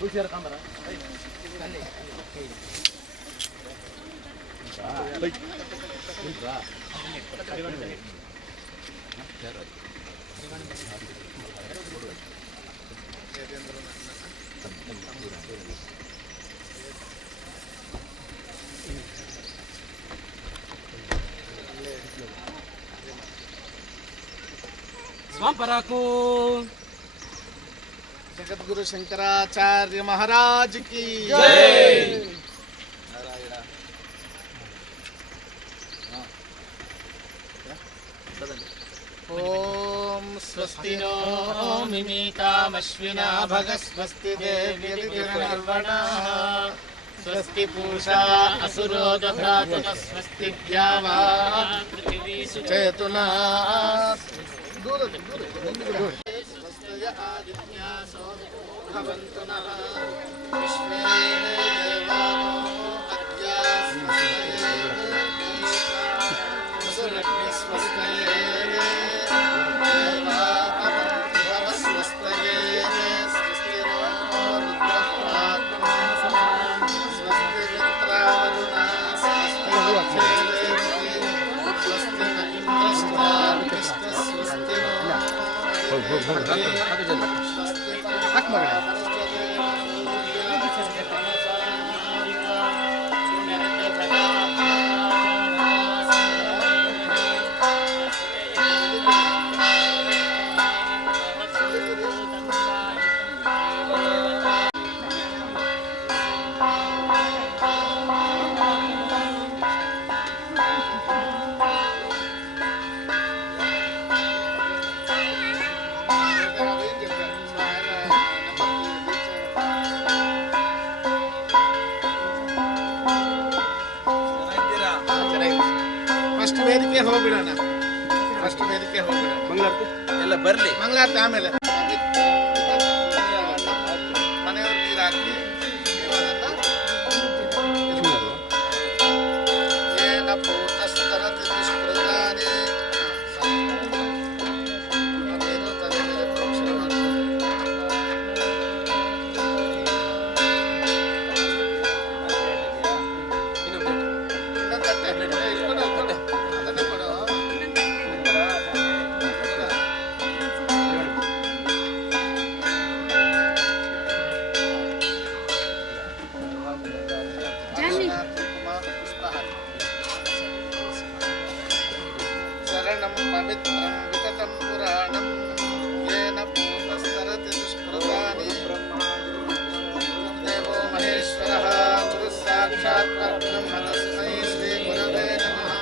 ತುಳಸಿಯಾರ ಕಾಂಬರ स्वांपराको जगद्गुरु शंकराचार्य महाराज की जय। ओम स्वस्ति नो मिमीतामश्विना भग स्वस्ति देवीर्वर्वणः स्वस्ति पूषा असुरो दधातु स्वस्ति द्यावा पृथिवी सुचेतुना दूर आदित्यासो भवन्तु नः विश्वे देवानो अद्यास्महे वसुरग्नि स्वस्तये देवाभवस्वस्तये स्वस्तिरो रुद्रः स्वस्ति मित्रावरुणा स्वस्ति स्वस्ति न इन्द्रस्तार्किष्ट स्वस्तिनो ಫಸ್ಟ್ ವೇದಿಕೆ ಹೋಗ್ಬಿಡೋಣ ಎಲ್ಲ ಬರಲಿ ಮಂಗಳಾರತಿ ಆಮೇಲೆ ಮನೆಯವ್ರಿಗೆ ನೀರು ಹಾಕಿ ಏನ ಪೂತಸ್ತರತಿ ದುಷ್ಕೃತಾನಿ ಅದೇನೋ ತಲೆ ಮೇಲೆ ಪ್ರೋಕ್ಷಣೆ शरणं पवित्रं विततं पुराणं येन पूतस्तरति दुष्कृतानि देवो महेश्वरः गुरुः साक्षात् परब्रह्म तस्मै श्रीगुरवे नमः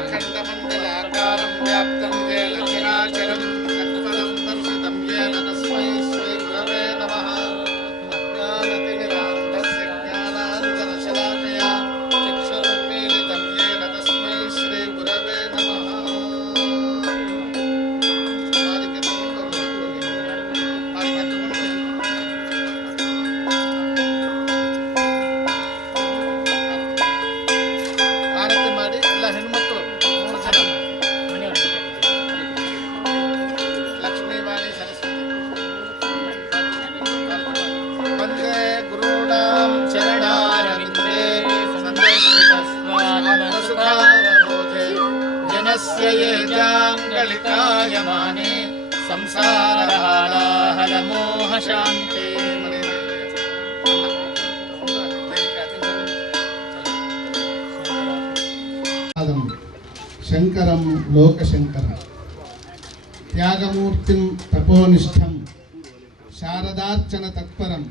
अखण्डमण्डलाकारं व्याप्तं येन चराचरं तत्परं दर्शितं येन तस्मै श्रीगुरवे नमः अज्ञानतिमिरान्धस्य ज्ञानाञ्जनशलाकया चक्षुरुन्मीलितं येन तस्मै श्रीगुरवे नमः। ಆರತಿ ಮಾಡಿ ಎಲ್ಲ ಹೆಣ್ಮಕ್ಳು 3 ಜನ ಲಕ್ಷ್ಮೀವಾಣಿ ಸರಸ್ವತಿ ವಂದೇ ಗುರುಣಾಂ ಚರಣಾರವಿಂದೇ ಸಂದರ್ಶಿತಸ್ವಾತ್ಮಸುಖಾರಬೋಧೆ ಜನಸ್ಯ ಯೇಜಾಂಗಳಿಕಾಯಮಾನೆ ಸಂಸಾರಹಾಲಾಹಲಮೋಹ ಶಾಂತಿ ಶಂಕರಂ ಲೋಕಶಂಕರ ತ್ಯಾಗಮೂರ್ತಿಂ ತಪೋನಿಷ್ಠಂ ಶಾರದಾರ್ಚನ ತತ್ಪರಂ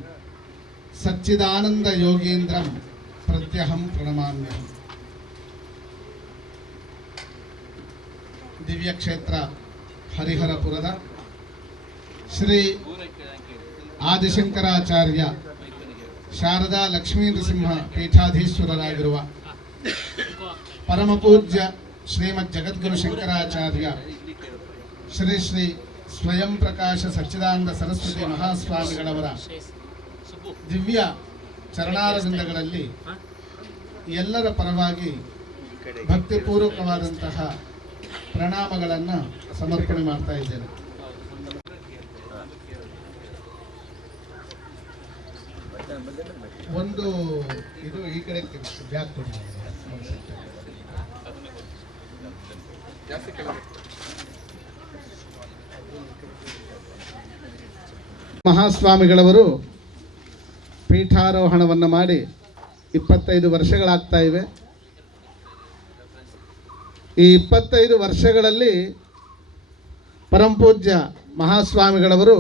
ಸಚ್ಚಿದಾನಂದ ಯೋಗೀಂದ್ರಂ ಪ್ರತ್ಯಹಂ ಪ್ರಣಮಾಮ್ಯಹಂ. ದಿವ್ಯ ಕ್ಷೇತ್ರ ಹರಿಹರಪುರದ ಶ್ರೀ ಆದಿಶಂಕರಾಚಾರ್ಯ ಶಾರದಾ ಲಕ್ಷ್ಮೀ ನರಸಿಂಹ ಪೀಠಾಧೀಶ್ವರರಾಗಿರುವ ಪರಮ ಪೂಜ್ಯ ಶ್ರೀಮದ್ ಜಗದ್ಗುರು ಶಂಕರಾಚಾರ್ಯ ಶ್ರೀ ಶ್ರೀ ಸ್ವಯಂ ಪ್ರಕಾಶ ಸಚ್ಚಿದಾನಂದ ಸರಸ್ವತಿ ಮಹಾಸ್ವಾಮಿಗಳವರ ದಿವ್ಯ ಚರಣಾರವಿಂದಗಳಲ್ಲಿ ಎಲ್ಲರ ಪರವಾಗಿ ಭಕ್ತಿಪೂರ್ವಕವಾದಂತಹ ಪ್ರಣಾಮಗಳನ್ನು ಸಮರ್ಪಣೆ ಮಾಡ್ತಾ ಇದ್ದೇನೆ. ಒಂದು ಇದು ಈ ಕಡೆ ಬ್ಯಾಗ್ ಕೊಡಿ. ಮಹಾಸ್ವಾಮಿಗಳವರು ಪೀಠಾರೋಹಣವನ್ನು ಮಾಡಿ 25 ವರ್ಷಗಳಾಗ್ತಾ ಇವೆ. ಈ 25 ವರ್ಷಗಳಲ್ಲಿ ಪರಮಪೂಜ್ಯ ಮಹಾಸ್ವಾಮಿಗಳವರು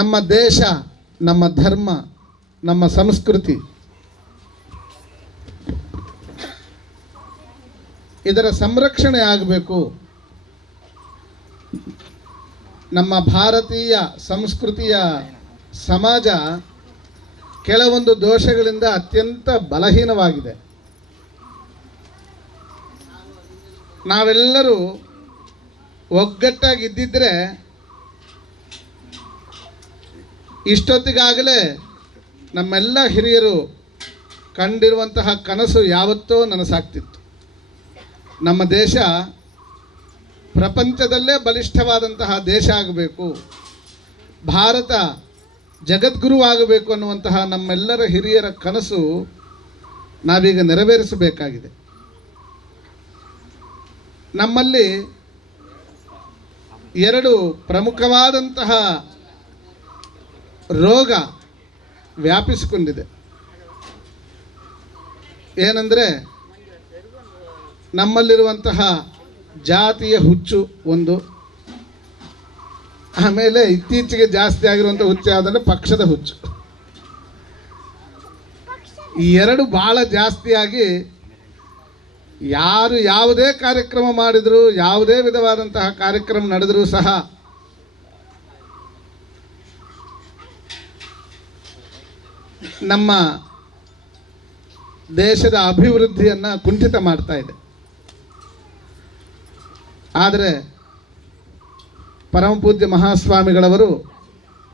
ನಮ್ಮ ದೇಶ, ನಮ್ಮ ಧರ್ಮ, ನಮ್ಮ ಸಂಸ್ಕೃತಿ ಇದರ ಸಂರಕ್ಷಣೆ ಆಗಬೇಕು, ನಮ್ಮ ಭಾರತೀಯ ಸಂಸ್ಕೃತಿಯ ಸಮಾಜ ಕೆಲವೊಂದು ದೋಷಗಳಿಂದ ಅತ್ಯಂತ ಬಲಹೀನವಾಗಿದೆ, ನಾವೆಲ್ಲರೂ ಒಗ್ಗಟ್ಟಾಗಿದ್ದಿದ್ರೆ ಇಷ್ಟೊತ್ತಿಗಾಗಲೇ ನಮ್ಮೆಲ್ಲ ಹಿರಿಯರು ಕಂಡಿರುವಂತಹ ಕನಸು ಯಾವತ್ತೋ ನನಸಾಗ್ತಿತ್ತು. ನಮ್ಮ ದೇಶ ಪ್ರಪಂಚದಲ್ಲೇ ಬಲಿಷ್ಠವಾದಂತಹ ದೇಶ ಆಗಬೇಕು, ಭಾರತ ಜಗದ್ಗುರು ಆಗಬೇಕು ಅನ್ನುವಂತಹ ನಮ್ಮೆಲ್ಲರ ಹಿರಿಯರ ಕನಸು ನಾವೀಗ ನೆರವೇರಿಸಬೇಕಾಗಿದೆ. ನಮ್ಮಲ್ಲಿ 2 ಪ್ರಮುಖವಾದಂತಹ ರೋಗ ವ್ಯಾಪಿಸಿಕೊಂಡಿದೆ. ಏನಂದರೆ ನಮ್ಮಲ್ಲಿರುವಂತಹ ಜಾತಿಯ ಹುಚ್ಚು ಒಂದು, ಆಮೇಲೆ ಇತ್ತೀಚೆಗೆ ಜಾಸ್ತಿ ಆಗಿರುವಂಥ ಹುಚ್ಚು ಯಾವುದಂದ್ರೆ ಪಕ್ಷದ ಹುಚ್ಚು. ಈ 2 ಭಾಳ ಜಾಸ್ತಿಯಾಗಿ ಯಾರು ಯಾವುದೇ ಕಾರ್ಯಕ್ರಮ ಮಾಡಿದರೂ, ಯಾವುದೇ ವಿಧವಾದಂತಹ ಕಾರ್ಯಕ್ರಮ ನಡೆದರೂ ಸಹ ನಮ್ಮ ದೇಶದ ಅಭಿವೃದ್ಧಿಯನ್ನು ಕುಂಠಿತ ಮಾಡ್ತಾ ಇದೆ. ಆದರೆ ಪರಮಪೂಜ್ಯ ಮಹಾಸ್ವಾಮಿಗಳವರು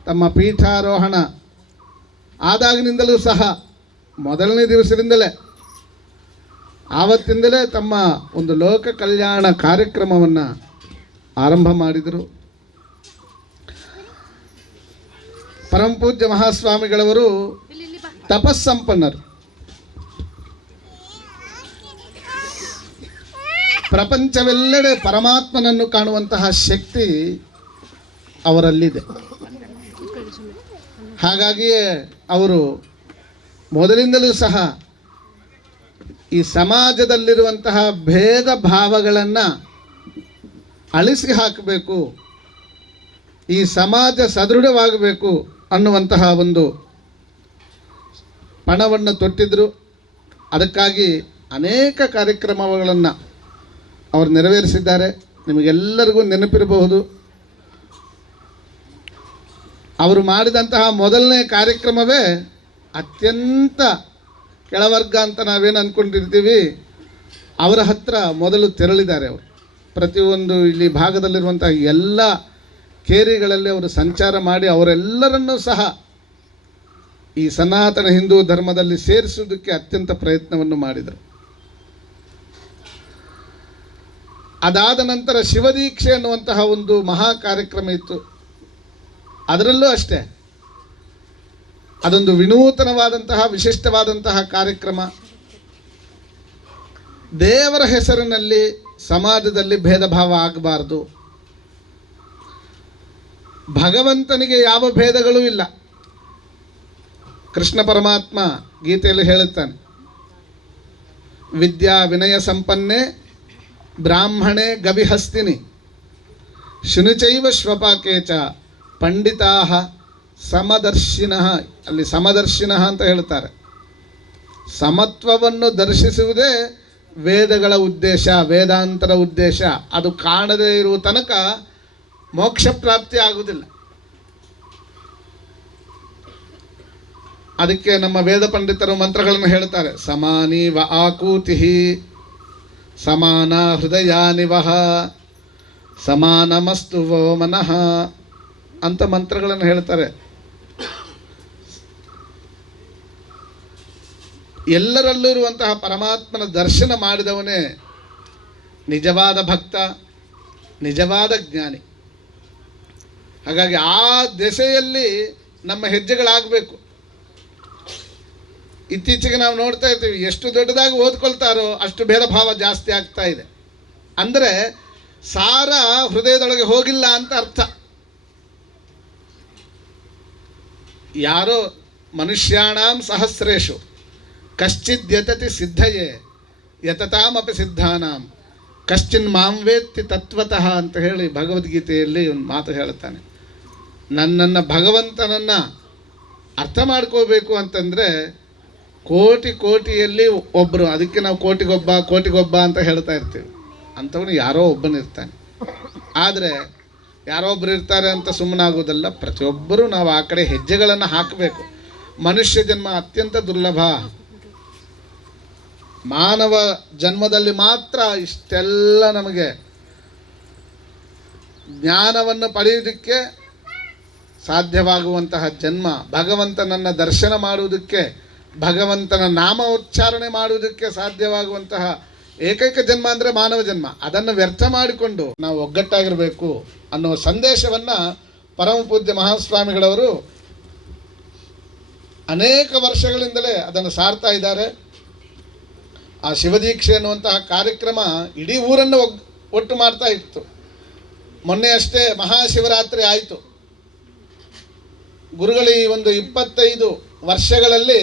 ತಮ್ಮ ಪೀಠಾರೋಹಣ ಆದಾಗಿನಿಂದಲೂ ಸಹ ಮೊದಲನೇ ದಿವಸದಿಂದಲೇ ಆವತ್ತಿಂದಲೇ ತಮ್ಮ ಒಂದು ಲೋಕ ಕಲ್ಯಾಣ ಕಾರ್ಯಕ್ರಮವನ್ನು ಆರಂಭ ಮಾಡಿದರು. ಪರಮಪೂಜ್ಯ ಮಹಾಸ್ವಾಮಿಗಳವರು ತಪಸ್ಸಂಪನ್ನರು. ಪ್ರಪಂಚವೆಲ್ಲೆಡೆ ಪರಮಾತ್ಮನನ್ನು ಕಾಣುವಂತಹ ಶಕ್ತಿ ಅವರಲ್ಲಿದೆ. ಹಾಗಾಗಿಯೇ ಅವರು ಮೊದಲಿಂದಲೂ ಸಹ ಈ ಸಮಾಜದಲ್ಲಿರುವಂತಹ ಭೇದ ಭಾವಗಳನ್ನು ಅಳಿಸಿ ಹಾಕಬೇಕು, ಈ ಸಮಾಜ ಸದೃಢವಾಗಬೇಕು ಅನ್ನುವಂತಹ ಒಂದು ಪಣವನ್ನು ತೊಟ್ಟಿದ್ದರು. ಅದಕ್ಕಾಗಿ ಅನೇಕ ಕಾರ್ಯಕ್ರಮಗಳನ್ನು ಅವರು ನೆರವೇರಿಸಿದ್ದಾರೆ. ನಿಮಗೆಲ್ಲರಿಗೂ ನೆನಪಿರಬಹುದು, ಅವರು ಮಾಡಿದಂತಹ ಮೊದಲನೇ ಕಾರ್ಯಕ್ರಮವೇ ಅತ್ಯಂತ ಕೆಳವರ್ಗ ಅಂತ ನಾವೇನು ಅಂದ್ಕೊಂಡಿರ್ತೀವಿ, ಅವರ ಹತ್ರ ಮೊದಲು ತೆರಳಿದ್ದಾರೆ. ಅವರು ಪ್ರತಿಯೊಂದು ಇಲ್ಲಿ ಭಾಗದಲ್ಲಿರುವಂಥ ಎಲ್ಲ ಕೇರಿಗಳಲ್ಲಿ ಅವರು ಸಂಚಾರ ಮಾಡಿ ಅವರೆಲ್ಲರನ್ನೂ ಸಹ ಈ ಸನಾತನ ಹಿಂದೂ ಧರ್ಮದಲ್ಲಿ ಸೇರಿಸುವುದಕ್ಕೆ ಅತ್ಯಂತ ಪ್ರಯತ್ನವನ್ನು ಮಾಡಿದರು. ಅದಾದ ನಂತರ ಶಿವದೀಕ್ಷೆ ಅನ್ನುವಂತಹ ಒಂದು ಮಹಾ ಕಾರ್ಯಕ್ರಮ ಇತ್ತು. ಅದರಲ್ಲೂ ಅಷ್ಟೇ ಅದೊಂದು ವಿನೂತನವಾದಂತಹ ವಿಶಿಷ್ಟವಾದಂತಹ ಕಾರ್ಯಕ್ರಮ. ದೇವರ ಹೆಸರಿನಲ್ಲಿ ಸಮಾಜದಲ್ಲಿ ಭೇದ ಭಾವ ಆಗಬಾರ್ದು, ಭಗವಂತನಿಗೆ ಯಾವ ಭೇದಗಳೂ ಇಲ್ಲ. ಕೃಷ್ಣ ಪರಮಾತ್ಮ ಗೀತೆಯಲ್ಲಿ ಹೇಳುತ್ತಾನೆ, ವಿದ್ಯಾ ವಿನಯ ಸಂಪನ್ನೆ ಬ್ರಾಹ್ಮಣೆ ಗವಿಹಸ್ತಿನಿ ಶುನಿಚೈವ ಶ್ವಪಾಕೇಚ ಪಂಡಿತಾಹ ಸಮದರ್ಶಿನಃ. ಅಲ್ಲಿ ಸಮದರ್ಶಿನಃ ಅಂತ ಹೇಳ್ತಾರೆ. ಸಮತ್ವವನ್ನು ದರ್ಶಿಸುವುದೇ ವೇದಗಳ ಉದ್ದೇಶ, ವೇದಾಂತರ ಉದ್ದೇಶ. ಅದು ಕಾಣದೇ ಇರುವ ತನಕ ಮೋಕ್ಷ ಪ್ರಾಪ್ತಿ ಆಗುವುದಿಲ್ಲ. ಅದಕ್ಕೆ ನಮ್ಮ ವೇದ ಪಂಡಿತರು ಮಂತ್ರಗಳನ್ನು ಹೇಳ್ತಾರೆ. ಸಮಾನಿ ವ ಆಕೂತಿ, ಸಮಾನ ಹೃದಯಾನಿವಹ, ಸಮಾನಮಸ್ತು ವೋ ಮನಃ ಅಂತ ಮಂತ್ರಗಳನ್ನು ಹೇಳ್ತಾರೆ. ಎಲ್ಲರಲ್ಲೂ ಇರುವಂತಹ ಪರಮಾತ್ಮನ ದರ್ಶನ ಮಾಡಿದವನೇ ನಿಜವಾದ ಭಕ್ತ, ನಿಜವಾದ ಜ್ಞಾನಿ. ಹಾಗಾಗಿ ಆ ದೆಸೆಯಲ್ಲಿ ನಮ್ಮ ಹೆಜ್ಜೆಗಳಾಗಬೇಕು. ಇತ್ತೀಚೆಗೆ ನಾವು ನೋಡ್ತಾ ಇರ್ತೀವಿ, ಎಷ್ಟು ದೊಡ್ಡದಾಗಿ ಓದ್ಕೊಳ್ತಾರೋ ಅಷ್ಟು ಭೇದ ಭಾವ ಜಾಸ್ತಿ ಆಗ್ತಾ ಇದೆ. ಅಂದರೆ ಸಾರ ಹೃದಯದೊಳಗೆ ಹೋಗಿಲ್ಲ ಅಂತ ಅರ್ಥ. ಯಾರೋ ಮನುಷ್ಯಾಣಾಂ ಸಹಸ್ರೇಶು ಕಶ್ಚಿದ್ ಯತತಿ ಸಿದ್ಧಯೇ ಯತತಾಮಪಿ ಸಿದ್ಧಾನಾಂ ಕಶ್ಚಿನ್ ಮಾಂ ವೇತ್ತಿ ತತ್ವತಃ ಅಂತ ಹೇಳಿ ಭಗವದ್ಗೀತೆಯಲ್ಲಿ ಒಂದು ಮಾತು ಹೇಳುತ್ತಾನೆ. ನನ್ನನ್ನು ಭಗವಂತನನ್ನು ಅರ್ಥ ಮಾಡ್ಕೋಬೇಕು ಅಂತಂದರೆ ಕೋಟಿಯಲ್ಲಿ ಒಬ್ಬರು, ಅದಕ್ಕೆ ನಾವು ಕೋಟಿಗೊಬ್ಬ ಅಂತ ಹೇಳ್ತಾ ಇರ್ತೀವಿ. ಅಂಥವನು ಯಾರೋ ಒಬ್ಬನಿರ್ತಾನೆ. ಆದರೆ ಯಾರೋ ಒಬ್ಬರು ಇರ್ತಾರೆ ಅಂತ ಸುಮ್ಮನಾಗೋದಲ್ಲ, ಪ್ರತಿಯೊಬ್ಬರೂ ನಾವು ಆ ಕಡೆ ಹೆಜ್ಜೆಗಳನ್ನು ಹಾಕಬೇಕು. ಮನುಷ್ಯ ಜನ್ಮ ಅತ್ಯಂತ ದುರ್ಲಭ. ಮಾನವ ಜನ್ಮದಲ್ಲಿ ಮಾತ್ರ ಇಷ್ಟೆಲ್ಲ ನಮಗೆ ಜ್ಞಾನವನ್ನು ಪಡೆಯುವುದಕ್ಕೆ ಸಾಧ್ಯವಾಗುವಂತಹ ಜನ್ಮ, ಭಗವಂತನನ್ನು ದರ್ಶನ ಮಾಡುವುದಕ್ಕೆ, ಭಗವಂತನ ನಾಮ ಉಚ್ಚಾರಣೆ ಮಾಡುವುದಕ್ಕೆ ಸಾಧ್ಯವಾಗುವಂತಹ ಏಕೈಕ ಜನ್ಮ ಅಂದರೆ ಮಾನವ ಜನ್ಮ. ಅದನ್ನು ವ್ಯರ್ಥ ಮಾಡಿಕೊಂಡು ನಾವು ಒಗ್ಗಟ್ಟಾಗಿರಬೇಕು ಅನ್ನುವ ಸಂದೇಶವನ್ನು ಪರಮ ಪೂಜ್ಯ ಮಹಾಸ್ವಾಮಿಗಳವರು ಅನೇಕ ವರ್ಷಗಳಿಂದಲೇ ಅದನ್ನು ಸಾರ್ತಾ ಇದ್ದಾರೆ. ಆ ಶಿವದೀಕ್ಷೆ ಅನ್ನುವಂತಹ ಕಾರ್ಯಕ್ರಮ ಇಡೀ ಊರನ್ನು ಒಟ್ಟು ಮಾಡ್ತಾ ಇತ್ತು. ಮೊನ್ನೆ ಅಷ್ಟೇ ಮಹಾಶಿವರಾತ್ರಿ ಆಯಿತು. ಗುರುಗಳು ಈ ಒಂದು 25 ವರ್ಷಗಳಲ್ಲಿ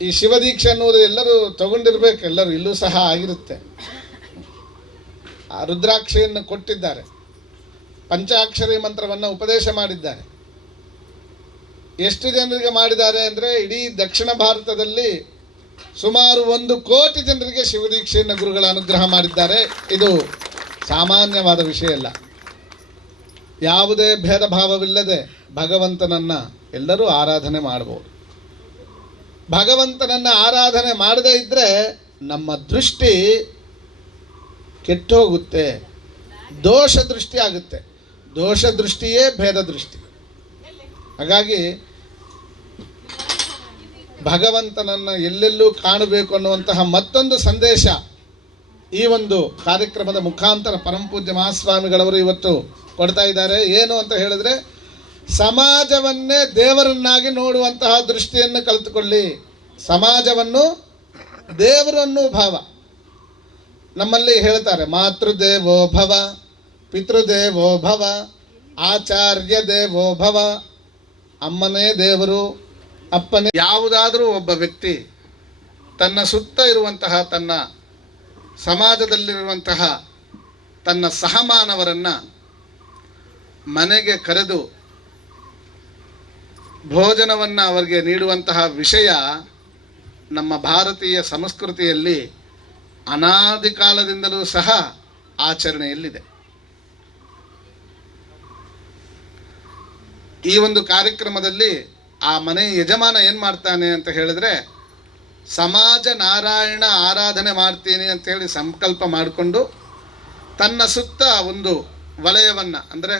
ಈ ಶಿವದೀಕ್ಷೆ ಅನ್ನುವುದು ಎಲ್ಲರೂ ತಗೊಂಡಿರ್ಬೇಕು, ಎಲ್ಲರೂ ಇಲ್ಲೂ ಸಹ ಆಗಿರುತ್ತೆ. ಆ ರುದ್ರಾಕ್ಷಿಯನ್ನು ಕೊಟ್ಟಿದ್ದಾರೆ, ಪಂಚಾಕ್ಷರಿ ಮಂತ್ರವನ್ನು ಉಪದೇಶ ಮಾಡಿದ್ದಾರೆ. ಎಷ್ಟು ಜನರಿಗೆ ಮಾಡಿದ್ದಾರೆ ಅಂದರೆ ಇಡೀ ದಕ್ಷಿಣ ಭಾರತದಲ್ಲಿ ಸುಮಾರು 1 ಕೋಟಿ ಜನರಿಗೆ ಶಿವದೀಕ್ಷೆಯನ್ನು ಗುರುಗಳ ಅನುಗ್ರಹ ಮಾಡಿದ್ದಾರೆ. ಇದು ಸಾಮಾನ್ಯವಾದ ವಿಷಯ ಅಲ್ಲ. ಯಾವುದೇ ಭೇದ ಭಾವವಿಲ್ಲದೆ ಭಗವಂತನನ್ನು ಎಲ್ಲರೂ ಆರಾಧನೆ ಮಾಡ್ಬೋದು. ಭಗವಂತನನ್ನು ಆರಾಧನೆ ಮಾಡದೇ ಇದ್ದರೆ ನಮ್ಮ ದೃಷ್ಟಿ ಕೆಟ್ಟೋಗುತ್ತೆ, ದೋಷ ದೃಷ್ಟಿ ಆಗುತ್ತೆ. ದೋಷ ದೃಷ್ಟಿಯೇ ಭೇದ ದೃಷ್ಟಿ. ಹಾಗಾಗಿ ಭಗವಂತನನ್ನು ಎಲ್ಲೆಲ್ಲೂ ಕಾಣಬೇಕು ಅನ್ನುವಂತಹ ಮತ್ತೊಂದು ಸಂದೇಶ ಈ ಒಂದು ಕಾರ್ಯಕ್ರಮದ ಮುಖಾಂತರ ಪರಮಪೂಜ್ಯ ಮಹಾಸ್ವಾಮಿಗಳವರು ಇವತ್ತು ಕೊಡ್ತಾ ಇದ್ದಾರೆ. ಏನು ಅಂತ ಹೇಳಿದ್ರೆ, ಸಮಾಜವನ್ನೇ ದೇವರನ್ನಾಗಿ ನೋಡುವಂತಹ ದೃಷ್ಟಿಯನ್ನು ಕಲಿತುಕೊಳ್ಳಿ. ಸಮಾಜವನ್ನು ದೇವರು ಅನ್ನೋ ಭಾವ. ನಮ್ಮಲ್ಲಿ ಹೇಳ್ತಾರೆ, ಮಾತೃದೇವೋ ಭವ, ಪಿತೃದೇವೋ ಭವ, ಆಚಾರ್ಯ ದೇವೋ ಭವ. ಅಮ್ಮನೇ ದೇವರು, ಅಪ್ಪನೇ. ಯಾವುದಾದರೂ ಒಬ್ಬ ವ್ಯಕ್ತಿ ತನ್ನ ಸುತ್ತ ಇರುವಂತಹ, ತನ್ನ ಸಮಾಜದಲ್ಲಿರುವಂತಹ ತನ್ನ ಸಹಮಾನವರನ್ನು ಮನೆಗೆ ಕರೆದು ಭೋಜನವನ್ನು ಅವರಿಗೆ ನೀಡುವಂತಹ ವಿಷಯ ನಮ್ಮ ಭಾರತೀಯ ಸಂಸ್ಕೃತಿಯಲ್ಲಿ ಅನಾದಿ ಕಾಲದಿಂದಲೂ ಸಹ ಆಚರಣೆಯಲ್ಲಿದೆ. ಈ ಒಂದು ಕಾರ್ಯಕ್ರಮದಲ್ಲಿ ಆ ಮನೆ ಯಜಮಾನ ಏನು ಮಾಡ್ತಾನೆ ಅಂತ ಹೇಳಿದ್ರೆ, ಸಮಾಜ ನಾರಾಯಣ ಆರಾಧನೆ ಮಾಡ್ತೀನಿ ಅಂಥೇಳಿ ಸಂಕಲ್ಪ ಮಾಡಿಕೊಂಡು ತನ್ನ ಸುತ್ತ ಒಂದು ವಲಯವನ್ನು, ಅಂದರೆ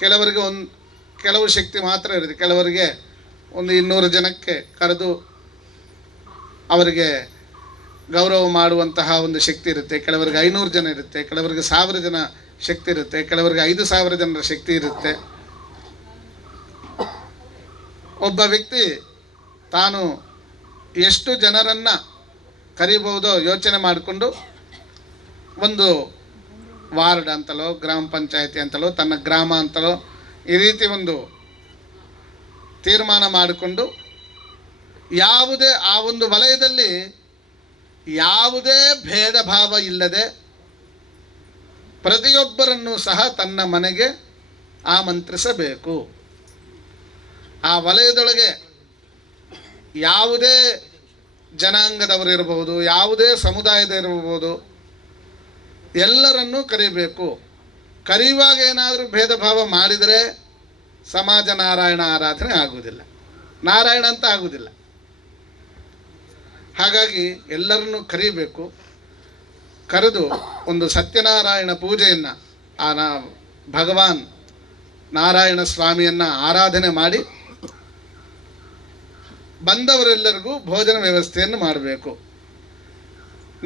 ಕೆಲವರಿಗೆ ಕೆಲವು ಶಕ್ತಿ ಮಾತ್ರ ಇರುತ್ತೆ, ಕೆಲವರಿಗೆ 200 ಜನಕ್ಕೆ ಕರೆದು ಅವರಿಗೆ ಗೌರವ ಮಾಡುವಂತಹ ಒಂದು ಶಕ್ತಿ ಇರುತ್ತೆ, ಕೆಲವರಿಗೆ 500 ಜನ ಇರುತ್ತೆ, ಕೆಲವರಿಗೆ 1000 ಜನ ಶಕ್ತಿ ಇರುತ್ತೆ, ಕೆಲವರಿಗೆ 5000 ಜನರ ಶಕ್ತಿ ಇರುತ್ತೆ. ಒಬ್ಬ ವ್ಯಕ್ತಿ ತಾನು ಎಷ್ಟು ಜನರನ್ನು ಕರಿಬಹುದೋ ಯೋಚನೆ ಮಾಡಿಕೊಂಡು ಒಂದು ವಾರ್ಡ್ ಅಂತಲೋ ಗ್ರಾಮ ಪಂಚಾಯತಿ ಅಂತಲೋ ತನ್ನ ಗ್ರಾಮ ಅಂತಲೋ ಈ ರೀತಿ ಒಂದು ತೀರ್ಮಾನ ಮಾಡಿಕೊಂಡು ಯಾವುದೇ ಆ ಒಂದು ವಲಯದಲ್ಲಿ ಯಾವುದೇ ಭೇದ ಭಾವ ಇಲ್ಲದೆ ಪ್ರತಿಯೊಬ್ಬರನ್ನು ಸಹ ತನ್ನ ಮನೆಗೆ ಆಮಂತ್ರಿಸಬೇಕು. ಆ ವಲಯದೊಳಗೆ ಯಾವುದೇ ಜನಾಂಗದವರಿರಬಹುದು, ಯಾವುದೇ ಸಮುದಾಯದವರಿರಬಹುದು, ಎಲ್ಲರನ್ನೂ ಕರೀಬೇಕು. ಕರೆಯುವಾಗ ಏನಾದರೂ ಭೇದ ಭಾವ ಮಾಡಿದರೆ ಸಮಾಜ ನಾರಾಯಣ ಆರಾಧನೆ ಆಗುವುದಿಲ್ಲ, ನಾರಾಯಣ ಅಂತ ಆಗುವುದಿಲ್ಲ. ಹಾಗಾಗಿ ಎಲ್ಲರನ್ನೂ ಕರೀಬೇಕು. ಕರೆದು ಒಂದು ಸತ್ಯನಾರಾಯಣ ಪೂಜೆಯನ್ನು ಭಗವಾನ್ ನಾರಾಯಣ ಸ್ವಾಮಿಯನ್ನು ಆರಾಧನೆ ಮಾಡಿ ಬಂದವರೆಲ್ಲರಿಗೂ ಭೋಜನ ವ್ಯವಸ್ಥೆಯನ್ನು ಮಾಡಬೇಕು.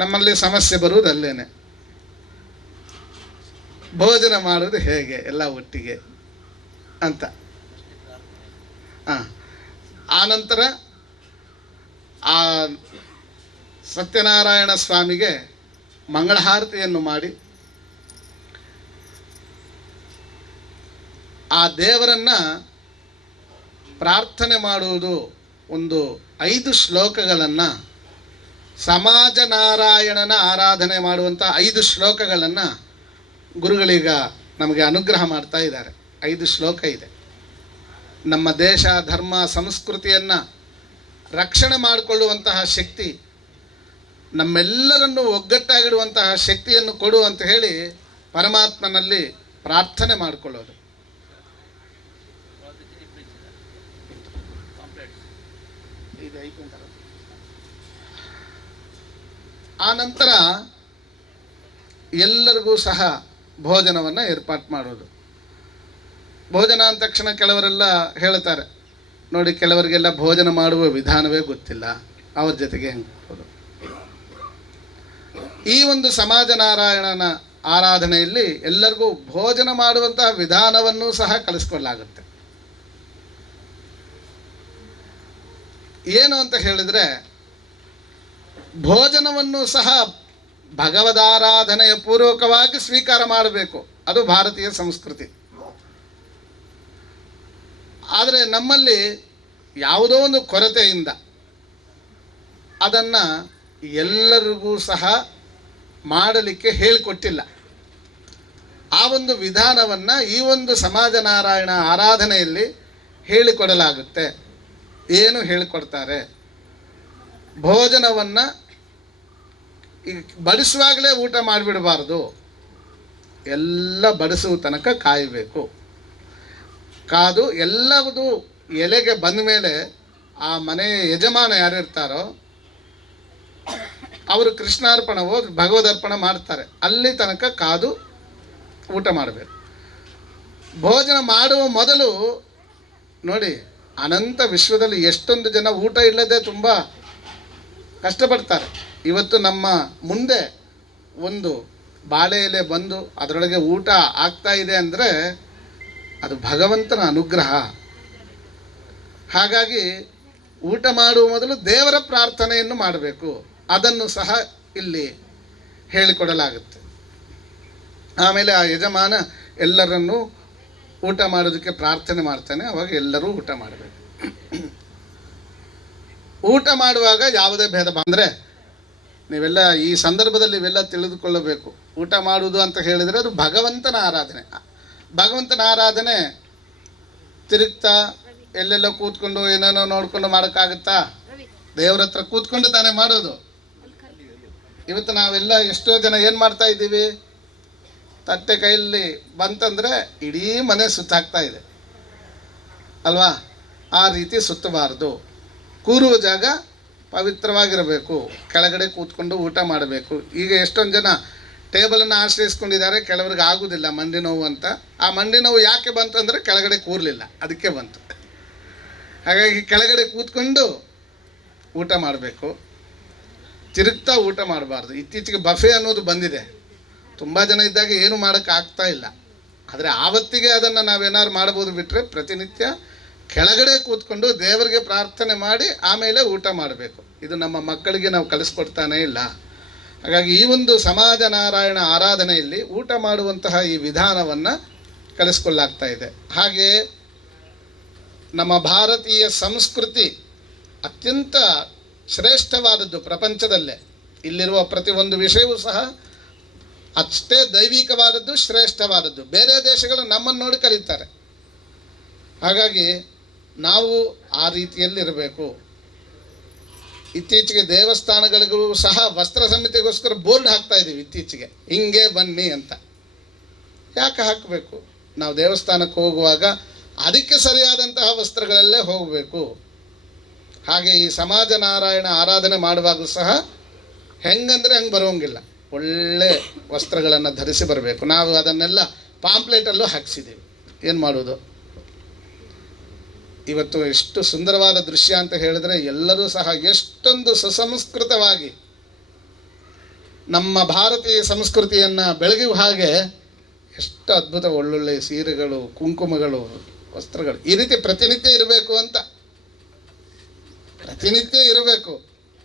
ನಮ್ಮಲ್ಲಿ ಸಮಸ್ಯೆ ಬರುವುದಲ್ಲೇನೆ, ಭೋಜನ ಮಾಡೋದು ಹೇಗೆ ಎಲ್ಲ ಒಟ್ಟಿಗೆ ಅಂತ. ಆನಂತರ ಆ ಸತ್ಯನಾರಾಯಣ ಸ್ವಾಮಿಗೆ ಮಂಗಳಾರತಿಯನ್ನು ಮಾಡಿ ಆ ದೇವರನ್ನು ಪ್ರಾರ್ಥನೆ ಮಾಡುವುದು. ಒಂದು 5 ಶ್ಲೋಕಗಳನ್ನು, ಸಮಾಜ ನಾರಾಯಣನ ಆರಾಧನೆ ಮಾಡುವಂಥ 5 ಶ್ಲೋಕಗಳನ್ನು ಗುರುಗಳೀಗ ನಮಗೆ ಅನುಗ್ರಹ ಮಾಡ್ತಾ ಇದ್ದಾರೆ. 5 ಶ್ಲೋಕ ಇದೆ. ನಮ್ಮ ದೇಶ, ಧರ್ಮ, ಸಂಸ್ಕೃತಿಯನ್ನು ರಕ್ಷಣೆ ಮಾಡಿಕೊಳ್ಳುವಂತಹ ಶಕ್ತಿ, ನಮ್ಮೆಲ್ಲರನ್ನು ಒಗ್ಗಟ್ಟಾಗಿಡುವಂತಹ ಶಕ್ತಿಯನ್ನು ಕೊಡು ಅಂತ ಹೇಳಿ ಪರಮಾತ್ಮನಲ್ಲಿ ಪ್ರಾರ್ಥನೆ ಮಾಡಿಕೊಳ್ಳೋದು. ಆ ನಂತರ ಎಲ್ಲರಿಗೂ ಸಹ ಭೋಜನವನ್ನು ಏರ್ಪಾಟ್ ಮಾಡೋದು. ಭೋಜನ ಅಂದ ತಕ್ಷಣ ಕೆಲವರೆಲ್ಲ ಹೇಳ್ತಾರೆ, ನೋಡಿ ಕೆಲವರಿಗೆಲ್ಲ ಭೋಜನ ಮಾಡುವ ವಿಧಾನವೇ ಗೊತ್ತಿಲ್ಲ, ಅವ್ರ ಜೊತೆಗೆ ಹೆಂಗೆ ಹೋಗೋದು. ಈ ಒಂದು ಸಮಾಜ ನಾರಾಯಣನ ಆರಾಧನೆಯಲ್ಲಿ ಎಲ್ಲರಿಗೂ ಭೋಜನ ಮಾಡುವಂತಹ ವಿಧಾನವನ್ನು ಸಹ ಕಲಿಸ್ಕೊಳ್ಳಲಾಗುತ್ತೆ. ಏನು ಅಂತ ಹೇಳಿದರೆ, ಭೋಜನವನ್ನು ಸಹ ಭಗವದಾರಾಧನೆಯ ಪೂರ್ವಕವಾಗಿ ಸ್ವೀಕಾರ ಮಾಡಬೇಕು. ಅದು ಭಾರತೀಯ ಸಂಸ್ಕೃತಿ. ಆದರೆ ನಮ್ಮಲ್ಲಿ ಯಾವುದೋ ಒಂದು ಕೊರತೆಯಿಂದ ಅದನ್ನು ಎಲ್ಲರಿಗೂ ಸಹ ಮಾಡಲಿಕ್ಕೆ ಹೇಳಿಕೊಟ್ಟಿಲ್ಲ. ಆ ಒಂದು ವಿಧಾನವನ್ನು ಈ ಒಂದು ಸಮಾಜ ನಾರಾಯಣ ಆರಾಧನೆಯಲ್ಲಿ ಹೇಳಿಕೊಡಲಾಗುತ್ತೆ. ಏನು ಹೇಳಿಕೊಡ್ತಾರೆ? ಭೋಜನವನ್ನು ಬಡಿಸುವಾಗಲೇ ಊಟ ಮಾಡಿಬಿಡಬಾರ್ದು, ಎಲ್ಲ ಬಡಿಸುವ ತನಕ ಕಾಯಬೇಕು. ಕಾದು ಎಲ್ಲವುದು ಎಲೆಗೆ ಬಂದ ಮೇಲೆ ಆ ಮನೆ ಯಜಮಾನ ಯಾರಿರ್ತಾರೋ ಅವರು ಕೃಷ್ಣಾರ್ಪಣವೋ ಭಗವದರ್ಪಣ ಮಾಡ್ತಾರೆ, ಅಲ್ಲಿ ತನಕ ಕಾದು ಊಟ ಮಾಡಬೇಕು. ಭೋಜನ ಮಾಡುವ ಮೊದಲು ನೋಡಿ, ಅನಂತ ವಿಶ್ವದಲ್ಲಿ ಎಷ್ಟೊಂದು ಜನ ಊಟ ಇಲ್ಲದೆ ತುಂಬ ಕಷ್ಟಪಡ್ತಾರೆ. ಇವತ್ತು ನಮ್ಮ ಮುಂದೆ ಒಂದು ಬಾಳೆ ಎಲೆ ಬಂದು ಅದರೊಳಗೆ ಊಟ ಆಗ್ತಾ ಇದೆ ಅಂದರೆ ಅದು ಭಗವಂತನ ಅನುಗ್ರಹ. ಹಾಗಾಗಿ ಊಟ ಮಾಡುವ ಮೊದಲು ದೇವರ ಪ್ರಾರ್ಥನೆಯನ್ನು ಮಾಡಬೇಕು. ಅದನ್ನು ಸಹ ಇಲ್ಲಿ ಹೇಳಿಕೊಡಲಾಗುತ್ತೆ. ಆಮೇಲೆ ಆ ಯಜಮಾನ ಎಲ್ಲರನ್ನೂ ಊಟ ಮಾಡೋದಕ್ಕೆ ಪ್ರಾರ್ಥನೆ ಮಾಡ್ತಾನೆ. ಅವಾಗ ಎಲ್ಲರೂ ಊಟ ಮಾಡಬೇಕು. ಊಟ ಮಾಡುವಾಗ ಯಾವುದೇ ಭೇದ ಅಂದರೆ ನೀವೆಲ್ಲ ಈ ಸಂದರ್ಭದಲ್ಲಿ ಇವೆಲ್ಲ ತಿಳಿದುಕೊಳ್ಳಬೇಕು. ಊಟ ಮಾಡುವುದು ಅಂತ ಹೇಳಿದರೆ ಅದು ಭಗವಂತನ ಆರಾಧನೆ. ಭಗವಂತನ ಆರಾಧನೆ ತಿರುಗ್ತಾ ಎಲ್ಲೆಲ್ಲೋ ಕೂತ್ಕೊಂಡು ಏನೇನೋ ನೋಡ್ಕೊಂಡು ಮಾಡೋಕ್ಕಾಗುತ್ತಾ? ದೇವ್ರ ಹತ್ರ ಕೂತ್ಕೊಂಡು ತಾನೇ ಮಾಡೋದು. ಇವತ್ತು ನಾವೆಲ್ಲ ಎಷ್ಟೋ ಜನ ಏನು ಮಾಡ್ತಾ ಇದ್ದೀವಿ, ತಟ್ಟೆ ಕೈಯಲ್ಲಿ ಬಂತಂದರೆ ಇಡೀ ಮನೆ ಸುತ್ತಾಗ್ತಾ ಇದೆ ಅಲ್ವಾ? ಆ ರೀತಿ ಸುತ್ತಬಾರ್ದು. ಕೂರುವ ಜಾಗ ಪವಿತ್ರವಾಗಿರಬೇಕು. ಕೆಳಗಡೆ ಕೂತ್ಕೊಂಡು ಊಟ ಮಾಡಬೇಕು. ಈಗ ಎಷ್ಟೊಂದು ಜನ ಟೇಬಲನ್ನು ಆಶ್ರಯಿಸ್ಕೊಂಡಿದ್ದಾರೆ, ಕೆಲವ್ರಿಗೆ ಆಗೋದಿಲ್ಲ ಮಂಡಿ ನೋವು ಅಂತ. ಆ ಮಂಡಿ ನೋವು ಯಾಕೆ ಬಂತು ಅಂದರೆ ಕೆಳಗಡೆ ಕೂರಲಿಲ್ಲ, ಅದಕ್ಕೆ ಬಂತು. ಹಾಗಾಗಿ ಕೆಳಗಡೆ ಕೂತ್ಕೊಂಡು ಊಟ ಮಾಡಬೇಕು, ತಿರುಗ್ತಾ ಊಟ ಮಾಡಬಾರ್ದು. ಇತ್ತೀಚೆಗೆ ಬಫೆ ಅನ್ನೋದು ಬಂದಿದೆ. ತುಂಬ ಜನ ಇದ್ದಾಗ ಏನು ಮಾಡೋಕ್ಕೆ ಆಗ್ತಾ ಇಲ್ಲ. ಆದರೆ ಆವತ್ತಿಗೆ ಅದನ್ನು ನಾವೇನಾದ್ರು ಮಾಡ್ಬೋದು, ಬಿಟ್ಟರೆ ಪ್ರತಿನಿತ್ಯ ಕೆಳಗಡೆ ಕೂತ್ಕೊಂಡು ದೇವರಿಗೆ ಪ್ರಾರ್ಥನೆ ಮಾಡಿ ಆಮೇಲೆ ಊಟ ಮಾಡಬೇಕು. ಇದು ನಮ್ಮ ಮಕ್ಕಳಿಗೆ ನಾವು ಕಲಿಸ್ಕೊಡ್ತಾನೇ ಇಲ್ಲ. ಹಾಗಾಗಿ ಈ ಒಂದು ಸಮಾಜ ನಾರಾಯಣ ಆರಾಧನೆಯಲ್ಲಿ ಊಟ ಮಾಡುವಂತಹ ಈ ವಿಧಾನವನ್ನು ಕಲಿಸ್ಕೊಳ್ಳಾಗ್ತಾ ಇದೆ. ಹಾಗೆಯೇ ನಮ್ಮ ಭಾರತೀಯ ಸಂಸ್ಕೃತಿ ಅತ್ಯಂತ ಶ್ರೇಷ್ಠವಾದದ್ದು ಪ್ರಪಂಚದಲ್ಲೇ. ಇಲ್ಲಿರುವ ಪ್ರತಿಯೊಂದು ವಿಷಯವೂ ಸಹ ಅಷ್ಟೇ ದೈವಿಕವಾದದ್ದು, ಶ್ರೇಷ್ಠವಾದದ್ದು. ಬೇರೆ ದೇಶಗಳು ನಮ್ಮನ್ನು ನೋಡಿ ಕಲಿತಾರೆ. ಹಾಗಾಗಿ ನಾವು ಆ ರೀತಿಯಲ್ಲಿರಬೇಕು. ಇತ್ತೀಚೆಗೆ ದೇವಸ್ಥಾನಗಳಿಗೂ ಸಹ ವಸ್ತ್ರ ಸಂಹಿತೆಗೋಸ್ಕರ ಬೋರ್ಡ್ ಹಾಕ್ತಾ ಇದ್ದೀವಿ. ಇತ್ತೀಚೆಗೆ ಹಿಂಗೆ ಬನ್ನಿ ಅಂತ. ಯಾಕೆ ಹಾಕಬೇಕು? ನಾವು ದೇವಸ್ಥಾನಕ್ಕೆ ಹೋಗುವಾಗ ಅದಕ್ಕೆ ಸರಿಯಾದಂತಹ ವಸ್ತ್ರಗಳಲ್ಲೇ ಹೋಗಬೇಕು. ಹಾಗೆ ಈ ಸಮಾಜ ನಾರಾಯಣ ಆರಾಧನೆ ಮಾಡುವಾಗಲೂ ಸಹ ಹೆಂಗಂದರೆ ಹಂಗೆ ಬರೋಂಗಿಲ್ಲ, ಒಳ್ಳೆ ವಸ್ತ್ರಗಳನ್ನು ಧರಿಸಿ ಬರಬೇಕು. ನಾವು ಅದನ್ನೆಲ್ಲ ಪಾಂಪ್ಲೆಟಲ್ಲೂ ಹಾಕ್ಸಿದ್ದೀವಿ. ಏನು ಮಾಡೋದು? ಇವತ್ತು ಎಷ್ಟು ಸುಂದರವಾದ ದೃಶ್ಯ ಅಂತ ಹೇಳಿದ್ರೆ, ಎಲ್ಲರೂ ಸಹ ಎಷ್ಟೊಂದು ಸುಸಂಸ್ಕೃತವಾಗಿ ನಮ್ಮ ಭಾರತೀಯ ಸಂಸ್ಕೃತಿಯನ್ನು ಬೆಳಗುವ ಹಾಗೆ ಎಷ್ಟು ಅದ್ಭುತ ಒಳ್ಳೊಳ್ಳೆ ಸೀರೆಗಳು, ಕುಂಕುಮಗಳು, ವಸ್ತ್ರಗಳು ಈ ರೀತಿ ಪ್ರತಿನಿತ್ಯ ಇರಬೇಕು ಅಂತ. ಪ್ರತಿನಿತ್ಯ ಇರಬೇಕು.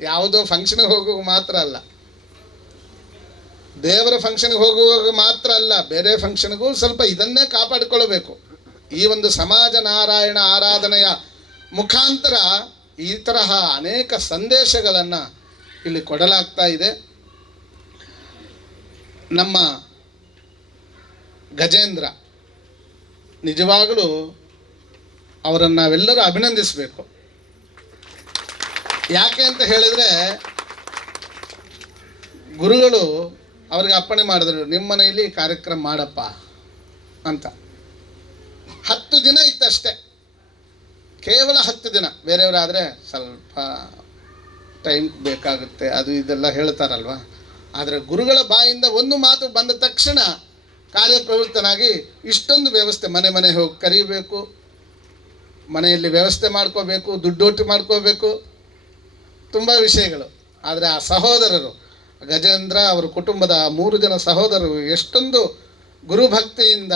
ಯಾವುದೋ ಫಂಕ್ಷನ್ಗೆ ಹೋಗುವಾಗ ಮಾತ್ರ ಅಲ್ಲ, ದೇವರ ಫಂಕ್ಷನ್ಗೆ ಹೋಗುವಾಗ ಮಾತ್ರ ಅಲ್ಲ, ಬೇರೆ ಫಂಕ್ಷನ್ಗೂ ಸ್ವಲ್ಪ ಇದನ್ನೇ ಕಾಪಾಡಿಕೊಳ್ಳಬೇಕು. ಈ ಒಂದು ಸಮಾಜ ನಾರಾಯಣ ಆರಾಧನೆಯ ಮುಖಾಂತರ ಈ ತರಹ ಅನೇಕ ಸಂದೇಶಗಳನ್ನು ಇಲ್ಲಿ ಕೊಡಲಾಗ್ತಾ ಇದೆ. ನಮ್ಮ ಗಜೇಂದ್ರ ನಿಜವಾಗಲೂ ಅವರನ್ನು ನಾವೆಲ್ಲರೂ ಅಭಿನಂದಿಸಬೇಕು. ಯಾಕೆ ಅಂತ ಹೇಳಿದರೆ, ಗುರುಗಳು ಅವ್ರಿಗೆ ಅಪ್ಪಣೆ ಮಾಡಿದ್ರು, ನಿಮ್ಮ ಮನೆಯಲ್ಲಿ ಕಾರ್ಯಕ್ರಮ ಮಾಡಪ್ಪ ಅಂತ. 10 ದಿನ ಇತ್ತಷ್ಟೇ, ಕೇವಲ 10 ದಿನ. ಬೇರೆಯವರಾದರೆ ಸ್ವಲ್ಪ ಟೈಮ್ ಬೇಕಾಗುತ್ತೆ, ಅದು ಇದೆಲ್ಲ ಹೇಳ್ತಾರಲ್ವ. ಆದರೆ ಗುರುಗಳ ಬಾಯಿಂದ ಒಂದು ಮಾತು ಬಂದ ತಕ್ಷಣ ಕಾರ್ಯಪ್ರವೃತ್ತನಾಗಿ ಇಷ್ಟೊಂದು ವ್ಯವಸ್ಥೆ, ಮನೆ ಮನೆ ಹೋಗಿ ಕರೀಬೇಕು, ಮನೆಯಲ್ಲಿ ವ್ಯವಸ್ಥೆ ಮಾಡ್ಕೋಬೇಕು, ದುಡ್ಡೊಟ್ಟು ಮಾಡ್ಕೋಬೇಕು, ತುಂಬ ವಿಷಯಗಳು. ಆದರೆ ಆ ಸಹೋದರರು ಗಜೇಂದ್ರ ಅವರ ಕುಟುಂಬದ 3 ಜನ ಸಹೋದರರು ಎಷ್ಟೊಂದು ಗುರುಭಕ್ತಿಯಿಂದ,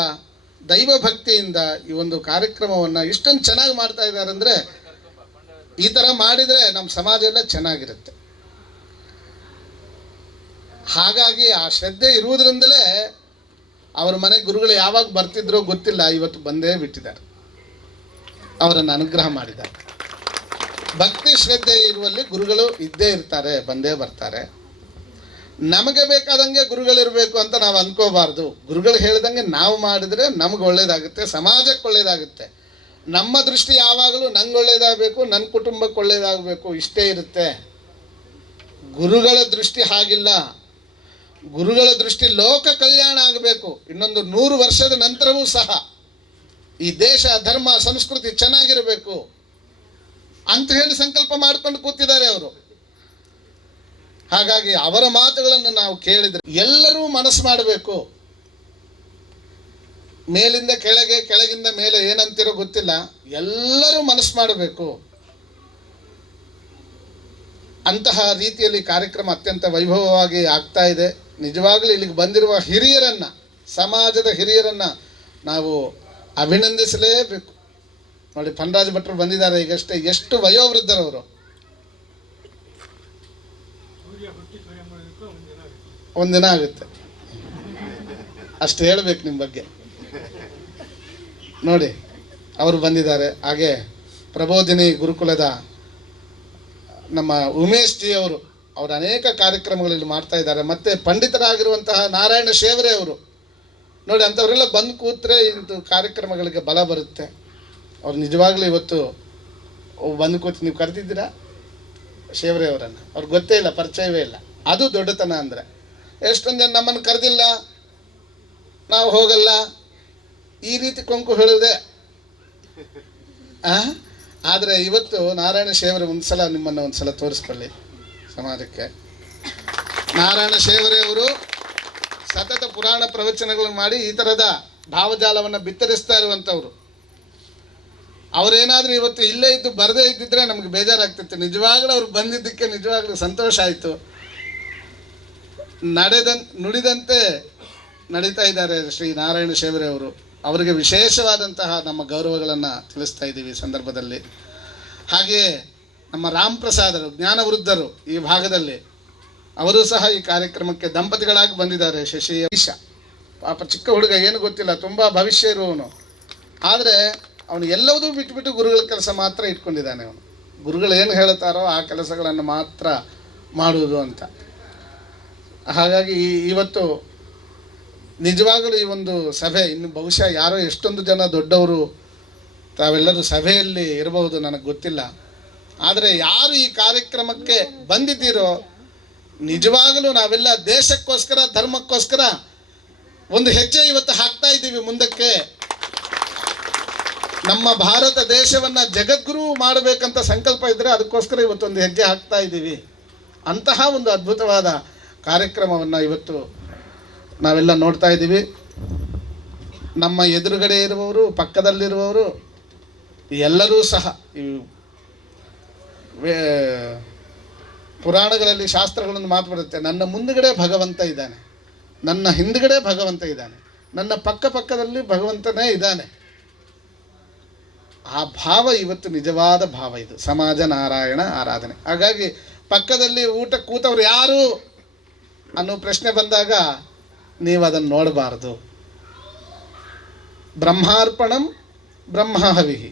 ದೈವಭಕ್ತಿಯಿಂದ ಈ ಒಂದು ಕಾರ್ಯಕ್ರಮವನ್ನು ಇಷ್ಟೊಂದು ಚೆನ್ನಾಗಿ ಮಾಡ್ತಾ ಇದ್ದಾರೆ ಅಂದರೆ, ಈ ಥರ ಮಾಡಿದರೆ ನಮ್ಮ ಸಮಾಜ ಎಲ್ಲ ಚೆನ್ನಾಗಿರುತ್ತೆ. ಹಾಗಾಗಿ ಆ ಶ್ರದ್ಧೆ ಇರುವುದರಿಂದಲೇ ಅವರ ಮನೆಗೆ ಗುರುಗಳು ಯಾವಾಗ ಬರ್ತಿದ್ರೋ ಗೊತ್ತಿಲ್ಲ, ಇವತ್ತು ಬಂದೇ ಬಿಟ್ಟಿದ್ದಾರೆ, ಅವರನ್ನು ಅನುಗ್ರಹ ಮಾಡಿದ್ದಾರೆ. ಭಕ್ತಿ ಶ್ರದ್ಧೆ ಇರುವಲ್ಲಿ ಗುರುಗಳು ಇದ್ದೇ ಇರ್ತಾರೆ, ಬಂದೇ ಬರ್ತಾರೆ. ನಮಗೆ ಬೇಕಾದಂಗೆ ಗುರುಗಳಿರಬೇಕು ಅಂತ ನಾವು ಅಂದ್ಕೋಬಾರ್ದು. ಗುರುಗಳು ಹೇಳ್ದಂಗೆ ನಾವು ಮಾಡಿದರೆ ನಮ್ಗೆ ಒಳ್ಳೇದಾಗುತ್ತೆ, ಸಮಾಜಕ್ಕೆ ಒಳ್ಳೇದಾಗುತ್ತೆ. ನಮ್ಮ ದೃಷ್ಟಿ ಯಾವಾಗಲೂ ನಂಗೆ ಒಳ್ಳೇದಾಗಬೇಕು, ನನ್ನ ಕುಟುಂಬಕ್ಕೆ ಒಳ್ಳೇದಾಗಬೇಕು, ಇಷ್ಟೇ ಇರುತ್ತೆ. ಗುರುಗಳ ದೃಷ್ಟಿ ಹಾಗಿಲ್ಲ. ಗುರುಗಳ ದೃಷ್ಟಿ ಲೋಕ ಕಲ್ಯಾಣ ಆಗಬೇಕು. ಇನ್ನೊಂದು 100 ವರ್ಷದ ನಂತರವೂ ಸಹ ಈ ದೇಶ, ಧರ್ಮ, ಸಂಸ್ಕೃತಿ ಚೆನ್ನಾಗಿರಬೇಕು ಅಂತ ಹೇಳಿ ಸಂಕಲ್ಪ ಮಾಡ್ಕೊಂಡು ಕೂತಿದ್ದಾರೆ ಅವರು. ಹಾಗಾಗಿ ಅವರ ಮಾತುಗಳನ್ನು ನಾವು ಕೇಳಿದ್ರೆ ಎಲ್ಲರೂ ಮನಸ್ಸು ಮಾಡಬೇಕು. ಮೇಲಿಂದ ಕೆಳಗೆ, ಕೆಳಗಿಂದ ಮೇಲೆ ಏನಂತಿರೋ ಗೊತ್ತಿಲ್ಲ, ಎಲ್ಲರೂ ಮನಸ್ಸು ಮಾಡಬೇಕು. ಅಂತಹ ರೀತಿಯಲ್ಲಿ ಕಾರ್ಯಕ್ರಮ ಅತ್ಯಂತ ವೈಭವವಾಗಿ ಆಗ್ತಾ ಇದೆ. ನಿಜವಾಗಲೂ ಇಲ್ಲಿಗೆ ಬಂದಿರುವ ಹಿರಿಯರನ್ನು, ಸಮಾಜದ ಹಿರಿಯರನ್ನು ನಾವು ಅಭಿನಂದಿಸಲೇಬೇಕು. ನೋಡಿ, ಪನ್ರಾಜ್ ಭಟ್ರು ಬಂದಿದ್ದಾರೆ ಈಗಷ್ಟೇ. ಎಷ್ಟು ವಯೋವೃದ್ಧರವರು. ಒಂದಿನ ಆಗುತ್ತೆ ಅಷ್ಟು ಹೇಳಬೇಕು ನಿಮ್ಮ ಬಗ್ಗೆ. ನೋಡಿ, ಅವರು ಬಂದಿದ್ದಾರೆ. ಹಾಗೆ ಪ್ರಬೋಧಿನಿ ಗುರುಕುಲದ ನಮ್ಮ ಉಮೇಶ್ ಜಿ ಅವರು ಅನೇಕ ಕಾರ್ಯಕ್ರಮಗಳಲ್ಲಿ ಮಾಡ್ತಾ ಇದ್ದಾರೆ. ಮತ್ತು ಪಂಡಿತರಾಗಿರುವಂತಹ ನಾರಾಯಣ ಶೇವರೆ ಅವರು ನೋಡಿ, ಅಂಥವರೆಲ್ಲ ಬಂದು ಕೂತ್ರೆ ಇಂಥ ಕಾರ್ಯಕ್ರಮಗಳಿಗೆ ಬಲ ಬರುತ್ತೆ. ಅವ್ರು ನಿಜವಾಗ್ಲೂ ಇವತ್ತು ಬಂದು ಕೂತು ನೀವು ಕರೆದಿದ್ದೀರಾ ಶೇವರೆ ಅವರನ್ನು, ಅವ್ರಿಗೆ ಗೊತ್ತೇ ಇಲ್ಲ, ಪರಿಚಯವೇ ಇಲ್ಲ. ಅದು ದೊಡ್ಡತನ ಅಂದರೆ. ಎಷ್ಟೊಂದು ಜನ ನಮ್ಮನ್ನು ಕರೆದಿಲ್ಲ, ನಾವು ಹೋಗಲ್ಲ, ಈ ರೀತಿ ಕೊಂಕು ಹೇಳುವುದೇ. ಆದರೆ ಇವತ್ತು ನಾರಾಯಣ ಶೇವರೆ ನಿಮ್ಮನ್ನು ಒಂದು ಸಲ ತೋರಿಸ್ಕೊಳ್ಳಿ ಸಮಾಜಕ್ಕೆ. ನಾರಾಯಣ ಶೇವರೆ ಅವರು ಸತತ ಪುರಾಣ ಪ್ರವಚನಗಳನ್ನು ಮಾಡಿ ಈ ಥರದ ಭಾವಜಾಲವನ್ನು ಬಿತ್ತರಿಸ್ತಾ ಇರುವಂಥವ್ರು. ಅವರೇನಾದರೂ ಇವತ್ತು ಇಲ್ಲೇ ಇದ್ದು ಬರದೇ ಇದ್ದಿದ್ರೆ ನಮಗೆ ಬೇಜಾರಾಗ್ತಿತ್ತು. ನಿಜವಾಗ್ಲೂ ಅವ್ರು ಬಂದಿದ್ದಕ್ಕೆ ನಿಜವಾಗ್ಲೂ ಸಂತೋಷ ಆಯಿತು. ನುಡಿದಂತೆ ನಡೀತಾ ಇದ್ದಾರೆ ಶ್ರೀ ನಾರಾಯಣ ಶೇವರೆ ಅವರು. ಅವರಿಗೆ ವಿಶೇಷವಾದಂತಹ ನಮ್ಮ ಗೌರವಗಳನ್ನು ತಿಳಿಸ್ತಾ ಇದ್ದೀವಿ ಈ ಸಂದರ್ಭದಲ್ಲಿ. ಹಾಗೆಯೇ ನಮ್ಮ ರಾಮ್ ಪ್ರಸಾದರು, ಜ್ಞಾನವೃದ್ಧರು ಈ ಭಾಗದಲ್ಲಿ, ಅವರು ಸಹ ಈ ಕಾರ್ಯಕ್ರಮಕ್ಕೆ ದಂಪತಿಗಳಾಗಿ ಬಂದಿದ್ದಾರೆ. ಶಶಿ ಈಶ ಪಾಪ ಚಿಕ್ಕ ಹುಡುಗ, ಏನು ಗೊತ್ತಿಲ್ಲ, ತುಂಬ ಭವಿಷ್ಯ ಇರುವವನು. ಆದರೆ ಅವನು ಎಲ್ಲವೂ ಬಿಟ್ಟುಬಿಟ್ಟು ಗುರುಗಳ ಕೆಲಸ ಮಾತ್ರ ಇಟ್ಕೊಂಡಿದ್ದಾನೆ. ಅವನು ಗುರುಗಳು ಏನು ಹೇಳ್ತಾರೋ ಆ ಕೆಲಸಗಳನ್ನು ಮಾತ್ರ ಮಾಡುವುದು ಅಂತ. ಹಾಗಾಗಿ ಇವತ್ತು ನಿಜವಾಗಲೂ ಈ ಒಂದು ಸಭೆ, ಇನ್ನು ಬಹುಶಃ ಯಾರೋ ಎಷ್ಟೊಂದು ಜನ ದೊಡ್ಡವರು ತಾವೆಲ್ಲರೂ ಸಭೆಯಲ್ಲಿ ಇರಬಹುದು, ನನಗೆ ಗೊತ್ತಿಲ್ಲ. ಆದರೆ ಯಾರು ಈ ಕಾರ್ಯಕ್ರಮಕ್ಕೆ ಬಂದಿದ್ದೀರೋ, ನಿಜವಾಗಲೂ ನಾವೆಲ್ಲ ದೇಶಕ್ಕೋಸ್ಕರ, ಧರ್ಮಕ್ಕೋಸ್ಕರ ಒಂದು ಹೆಜ್ಜೆ ಇವತ್ತು ಹಾಕ್ತಾ ಇದ್ದೀವಿ ಮುಂದಕ್ಕೆ. ನಮ್ಮ ಭಾರತ ದೇಶವನ್ನು ಜಗದ್ಗುರು ಮಾಡಬೇಕಂತ ಸಂಕಲ್ಪ ಇದ್ದರೆ ಅದಕ್ಕೋಸ್ಕರ ಇವತ್ತೊಂದು ಹೆಜ್ಜೆ ಹಾಕ್ತಾ ಇದ್ದೀವಿ. ಅಂತಹ ಒಂದು ಅದ್ಭುತವಾದ ಕಾರ್ಯಕ್ರಮವನ್ನು ಇವತ್ತು ನಾವೆಲ್ಲ ನೋಡ್ತಾ ಇದ್ದೀವಿ. ನಮ್ಮ ಎದುರುಗಡೆ ಇರುವವರು, ಪಕ್ಕದಲ್ಲಿರುವವರು ಎಲ್ಲರೂ ಸಹ ಈ ಪುರಾಣಗಳಲ್ಲಿ ಶಾಸ್ತ್ರಗಳನ್ನು ಮಾತು ಬರುತ್ತೆ, ನನ್ನ ಮುಂದುಗಡೆ ಭಗವಂತ ಇದ್ದಾನೆ, ನನ್ನ ಹಿಂದುಗಡೆ ಭಗವಂತ ಇದ್ದಾನೆ, ನನ್ನ ಪಕ್ಕದಲ್ಲಿ ಭಗವಂತನೇ ಇದ್ದಾನೆ. ಆ ಭಾವ ಇವತ್ತು ನಿಜವಾದ ಭಾವ. ಇದು ಸಮಾಜ ನಾರಾಯಣ ಆರಾಧನೆ. ಹಾಗಾಗಿ ಪಕ್ಕದಲ್ಲಿ ಊಟ ಕೂತವ್ರು ಯಾರು ಅನ್ನೋ ಪ್ರಶ್ನೆ ಬಂದಾಗ ನೀವು ಅದನ್ನು ನೋಡಬಾರ್ದು. ಬ್ರಹ್ಮಾರ್ಪಣಂ ಬ್ರಹ್ಮಹವಿಹಿ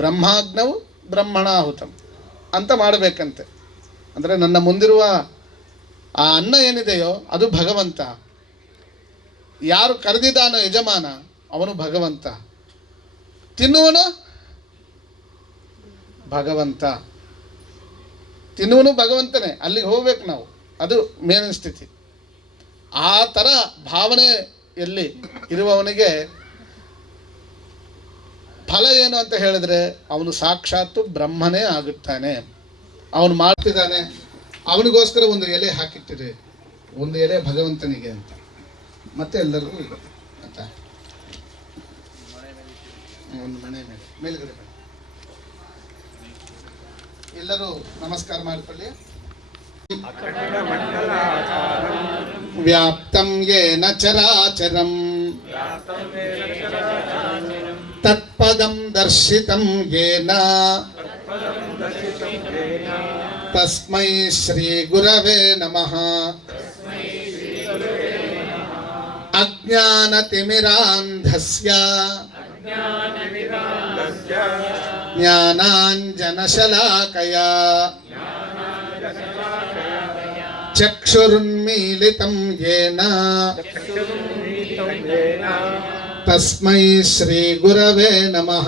ಬ್ರಹ್ಮಾಗ್ನವು ಬ್ರಹ್ಮಣಾಹುತಂ ಅಂತ ಮಾಡಬೇಕಂತೆ. ಅಂದರೆ ನನ್ನ ಮುಂದಿರುವ ಆ ಅನ್ನ ಏನಿದೆಯೋ ಅದು ಭಗವಂತ, ಯಾರು ಕರೆದಿದ್ದಾನೋ ಯಜಮಾನ ಅವನು ಭಗವಂತ, ತಿನ್ನುವನು ಭಗವಂತ, ತಿನ್ನುವನು ಭಗವಂತನೇ. ಅಲ್ಲಿಗೆ ಹೋಗ್ಬೇಕು ನಾವು, ಅದು ಮೇಲಿನ ಸ್ಥಿತಿ. ಆ ಥರ ಭಾವನೆಯಲ್ಲಿ ಇರುವವನಿಗೆ ಫಲ ಏನು ಅಂತ ಹೇಳಿದ್ರೆ ಅವನು ಸಾಕ್ಷಾತ್ತು ಬ್ರಹ್ಮನೇ ಆಗುತ್ತಾನೆ. ಅವನು ಮಾಡ್ತಿದ್ದಾನೆ, ಅವನಿಗೋಸ್ಕರ ಒಂದು ಎಲೆ ಹಾಕಿಟ್ಟಿರಿ, ಒಂದು ಎಲೆ ಭಗವಂತನಿಗೆ ಅಂತ, ಮತ್ತೆ ಎಲ್ಲರಿಗೂ ಈಗ ಅಂತ ಒಂದು ಮನೆ ಮೇಲೆ ಮೇಲ್ಗಡೆ ಎಲ್ಲರೂ ನಮಸ್ಕಾರ ಮಾಡಿಕೊಳ್ಳಿ. ವ್ಯಾಪ್ತಂ ಯೇನ ಚರಾಚರಂ ತತ್ಪದಂ ದರ್ಶಿತಂ ಯೇನ ತಸ್ಮೈ ಶ್ರೀ ಗುರವೇ ನಮಃ. ಅಜ್ಞಾನತಿಮಿರಾಂಧಸ್ಯ ಜ್ಞಾನಾಂಜನಶಲಾಕಯಾ ಚಕ್ಷುರುನ್ಮೀಲಿತಂ ಯೇನ ತಸ್ಮೈ ಶ್ರೀ ಗುರವೇ ನಮಃ.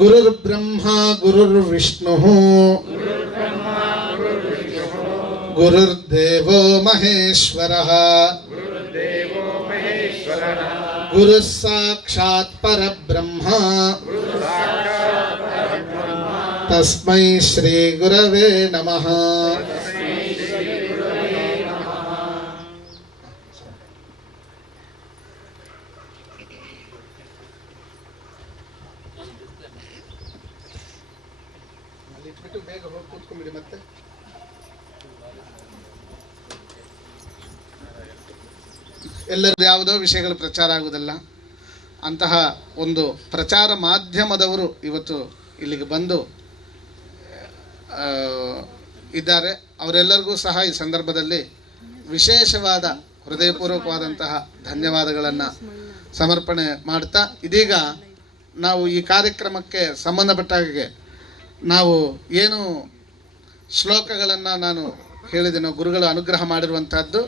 ಗುರುರ್ಬ್ರಹ್ಮ ಗುರುರ್ವಿಷ್ಣುಃ ಗುರುರ್ದೇವೋ ಮಹೇಶ್ವರಃ ಗುರುಃ ಸಾಕ್ಷಾತ್ ಪರಬ್ರಹ್ಮ ತಸ್ಮೈ ಶ್ರೀ ಗುರವೇ ನಮಃ. ಬೇಗ ಹೋಗಿ ಕೂತ್ಕೊಂಡ್ಬಿಡಿ. ಮತ್ತೆ ಎಲ್ಲರದ್ದು ಯಾವುದೋ ವಿಷಯಗಳು ಪ್ರಚಾರ ಆಗುವುದಿಲ್ಲ. ಅಂತಹ ಒಂದು ಪ್ರಚಾರ ಮಾಧ್ಯಮದವರು ಇವತ್ತು ಇಲ್ಲಿಗೆ ಬಂದು ಇದ್ದಾರೆ. ಅವರೆಲ್ಲರಿಗೂ ಸಹ ಈ ಸಂದರ್ಭದಲ್ಲಿ ವಿಶೇಷವಾದ ಹೃದಯಪೂರ್ವಕವಾದಂತಹ ಧನ್ಯವಾದಗಳನ್ನು ಸಮರ್ಪಣೆ ಮಾಡ್ತಾ, ಇದೀಗ ನಾವು ಈ ಕಾರ್ಯಕ್ರಮಕ್ಕೆ ಸಂಬಂಧಪಟ್ಟ ಹಾಗೆ ನಾವು ಏನು ಶ್ಲೋಕಗಳನ್ನು ನಾನು ಹೇಳಿದೆನೋ, ಗುರುಗಳು ಅನುಗ್ರಹ ಮಾಡಿರುವಂಥದ್ದು,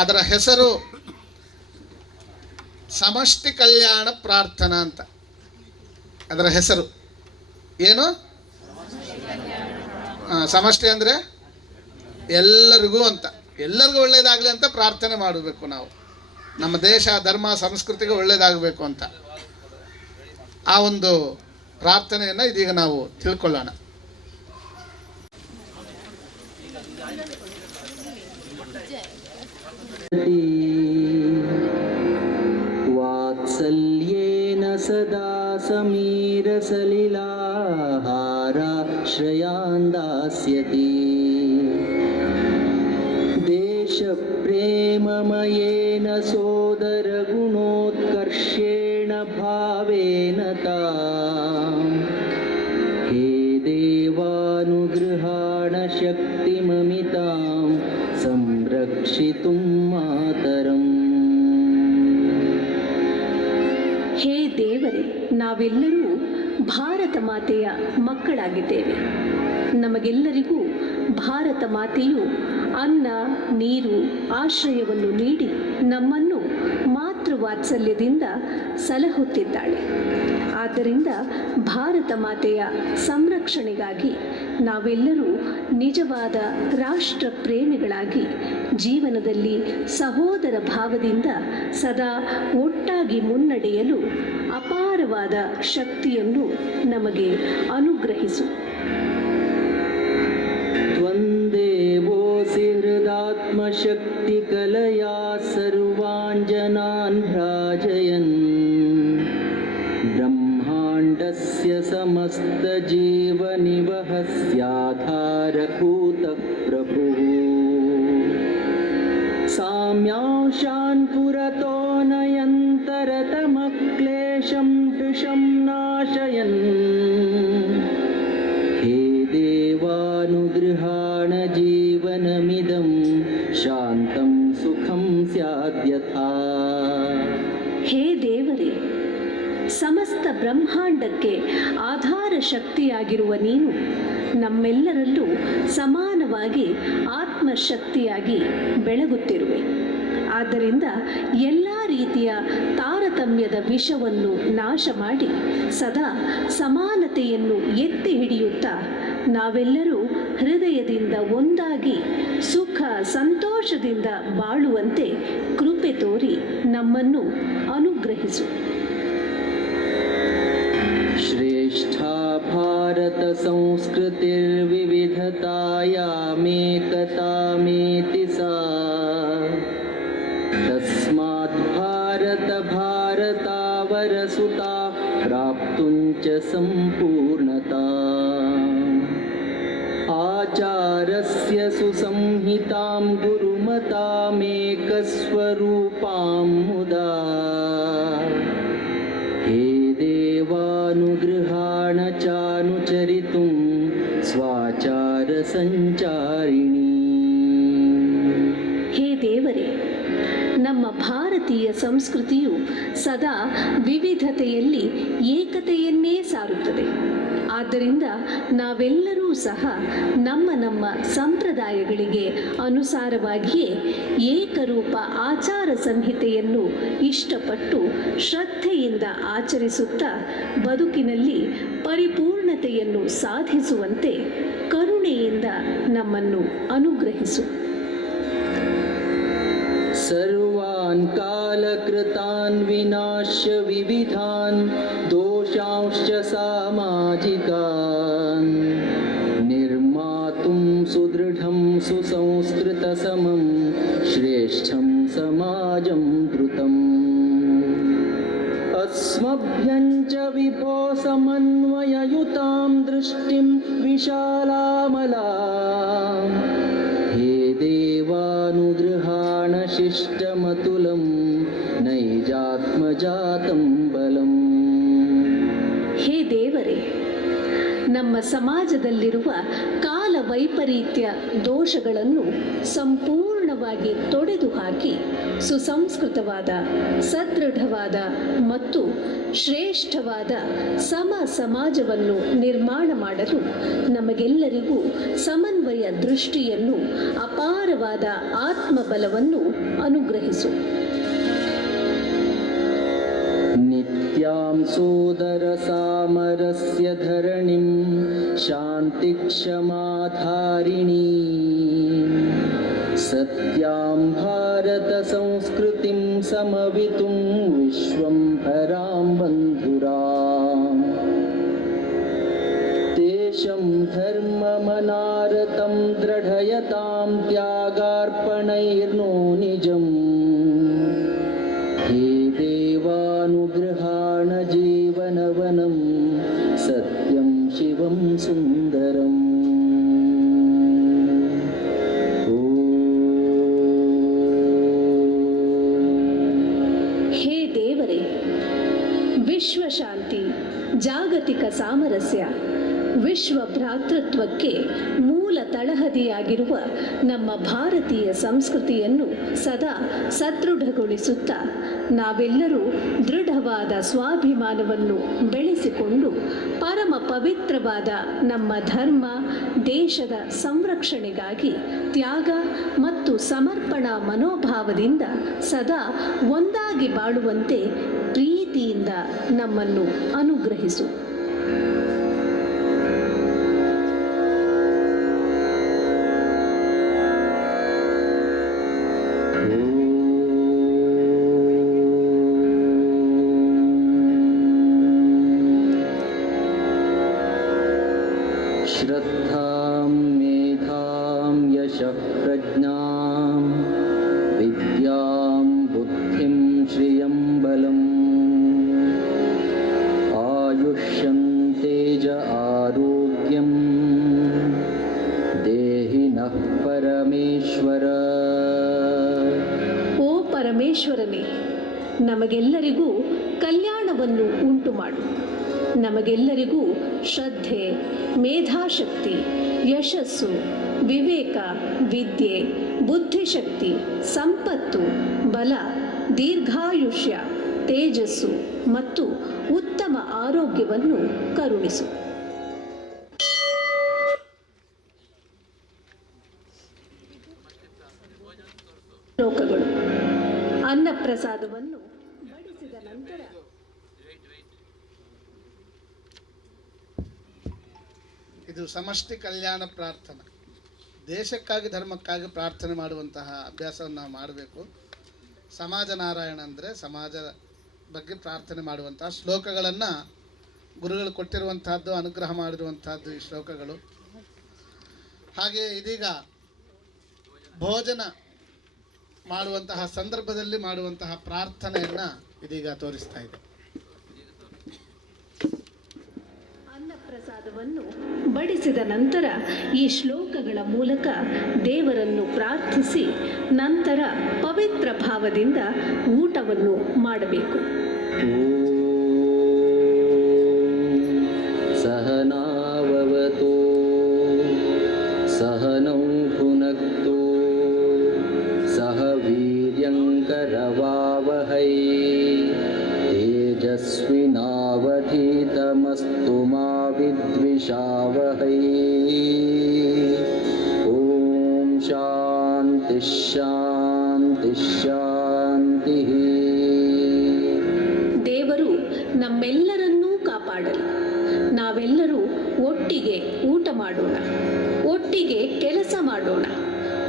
ಅದರ ಹೆಸರು ಸಮಷ್ಟಿ ಕಲ್ಯಾಣ ಪ್ರಾರ್ಥನಾ ಅಂತ. ಅದರ ಹೆಸರು ಏನು? ಸಮಷ್ಟಿ ಅಂದರೆ ಎಲ್ಲರಿಗೂ ಅಂತ, ಎಲ್ಲರಿಗೂ ಒಳ್ಳೆಯದಾಗಲಿ ಅಂತ ಪ್ರಾರ್ಥನೆ ಮಾಡಬೇಕು ನಾವು. ನಮ್ಮ ದೇಶ, ಧರ್ಮ, ಸಂಸ್ಕೃತಿಗೆ ಒಳ್ಳೆಯದಾಗಬೇಕು ಅಂತ ಆ ಒಂದು ಪ್ರಾರ್ಥನೆಯನ್ನು ಇದೀಗ ನಾವು ತಿಳ್ಕೊಳ್ಳೋಣ. ವಾತ್ಸಲ್ಯೇನ ಸದಾ ಸಮೀರಸಲಿಲಾಹಾರಾಶ್ರಯಾನ್ ದಾಸ್ಯತಿ ದೇಶಪ್ರೇಮಮಯೇನ ಸೋದರಗುಣೋತ್ಕರ್ಷೇಣ ಭಾವೇನ ತಾಂ ಹೇ ದೇವಾನುಗೃಹಾಣ ಶಕ್ತಿಮಮಿತಾಂ ಸಂರಕ್ಷಿತುಂ ಮಾತರಂ. ಹೇ ದೇವರೇ, ನಾವೆಲ್ಲರೂ ಭಾರತ ಮಾತೆಯ ಮಕ್ಕಳಾಗಿದ್ದೇವೆ. ನಮಗೆಲ್ಲರಿಗೂ ಭಾರತ ಮಾತೆಯು ಅನ್ನ, ನೀರು, ಆಶ್ರಯವನ್ನು ನೀಡಿ ನಮ್ಮನ್ನು ಮಾತೃವಾತ್ಸಲ್ಯದಿಂದ ಸಲಹುತ್ತಿದ್ದಾಳೆ. ಆದ್ದರಿಂದ ಭಾರತ ಮಾತೆಯ ಸಂರಕ್ಷಣೆಗಾಗಿ ನಾವೆಲ್ಲರೂ ನಿಜವಾದ ರಾಷ್ಟ್ರ ಪ್ರೇಮಿಗಳಾಗಿ ಜೀವನದಲ್ಲಿ ಸಹೋದರ ಭಾವದಿಂದ ಸದಾ ಒಟ್ಟಾಗಿ ಮುನ್ನಡೆಯಲು ಅಪಾರವಾದ ಶಕ್ತಿಯನ್ನು ನಮಗೆ ಅನುಗ್ರಹಿಸು. ತ್ವಂದೇವೋಸಿ ಹೃದಾತ್ಮಶಕ್ತಿಕಲಯಾ ಸರ್ವಾನ್ ಜನಾನ್ ಭ್ರಾಜಯನ್ ಬ್ರಹ್ಮಾಂಡಸ್ಯ ಸಮಸ್ತಜೀವನಿವಹಸ್ಯಾಧಾರಭೂತಃ ಪ್ರಭುಃ ಸಾಮ್ಯಾಂಶಾನ್ ಪುರತೋ ನಯಂತರತಮಕ್ಲೇಶಂ ದುಷಂ ನಾಶಯನ್ ಹೇ ದೇವಾನುಗೃಹಾಣ ಜೀವನಮಿದಂ ಶಾಂತಂ ಸುಖಂ ಸ್ಯಾದ್ಯಥಾ. ಹೇ ದೇವರೇ, ಸಮಸ್ತ ಬ್ರಹ್ಮಾಂಡಕ್ಕೆ ಆಧಾರ ಶಕ್ತಿಯಾಗಿರುವ ನೀನು ನಮ್ಮೆಲ್ಲರಲ್ಲೂ ಸಮಾನವಾಗಿ ಆತ್ಮಶಕ್ತಿಯಾಗಿ ಬೆಳಗುತ್ತಿರುವೆ. ಆದ್ದರಿಂದ ಎಲ್ಲ ರೀತಿಯ ತಾರತಮ್ಯದ ವಿಷವನ್ನು ನಾಶ ಮಾಡಿ ಸದಾ ಸಮಾನತೆಯನ್ನು ಎತ್ತಿ ಹಿಡಿಯುತ್ತಾ ನಾವೆಲ್ಲರೂ ಹೃದಯದಿಂದ ಒಂದಾಗಿ ಸುಖ ಸಂತೋಷದಿಂದ ಬಾಳುವಂತೆ ಕೃಪೆ ತೋರಿ ನಮ್ಮನ್ನು ಅನುಗ್ರಹಿಸು. ಶ್ರೇಷ್ಠಾ ಭಾರತ ಸಂಸ್ಕೃತಿರ್ವಿವಿಧತಾಯಾಮೇಕತಾಮೇತಿ ಸಾ ತಸ್ಮಾತ್ ಭಾರತ ಭಾರತಾವರಸುತಾ ಪ್ರಾಪ್ತುಂಚ ಸಂಪೂರ್ಣತಾ. ಆಚಾರಸ್ಯ ಸುಸಂಹಿತಾಂ ಗುರುಮತಾಮೇಕಸ್ವರೂಪಾಂ ಮುದಾ ಹೇ ದೇವಾನುಗೃಹಾಣ ಚಾನುಚರಿತುಂ ಸ್ವಾಚಾರ ಸಂಚಾರಿಣಿ. ಹೇ ದೇವರೇ, ನಮ್ಮ ಭಾರತೀಯ ಸಂಸ್ಕೃತಿಯು ಸದಾ ವಿವಿಧತೆಯಲ್ಲಿ ಏಕತೆಯನ್ನೇ ಸಾರುತ್ತದೆ. ಆದ್ದರಿಂದ ನಾವೆಲ್ಲರೂ ಸಹ ನಮ್ಮ ನಮ್ಮ ಸಂಪ್ರದಾಯಗಳಿಗೆ ಅನುಸಾರವಾಗಿಯೇ ಏಕರೂಪ ಆಚಾರ ಸಂಹಿತೆಯನ್ನು ಇಷ್ಟಪಟ್ಟು ಶ್ರದ್ಧೆಯಿಂದ ಆಚರಿಸುತ್ತಾ ಬದುಕಿನಲ್ಲಿ ಪರಿಪೂರ್ಣತೆಯನ್ನು ಸಾಧಿಸುವಂತೆ ಕರುಣೆಯಿಂದ ನಮ್ಮನ್ನು ಅನುಗ್ರಹಿಸು. ಸರ್ವಾನ್ ಕಾಲಕೃತಾನ್ ವಿನಾಶ್ಯ ವಿವಿಧಾನ್ ದೋಷಾಂಶ್ಚ ಸಾಮಾಜಿಕಾನ್ ನಿರ್ಮಾತುಂ ಸುದೃಢಂ ಸುಸಂಸ್ಕೃತಸಮಂ ಶ್ರೇಷ್ಠಂ ಸಮಾಜಂ ಧೃತಂ. ಅಸ್ಮಭ್ಯಂಚ ವಿಭೋ ಸಮನ್ವಯಯುತಾಂ ದೃಷ್ಟಿಂ ವಿಶಾಲಾಮಲಾಂ ಹೇ ದೇವಾನುಗೃಹಾಣ ಶಿಷ್ಟಮತುಲಂ ನೈಜಾತ್ಮಜಾತಂ ಬಲಂ. ಹೇ ದೇವರೇ, ನಮ್ಮ ಸಮಾಜದಲ್ಲಿರುವ ಕಾಲ ವೈಪರೀತ್ಯ ದೋಷಗಳನ್ನು ಸಂಪೂರ್ಣವಾಗಿ ತೊಡೆದು ಹಾಕಿ ಸುಸಂಸ್ಕೃತವಾದ, ಸದೃಢವಾದ ಮತ್ತು ಶ್ರೇಷ್ಠವಾದ ಸಮ ಸಮಾಜವನ್ನು ನಿರ್ಮಾಣ ಮಾಡಲು ನಮಗೆಲ್ಲರಿಗೂ ಸಮನ್ವಯ ದೃಷ್ಟಿಯನ್ನು, ಅಪಾರವಾದ ಆತ್ಮಬಲವನ್ನು ಅನುಗ್ರಹಿಸು. ನಿತ್ಯಾಂ ಸೋದರ ಸಾಮರಸ್ಯ ಧರಣಿಂ ಶಾಂತಿ ಕ್ಷಮಾಧಾರಿಣೀ ಸತ್ಯಾಂ ಭಾರತ ಸಂಸ್ಕೃತಿಂ ಸಮವಿತುಂ ವಿಶ್ವಂ ಪರಾಂ ಬಂಧುರಾಂ. ತೇಷಂ ಧರ್ಮಮನಾರತಂ ದೃಢಯತಾಂ ತ್ಯಾಗಾರ್ಪಣೈರ್ನೋ ನಿಜಂ. ಹೇ ದೇವಾನುಗೃಹಾಣ ಜೀವನವನಂ ಸತ್ಯಂ ಶಿವಂ ಸುಂದರಂ. ಹೇ ದೇವರೇ, ವಿಶ್ವಶಾಂತಿ, ಜಾಗತಿಕ ಸಾಮರಸ್ಯ, ವಿಶ್ವ ಭ್ರಾತೃತ್ವಕ್ಕೆ ಮೂಲ ತಳಹದಿಯಾಗಿರುವ ನಮ್ಮ ಭಾರತೀಯ ಸಂಸ್ಕೃತಿಯನ್ನು ಸದಾ ಸದೃಢಗೊಳಿಸುತ್ತಾ ನಾವೆಲ್ಲರೂ ದೃಢವಾದ ಸ್ವಾಭಿಮಾನವನ್ನು ಬೆಳೆಸಿಕೊಂಡು ಪರಮ ಪವಿತ್ರವಾದ ನಮ್ಮ ಧರ್ಮ, ದೇಶದ ಸಂರಕ್ಷಣೆಗಾಗಿ ತ್ಯಾಗ ಮತ್ತು ಸಮರ್ಪಣಾ ಮನೋಭಾವದಿಂದ ಸದಾ ಒಂದಾಗಿ ಬಾಳುವಂತೆ ಪ್ರೀತಿಯಿಂದ ನಮ್ಮನ್ನು ಅನುಗ್ರಹಿಸು. ನಮಗೆಲ್ಲರಿಗೂ ಕಲ್ಯಾಣವನ್ನು ಉಂಟು ಮಾಡು. ನಮಗೆಲ್ಲರಿಗೂ ಶ್ರದ್ಧೆ, ಮೇಧಾಶಕ್ತಿ, ಯಶಸ್ಸು, ವಿವೇಕ, ವಿದ್ಯೆ, ಬುದ್ಧಿಶಕ್ತಿ, ಸಂಪತ್ತು, ಬಲ, ದೀರ್ಘಾಯುಷ್ಯ, ತೇಜಸ್ಸು ಮತ್ತು ಉತ್ತಮ ಆರೋಗ್ಯವನ್ನು ಕರುಣಿಸು. ಶ್ಲೋಕಗಳು. ಅನ್ನಪ್ರಸಾದವನ್ನು ಬಡಿಸಿದ ನಂತರ ಇದು ಸಮಷ್ಟಿ ಕಲ್ಯಾಣ ಪ್ರಾರ್ಥನೆ. ದೇಶಕ್ಕಾಗಿ ಧರ್ಮಕ್ಕಾಗಿ ಪ್ರಾರ್ಥನೆ ಮಾಡುವಂತಹ ಅಭ್ಯಾಸವನ್ನು ನಾವು ಮಾಡಬೇಕು. ಸಮಾಜ ನಾರಾಯಣ ಅಂದರೆ ಸಮಾಜದ ಬಗ್ಗೆ ಪ್ರಾರ್ಥನೆ ಮಾಡುವಂತಹ ಶ್ಲೋಕಗಳನ್ನು ಗುರುಗಳು ಕೊಟ್ಟಿರುವಂತಹದ್ದು, ಅನುಗ್ರಹ ಮಾಡಿರುವಂತಹದ್ದು ಈ ಶ್ಲೋಕಗಳು. ಹಾಗೆ ಇದೀಗ ಭೋಜನ ಮಾಡುವಂತಹ ಸಂದರ್ಭದಲ್ಲಿ ಮಾಡುವಂತಹ ಪ್ರಾರ್ಥನೆಯನ್ನು ಇದೀಗ ತೋರಿಸ್ತಾ ಇದೆ. ಅನ್ನಪ್ರಸಾದವನ್ನು ಬಡಿಸಿದ ನಂತರ ಈ ಶ್ಲೋಕಗಳ ಮೂಲಕ ದೇವರನ್ನು ಪ್ರಾರ್ಥಿಸಿ ನಂತರ ಪವಿತ್ರ ಭಾವದಿಂದ ಊಟವನ್ನು ಮಾಡಬೇಕು. ಸಹನಾವವತು ಸಹನೌ ಭುನಕ್ತು ಸಹ ವೀರ್ಯಂಕರವಾವಹೈ ತೇಜಸ್ವಿನಾವಧೀತಮಸ್ತು ಮಾ ವಿದ್ವಿಷಾವಹೈ. ಓಂ ಶಾಂತಿ ಶಾಂತಿ ಶಾಂತಿ. ದೇವರು ನಮ್ಮೆಲ್ಲರನ್ನೂ ಕಾಪಾಡಲಿ. ನಾವೆಲ್ಲರೂ ಒಟ್ಟಿಗೆ ಊಟ ಮಾಡೋಣ, ಒಟ್ಟಿಗೆ ಕೆಲಸ ಮಾಡೋಣ,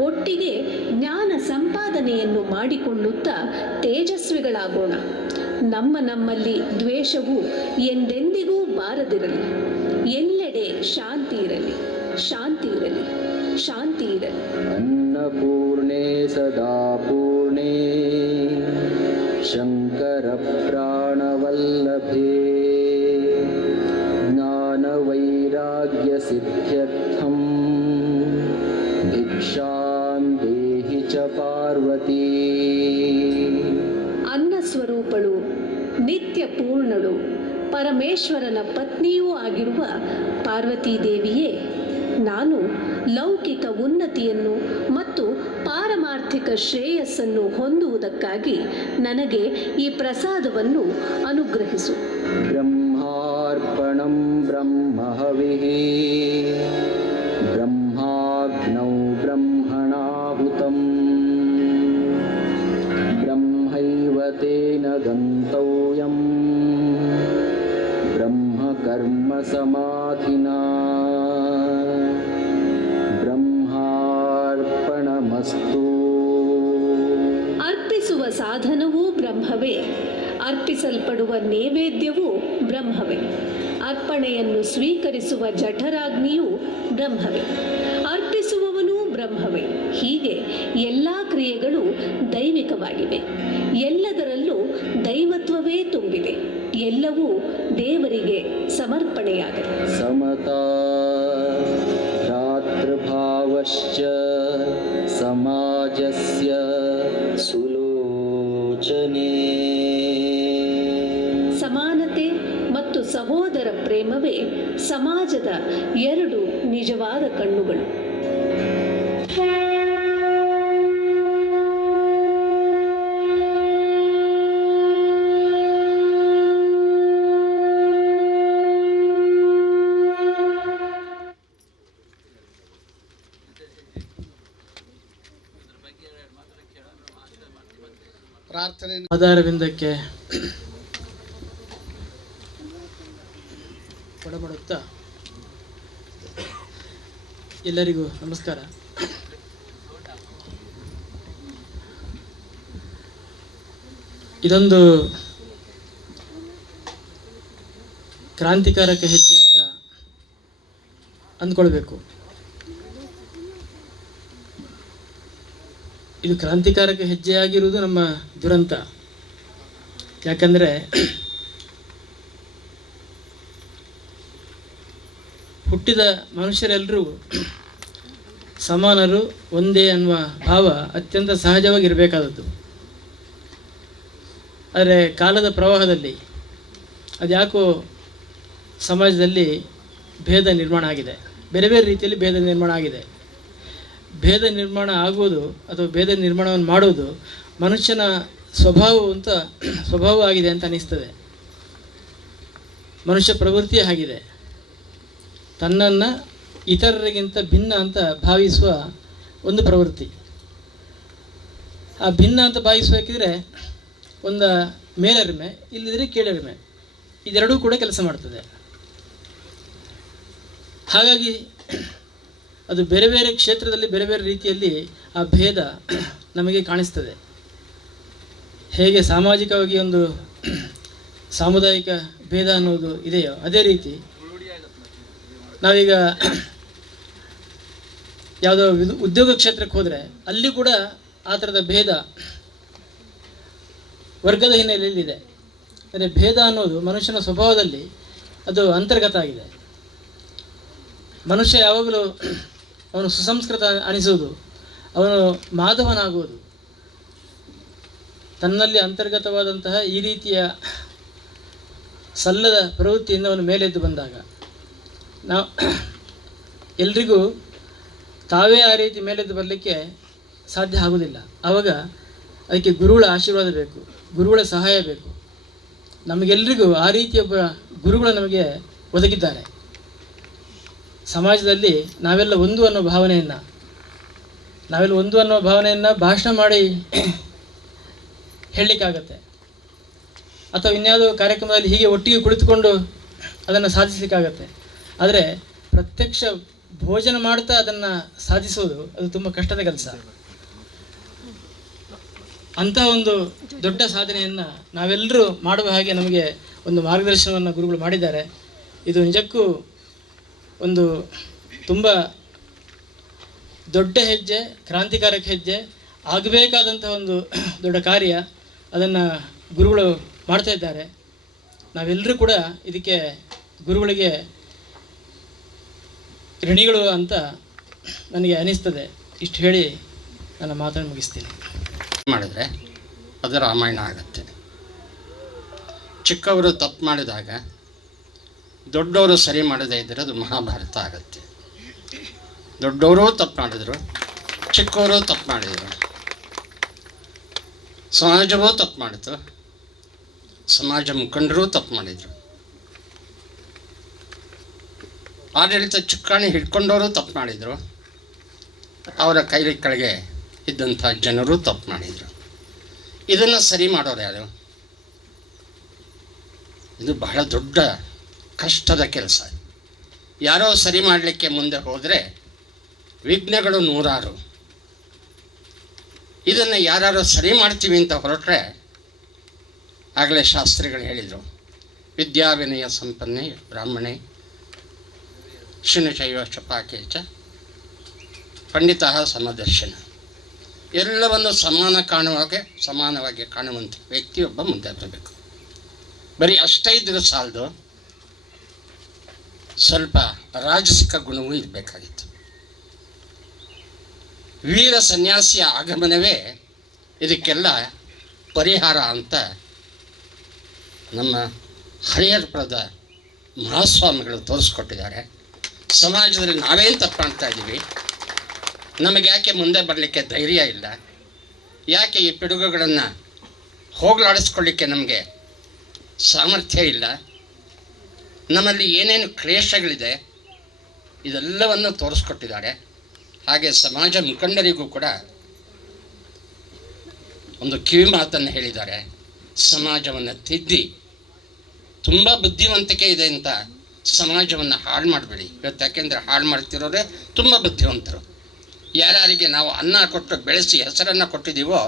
ಒಟ್ಟಿಗೆ ಜ್ಞಾನ ಸಂಪಾದನೆಯನ್ನು ಮಾಡಿಕೊಳ್ಳುತ್ತಾ ತೇಜಸ್ವಿಗಳಾಗೋಣ. ನಮ್ಮಲ್ಲಿ ದ್ವೇಷವು ಎಂದೆಂದಿಗೂ ಬಾರದಿರಲಿ. ಎಲ್ಲೆಡೆ ಶಾಂತಿ ಇರಲಿ, ಶಾಂತಿ ಇರಲಿ, ಶಾಂತಿ ಇರಲಿ. ಅನ್ನಪೂರ್ಣೆ ಸದಾ ಪೂರ್ಣೆ ಶಂಕರ ಪ್ರಾಣವಲ್ಲಭೆ ಜ್ಞಾನವೈರಾಗ್ಯ ಸಿದ್ಧ್ಯರ್ಥಂ ಭಿಕ್ಷಾಂ ದೇಹಿ ಚ ಪಾರ್ವತಿ. ಅನ್ನ ಸ್ವರೂಪಳು, ನಿತ್ಯ ಪೂರ್ಣಳು, ಪರಮೇಶ್ವರನ ಪತ್ನಿಯೂ ಆಗಿರುವ ಪಾರ್ವತೀ ದೇವಿಯೇ, ನಾನು ಲೌಕಿಕ ಉನ್ನತಿಯನ್ನು ಮತ್ತು ಪಾರಮಾರ್ಥಿಕ ಶ್ರೇಯಸ್ಸನ್ನು ಹೊಂದುವುದಕ್ಕಾಗಿ ನನಗೆ ಈ ಪ್ರಸಾದವನ್ನು ಅನುಗ್ರಹಿಸು. ಬ್ರಹ್ಮಾರ್ಪಣಂ ಬ್ರಹ್ಮಹವಿಃ ಬ್ರಹ್ಮಾಗ್ನೌ ಬ್ರಹ್ಮಣಾಹುತಂ ಬ್ರಹ್ಮೈವ ತೇನ ಗಂತವ್ಯಂ ಬ್ರಹ್ಮಕರ್ಮ ಸಮಾಧಿನಾ ಬ್ರಹ್ಮಾರ್ಪಣಮಸ್ತು. ಅರ್ಪಿಸುವ ಸಾಧನವೂ ಬ್ರಹ್ಮವೇ, ಅರ್ಪಿಸಲ್ಪಡುವ ನೈವೇದ್ಯವೂ ಬ್ರಹ್ಮವೇ, ಅರ್ಪಣೆಯನ್ನು ಸ್ವೀಕರಿಸುವ ಜಠರಾಗ್ನಿಯೂ ಬ್ರಹ್ಮವೇ, ಅರ್ಪಿಸುವವನೂ ಬ್ರಹ್ಮವೇ. ಹೀಗೆ ಎಲ್ಲ ಕ್ರಿಯೆಗಳು ದೈವಿಕವಾಗಿವೆ. ಎಲ್ಲದರಲ್ಲೂ ದೈವತ್ವವೇ ತುಂಬಿದೆ. ಎಲ್ಲವೂ ದೇವರಿಗೆ ಸಮರ್ಪಣೆಯಾಗಲಿ. ಸಮತಾ ಭ್ರಾತೃಭಾವಶ್ಚ ಸಮಾಜಸ್ಯ ಸುಲೋಚನೆ. ಸಮಾನತೆ ಮತ್ತು ಸಹೋದರ ಪ್ರೇಮವೇ ಸಮಾಜದ ಎರಡು ನಿಜವಾದ ಕಣ್ಣುಗಳು. ಪ್ರಾರ್ಥನೆ ಆಧಾರವಿಂದಕ್ಕೆ ಕೊಡಮಾಡುತ್ತಾ ಎಲ್ಲರಿಗೂ ನಮಸ್ಕಾರ. ಇದೊಂದು ಕ್ರಾಂತಿಕಾರಕ ಹೆಜ್ಜೆ ಅಂತ ಅಂದ್ಕೊಳ್ಬೇಕು. ಇದು ಕ್ರಾಂತಿಕಾರಕ ಹೆಜ್ಜೆಯಾಗಿರುವುದು ನಮ್ಮ ದುರಂತ. ಯಾಕಂದರೆ ಹುಟ್ಟಿದ ಮನುಷ್ಯರೆಲ್ಲರೂ ಸಮಾನರು, ಒಂದೇ ಅನ್ನುವ ಭಾವ ಅತ್ಯಂತ ಸಹಜವಾಗಿರಬೇಕಾದದ್ದು. ಆದರೆ ಕಾಲದ ಪ್ರವಾಹದಲ್ಲಿ ಅದ್ಯಾಕೋ ಸಮಾಜದಲ್ಲಿ ಭೇದ ನಿರ್ಮಾಣ ಆಗಿದೆ, ಬೇರೆ ಬೇರೆ ರೀತಿಯಲ್ಲಿ ಭೇದ ನಿರ್ಮಾಣ ಆಗಿದೆ. ಭೇದ ನಿರ್ಮಾಣ ಆಗುವುದು ಅಥವಾ ಭೇದ ನಿರ್ಮಾಣವನ್ನು ಮಾಡುವುದು ಮನುಷ್ಯನ ಸ್ವಭಾವ ಆಗಿದೆ ಅಂತ ಅನಿಸ್ತದೆ. ಮನುಷ್ಯ ಪ್ರವೃತ್ತಿಯೇ ಆಗಿದೆ. ತನ್ನನ್ನು ಇತರರಿಗಿಂತ ಭಿನ್ನ ಅಂತ ಭಾವಿಸುವ ಒಂದು ಪ್ರವೃತ್ತಿ. ಆ ಭಿನ್ನ ಅಂತ ಭಾವಿಸಬೇಕಿದ್ರೆ ಒಂದು ಮೇಲರಿಮೆ, ಇಲ್ಲದಿದ್ದರೆ ಕೀಳರಿಮೆ, ಇದೆರಡೂ ಕೂಡ ಕೆಲಸ ಮಾಡ್ತದೆ. ಹಾಗಾಗಿ ಅದು ಬೇರೆ ಬೇರೆ ಕ್ಷೇತ್ರದಲ್ಲಿ ಬೇರೆ ಬೇರೆ ರೀತಿಯಲ್ಲಿ ಆ ಭೇದ ನಮಗೆ ಕಾಣಿಸ್ತದೆ. ಹೇಗೆ ಸಾಮಾಜಿಕವಾಗಿ ಒಂದು ಸಾಮುದಾಯಿಕ ಭೇದ ಅನ್ನೋದು ಇದೆಯೋ ಅದೇ ರೀತಿ ನಾವೀಗ ಯಾವುದೋ ಉದ್ಯೋಗ ಕ್ಷೇತ್ರಕ್ಕೆ ಹೋದರೆ ಅಲ್ಲಿ ಕೂಡ ಆ ಥರದ ಭೇದ ವರ್ಗದ ಹಿನ್ನೆಲೆಯಲ್ಲಿದೆ. ಅಂದರೆ ಭೇದ ಅನ್ನೋದು ಮನುಷ್ಯನ ಸ್ವಭಾವದಲ್ಲಿ ಅದು ಅಂತರ್ಗತ ಆಗಿದೆ. ಮನುಷ್ಯ ಯಾವಾಗಲೂ ಅವನು ಸುಸಂಸ್ಕೃತ ಅನಿಸುವುದು, ಅವನು ಮಾಧವನಾಗುವುದು ತನ್ನಲ್ಲಿ ಅಂತರ್ಗತವಾದಂತಹ ಈ ರೀತಿಯ ಸಲ್ಲದ ಪ್ರವೃತ್ತಿಯಿಂದ ಅವನು ಮೇಲೆದ್ದು ಬಂದಾಗ. ನಾವು ಎಲ್ರಿಗೂ ತಾವೇ ಆ ರೀತಿ ಮೇಲೆದ್ದು ಬರಲಿಕ್ಕೆ ಸಾಧ್ಯ ಆಗೋದಿಲ್ಲ. ಆವಾಗ ಅದಕ್ಕೆ ಗುರುಗಳ ಆಶೀರ್ವಾದ ಬೇಕು, ಗುರುಗಳ ಸಹಾಯ ಬೇಕು. ನಮಗೆಲ್ಲರಿಗೂ ಆ ರೀತಿಯೊಬ್ಬ ಗುರುಗಳು ನಮಗೆ ಒದಗಿದ್ದಾರೆ. ಸಮಾಜದಲ್ಲಿ ನಾವೆಲ್ಲ ಒಂದು ಅನ್ನೋ ಭಾವನೆಯನ್ನು ಭಾಷಣ ಮಾಡಿ ಹೇಳಲಿಕ್ಕಾಗತ್ತೆ, ಅಥವಾ ಇನ್ಯಾವುದೋ ಕಾರ್ಯಕ್ರಮದಲ್ಲಿ ಹೀಗೆ ಒಟ್ಟಿಗೆ ಕುಳಿತುಕೊಂಡು ಅದನ್ನು ಸಾಧಿಸಲಿಕ್ಕಾಗತ್ತೆ. ಆದರೆ ಪ್ರತ್ಯಕ್ಷ ಭೋಜನ ಮಾಡ್ತಾ ಅದನ್ನು ಸಾಧಿಸೋದು ಅದು ತುಂಬ ಕಷ್ಟದ ಕೆಲಸ. ಅಂತಹ ಒಂದು ದೊಡ್ಡ ಸಾಧನೆಯನ್ನು ನಾವೆಲ್ಲರೂ ಮಾಡುವ ಹಾಗೆ ನಮಗೆ ಒಂದು ಮಾರ್ಗದರ್ಶನವನ್ನು ಗುರುಗಳು ಮಾಡಿದ್ದಾರೆ. ಇದು ನಿಜಕ್ಕೂ ಒಂದು ತುಂಬ ದೊಡ್ಡ ಹೆಜ್ಜೆ, ಕ್ರಾಂತಿಕಾರಕ ಹೆಜ್ಜೆ, ಆಗಬೇಕಾದಂತಹ ಒಂದು ದೊಡ್ಡ ಕಾರ್ಯ. ಅದನ್ನು ಗುರುಗಳು ಮಾಡ್ತಾ ಇದ್ದಾರೆ. ನಾವೆಲ್ಲರೂ ಕೂಡ ಇದಕ್ಕೆ ಗುರುಗಳಿಗೆ ಋಣಿಗಳು ಅಂತ ನನಗೆ ಅನಿಸ್ತದೆ. ಇಷ್ಟು ಹೇಳಿ ನನ್ನ ಮಾತನ್ನು ಮುಗಿಸ್ತೀನಿ. ಮಾಡಿದ್ರೆ ಅದು ರಾಮಾಯಣ ಆಗುತ್ತೆ. ಚಿಕ್ಕವರು ತಪ್ಪು ಮಾಡಿದಾಗ ದೊಡ್ಡವರು ಸರಿ ಮಾಡದೇ ಇದ್ದರೆ ಅದು ಮಹಾಭಾರತ ಆಗುತ್ತೆ. ದೊಡ್ಡವರು ತಪ್ಪು ಮಾಡಿದರು, ಚಿಕ್ಕವರು ತಪ್ಪು ಮಾಡಿದರು, ಸಮಾಜವೂ ತಪ್ಪು ಮಾಡಿತು, ಸಮಾಜ ಮುಖಂಡರು ತಪ್ಪು ಮಾಡಿದರು, ಆಡಳಿತ ಚುಕ್ಕಾಣಿ ಹಿಡ್ಕೊಂಡವರು ತಪ್ಪು ಮಾಡಿದರು, ಅವರ ಕೈ ಕೆಳಗೆ ಇದ್ದಂಥ ಜನರು ತಪ್ಪು ಮಾಡಿದರು. ಇದನ್ನು ಸರಿ ಮಾಡೋರು ಯಾರು? ಇದು ಬಹಳ ದೊಡ್ಡ ಕಷ್ಟದ ಕೆಲಸ. ಯಾರೋ ಸರಿ ಮಾಡಲಿಕ್ಕೆ ಮುಂದೆ ಹೋದರೆ ವಿಘ್ನಗಳು ನೂರಾರು. ಇದನ್ನು ಯಾರು ಸರಿ ಮಾಡ್ತೀವಿ ಅಂತ ಹೊರಟ್ರೆ, ಆಗಲೇ ಶಾಸ್ತ್ರಿಗಳು ಹೇಳಿದರು, ವಿದ್ಯಾವಿನಯ ಸಂಪನ್ನೆ ಬ್ರಾಹ್ಮಣೆ ಶುನಶೈವ ಶಪಾಕೆ ಚ ಪಂಡಿತ ಸಮದರ್ಶನ. ಎಲ್ಲವನ್ನು ಸಮಾನವಾಗಿ ಕಾಣುವಂಥ ವ್ಯಕ್ತಿಯೊಬ್ಬ ಮುಂದೆ ಬರಬೇಕು. ಬರೀ ಅಷ್ಟೇ ಇದ್ದರೂ ಸಾಲದು, ಸ್ವಲ್ಪ ರಾಜಸಿಕ ಗುಣವೂ ಇರಬೇಕಾಗಿತ್ತು. ವೀರ ಸನ್ಯಾಸಿಯ ಆಗಮನವೇ ಇದಕ್ಕೆಲ್ಲ ಪರಿಹಾರ ಅಂತ ನಮ್ಮ ಹರಿಹರಪುರದ ಮಹಾಸ್ವಾಮಿಗಳು ತೋರಿಸ್ಕೊಟ್ಟಿದ್ದಾರೆ. ಸಮಾಜದಲ್ಲಿ ನಾವೇನು ತಪ್ಪು ಮಾಡ್ತಾ ಇದ್ದೀವಿ, ನಮಗೆ ಯಾಕೆ ಮುಂದೆ ಬರಲಿಕ್ಕೆ ಧೈರ್ಯ ಇಲ್ಲ, ಯಾಕೆ ಈ ಪಿಡುಗುಗಳನ್ನು ಹೋಗಲಾಡಿಸ್ಕೊಳ್ಳಿಕ್ಕೆ ನಮಗೆ ಸಾಮರ್ಥ್ಯ ಇಲ್ಲ, ನಮ್ಮಲ್ಲಿ ಏನೇನು ಕ್ಲೇಶಗಳಿದೆ ಇದೆಲ್ಲವನ್ನು ತೋರಿಸ್ಕೊಟ್ಟಿದ್ದಾರೆ. ಹಾಗೆ ಸಮಾಜ ಮುಖಂಡರಿಗೂ ಕೂಡ ಒಂದು ಕಿವಿ ಮಾತನ್ನು ಹೇಳಿದ್ದಾರೆ, ಸಮಾಜವನ್ನು ತಿದ್ದಿ, ತುಂಬ ಬುದ್ಧಿವಂತಿಕೆ ಇದೆ ಅಂತ ಸಮಾಜವನ್ನು ಹಾಳು ಮಾಡಬೇಡಿ. ಇವತ್ತು ಯಾಕೆಂದರೆ ಹಾಳು ಮಾಡ್ತಿರೋರೆ ತುಂಬ ಬುದ್ಧಿವಂತರು. ಯಾರ್ಯಾರಿಗೆ ನಾವು ಅನ್ನ ಕೊಟ್ಟು ಬೆಳೆಸಿ ಹೆಸರನ್ನು ಕೊಟ್ಟಿದ್ದೀವೋ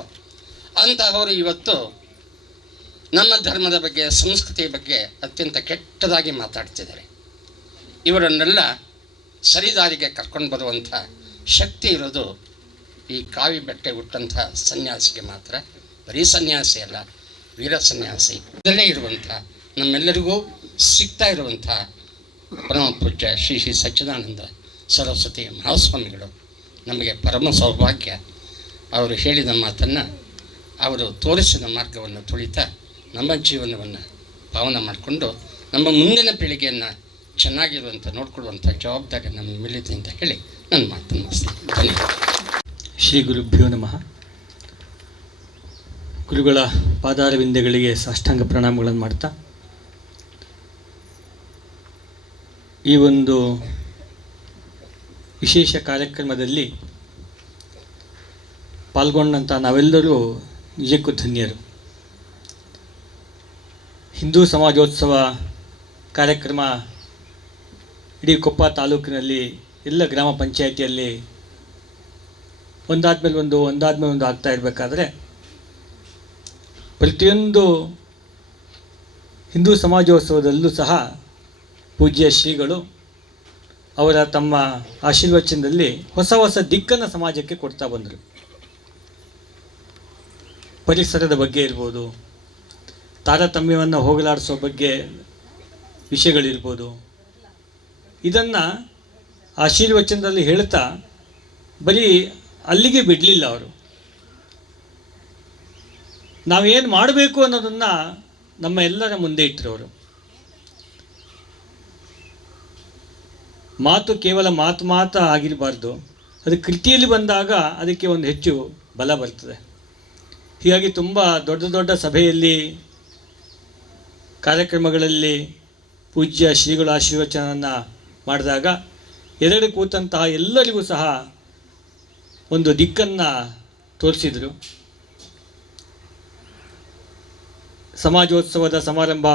ಅಂತಹವರು ಇವತ್ತು ನಮ್ಮ ಧರ್ಮದ ಬಗ್ಗೆ, ಸಂಸ್ಕೃತಿಯ ಬಗ್ಗೆ ಅತ್ಯಂತ ಕೆಟ್ಟದಾಗಿ ಮಾತಾಡ್ತಿದ್ದಾರೆ. ಇವರನ್ನೆಲ್ಲ ಸರಿದಾರಿಗೆ ಕರ್ಕೊಂಡು ಬರುವಂಥ ಶಕ್ತಿ ಇರೋದು ಈ ಕಾವಿ ಬಟ್ಟೆ ಹುಟ್ಟಂಥ ಸನ್ಯಾಸಿಗೆ ಮಾತ್ರ. ಬರೀ ಸನ್ಯಾಸಿ ಅಲ್ಲ, ವೀರ ಸನ್ಯಾಸಿ. ಇದರಲ್ಲೇ ಇರುವಂಥ ನಮ್ಮೆಲ್ಲರಿಗೂ ಸಿಗ್ತಾ ಇರುವಂಥ ಪರಮ ಪೂಜ್ಯ ಶ್ರೀ ಶ್ರೀ ಸಚ್ಚಿದಾನಂದ ಸರಸ್ವತಿ ಮಹಾಸ್ವಾಮಿಗಳು ನಮಗೆ ಪರಮ ಸೌಭಾಗ್ಯ. ಅವರು ಹೇಳಿದ ಮಾತನ್ನು, ಅವರು ತೋರಿಸಿದ ಮಾರ್ಗವನ್ನು ತುಳಿತಾ ನಮ್ಮ ಜೀವನವನ್ನು ಪಾವನ ಮಾಡಿಕೊಂಡು ನಮ್ಮ ಮುಂದಿನ ಪೀಳಿಗೆಯನ್ನು ಚೆನ್ನಾಗಿರುವಂಥ ನೋಡಿಕೊಳ್ಳುವಂಥ ಜವಾಬ್ದಾರಿ ನಮ್ಮ ಮೇಲಿದೆ ಅಂತ ಹೇಳಿ ನನ್ನ ಮಾತನ್ನು ಮುಗಿಸ್ತೀನಿ. ಧನ್ಯವಾದ. ಶ್ರೀ ಗುರುಭ್ಯೋ ನಮಃ. ಗುರುಗಳ ಪಾದಾರವಿಂದಗಳಿಗೆ ಸಾಷ್ಟಾಂಗ ಪ್ರಣಾಮಗಳನ್ನು ಮಾಡ್ತಾ ಈ ಒಂದು ವಿಶೇಷ ಕಾರ್ಯಕ್ರಮದಲ್ಲಿ ಪಾಲ್ಗೊಂಡಂಥ ನಾವೆಲ್ಲರೂ ನಿಜಕ್ಕೂ ಧನ್ಯರು. ಹಿಂದೂ ಸಮಾಜೋತ್ಸವ ಕಾರ್ಯಕ್ರಮ ಇಡೀ ಕೊಪ್ಪ ತಾಲೂಕಿನಲ್ಲಿ ಎಲ್ಲ ಗ್ರಾಮ ಪಂಚಾಯಿತಿಯಲ್ಲಿ ಒಂದಾದ್ಮೇಲೆ ಒಂದು ಆಗ್ತಾ ಇರಬೇಕಾದ್ರೆ ಪ್ರತಿಯೊಂದು ಹಿಂದೂ ಸಮಾಜೋತ್ಸವದಲ್ಲೂ ಸಹ ಪೂಜ್ಯ ಶ್ರೀಗಳು ಅವರ ತಮ್ಮ ಆಶೀರ್ವಚನದಲ್ಲಿ ಹೊಸ ಹೊಸ ದಿಕ್ಕನ್ನು ಸಮಾಜಕ್ಕೆ ಕೊಡ್ತಾ ಬಂದರು. ಪರಿಸರದ ಬಗ್ಗೆ ಇರ್ಬೋದು, ತಾರತಮ್ಯವನ್ನು ಹೋಗಲಾಡಿಸೋ ಬಗ್ಗೆ ವಿಷಯಗಳಿರ್ಬೋದು, ಇದನ್ನು ಆಶೀರ್ವಚನದಲ್ಲಿ ಹೇಳ್ತಾ ಬರೀ ಅಲ್ಲಿಗೆ ಬಿಡಲಿಲ್ಲ ಅವರು. ನಾವೇನು ಮಾಡಬೇಕು ಅನ್ನೋದನ್ನು ನಮ್ಮ ಎಲ್ಲರ ಮುಂದೆ ಇಟ್ಟರು ಅವರು. ಮಾತು ಕೇವಲ ಮಾತು ಆಗಿರಬಾರ್ದು, ಅದು ಕೃತಿಯಲ್ಲಿ ಬಂದಾಗ ಅದಕ್ಕೆ ಒಂದು ಹೆಚ್ಚು ಬಲ ಬರ್ತದೆ. ಹೀಗಾಗಿ ತುಂಬ ದೊಡ್ಡ ದೊಡ್ಡ ಸಭೆಯಲ್ಲಿ ಕಾರ್ಯಕ್ರಮಗಳಲ್ಲಿ ಪೂಜ್ಯ ಶ್ರೀಗಳ ಆಶೀರ್ವಚನವನ್ನು ಮಾಡಿದಾಗ ಎದುರು ಕೂತಂತಹ ಎಲ್ಲರಿಗೂ ಸಹ ಒಂದು ದಿಕ್ಕನ್ನು ತೋರಿಸಿದರು. ಸಮಾಜೋತ್ಸವದ ಸಮಾರಂಭ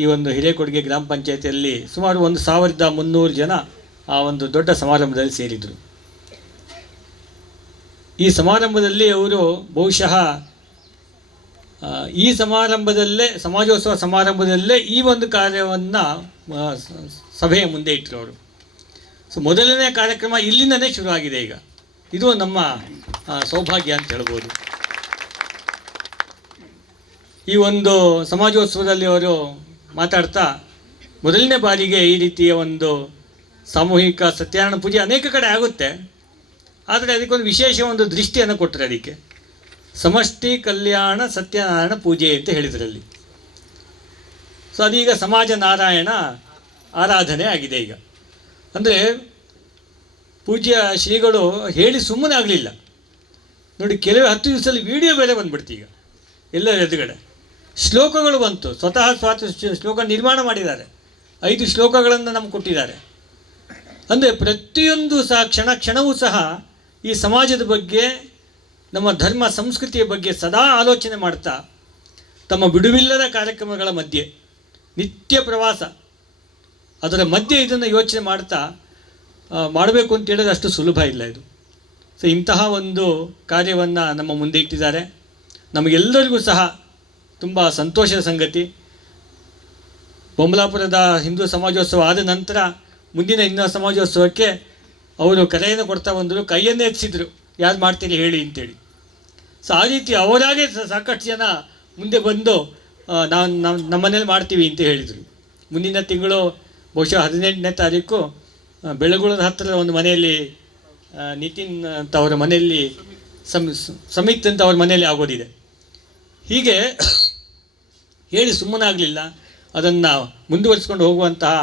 ಈ ಒಂದು ಹಿರೇಕೊಡುಗೆ ಗ್ರಾಮ ಪಂಚಾಯಿತಿಯಲ್ಲಿ ಸುಮಾರು 1300 ಜನ ಆ ಒಂದು ದೊಡ್ಡ ಸಮಾರಂಭದಲ್ಲಿ ಸೇರಿದರು. ಈ ಸಮಾರಂಭದಲ್ಲಿ ಅವರು ಬಹುಶಃ ಈ ಸಮಾಜೋತ್ಸವ ಸಮಾರಂಭದಲ್ಲೇ ಈ ಒಂದು ಕಾರ್ಯವನ್ನು ಸಭೆಯ ಮುಂದೆ ಇಟ್ಟರು ಅವರು. ಸೊ ಮೊದಲನೇ ಕಾರ್ಯಕ್ರಮ ಇಲ್ಲಿಂದನೇ ಶುರುವಾಗಿದೆ. ಈಗ ಇದು ನಮ್ಮ ಸೌಭಾಗ್ಯ ಅಂತ ಹೇಳ್ಬೋದು. ಈ ಒಂದು ಸಮಾಜೋತ್ಸವದಲ್ಲಿ ಅವರು ಮಾತಾಡ್ತಾ ಮೊದಲನೇ ಬಾರಿಗೆ ಈ ರೀತಿಯ ಒಂದು ಸಾಮೂಹಿಕ ಸತ್ಯನಾರಾಯಣ ಪೂಜೆ ಅನೇಕ ಕಡೆ ಆಗುತ್ತೆ, ಆದರೆ ಅದಕ್ಕೊಂದು ವಿಶೇಷ ಒಂದು ದೃಷ್ಟಿಯನ್ನು ಕೊಟ್ಟರೆ ಅದಕ್ಕೆ ಸಮಷ್ಟಿ ಕಲ್ಯಾಣ ಸತ್ಯನಾರಾಯಣ ಪೂಜೆ ಅಂತ ಹೇಳಿದ್ರಲ್ಲಿ. ಸೊ ಅದೀಗ ಸಮಾಜ ನಾರಾಯಣ ಆರಾಧನೆ ಆಗಿದೆ ಈಗ. ಅಂದರೆ ಪೂಜ್ಯ ಶ್ರೀಗಳು ಹೇಳಿ ಸುಮ್ಮನೆ ಆಗಲಿಲ್ಲ ನೋಡಿ. ಕೆಲವೇ 10 ದಿವಸದಲ್ಲಿ ವಿಡಿಯೋ ಬೇರೆ ಬಂದ್ಬಿಡ್ತು ಈಗ ಎಲ್ಲರ ಎದುರುಗಡೆ. ಶ್ಲೋಕಗಳು ಬಂತು, ಸ್ವತಃ ಶ್ಲೋಕ ನಿರ್ಮಾಣ ಮಾಡಿದ್ದಾರೆ. 5 ಶ್ಲೋಕಗಳನ್ನು ನಮ್ಗೆ ಕೊಟ್ಟಿದ್ದಾರೆ. ಅಂದರೆ ಪ್ರತಿಯೊಂದು ಸಹ ಕ್ಷಣವೂ ಸಹ ಈ ಸಮಾಜದ ಬಗ್ಗೆ, ನಮ್ಮ ಧರ್ಮ ಸಂಸ್ಕೃತಿಯ ಬಗ್ಗೆ ಸದಾ ಆಲೋಚನೆ ಮಾಡ್ತಾ ತಮ್ಮ ಬಿಡುವಿಲ್ಲದ ಕಾರ್ಯಕ್ರಮಗಳ ಮಧ್ಯೆ ನಿತ್ಯ ಪ್ರವಾಸ, ಅದರ ಮಧ್ಯೆ ಇದನ್ನು ಯೋಚನೆ ಮಾಡ್ತಾ ಮಾಡಬೇಕು ಅಂತ ಹೇಳಿದ್ರೆ ಅಷ್ಟು ಸುಲಭ ಇಲ್ಲ ಇದು. ಸೊ ಇಂತಹ ಒಂದು ಕಾರ್ಯವನ್ನು ನಮ್ಮ ಮುಂದೆ ಇಟ್ಟಿದ್ದಾರೆ. ನಮಗೆಲ್ಲರಿಗೂ ಸಹ ತುಂಬ ಸಂತೋಷದ ಸಂಗತಿ. ಬೊಮ್ಮಲಾಪುರದ ಹಿಂದೂ ಸಮಾಜೋತ್ಸವ ಆದ ನಂತರ ಮುಂದಿನ ಹಿಂದೂ ಸಮಾಜೋತ್ಸವಕ್ಕೆ ಅವರು ಕರೆಯನ್ನು ಕೊಡ್ತಾ ಬಂದರು, ಕೈಯನ್ನೇ ಎತ್ತಿಸಿದ್ರು, ಯಾರು ಮಾಡ್ತೀರಿ ಹೇಳಿ ಅಂತೇಳಿ. ಸೊ ಆ ರೀತಿ ಅವರಾಗೆ ಸಾಕಷ್ಟು ಜನ ಮುಂದೆ ಬಂದು ನಮ್ಮ ಮನೇಲಿ ಮಾಡ್ತೀವಿ ಅಂತ ಹೇಳಿದರು. ಮುಂದಿನ ತಿಂಗಳು ಬಹುಶಃ 18ನೇ ತಾರೀಕು ಬೆಳಗುಳದ ಹತ್ತಿರದ ಒಂದು ಮನೆಯಲ್ಲಿ ನಿತಿನ್ ಅಂತ ಅವರ ಮನೆಯಲ್ಲಿ ಸಮಿತ್ ಅಂತ ಅವ್ರ ಮನೆಯಲ್ಲಿ ಆಗೋದಿದೆ. ಹೀಗೆ ಹೇಳಿ ಸುಮ್ಮನಾಗಲಿಲ್ಲ, ಅದನ್ನು ಮುಂದುವರಿಸ್ಕೊಂಡು ಹೋಗುವಂತಹ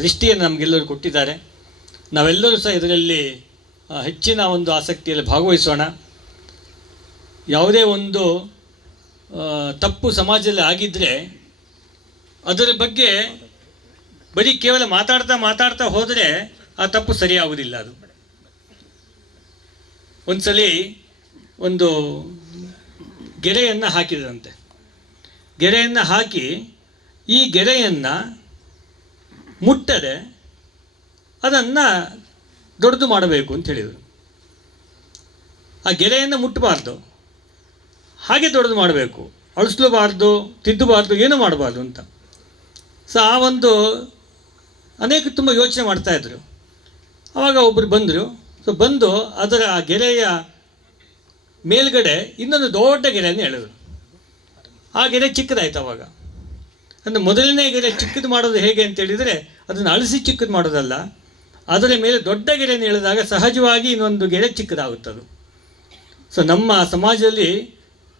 ದೃಷ್ಟಿಯನ್ನು ನಮಗೆಲ್ಲರೂ ಕೊಟ್ಟಿದ್ದಾರೆ. ನಾವೆಲ್ಲರೂ ಸಹ ಇದರಲ್ಲಿ ಹೆಚ್ಚಿನ ಒಂದು ಆಸಕ್ತಿಯಲ್ಲಿ ಭಾಗವಹಿಸೋಣ. ಯಾವುದೇ ಒಂದು ತಪ್ಪು ಸಮಾಜದಲ್ಲಿ ಆಗಿದ್ದರೆ ಅದರ ಬಗ್ಗೆ ಬರೀ ಕೇವಲ ಮಾತಾಡ್ತಾ ಹೋದರೆ ಆ ತಪ್ಪು ಸರಿಯಾಗುವುದಿಲ್ಲ. ಅದು ಒಂದ್ಸಲಿ ಒಂದು ಗೆರೆಯನ್ನು ಹಾಕಿದ್ರಂತೆ. ಗೆರೆಯನ್ನು ಹಾಕಿ ಈ ಗೆರೆಯನ್ನು ಮುಟ್ಟದೆ ಅದನ್ನು ದೊಡ್ಡದು ಮಾಡಬೇಕು ಅಂತ ಹೇಳಿದರು. ಆ ಗೆರೆಯನ್ನು ಮುಟ್ಟಬಾರ್ದು, ಹಾಗೆ ದೊಡ್ಡದು ಮಾಡಬೇಕು, ಅಳಿಸ್ಲೂಬಾರ್ದು, ತಿದ್ದಬಾರ್ದು, ಏನೂ ಮಾಡಬಾರ್ದು ಅಂತ. ಸೊ ಆ ಒಂದು ಅನೇಕ ತುಂಬ ಯೋಚನೆ ಮಾಡ್ತಾಯಿದ್ರು. ಆವಾಗ ಒಬ್ಬರು ಬಂದರು. ಸೊ ಬಂದು ಅದರ ಆ ಗೆರೆಯ ಮೇಲ್ಗಡೆ ಇನ್ನೊಂದು ದೊಡ್ಡ ಗೆರೆಯನ್ನು ಹೇಳಿದ್ರು. ಆ ಗೆರೆ ಚಿಕ್ಕದಾಯ್ತು. ಆವಾಗ ಅಂದರೆ ಮೊದಲನೇ ಗೆರೆ ಚಿಕ್ಕದು ಮಾಡೋದು ಹೇಗೆ ಅಂತೇಳಿದರೆ ಅದನ್ನು ಅಳಿಸಿ ಚಿಕ್ಕದು ಮಾಡೋದಲ್ಲ, ಅದರ ಮೇಲೆ ದೊಡ್ಡ ಗೆರೆಯನ್ನು ಎಳೆದಾಗ ಸಹಜವಾಗಿ ಇನ್ನೊಂದು ಗೆರೆ ಚಿಕ್ಕದಾಗುತ್ತದು. ಸೊ ನಮ್ಮ ಸಮಾಜದಲ್ಲಿ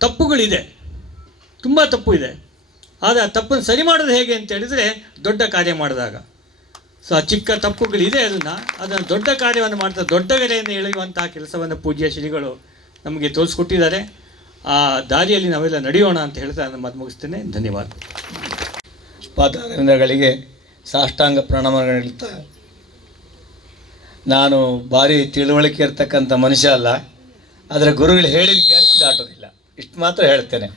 ತಪ್ಪುಗಳಿದೆ, ತುಂಬ ತಪ್ಪು ಇದೆ. ಆದರೆ ಆ ತಪ್ಪನ್ನು ಸರಿ ಮಾಡೋದು ಹೇಗೆ ಅಂತ ಹೇಳಿದರೆ ದೊಡ್ಡ ಕಾರ್ಯ ಮಾಡಿದಾಗ. ಸೊ ಆ ಚಿಕ್ಕ ತಪ್ಪುಗಳಿದೆ, ಅದನ್ನು ದೊಡ್ಡ ಕಾರ್ಯವನ್ನು ಮಾಡ್ತಾ ದೊಡ್ಡ ಗೆರೆಯನ್ನು ಎಳೆಯುವಂತಹ ಕೆಲಸವನ್ನು ಪೂಜ್ಯ ಶ್ರೀಗಳು ನಮಗೆ ತೋರಿಸ್ಕೊಟ್ಟಿದ್ದಾರೆ. ಆ ದಾರಿಯಲ್ಲಿ ನಾವೆಲ್ಲ ನಡೆಯೋಣ ಅಂತ ಹೇಳ್ತಾ ನಾನು ಮಾತು ಮುಗಿಸ್ತೇನೆ. ಧನ್ಯವಾದ. ಪಾದಾರವಿಂದಗಳಿಗೆ ಸಾಷ್ಟಾಂಗ ಪ್ರಣಾಮಗಳಂತ. ನಾನು ಭಾರಿ ತಿಳುವಳಿಕೆ ಇರ್ತಕ್ಕಂಥ ಮನುಷ್ಯ ಅಲ್ಲ, ಆದರೆ ಗುರುಗಳು ಹೇಳಿದ ದಾಟೋದಿಲ್ಲ, ಇಷ್ಟು ಮಾತ್ರ ಹೇಳ್ತೇನೆ.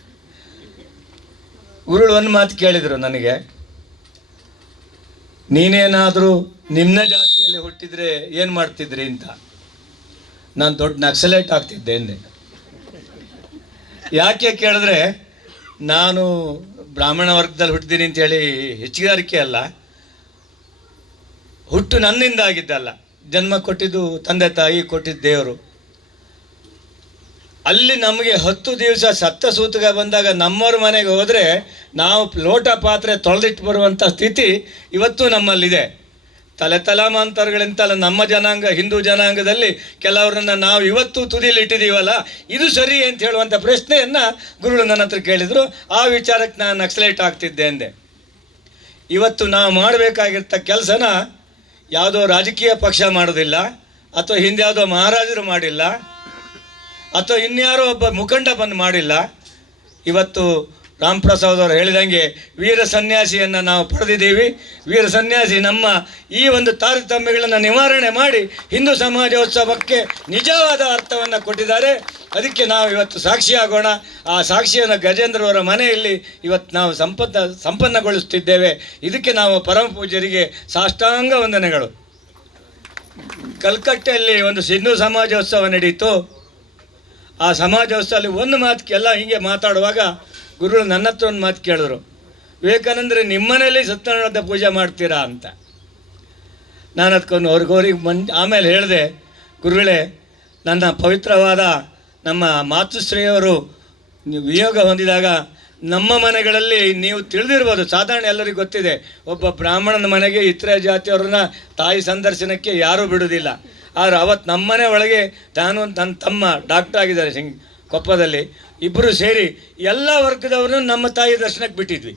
ಗುರುಗಳು ಒಂದು ಮಾತು ಕೇಳಿದರು ನನಗೆ, ನೀನೇನಾದರೂ ನಿಮ್ನ ಜಾತಿಯಲ್ಲಿ ಹುಟ್ಟಿದರೆ ಏನು ಮಾಡ್ತಿದ್ರಿ ಅಂತ. ನಾನು ದೊಡ್ಡ ನಕ್ಸಲೈಟ್ ಆಗ್ತಿದ್ದೆ ಎಂದೆ. ಯಾಕೆ ಕೇಳಿದ್ರೆ, ನಾನು ಬ್ರಾಹ್ಮಣ ವರ್ಗದಲ್ಲಿ ಹುಟ್ಟಿದ್ದೀನಿ ಅಂತೇಳಿ ಹೆಚ್ಚುಗಾರಿಕೆ ಅಲ್ಲ, ಹುಟ್ಟು ನನ್ನಿಂದ ಆಗಿದ್ದಲ್ಲ, ಜನ್ಮ ಕೊಟ್ಟಿದ್ದು ತಂದೆ ತಾಯಿ, ಕೊಟ್ಟಿದ್ದು ದೇವರು. ಅಲ್ಲಿ ನಮಗೆ 10 ದಿವಸ ಸತ್ತ ಸೂತಕ ಬಂದಾಗ ನಮ್ಮವ್ರ ಮನೆಗೆ ಹೋದರೆ ನಾವು ಲೋಟ ಪಾತ್ರೆ ತೊಳೆದಿಟ್ಟು ಬರುವಂಥ ಸ್ಥಿತಿ ಇವತ್ತು ನಮ್ಮಲ್ಲಿದೆ. ತಲೆತಲಾಮಾಂತರಗಳಿಂತಲ್ಲ ನಮ್ಮ ಜನಾಂಗ, ಹಿಂದೂ ಜನಾಂಗದಲ್ಲಿ ಕೆಲವರನ್ನು ನಾವು ಇವತ್ತು ತುದಿಯಲ್ಲಿ ಇಟ್ಟಿದ್ದೀವಲ್ಲ, ಇದು ಸರಿ ಅಂತ ಹೇಳುವಂಥ ಪ್ರಶ್ನೆಯನ್ನು ಗುರುಗಳು ನನ್ನ ಹತ್ರ ಕೇಳಿದರು. ಆ ವಿಚಾರಕ್ಕೆ ನಾನು ನಕ್ಸಲೈಟ್ ಆಗ್ತಿದ್ದೆ ಅಂದೆ. ಇವತ್ತು ನಾವು ಮಾಡಬೇಕಾಗಿರ್ತ ಕೆಲಸನ ಯಾವುದೋ ರಾಜಕೀಯ ಪಕ್ಷ ಮಾಡೋದಿಲ್ಲ, ಅಥವಾ ಹಿಂದೆ ಯಾವುದೋ ಮಹಾರಾಜರು ಮಾಡಿಲ್ಲ, ಅಥವಾ ಇನ್ಯಾರೋ ಒಬ್ಬ ಮುಖಂಡ ಬಂದು ಮಾಡಿಲ್ಲ. ಇವತ್ತು ರಾಮ್ ಪ್ರಸಾದ್ ಅವರು ಹೇಳಿದಂಗೆ ವೀರ ಸನ್ಯಾಸಿಯನ್ನು ನಾವು ಪಡೆದಿದ್ದೀವಿ. ವೀರ ಸನ್ಯಾಸಿ ನಮ್ಮ ಈ ಒಂದು ತಾರತಮ್ಯಗಳನ್ನು ನಿವಾರಣೆ ಮಾಡಿ ಹಿಂದೂ ಸಮಾಜೋತ್ಸವಕ್ಕೆ ನಿಜವಾದ ಅರ್ಥವನ್ನು ಕೊಟ್ಟಿದ್ದಾರೆ. ಅದಕ್ಕೆ ನಾವು ಇವತ್ತು ಸಾಕ್ಷಿಯಾಗೋಣ. ಆ ಸಾಕ್ಷಿಯನ್ನು ಗಜೇಂದ್ರವರ ಮನೆಯಲ್ಲಿ ಇವತ್ತು ನಾವು ಸಂಪನ್ನಗೊಳಿಸುತ್ತಿದ್ದೇವೆ. ಇದಕ್ಕೆ ನಾವು ಪರಮ ಪೂಜ್ಯರಿಗೆ ಸಾಷ್ಟಾಂಗ ವಂದನೆಗಳು. ಕಲ್ಕಟ್ಟೆಯಲ್ಲಿ ಒಂದು ಹಿಂದೂ ಸಮಾಜೋತ್ಸವ ನಡೀತು. ಆ ಸಮಾಜೋತ್ಸವದಲ್ಲಿ ಒಂದು ಮಾತು ಎಲ್ಲ ಹೀಗೆ ಮಾತಾಡುವಾಗ ಗುರುಗಳು ನನ್ನ ಹತ್ರ ಒಂದು ಮಾತು ಕೇಳಿದ್ರು, ವಿವೇಕಾನಂದರೆ ನಿಮ್ಮನೇಲಿ ಸತ್ಯನಾರಾಯಣ ಪೂಜೆ ಮಾಡ್ತೀರಾ ಅಂತ. ನಾನು ಅದಕ್ಕೊಂದು ಅವ್ರಿಗೆ ಆಮೇಲೆ ಹೇಳಿದೆ, ಗುರುಗಳೇ, ನನ್ನ ಪವಿತ್ರವಾದ ನಮ್ಮ ಮಾತುಶ್ರೀಯವರು ವಿಯೋಗ ಹೊಂದಿದಾಗ ನಮ್ಮ ಮನೆಗಳಲ್ಲಿ ನೀವು ತಿಳಿದಿರ್ಬೋದು, ಸಾಧಾರಣ ಎಲ್ಲರಿಗೂ ಗೊತ್ತಿದೆ, ಒಬ್ಬ ಬ್ರಾಹ್ಮಣನ ಮನೆಗೆ ಇತರೆ ಜಾತಿಯವ್ರನ್ನ ತಾಯಿ ಸಂದರ್ಶನಕ್ಕೆ ಯಾರೂ ಬಿಡೋದಿಲ್ಲ. ಆದರೆ ಅವತ್ತು ನಮ್ಮನೆ ಒಳಗೆ ನಾನು ನನ್ನ ತಮ್ಮ ಡಾಕ್ಟರ್ ಆಗಿದ್ದಾರೆ ಕೊಪ್ಪದಲ್ಲಿ, ಇಬ್ಬರು ಸೇರಿ ಎಲ್ಲ ವರ್ಗದವ್ರನ್ನ ನಮ್ಮ ತಾಯಿ ದರ್ಶನಕ್ಕೆ ಬಿಟ್ಟಿದ್ವಿ.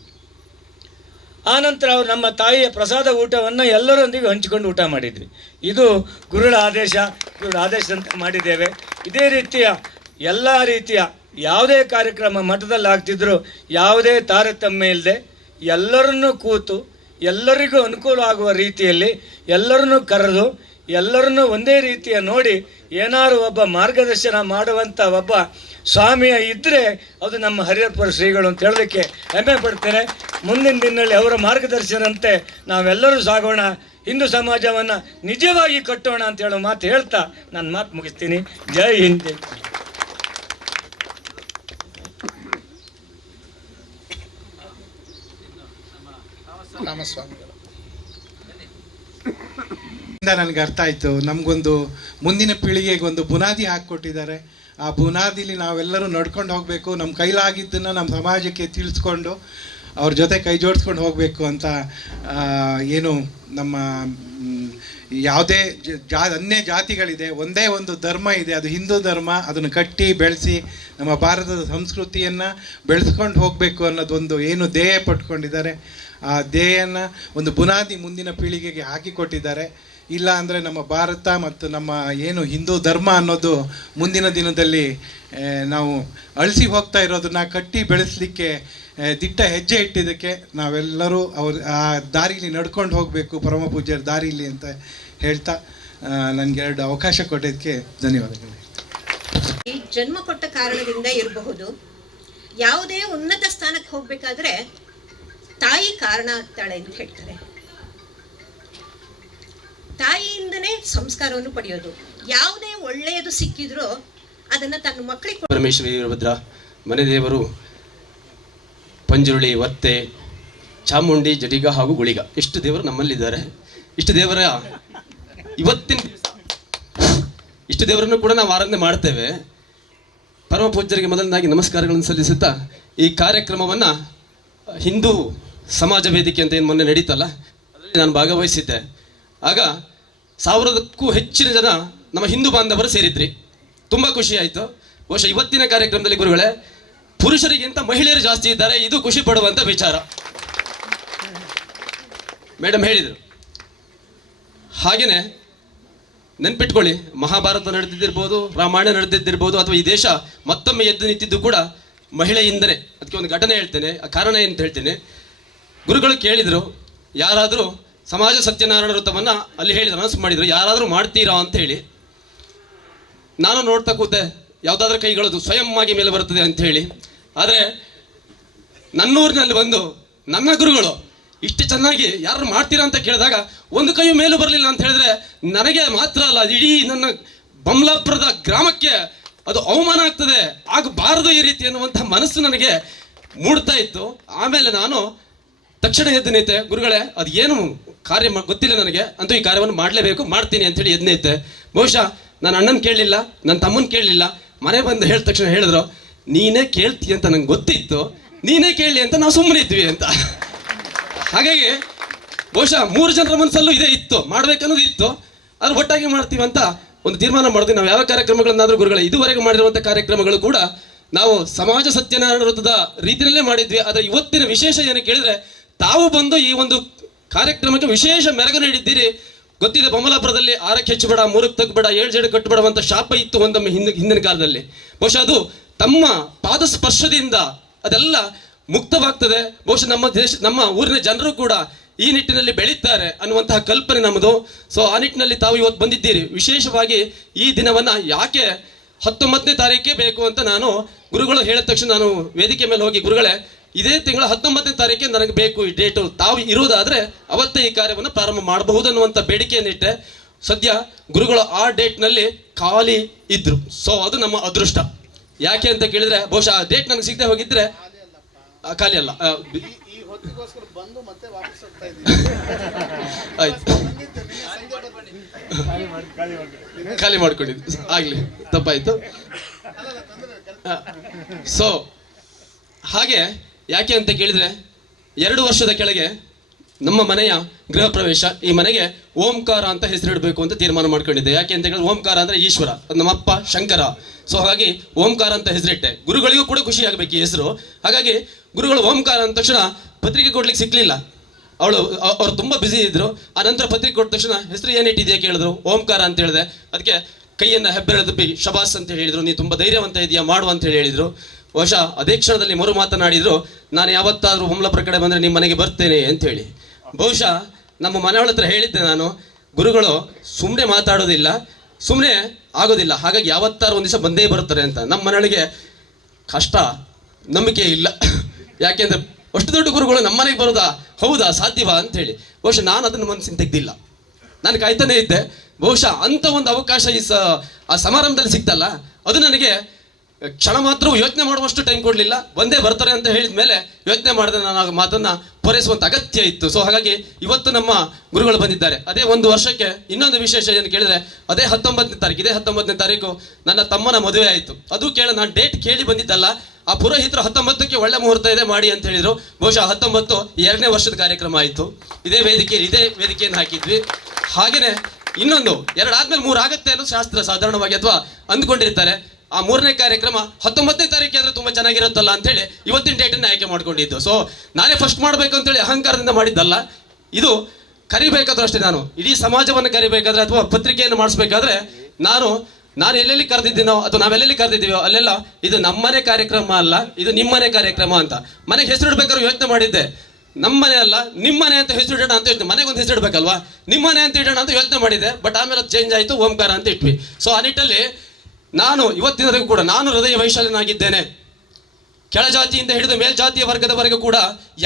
ಆನಂತರ ಅವರು ನಮ್ಮ ತಾಯಿಯ ಪ್ರಸಾದ ಊಟವನ್ನು ಎಲ್ಲರೊಂದಿಗೆ ಹಂಚಿಕೊಂಡು ಊಟ ಮಾಡಿದ್ವಿ. ಇದು ಗುರುಗಳ ಆದೇಶದಂತೆ ಮಾಡಿದ್ದೇವೆ. ಇದೇ ರೀತಿಯ ಎಲ್ಲ ರೀತಿಯ ಯಾವುದೇ ಕಾರ್ಯಕ್ರಮ ಮಠದಲ್ಲಿ ಆಗ್ತಿದ್ರು ಯಾವುದೇ ತಾರತಮ್ಯ ಇಲ್ಲದೆ ಎಲ್ಲರನ್ನೂ ಕೂತು ಎಲ್ಲರಿಗೂ ಅನುಕೂಲ ಆಗುವ ರೀತಿಯಲ್ಲಿ ಎಲ್ಲರನ್ನೂ ಕರೆದು ಎಲ್ಲರನ್ನೂ ಒಂದೇ ರೀತಿಯ ನೋಡಿ ಏನಾರು ಒಬ್ಬ ಮಾರ್ಗದರ್ಶನ ಮಾಡುವಂಥ ಒಬ್ಬ ಸ್ವಾಮಿಯ ಇದ್ದರೆ ಅದು ನಮ್ಮ ಹರಿಹರಪುರ ಶ್ರೀಗಳು ಅಂತ ಹೇಳೋದಕ್ಕೆ ಹೆಮ್ಮೆ ಪಡ್ತೇನೆ. ಮುಂದಿನ ದಿನದಲ್ಲಿ ಅವರ ಮಾರ್ಗದರ್ಶನಂತೆ ನಾವೆಲ್ಲರೂ ಸಾಗೋಣ, ಹಿಂದೂ ಸಮಾಜವನ್ನು ನಿಜವಾಗಿ ಕಟ್ಟೋಣ ಅಂತ ಹೇಳೋ ಮಾತು ಹೇಳ್ತಾ ನಾನು ಮಾತು ಮುಗಿಸ್ತೀನಿ. ಜೈ ಹಿಂದ್. ರಾಮಸ್ವಾಮಿಗಳು ನನಗೆ ಅರ್ಥ ಆಯಿತು. ನಮಗೊಂದು ಮುಂದಿನ ಪೀಳಿಗೆಗೆ ಒಂದು ಬುನಾದಿ ಹಾಕಿಕೊಟ್ಟಿದ್ದಾರೆ. ಆ ಬುನಾದಿಲಿ ನಾವೆಲ್ಲರೂ ನಡ್ಕೊಂಡು ಹೋಗಬೇಕು. ನಮ್ಮ ಕೈಲಾಗಿದ್ದನ್ನು ನಮ್ಮ ಸಮಾಜಕ್ಕೆ ತಿಳಿಸ್ಕೊಂಡು ಅವ್ರ ಜೊತೆ ಕೈ ಜೋಡಿಸ್ಕೊಂಡು ಹೋಗಬೇಕು ಅಂತ. ಏನು ನಮ್ಮ ಯಾವುದೇ ಅನ್ಯ ಜಾತಿಗಳಿದೆ, ಒಂದೇ ಒಂದು ಧರ್ಮ ಇದೆ, ಅದು ಹಿಂದೂ ಧರ್ಮ. ಅದನ್ನು ಕಟ್ಟಿ ಬೆಳೆಸಿ ನಮ್ಮ ಭಾರತದ ಸಂಸ್ಕೃತಿಯನ್ನು ಬೆಳೆಸ್ಕೊಂಡು ಹೋಗಬೇಕು ಅನ್ನೋದೊಂದು ಏನು ಧ್ಯೇಯ ಪಟ್ಕೊಂಡಿದ್ದಾರೆ. ಆ ಧ್ಯೇಯನ ಒಂದು ಬುನಾದಿ ಮುಂದಿನ ಪೀಳಿಗೆಗೆ ಹಾಕಿಕೊಟ್ಟಿದ್ದಾರೆ. ಇಲ್ಲ ಅಂದರೆ ನಮ್ಮ ಭಾರತ ಮತ್ತು ನಮ್ಮ ಏನು ಹಿಂದೂ ಧರ್ಮ ಅನ್ನೋದು ಮುಂದಿನ ದಿನದಲ್ಲಿ ನಾವು ಅಳಿಸಿ ಹೋಗ್ತಾ ಇರೋದನ್ನ ಕಟ್ಟಿ ಬೆಳೆಸಲಿಕ್ಕೆ ದಿಟ್ಟ ಹೆಜ್ಜೆ ಇಟ್ಟಿದ್ದಕ್ಕೆ ನಾವೆಲ್ಲರೂ ಆ ದಾರಿಲಿ ನಡ್ಕೊಂಡು ಹೋಗಬೇಕು, ಪರಮ ಪೂಜ್ಯರ ದಾರಿಲಿ ಅಂತ ಹೇಳ್ತಾ ನನಗೆ 2 ಅವಕಾಶ ಕೊಟ್ಟಿದ್ದಕ್ಕೆ ಧನ್ಯವಾದಗಳು. ಜನ್ಮ ಕೊಟ್ಟ ಕಾರಣದಿಂದ ಇರಬಹುದು. ಯಾವುದೇ ಉನ್ನತ ಸ್ಥಾನಕ್ಕೆ ಹೋಗಬೇಕಾದ್ರೆ ತಾಯಿ ಕಾರಣ ಆಗ್ತಾಳೆ ಅಂತ ಹೇಳ್ತಾರೆ. ತಾಯಿಯಿಂದನೇ ಸಂಸ್ಕಾರವನ್ನು ಪಡೆಯೋದು. ಯಾವುದೇ ಒಳ್ಳೆಯದು ಸಿಕ್ಕಿದ್ರೂ ಅದನ್ನು ತನ್ನ ಮಕ್ಕಳಿಗೆ. ಪರಮೇಶ್ವರಿ ವೀರಭದ್ರ ಮನೆ ದೇವರು ಪಂಜುರುಳಿ, ಒತ್ತೆ, ಚಾಮುಂಡಿ, ಜಡಿಗ ಹಾಗೂ ಗುಳಿಗ, ಇಷ್ಟು ದೇವರು ನಮ್ಮಲ್ಲಿದ್ದಾರೆ. ಇಷ್ಟು ದೇವರ ಇಷ್ಟು ದೇವರನ್ನು ಕೂಡ ನಾವು ಆರಾಧನೆ ಮಾಡ್ತೇವೆ. ಪರಮ ಪೂಜ್ಯರಿಗೆ ಮೊದಲನೇದಾಗಿ ನಮಸ್ಕಾರಗಳನ್ನು ಸಲ್ಲಿಸುತ್ತಾ ಈ ಕಾರ್ಯಕ್ರಮವನ್ನು ಹಿಂದೂ ಸಮಾಜ ವೇದಿಕೆ ಅಂತ ಏನು ಮೊನ್ನೆ ನಡೀತಲ್ಲ, ಅದರಲ್ಲಿ ನಾನು ಭಾಗವಹಿಸಿದ್ದೆ. ಆಗ 1000ಕ್ಕೂ ಹೆಚ್ಚಿನ ಜನ ನಮ್ಮ ಹಿಂದೂ ಬಾಂಧವರು ಸೇರಿದ್ರಿ. ತುಂಬ ಖುಷಿ ಆಯಿತು. ಬಹುಶಃ ಇವತ್ತಿನ ಕಾರ್ಯಕ್ರಮದಲ್ಲಿ ಗುರುಗಳೇ ಪುರುಷರಿಗಿಂತ ಮಹಿಳೆಯರು ಜಾಸ್ತಿ ಇದ್ದಾರೆ. ಇದು ಖುಷಿ ಪಡುವಂತ ವಿಚಾರ. ಮೇಡಮ್ ಹೇಳಿದರು. ಹಾಗೇನೆ ನೆನ್ಪಿಟ್ಕೊಳ್ಳಿ, ಮಹಾಭಾರತ ನಡೆದಿದ್ದಿರ್ಬೋದು, ರಾಮಾಯಣ ನಡೆದಿದ್ದಿರ್ಬೋದು, ಅಥವಾ ಈ ದೇಶ ಮತ್ತೊಮ್ಮೆ ಎದ್ದು ನಿಂತಿದ್ದು ಕೂಡ ಮಹಿಳೆಯಿಂದನೇ. ಅದಕ್ಕೆ ಒಂದು ಘಟನೆ ಹೇಳ್ತೇನೆ, ಆ ಕಾರಣ ಏನಂತ ಹೇಳ್ತೇನೆ. ಗುರುಗಳು ಕೇಳಿದರು, ಯಾರಾದರೂ ಸಮಾಜ ಸತ್ಯನಾರಾಯಣ ವೃತ್ತವನ್ನು ಅಲ್ಲಿ ಹೇಳಿದ್ರು, ಅನೌನ್ಸ್ ಮಾಡಿದರು, ಯಾರಾದರೂ ಮಾಡ್ತೀರಾ ಅಂತ ಹೇಳಿ. ನಾನು ನೋಡ್ತಾ ಕೂತೆ, ಯಾವುದಾದ್ರೂ ಕೈಗಳದು ಸ್ವಯಂ ಆಗಿ ಮೇಲೆ ಬರ್ತದೆ ಅಂತ ಹೇಳಿ. ಆದರೆ ನನ್ನೂರಿನಲ್ಲಿ ಬಂದು ನನ್ನ ಗುರುಗಳು ಇಷ್ಟು ಚೆನ್ನಾಗಿ ಯಾರು ಮಾಡ್ತೀರಾ ಅಂತ ಕೇಳಿದಾಗ ಒಂದು ಕೈಯು ಮೇಲೂ ಬರಲಿಲ್ಲ ಅಂತ ಹೇಳಿದ್ರೆ ನನಗೆ ಮಾತ್ರ ಅಲ್ಲ, ಇಡೀ ನನ್ನ ಬಮ್ಲಾಪುರದ ಗ್ರಾಮಕ್ಕೆ ಅದು ಅವಮಾನ ಆಗ್ತದೆ, ಆಗಬಾರದು ಈ ರೀತಿ ಅನ್ನುವಂಥ ಮನಸ್ಸು ನನಗೆ ಮೂಡ್ತಾ ಇತ್ತು. ಆಮೇಲೆ ನಾನು ತಕ್ಷಣ ಎದ್ದು ನಿಂತೆ, ಗುರುಗಳೇ ಅದು ಏನು ಕಾರ್ಯ ಗೊತ್ತಿಲ್ಲ ನನಗೆ, ಅಂತೂ ಈ ಕಾರ್ಯವನ್ನು ಮಾಡಲೇಬೇಕು, ಮಾಡ್ತೀನಿ ಅಂತೇಳಿ ಎದ್ದು ನಿಂತೆ. ಬಹುಶಃ ನನ್ನ ಅಣ್ಣನ ಕೇಳಲಿಲ್ಲ, ನನ್ನ ತಮ್ಮನ ಕೇಳಲಿಲ್ಲ, ಮನೆ ಬಂದು ಹೇಳಿದ ತಕ್ಷಣ ಹೇಳಿದ್ರು, ನೀನೇ ಕೇಳ್ತೀಯ ಅಂತ ನಂಗೆ ಗೊತ್ತಿತ್ತು, ನೀನೇ ಕೇಳಲಿ ಅಂತ ನಾವು ಸುಮ್ಮನೆ ಇದ್ವಿ ಅಂತ. ಹಾಗಾಗಿ ಬಹುಶಃ 3 ಜನರ ಮನಸ್ಸಲ್ಲೂ ಇದೇ ಇತ್ತು, ಮಾಡ್ಬೇಕನ್ನೋದು ಇತ್ತು. ಆದ್ರೆ ಒಟ್ಟಾಗಿ ಮಾಡ್ತೀವಿ ಅಂತ ಒಂದು ತೀರ್ಮಾನ ಮಾಡಿದ್ವಿ. ನಾವು ಯಾವ ಕಾರ್ಯಕ್ರಮಗಳನ್ನಾದ್ರೂ ಗುರುಗಳೇ ಇದುವರೆಗೆ ಮಾಡಿರುವಂಥ ಕಾರ್ಯಕ್ರಮಗಳು ಕೂಡ ನಾವು ಸಮಾಜ ಸತ್ಯನಾರಾಯಣ ವೃತ್ತದ ರೀತಿಯಲ್ಲೇ ಮಾಡಿದ್ವಿ. ಆದರೆ ಇವತ್ತಿನ ವಿಶೇಷ ಏನು ಕೇಳಿದ್ರೆ, ತಾವು ಬಂದು ಈ ಒಂದು ಕಾರ್ಯಕ್ರಮಕ್ಕೆ ವಿಶೇಷ ಮೆರಗು ನೀಡಿದ್ದೀರಿ. ಗೊತ್ತಿದೆ, ಬೊಮ್ಮಲಾಪುರದಲ್ಲಿ 6ಕ್ಕೆ ಹೆಚ್ಚಬೇಡ, 3ಕ್ಕೆ ತಗ್ಬೇಡ, 7 ಜಡೆ ಕಟ್ಟಬೇಡ ಅಂತ ಶಾಪ ಇತ್ತು ಒಂದೊಮ್ಮೆ ಹಿಂದಿನ ಕಾಲದಲ್ಲಿ. ಬಹುಶಃ ಅದು ತಮ್ಮ ಪಾದ ಸ್ಪರ್ಶದಿಂದ ಅದೆಲ್ಲ ಮುಕ್ತವಾಗ್ತದೆ. ಬಹುಶಃ ನಮ್ಮ ಊರಿನ ಜನರು ಕೂಡ ಈ ನಿಟ್ಟಿನಲ್ಲಿ ಬೆಳೀತಾರೆ ಅನ್ನುವಂತಹ ಕಲ್ಪನೆ ನಮ್ಮದು. ಸೊ ಆ ನಿಟ್ಟಿನಲ್ಲಿ ತಾವು ಇವತ್ತು ಬಂದಿದ್ದೀರಿ. ವಿಶೇಷವಾಗಿ ಈ ದಿನವನ್ನ ಯಾಕೆ 19ನೇ ತಾರೀಕೆ ಬೇಕು ಅಂತ ನಾನು ಗುರುಗಳು ಹೇಳಿದ ತಕ್ಷಣ ನಾನು ವೇದಿಕೆ ಮೇಲೆ ಹೋಗಿ, ಗುರುಗಳೇ ಇದೇ ತಿಂಗಳ 19ನೇ ತಾರೀಕೆ ನನಗೆ ಬೇಕು ಈ ಡೇಟು, ತಾವು ಇರುವುದಾದ್ರೆ ಅವತ್ತೇ ಈ ಕಾರ್ಯವನ್ನು ಪ್ರಾರಂಭ ಮಾಡಬಹುದು ಅನ್ನುವಂಥ ಬೇಡಿಕೆಯನ್ನಿಟ್ಟೆ. ಸದ್ಯ ಗುರುಗಳು ಆ ಡೇಟ್ನಲ್ಲಿ ಖಾಲಿ ಇದ್ರು. ಸೊ ಅದು ನಮ್ಮ ಅದೃಷ್ಟ. ಯಾಕೆ ಅಂತ ಕೇಳಿದ್ರೆ, ಬಹುಶಃ ಆ ಡೇಟ್ ನನಗೆ ಸಿಗದೆ ಹೋಗಿದ್ರೆ, ಖಾಲಿ ಅಲ್ಲ, ಆಯ್ತು ಖಾಲಿ ಮಾಡ್ಕೊಂಡಿದ್ದು ಆಗ್ಲಿ, ತಪ್ಪಾಯ್ತು. ಸೊ ಹಾಗೆ ಯಾಕೆ ಅಂತ ಕೇಳಿದ್ರೆ, 2 ವರ್ಷದ ಕೆಳಗೆ ನಮ್ಮ ಮನೆಯ ಗೃಹ ಪ್ರವೇಶ, ಈ ಮನೆಗೆ ಓಂಕಾರ ಅಂತ ಹೆಸರಿಡಬೇಕು ಅಂತ ತೀರ್ಮಾನ ಮಾಡ್ಕೊಂಡಿದ್ದೆ. ಯಾಕೆ ಅಂತ ಹೇಳಿದ್ರೆ, ಓಂಕಾರ ಅಂದ್ರೆ ಈಶ್ವರ, ನಮ್ಮಪ್ಪ ಶಂಕರ. ಸೊ ಹಾಗಾಗಿ ಓಂಕಾರ ಅಂತ ಹೆಸರಿಟ್ಟೆ. ಗುರುಗಳಿಗೂ ಕೂಡ ಖುಷಿ ಆಗಬೇಕು ಈ ಹೆಸರು. ಹಾಗಾಗಿ ಗುರುಗಳು ಓಂಕಾರ ಅಂದ ತಕ್ಷಣ ಪತ್ರಿಕೆ ಕೊಡ್ಲಿಕ್ಕೆ ಸಿಕ್ಲಿಲ್ಲ. ಅವ್ರು ತುಂಬಾ ಬ್ಯುಸಿ ಇದ್ರು. ಆ ನಂತರ ಪತ್ರಿಕೆ ಕೊಟ್ಟ ತಕ್ಷಣ ಹೆಸರು ಏನಿಟ್ಟಿದೆಯಾ ಕೇಳಿದ್ರು, ಓಂಕಾರ ಅಂತ ಹೇಳಿದೆ. ಅದಕ್ಕೆ ಕೈಯನ್ನು ಹೆಬ್ಬೆರಳು ಶಬಾಸ್ ಅಂತ ಹೇಳಿದ್ರು, ನೀ ತುಂಬಾ ಧೈರ್ಯವಂತ ಇದೆಯಾ, ಮಾಡು ಅಂತ ಹೇಳಿದ್ರು. ಬಹುಶಃ ಅದೇ ಕ್ಷಣದಲ್ಲಿ ಮರು ಮಾತನಾಡಿದ್ರು, ನಾನು ಯಾವತ್ತಾದ್ರೂ ಬೊಮ್ಮಲಾಪುರ ಕಡೆ ಬಂದರೆ ನಿಮ್ಮ ಮನೆಗೆ ಬರ್ತೇನೆ ಅಂತ ಹೇಳಿ. ಬಹುಶಃ ನಮ್ಮ ಮನೆಯವಳ ಹತ್ರ ಹೇಳಿದ್ದೆ ನಾನು, ಗುರುಗಳು ಸುಮ್ಮನೆ ಮಾತಾಡೋದಿಲ್ಲ, ಸುಮ್ಮನೆ ಆಗೋದಿಲ್ಲ, ಹಾಗಾಗಿ ಯಾವತ್ತಾರು ಒಂದು ದಿವಸ ಬಂದೇ ಬರ್ತಾರೆ ಅಂತ. ನಮ್ಮ ಮನೆಯೊಳಗೆ ಕಷ್ಟ, ನಂಬಿಕೆ ಇಲ್ಲ. ಯಾಕೆಂದ್ರೆ ಅಷ್ಟು ದೊಡ್ಡ ಗುರುಗಳು ನಮ್ಮ ಮನೆಗೆ ಬರೋದಾ, ಹೌದಾ, ಸಾಧ್ಯವಾ ಅಂತ ಹೇಳಿ. ಬಹುಶಃ ನಾನು ಅದನ್ನು ಮನಸ್ಸಿನ ತೆಗ್ದಿಲ್ಲ, ನಾನು ಕಾಯ್ತಾನೆ ಇದ್ದೆ. ಬಹುಶಃ ಅಂಥ ಒಂದು ಅವಕಾಶ ಆ ಸಮಾರಂಭದಲ್ಲಿ ಸಿಕ್ತಲ್ಲ, ಅದು ನನಗೆ ಕ್ಷಣ ಮಾತ್ರ ಯೋಚನೆ ಮಾಡುವಷ್ಟು ಟೈಮ್ ಕೊಡಲಿಲ್ಲ. ಬಂದೇ ಬರ್ತಾರೆ ಅಂತ ಹೇಳಿದ ಮೇಲೆ ಯೋಚನೆ ಮಾಡಿದ್ರೆ ನಾನು ಆ ಮಾತನ್ನ ಪೂರೈಸುವಂಥ ಅಗತ್ಯ ಇತ್ತು. ಸೊ ಹಾಗಾಗಿ ಇವತ್ತು ನಮ್ಮ ಗುರುಗಳು ಬಂದಿದ್ದಾರೆ. ಅದೇ 1 ವರ್ಷಕ್ಕೆ ಇನ್ನೊಂದು ವಿಶೇಷ ಏನು ಕೇಳಿದ್ರೆ, ಅದೇ 19ನೇ ತಾರೀಕು, ಇದೇ 19ನೇ ತಾರೀಕು ನನ್ನ ತಮ್ಮನ ಮದುವೆ ಆಯಿತು. ಅದು ನಾನು ಡೇಟ್ ಕೇಳಿ ಬಂದಿದ್ದಲ್ಲ. ಆ ಪುರೋಹಿತರು 19ಕ್ಕೆ ಒಳ್ಳೆ ಮುಹೂರ್ತ ಇದೆ ಮಾಡಿ ಅಂತ ಹೇಳಿದ್ರು. ಬಹುಶಃ 19 2ನೇ ವರ್ಷದ ಕಾರ್ಯಕ್ರಮ ಆಯಿತು. ಇದೇ ವೇದಿಕೆಯನ್ನು ಹಾಕಿದ್ವಿ. ಹಾಗೇನೆ ಇನ್ನೊಂದು 2 ಆದ್ಮೇಲೆ 3 ಆಗುತ್ತೆ ಅನ್ನೋ ಶಾಸ್ತ್ರ ಸಾಧಾರಣವಾಗಿ ಅಥವಾ ಅಂದ್ಕೊಂಡಿರ್ತಾರೆ. ಆ 3ನೇ ಕಾರ್ಯಕ್ರಮ 19ನೇ ತಾರೀಕು ಆದ್ರೆ ತುಂಬಾ ಚೆನ್ನಾಗಿರುತ್ತಲ್ಲ ಅಂತ ಹೇಳಿ ಇವತ್ತಿನ ಡೇಟನ್ನು ಆಯ್ಕೆ ಮಾಡ್ಕೊಂಡಿದ್ದು. ಸೊ ನಾನೇ ಫಸ್ಟ್ ಮಾಡಬೇಕು ಅಂತೇಳಿ ಅಹಂಕಾರದಿಂದ ಮಾಡಿದ್ದಲ್ಲ. ಇದು ಕರಿಬೇಕಾದ್ರೂ ಅಷ್ಟೇ, ನಾನು ಇಡೀ ಸಮಾಜವನ್ನು ಕರಿಬೇಕಾದ್ರೆ ಅಥವಾ ಪತ್ರಿಕೆಯನ್ನು ಮಾಡಿಸ್ಬೇಕಾದ್ರೆ ನಾನು ಎಲ್ಲೆಲ್ಲಿ ಕರೆದಿದ್ದೀನೋ ಅಥವಾ ನಾವೆಲ್ಲೆಲ್ಲಿ ಕರೆದಿದ್ದೀವೋ ಅಲ್ಲೆಲ್ಲ ಇದು ನಮ್ಮನೆ ಕಾರ್ಯಕ್ರಮ ಅಲ್ಲ, ಇದು ನಿಮ್ಮನೆ ಕಾರ್ಯಕ್ರಮ ಅಂತ. ಮನೆಗೆ ಹೆಸರಿಡ್ಬೇಕಾದ್ರೂ ಯೋಚನೆ ಮಾಡಿದ್ದೆ, ನಮ್ಮನೆ ಅಲ್ಲ ನಿಮ್ಮನೆ ಅಂತ ಹೆಸರಿಡೋಣ ಅಂತ ಯೋಚನೆ, ಮನೆಗೊಂದು ಹೆಸರಿಡ್ಬೇಕಲ್ವಾ, ನಿಮ್ಮನೆ ಅಂತ ಇಡೋಣ ಅಂತ ಯೋಚನೆ ಮಾಡಿದ್ದೆ. ಬಟ್ ಆಮೇಲೆ ಅದು ಚೇಂಜ್ ಆಯಿತು, ಓಂಕಾರ ಅಂತ ಇಟ್ವಿ. ಸೊ ಆ ನಿಟ್ಟಲ್ಲಿ ನಾನು ಇವತ್ತಿನವರೆಗೂ ಕೂಡ ನಾನು ಹೃದಯ ವೈಶಾಲ್ಯನಾಗಿದ್ದೇನೆ. ಕೆಳಜಾತಿಯಿಂದ ಹಿಡಿದು ಮೇಲ್ಜಾತಿಯ ವರ್ಗದವರೆಗೂ ಕೂಡ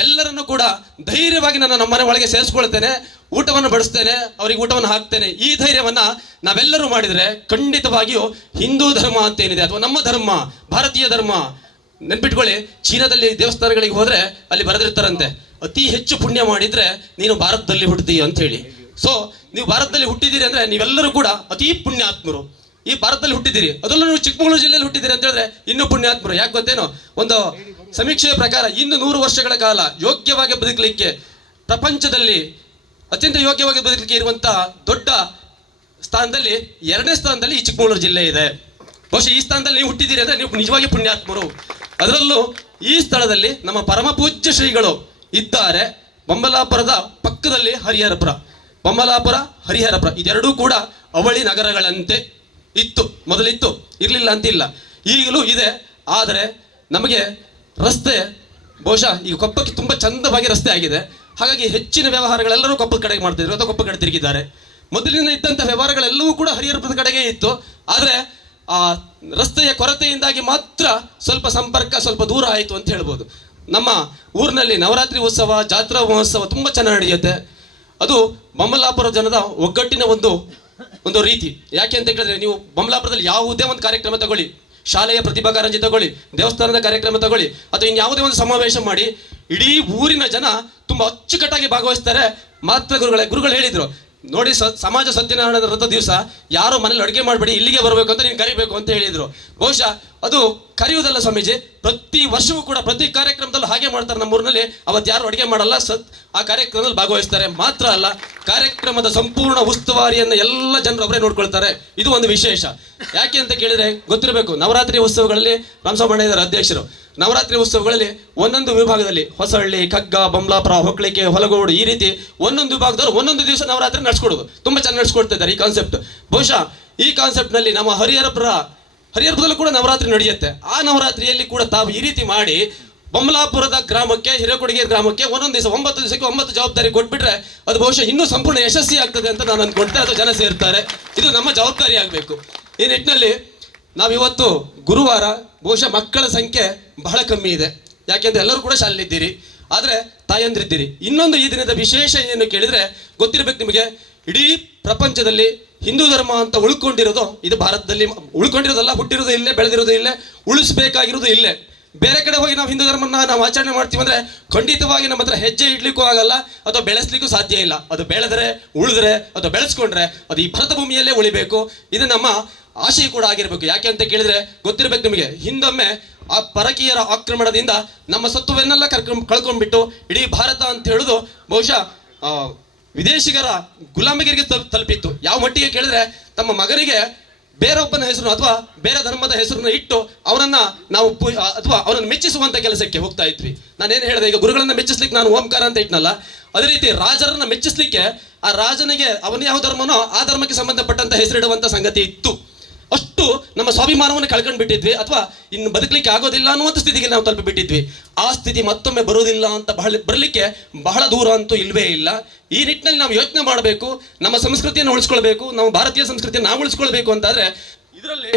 ಎಲ್ಲರನ್ನೂ ಕೂಡ ಧೈರ್ಯವಾಗಿ ನಾನು ನಮ್ಮನೆ ಒಳಗೆ ಸೇರಿಸ್ಕೊಳ್ತೇನೆ, ಊಟವನ್ನು ಬಡಿಸ್ತೇನೆ, ಅವರಿಗೆ ಊಟವನ್ನು ಹಾಕ್ತೇನೆ. ಈ ಧೈರ್ಯವನ್ನ ನಾವೆಲ್ಲರೂ ಮಾಡಿದರೆ ಖಂಡಿತವಾಗಿಯೂ ಹಿಂದೂ ಧರ್ಮ ಅಂತ ಏನಿದೆ ಅಥವಾ ನಮ್ಮ ಧರ್ಮ, ಭಾರತೀಯ ಧರ್ಮ, ನೆನ್ಪಿಟ್ಕೊಳ್ಳಿ, ಚೀನಾದಲ್ಲಿ ದೇವಸ್ಥಾನಗಳಿಗೆ ಹೋದ್ರೆ ಅಲ್ಲಿ ಬರೆದಿರ್ತಾರಂತೆ, ಅತಿ ಹೆಚ್ಚು ಪುಣ್ಯ ಮಾಡಿದ್ರೆ ನೀನು ಭಾರತದಲ್ಲಿ ಹುಟ್ಟುತ್ತೀಯ ಅಂತ ಹೇಳಿ. ಸೊ ನೀವು ಭಾರತದಲ್ಲಿ ಹುಟ್ಟಿದ್ದೀರಿ ಅಂದ್ರೆ ನೀವೆಲ್ಲರೂ ಕೂಡ ಅತಿ ಪುಣ್ಯಾತ್ಮರು. ಈ ಭಾರತದಲ್ಲಿ ಹುಟ್ಟಿದ್ದೀರಿ, ಅದರಲ್ಲೂ ನೀವು ಚಿಕ್ಕಮಗಳೂರು ಜಿಲ್ಲೆಯಲ್ಲಿ ಹುಟ್ಟಿದ್ದೀರಿ ಅಂತ ಹೇಳಿದ್ರೆ ಇನ್ನೂ ಪುಣ್ಯಾತ್ಮರು. ಯಾಕೆ ಗೊತ್ತೇನೋ, ಒಂದು ಸಮೀಕ್ಷೆಯ ಪ್ರಕಾರ ಇನ್ನು 100 ವರ್ಷಗಳ ಕಾಲ ಯೋಗ್ಯವಾಗಿ ಬದುಕಲಿಕ್ಕೆ, ಪ್ರಪಂಚದಲ್ಲಿ ಅತ್ಯಂತ ಯೋಗ್ಯವಾಗಿ ಬದುಕಲಿಕ್ಕೆ ಇರುವಂತಹ ದೊಡ್ಡ ಸ್ಥಾನದಲ್ಲಿ 2ನೇ ಸ್ಥಾನದಲ್ಲಿ ಈ ಚಿಕ್ಕಮಗಳೂರು ಜಿಲ್ಲೆ ಇದೆ. ಬಹುಶಃ ಈ ಸ್ಥಾನದಲ್ಲಿ ನೀವು ಹುಟ್ಟಿದ್ದೀರಿ ಅಂದ್ರೆ ನೀವು ನಿಜವಾಗಿ ಪುಣ್ಯಾತ್ಮರು. ಅದರಲ್ಲೂ ಈ ಸ್ಥಳದಲ್ಲಿ ನಮ್ಮ ಪರಮ ಪೂಜ್ಯ ಶ್ರೀಗಳು ಇದ್ದಾರೆ. ಬೊಮ್ಮಲಾಪುರದ ಪಕ್ಕದಲ್ಲಿ ಹರಿಹರಪುರ, ಬೊಮ್ಮಲಾಪುರ ಹರಿಹರಪುರ ಇದೆರಡೂ ಕೂಡ ಅವಳಿ ನಗರಗಳಂತೆ ಇತ್ತು, ಮೊದಲಿತ್ತು, ಇರಲಿಲ್ಲ ಅಂತಿಲ್ಲ, ಈಗಲೂ ಇದೆ. ಆದರೆ ನಮಗೆ ರಸ್ತೆ ಬಹುಶಃ ಈಗ ಕೊಪ್ಪಕ್ಕೆ ತುಂಬ ಚಂದವಾಗಿ ರಸ್ತೆ ಆಗಿದೆ. ಹಾಗಾಗಿ ಹೆಚ್ಚಿನ ವ್ಯವಹಾರಗಳೆಲ್ಲರೂ ಕೊಪ್ಪದ ಕಡೆಗೆ ಮಾಡ್ತಿದ್ರು ಅಥವಾ ಕೊಪ್ಪ ಕಡೆ ತಿರುಗಿದ್ದಾರೆ. ಮೊದಲಿನ ಇದ್ದಂಥ ವ್ಯವಹಾರಗಳೆಲ್ಲವೂ ಕೂಡ ಹರಿಹರಪುರದ ಕಡೆಗೆ ಇತ್ತು. ಆದರೆ ಆ ರಸ್ತೆಯ ಕೊರತೆಯಿಂದಾಗಿ ಮಾತ್ರ ಸ್ವಲ್ಪ ಸಂಪರ್ಕ ಸ್ವಲ್ಪ ದೂರ ಆಯಿತು ಅಂತ ಹೇಳ್ಬೋದು. ನಮ್ಮ ಊರಿನಲ್ಲಿ ನವರಾತ್ರಿ ಉತ್ಸವ, ಜಾತ್ರಾ ಮಹೋತ್ಸವ ತುಂಬ ಚೆನ್ನಾಗಿ ನಡೆಯುತ್ತೆ. ಅದು ಬೊಮ್ಮಲಾಪುರ ಜನದ ಒಗ್ಗಟ್ಟಿನ ಒಂದು ರೀತಿ. ಯಾಕೆ ಅಂತ ಹೇಳಿದ್ರೆ, ನೀವು ಬೊಮ್ಮಲಾಪುರದಲ್ಲಿ ಯಾವುದೇ ಒಂದು ಕಾರ್ಯಕ್ರಮ ತಗೊಳ್ಳಿ, ಶಾಲೆಯ ಪ್ರತಿಭಾ ಕಾರಂಜಿ ತಗೊಳ್ಳಿ, ದೇವಸ್ಥಾನದ ಕಾರ್ಯಕ್ರಮ ತಗೊಳ್ಳಿ, ಅಥವಾ ಇನ್ಯಾವುದೇ ಒಂದು ಸಮಾವೇಶ ಮಾಡಿ, ಇಡೀ ಊರಿನ ಜನ ತುಂಬ ಅಚ್ಚುಕಟ್ಟಾಗಿ ಭಾಗವಹಿಸ್ತಾರೆ. ಮಾತ್ರ ಗುರುಗಳು ಹೇಳಿದ್ರು ನೋಡಿ, ಸಮಾಜ ಸತ್ಯನಾರಾಯಣ ವ್ರತ ದಿವಸ ಯಾರು ಮನೇಲಿ ಅಡುಗೆ ಮಾಡಬೇಡಿ, ಇಲ್ಲಿಗೆ ಬರಬೇಕು ಅಂತ ನೀನು ಕರಿಬೇಕು ಅಂತ ಹೇಳಿದ್ರು. ಬಹುಶಃ ಅದು ಕರೆಯುವುದಲ್ಲ ಸ್ವಾಮೀಜಿ, ಪ್ರತಿ ವರ್ಷವೂ ಕೂಡ ಪ್ರತಿ ಕಾರ್ಯಕ್ರಮದಲ್ಲೂ ಹಾಗೆ ಮಾಡ್ತಾರೆ. ನಮ್ಮೂರಿನಲ್ಲಿ ಅವತ್ತು ಯಾರು ಅಡುಗೆ ಮಾಡಲ್ಲ, ಆ ಕಾರ್ಯಕ್ರಮದಲ್ಲಿ ಭಾಗವಹಿಸ್ತಾರೆ. ಮಾತ್ರ ಅಲ್ಲ, ಕಾರ್ಯಕ್ರಮದ ಸಂಪೂರ್ಣ ಉಸ್ತುವಾರಿಯನ್ನು ಎಲ್ಲ ಜನರು ಅವರೇ ನೋಡ್ಕೊಳ್ತಾರೆ. ಇದು ಒಂದು ವಿಶೇಷ. ಯಾಕೆ ಅಂತ ಕೇಳಿದ್ರೆ ಗೊತ್ತಿರಬೇಕು, ನವರಾತ್ರಿ ಉತ್ಸವಗಳಲ್ಲಿ ರಾಮಸ್ವಾಮಣ್ಣ ಇದರ ಅಧ್ಯಕ್ಷರು. ನವರಾತ್ರಿ ಉತ್ಸವಗಳಲ್ಲಿ ಒಂದೊಂದು ವಿಭಾಗದಲ್ಲಿ ಹೊಸಹಳ್ಳಿ, ಕಗ್ಗ, ಬೊಮ್ಮಲಾಪುರ, ಹೊಕ್ಳಿಕೆ, ಹೊಲಗೋಡು, ಈ ರೀತಿ ಒಂದೊಂದು ವಿಭಾಗದವರು ಒಂದೊಂದು ದಿವಸ ನವರಾತ್ರಿ ನಡೆಸ್ಕೊಡೋದು ತುಂಬ ಚೆನ್ನಾಗಿ ನಡೆಸ್ಕೊಡ್ತಾ ಇದ್ದಾರೆ. ಈ ಕಾನ್ಸೆಪ್ಟ್ ಬಹುಶಃ ಈ ಕಾನ್ಸೆಪ್ಟ್ನಲ್ಲಿ ನಮ್ಮ ಹರಿಹರಪುರದಲ್ಲೂ ಕೂಡ ನವರಾತ್ರಿ ನಡೆಯುತ್ತೆ. ಆ ನವರಾತ್ರಿಯಲ್ಲಿ ಕೂಡ ತಾವು ಈ ರೀತಿ ಮಾಡಿ ಬೊಮ್ಮಲಾಪುರದ ಗ್ರಾಮಕ್ಕೆ, ಹಿರೇಕೊಡಗೆ ಗ್ರಾಮಕ್ಕೆ ಒಂದೊಂದು ದಿವಸ 9 ದಿವಸಕ್ಕೆ 9 ಜವಾಬ್ದಾರಿ ಕೊಟ್ಬಿಟ್ರೆ ಅದು ಬಹುಶಃ ಇನ್ನೂ ಸಂಪೂರ್ಣ ಯಶಸ್ವಿ ಆಗ್ತದೆ ಅಂತ ನಾನು ಅನ್ಕೊಳ್ತೇನೆ. ಅದು ಜನ ಸೇರ್ತಾರೆ. ಇದು ನಮ್ಮ ಜವಾಬ್ದಾರಿ ಆಗಬೇಕು. ಈ ನಿಟ್ಟಿನಲ್ಲಿ ನಾವಿವತ್ತು ಗುರುವಾರ ಬಹುಶಃ ಮಕ್ಕಳ ಸಂಖ್ಯೆ ಬಹಳ ಕಮ್ಮಿ ಇದೆ. ಯಾಕೆಂದ್ರೆ ಎಲ್ಲರೂ ಕೂಡ ಶಾಲೆಯಲ್ಲಿದ್ದೀರಿ, ಆದರೆ ತಾಯಂದಿರಿದ್ದೀರಿ. ಇನ್ನೊಂದು ಈ ದಿನದ ವಿಶೇಷ ಏನು ಕೇಳಿದರೆ ಗೊತ್ತಿರಬೇಕು ನಿಮಗೆ, ಇಡೀ ಪ್ರಪಂಚದಲ್ಲಿ ಹಿಂದೂ ಧರ್ಮ ಅಂತ ಉಳ್ಕೊಂಡಿರೋದು ಇದು ಭಾರತದಲ್ಲಿ. ಉಳ್ಕೊಂಡಿರೋದಲ್ಲ, ಹುಟ್ಟಿರೋದು ಇಲ್ಲೇ, ಬೆಳೆದಿರೋದು ಇಲ್ಲೇ, ಉಳಿಸ್ಬೇಕಾಗಿರೋದು ಇಲ್ಲೇ. ಬೇರೆ ಕಡೆ ಹೋಗಿ ನಾವು ಹಿಂದೂ ಧರ್ಮನ ನಾವು ಆಚರಣೆ ಮಾಡ್ತೀವಿ ಅಂದರೆ ಖಂಡಿತವಾಗಿ ನಮ್ಮ ಹತ್ರ ಹೆಜ್ಜೆ ಇಡ್ಲಿಕ್ಕೂ ಆಗಲ್ಲ ಅಥವಾ ಬೆಳೆಸ್ಲಿಕ್ಕೂ ಸಾಧ್ಯ ಇಲ್ಲ. ಅದು ಬೆಳೆದರೆ, ಉಳಿದ್ರೆ ಅಥವಾ ಬೆಳೆಸ್ಕೊಂಡ್ರೆ ಅದು ಈ ಭರತ ಭೂಮಿಯಲ್ಲೇ ಉಳಿಬೇಕು. ಇದು ನಮ್ಮ ಆಶಯ ಕೂಡ ಆಗಿರಬೇಕು. ಯಾಕೆ ಅಂತ ಕೇಳಿದ್ರೆ ಗೊತ್ತಿರಬೇಕು ನಿಮಗೆ, ಹಿಂದೊಮ್ಮೆ ಆ ಪರಕೀಯರ ಆಕ್ರಮಣದಿಂದ ನಮ್ಮ ಸತ್ವವನ್ನೆಲ್ಲ ಕಳ್ಕೊಂಡ್ಬಿಟ್ಟು ಇಡೀ ಭಾರತ ಅಂತ ಹೇಳೋದು ಬಹುಶಃ ವಿದೇಶಿಗರ ಗುಲಾಮಗಿರಿಗೆ ತಲುಪಿತ್ತು. ಯಾವ ಮಟ್ಟಿಗೆ ಕೇಳಿದ್ರೆ, ತಮ್ಮ ಮಗನಿಗೆ ಬೇರೊಬ್ಬನ ಹೆಸರು ಅಥವಾ ಬೇರೆ ಧರ್ಮದ ಹೆಸರನ್ನು ಇಟ್ಟು ಅವನನ್ನ ನಾವು ಅಥವಾ ಅವನನ್ನು ಮೆಚ್ಚಿಸುವಂತ ಕೆಲಸಕ್ಕೆ ಹೋಗ್ತಾ ಇದ್ವಿ. ನಾನೇನು ಹೇಳಿದೆ, ಈಗ ಗುರುಗಳನ್ನ ಮೆಚ್ಚಿಸ್ಲಿಕ್ಕೆ ನಾನು ಓಂಕಾರ ಅಂತ ಇಟ್ನಲ್ಲ, ಅದೇ ರೀತಿ ರಾಜರನ್ನ ಮೆಚ್ಚಿಸ್ಲಿಕ್ಕೆ ಆ ರಾಜನಿಗೆ ಅವನ ಯಾವ ಧರ್ಮನೋ ಆ ಧರ್ಮಕ್ಕೆ ಸಂಬಂಧಪಟ್ಟಂತ ಹೆಸರಿಡುವಂತ ಸಂಗತಿ ಇತ್ತು. ಅಷ್ಟು ನಮ್ಮ ಸ್ವಾಭಿಮಾನವನ್ನು ಕಳ್ಕೊಂಡು ಬಿಟ್ಟಿದ್ವಿ, ಅಥವಾ ಇನ್ನು ಬದುಕಲಿಕ್ಕೆ ಆಗೋದಿಲ್ಲ ಅನ್ನುವಂಥ ಸ್ಥಿತಿಗೆ ನಾವು ತಲುಪಿಬಿಟ್ಟಿದ್ವಿ. ಆ ಸ್ಥಿತಿ ಮತ್ತೊಮ್ಮೆ ಬರುವುದಿಲ್ಲ ಅಂತ ಬರಲಿಕ್ಕೆ ಬಹಳ ದೂರ ಅಂತೂ ಇಲ್ವೇ ಇಲ್ಲ. ಈ ನಿಟ್ಟಿನಲ್ಲಿ ನಾವು ಯೋಚನೆ ಮಾಡಬೇಕು, ನಮ್ಮ ಸಂಸ್ಕೃತಿಯನ್ನು ಉಳಿಸ್ಕೊಳ್ಬೇಕು, ನಮ್ಮ ಭಾರತೀಯ ಸಂಸ್ಕೃತಿಯನ್ನು ನಾವು ಉಳಿಸ್ಕೊಳ್ಬೇಕು ಅಂತಾದ್ರೆ ಇದರಲ್ಲಿ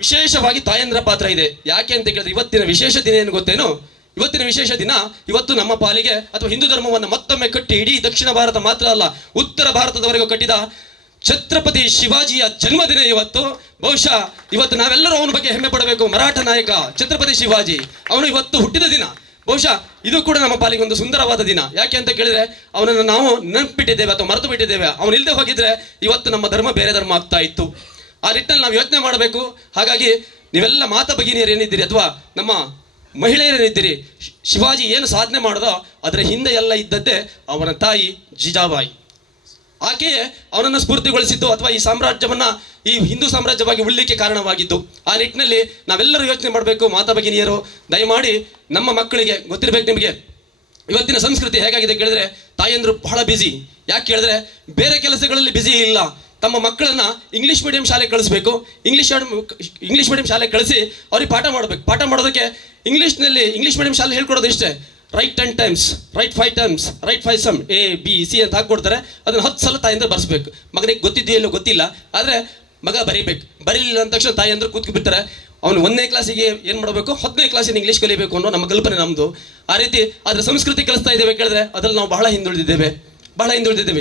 ವಿಶೇಷವಾಗಿ ತಾಯಂದ್ರ ಪಾತ್ರ ಇದೆ. ಯಾಕೆ ಅಂತ ಕೇಳಿದ್ರೆ, ಇವತ್ತಿನ ವಿಶೇಷ ದಿನ ಏನು ಗೊತ್ತೇನು? ಇವತ್ತಿನ ವಿಶೇಷ ದಿನ ಇವತ್ತು ನಮ್ಮ ಪಾಲಿಗೆ ಅಥವಾ ಹಿಂದೂ ಧರ್ಮವನ್ನು ಮತ್ತೊಮ್ಮೆ ಕಟ್ಟಿ ಇಡೀ ದಕ್ಷಿಣ ಭಾರತ ಮಾತ್ರ ಅಲ್ಲ, ಉತ್ತರ ಭಾರತದವರೆಗೂ ಕಟ್ಟಿದ ಛತ್ರಪತಿ ಶಿವಾಜಿಯ ಜನ್ಮದಿನ ಇವತ್ತು. ಬಹುಶಃ ಇವತ್ತು ನಾವೆಲ್ಲರೂ ಅವನ ಬಗ್ಗೆ ಹೆಮ್ಮೆ ಪಡಬೇಕು. ಮರಾಠ ನಾಯಕ ಛತ್ರಪತಿ ಶಿವಾಜಿ, ಅವನು ಇವತ್ತು ಹುಟ್ಟಿದ ದಿನ. ಬಹುಶಃ ಇದು ಕೂಡ ನಮ್ಮ ಪಾಲಿಗೆ ಒಂದು ಸುಂದರವಾದ ದಿನ. ಯಾಕೆ ಅಂತ ಕೇಳಿದ್ರೆ, ಅವನನ್ನು ನಾವು ನೆನಪಿಟ್ಟಿದ್ದೇವೆ ಅಥವಾ ಮರೆತು ಬಿಟ್ಟಿದ್ದೇವೆ. ಅವನಿಲ್ಲದೆ ಹೋಗಿದ್ರೆ ಇವತ್ತು ನಮ್ಮ ಧರ್ಮ ಬೇರೆ ಧರ್ಮ ಆಗ್ತಾ ಇತ್ತು. ಆ ನಿಟ್ಟಿನಲ್ಲಿ ನಾವು ಯೋಚನೆ ಮಾಡಬೇಕು. ಹಾಗಾಗಿ ನೀವೆಲ್ಲ ಮಾತಾ ಭಗಿನಿಯರು ಏನಿದ್ದೀರಿ ಅಥವಾ ನಮ್ಮ ಮಹಿಳೆಯರೇನಿದ್ದೀರಿ, ಶಿವಾಜಿ ಏನು ಸಾಧನೆ ಮಾಡೋದೋ ಅದರ ಹಿಂದೆ ಎಲ್ಲ ಇದ್ದದ್ದೇ ಅವನ ತಾಯಿ ಜಿಜಾಬಾಯಿ. ಆಕೆಯೇ ಅವನನ್ನು ಸ್ಫೂರ್ತಿಗೊಳಿಸಿದ್ದು ಅಥವಾ ಈ ಸಾಮ್ರಾಜ್ಯವನ್ನ ಈ ಹಿಂದೂ ಸಾಮ್ರಾಜ್ಯವಾಗಿ ಉಳಿಲಿಕ್ಕೆ ಕಾರಣವಾಗಿದ್ದು. ಆ ನಿಟ್ಟಿನಲ್ಲಿ ನಾವೆಲ್ಲರೂ ಯೋಚನೆ ಮಾಡಬೇಕು. ಮಾತಾ ಭಗಿನಿಯರು ದಯಮಾಡಿ ನಮ್ಮ ಮಕ್ಕಳಿಗೆ ಗೊತ್ತಿರಬೇಕು. ನಿಮಗೆ ಇವತ್ತಿನ ಸಂಸ್ಕೃತಿ ಹೇಗಾಗಿದೆ ಕೇಳಿದ್ರೆ, ತಾಯಂದ್ರು ಬಹಳ ಬ್ಯುಸಿ. ಯಾಕೆ ಕೇಳಿದ್ರೆ, ಬೇರೆ ಕೆಲಸಗಳಲ್ಲಿ ಬ್ಯುಸಿ ಇಲ್ಲ. ತಮ್ಮ ಮಕ್ಕಳನ್ನ ಇಂಗ್ಲೀಷ್ ಮೀಡಿಯಂ ಶಾಲೆಗೆ ಕಳಿಸ್ಬೇಕು. ಇಂಗ್ಲೀಷ್ ಮೀಡಿಯಂ ಶಾಲೆಗೆ ಕಳಿಸಿ ಅವ್ರಿಗೆ ಪಾಠ ಮಾಡಬೇಕು. ಪಾಠ ಮಾಡೋದಕ್ಕೆ ಇಂಗ್ಲೀಷ್ ಮೀಡಿಯಂ ಶಾಲೆ ಹೇಳ್ಕೊಡೋದು ಇಷ್ಟೇ, right 10 times, right 5 times, right 5 sum, ABC ಅಂತ ಹಾಕೊಡ್ತಾರೆ. ಅದನ್ನು 10 ಸಲ ತಾಯಂದ್ರೆ ಬರ್ಸ್ಬೇಕು. ಮಗನಿಗೆ ಗೊತ್ತಿದೆಯಲ್ಲೋ ಗೊತ್ತಿಲ್ಲ, ಆದರೆ ಮಗ ಬರೀಬೇಕು. ಬರೀಲಿಲ್ಲ ಅಂದ ತಕ್ಷಣ ತಾಯಂದ್ರೆ ಕೂತ್ಬಿಡ್ತಾರೆ. ಅವನು 1ನೇ ಕ್ಲಾಸಿಗೆ ಏನು ಮಾಡಬೇಕು, 10ನೇ ಕ್ಲಾಸಿನ ಇಂಗ್ಲೀಷ್ ಕಲಿಬೇಕು ಅನ್ನೋ ನಮ್ಮ ಕಲ್ಪನೆ ನಮ್ಮದು. ಆ ರೀತಿ ಆದರೆ ಸಂಸ್ಕೃತಿ ಕಲಿಸ್ತಾ ಇದ್ದೇವೆ ಕೇಳಿದ್ರೆ ಅದ್ರಲ್ಲಿ ನಾವು ಬಹಳ ಹಿಂದುಳಿದಿದ್ದೇವೆ.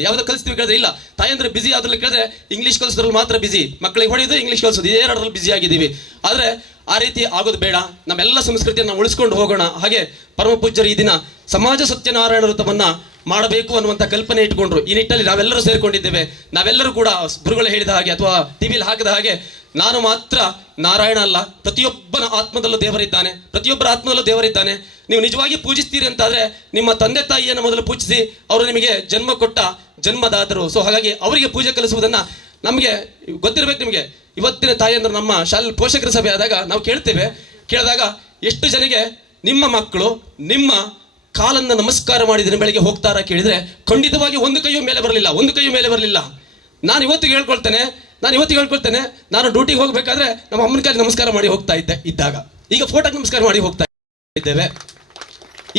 ಯಾವ್ದು ಕಲಿಸ್ತೀವಿ ಕೇಳಿದ್ರೆ ಇಲ್ಲ. ತಾಯಂದ್ರೆ ಬಿಸಿ ಅದ್ರಲ್ಲಿ ಕೇಳಿದ್ರೆ ಇಂಗ್ಲೀಷ್ ಕಲಿಸೋದ್ರಲ್ಲಿ ಮಾತ್ರ ಬಿಸಿ, ಮಕ್ಕಳಿಗೆ ಹೊಡೆಯೋದು ಇಂಗ್ಲೀಷ್ ಕಲಿಸೋದು, ಇದೇ ಎರಡರಲ್ಲಿ ಬಿಸಿ ಆಗಿದ್ದೀವಿ. ಆದರೆ ಆ ರೀತಿ ಆಗೋದು ಬೇಡ. ನಮ್ಮೆಲ್ಲ ಸಂಸ್ಕೃತಿಯನ್ನು ಉಳಿಸ್ಕೊಂಡು ಹೋಗೋಣ. ಹಾಗೆ ಪರಮ ಪೂಜ್ಯರು ಈ ದಿನ ಸಮಾಜ ಸತ್ಯನಾರಾಯಣ ವ್ರತವನ್ನ ಮಾಡಬೇಕು ಅನ್ನುವಂಥ ಕಲ್ಪನೆ ಇಟ್ಕೊಂಡ್ರು. ಈ ನಿಟ್ಟಿನಲ್ಲಿ ನಾವೆಲ್ಲರೂ ಸೇರ್ಕೊಂಡಿದ್ದೇವೆ. ನಾವೆಲ್ಲರೂ ಕೂಡ ಗುರುಗಳು ಹೇಳಿದ ಹಾಗೆ ಅಥವಾ ಟಿವಿಲಿ ಹಾಕಿದ ಹಾಗೆ, ನಾನು ಮಾತ್ರ ನಾರಾಯಣ ಅಲ್ಲ, ಪ್ರತಿಯೊಬ್ಬನ ಆತ್ಮದಲ್ಲೂ ದೇವರಿದ್ದಾನೆ, ಪ್ರತಿಯೊಬ್ಬರ ಆತ್ಮದಲ್ಲೂ ದೇವರಿದ್ದಾನೆ. ನೀವು ನಿಜವಾಗಿ ಪೂಜಿಸ್ತೀರಿ ಅಂತಾದ್ರೆ ನಿಮ್ಮ ತಂದೆ ತಾಯಿಯನ್ನು ಮೊದಲು ಪೂಜಿಸಿ, ಅವರು ನಿಮಗೆ ಜನ್ಮ ಕೊಟ್ಟ ಜನ್ಮದಾತರು. ಸೊ ಹಾಗಾಗಿ ಅವರಿಗೆ ಪೂಜೆ ಕಲಿಸುವುದನ್ನ ನಮಗೆ ಗೊತ್ತಿರಬೇಕು. ನಿಮಗೆ ಇವತ್ತಿನ ತಾಯಿಯಂದ್ರೆ ನಮ್ಮ ಶಾಲೆ ಪೋಷಕರ ಸಭೆ ಆದಾಗ ನಾವು ಕೇಳಿದಾಗ ಎಷ್ಟು ಜನಗೆ ನಿಮ್ಮ ಮಕ್ಕಳು ನಿಮ್ಮ ಕಾಲನ್ನ ನಮಸ್ಕಾರ ಮಾಡಿದ್ರೆ ಬೆಳಗ್ಗೆ ಹೋಗ್ತಾರಾ ಕೇಳಿದ್ರೆ ಖಂಡಿತವಾಗಿ ಒಂದು ಕೈಯೂ ಮೇಲೆ ಬರಲಿಲ್ಲ. ನಾನು ಇವತ್ತಿಗೆ ಹೇಳ್ಕೊಳ್ತೇನೆ, ನಾನು ಡ್ಯೂಟಿಗೆ ಹೋಗ್ಬೇಕಾದ್ರೆ ನಮ್ಮ ಅಮ್ಮನ ಕಾಲಿಗೆ ನಮಸ್ಕಾರ ಮಾಡಿ ಹೋಗ್ತಾ ಇದ್ದಾಗ ಈಗ ಫೋಟೋಗೆ ನಮಸ್ಕಾರ ಮಾಡಿ ಹೋಗ್ತಾ ಇದ್ದೇವೆ.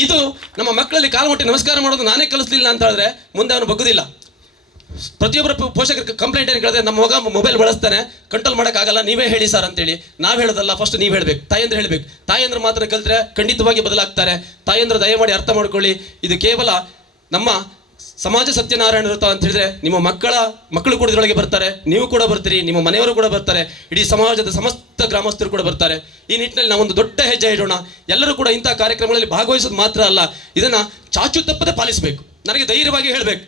ಇದು ನಮ್ಮ ಮಕ್ಕಳಲ್ಲಿ ಕಾಲು ಮುಟ್ಟಿ ನಮಸ್ಕಾರ ಮಾಡೋದು ನಾನೇ ಕಲಿಸ್ಲಿಲ್ಲ ಅಂತ ಹೇಳಿದ್ರೆ ಮುಂದೆ ಅವನು ಬಗ್ಗುದಿಲ್ಲ. ಪ್ರತಿಯೊಬ್ಬರ ಪೋಷಕರ ಕಂಪ್ಲೇಂಟ್ ಏನು ಕೇಳಿದ್ರೆ ನಮ್ಮ ಮಗ ಮೊಬೈಲ್ ಬಳಸ್ತಾನೆ, ಕಂಟ್ರೋಲ್ ಮಾಡೋಕ್ಕಾಗಲ್ಲ, ನೀವೇ ಹೇಳಿ ಸರ್ ಅಂತೇಳಿ. ನಾವು ಹೇಳೋದಲ್ಲ, ಫಸ್ಟ್ ನೀವು ಹೇಳಬೇಕು, ತಾಯಂದ್ರೆ ಹೇಳಬೇಕು. ತಾಯಂದ್ರೆ ಮಾತ್ರ ಕಲಿತ್ರೆ ಖಂಡಿತವಾಗಿ ಬದಲಾಗ್ತಾರೆ. ತಾಯಂದ್ರೆ ದಯಮಾಡಿ ಅರ್ಥ ಮಾಡ್ಕೊಳ್ಳಿ, ಇದು ಕೇವಲ ನಮ್ಮ ಸಮಾಜ ಸತ್ಯನಾರಾಯಣ ವ್ರತ ಅಂತ ಹೇಳಿದ್ರೆ ನಿಮ್ಮ ಮಕ್ಕಳು ಕೂಡ ಇದರೊಳಗೆ ಬರ್ತಾರೆ, ನೀವು ಕೂಡ ಬರ್ತೀರಿ, ನಿಮ್ಮ ಮನೆಯವರು ಕೂಡ ಬರ್ತಾರೆ, ಇಡೀ ಸಮಾಜದ ಸಮಸ್ತ ಗ್ರಾಮಸ್ಥರು ಕೂಡ ಬರ್ತಾರೆ. ಈ ನಿಟ್ಟಿನಲ್ಲಿ ನಾವೊಂದು ದೊಡ್ಡ ಹೆಜ್ಜೆ ಇಡೋಣ. ಎಲ್ಲರೂ ಕೂಡ ಇಂಥ ಕಾರ್ಯಕ್ರಮಗಳಲ್ಲಿ ಭಾಗವಹಿಸೋದು ಮಾತ್ರ ಅಲ್ಲ, ಇದನ್ನು ಚಾಚು ತಪ್ಪದೆ ಪಾಲಿಸಬೇಕು. ನನಗೆ ಧೈರ್ಯವಾಗಿ ಹೇಳಬೇಕು,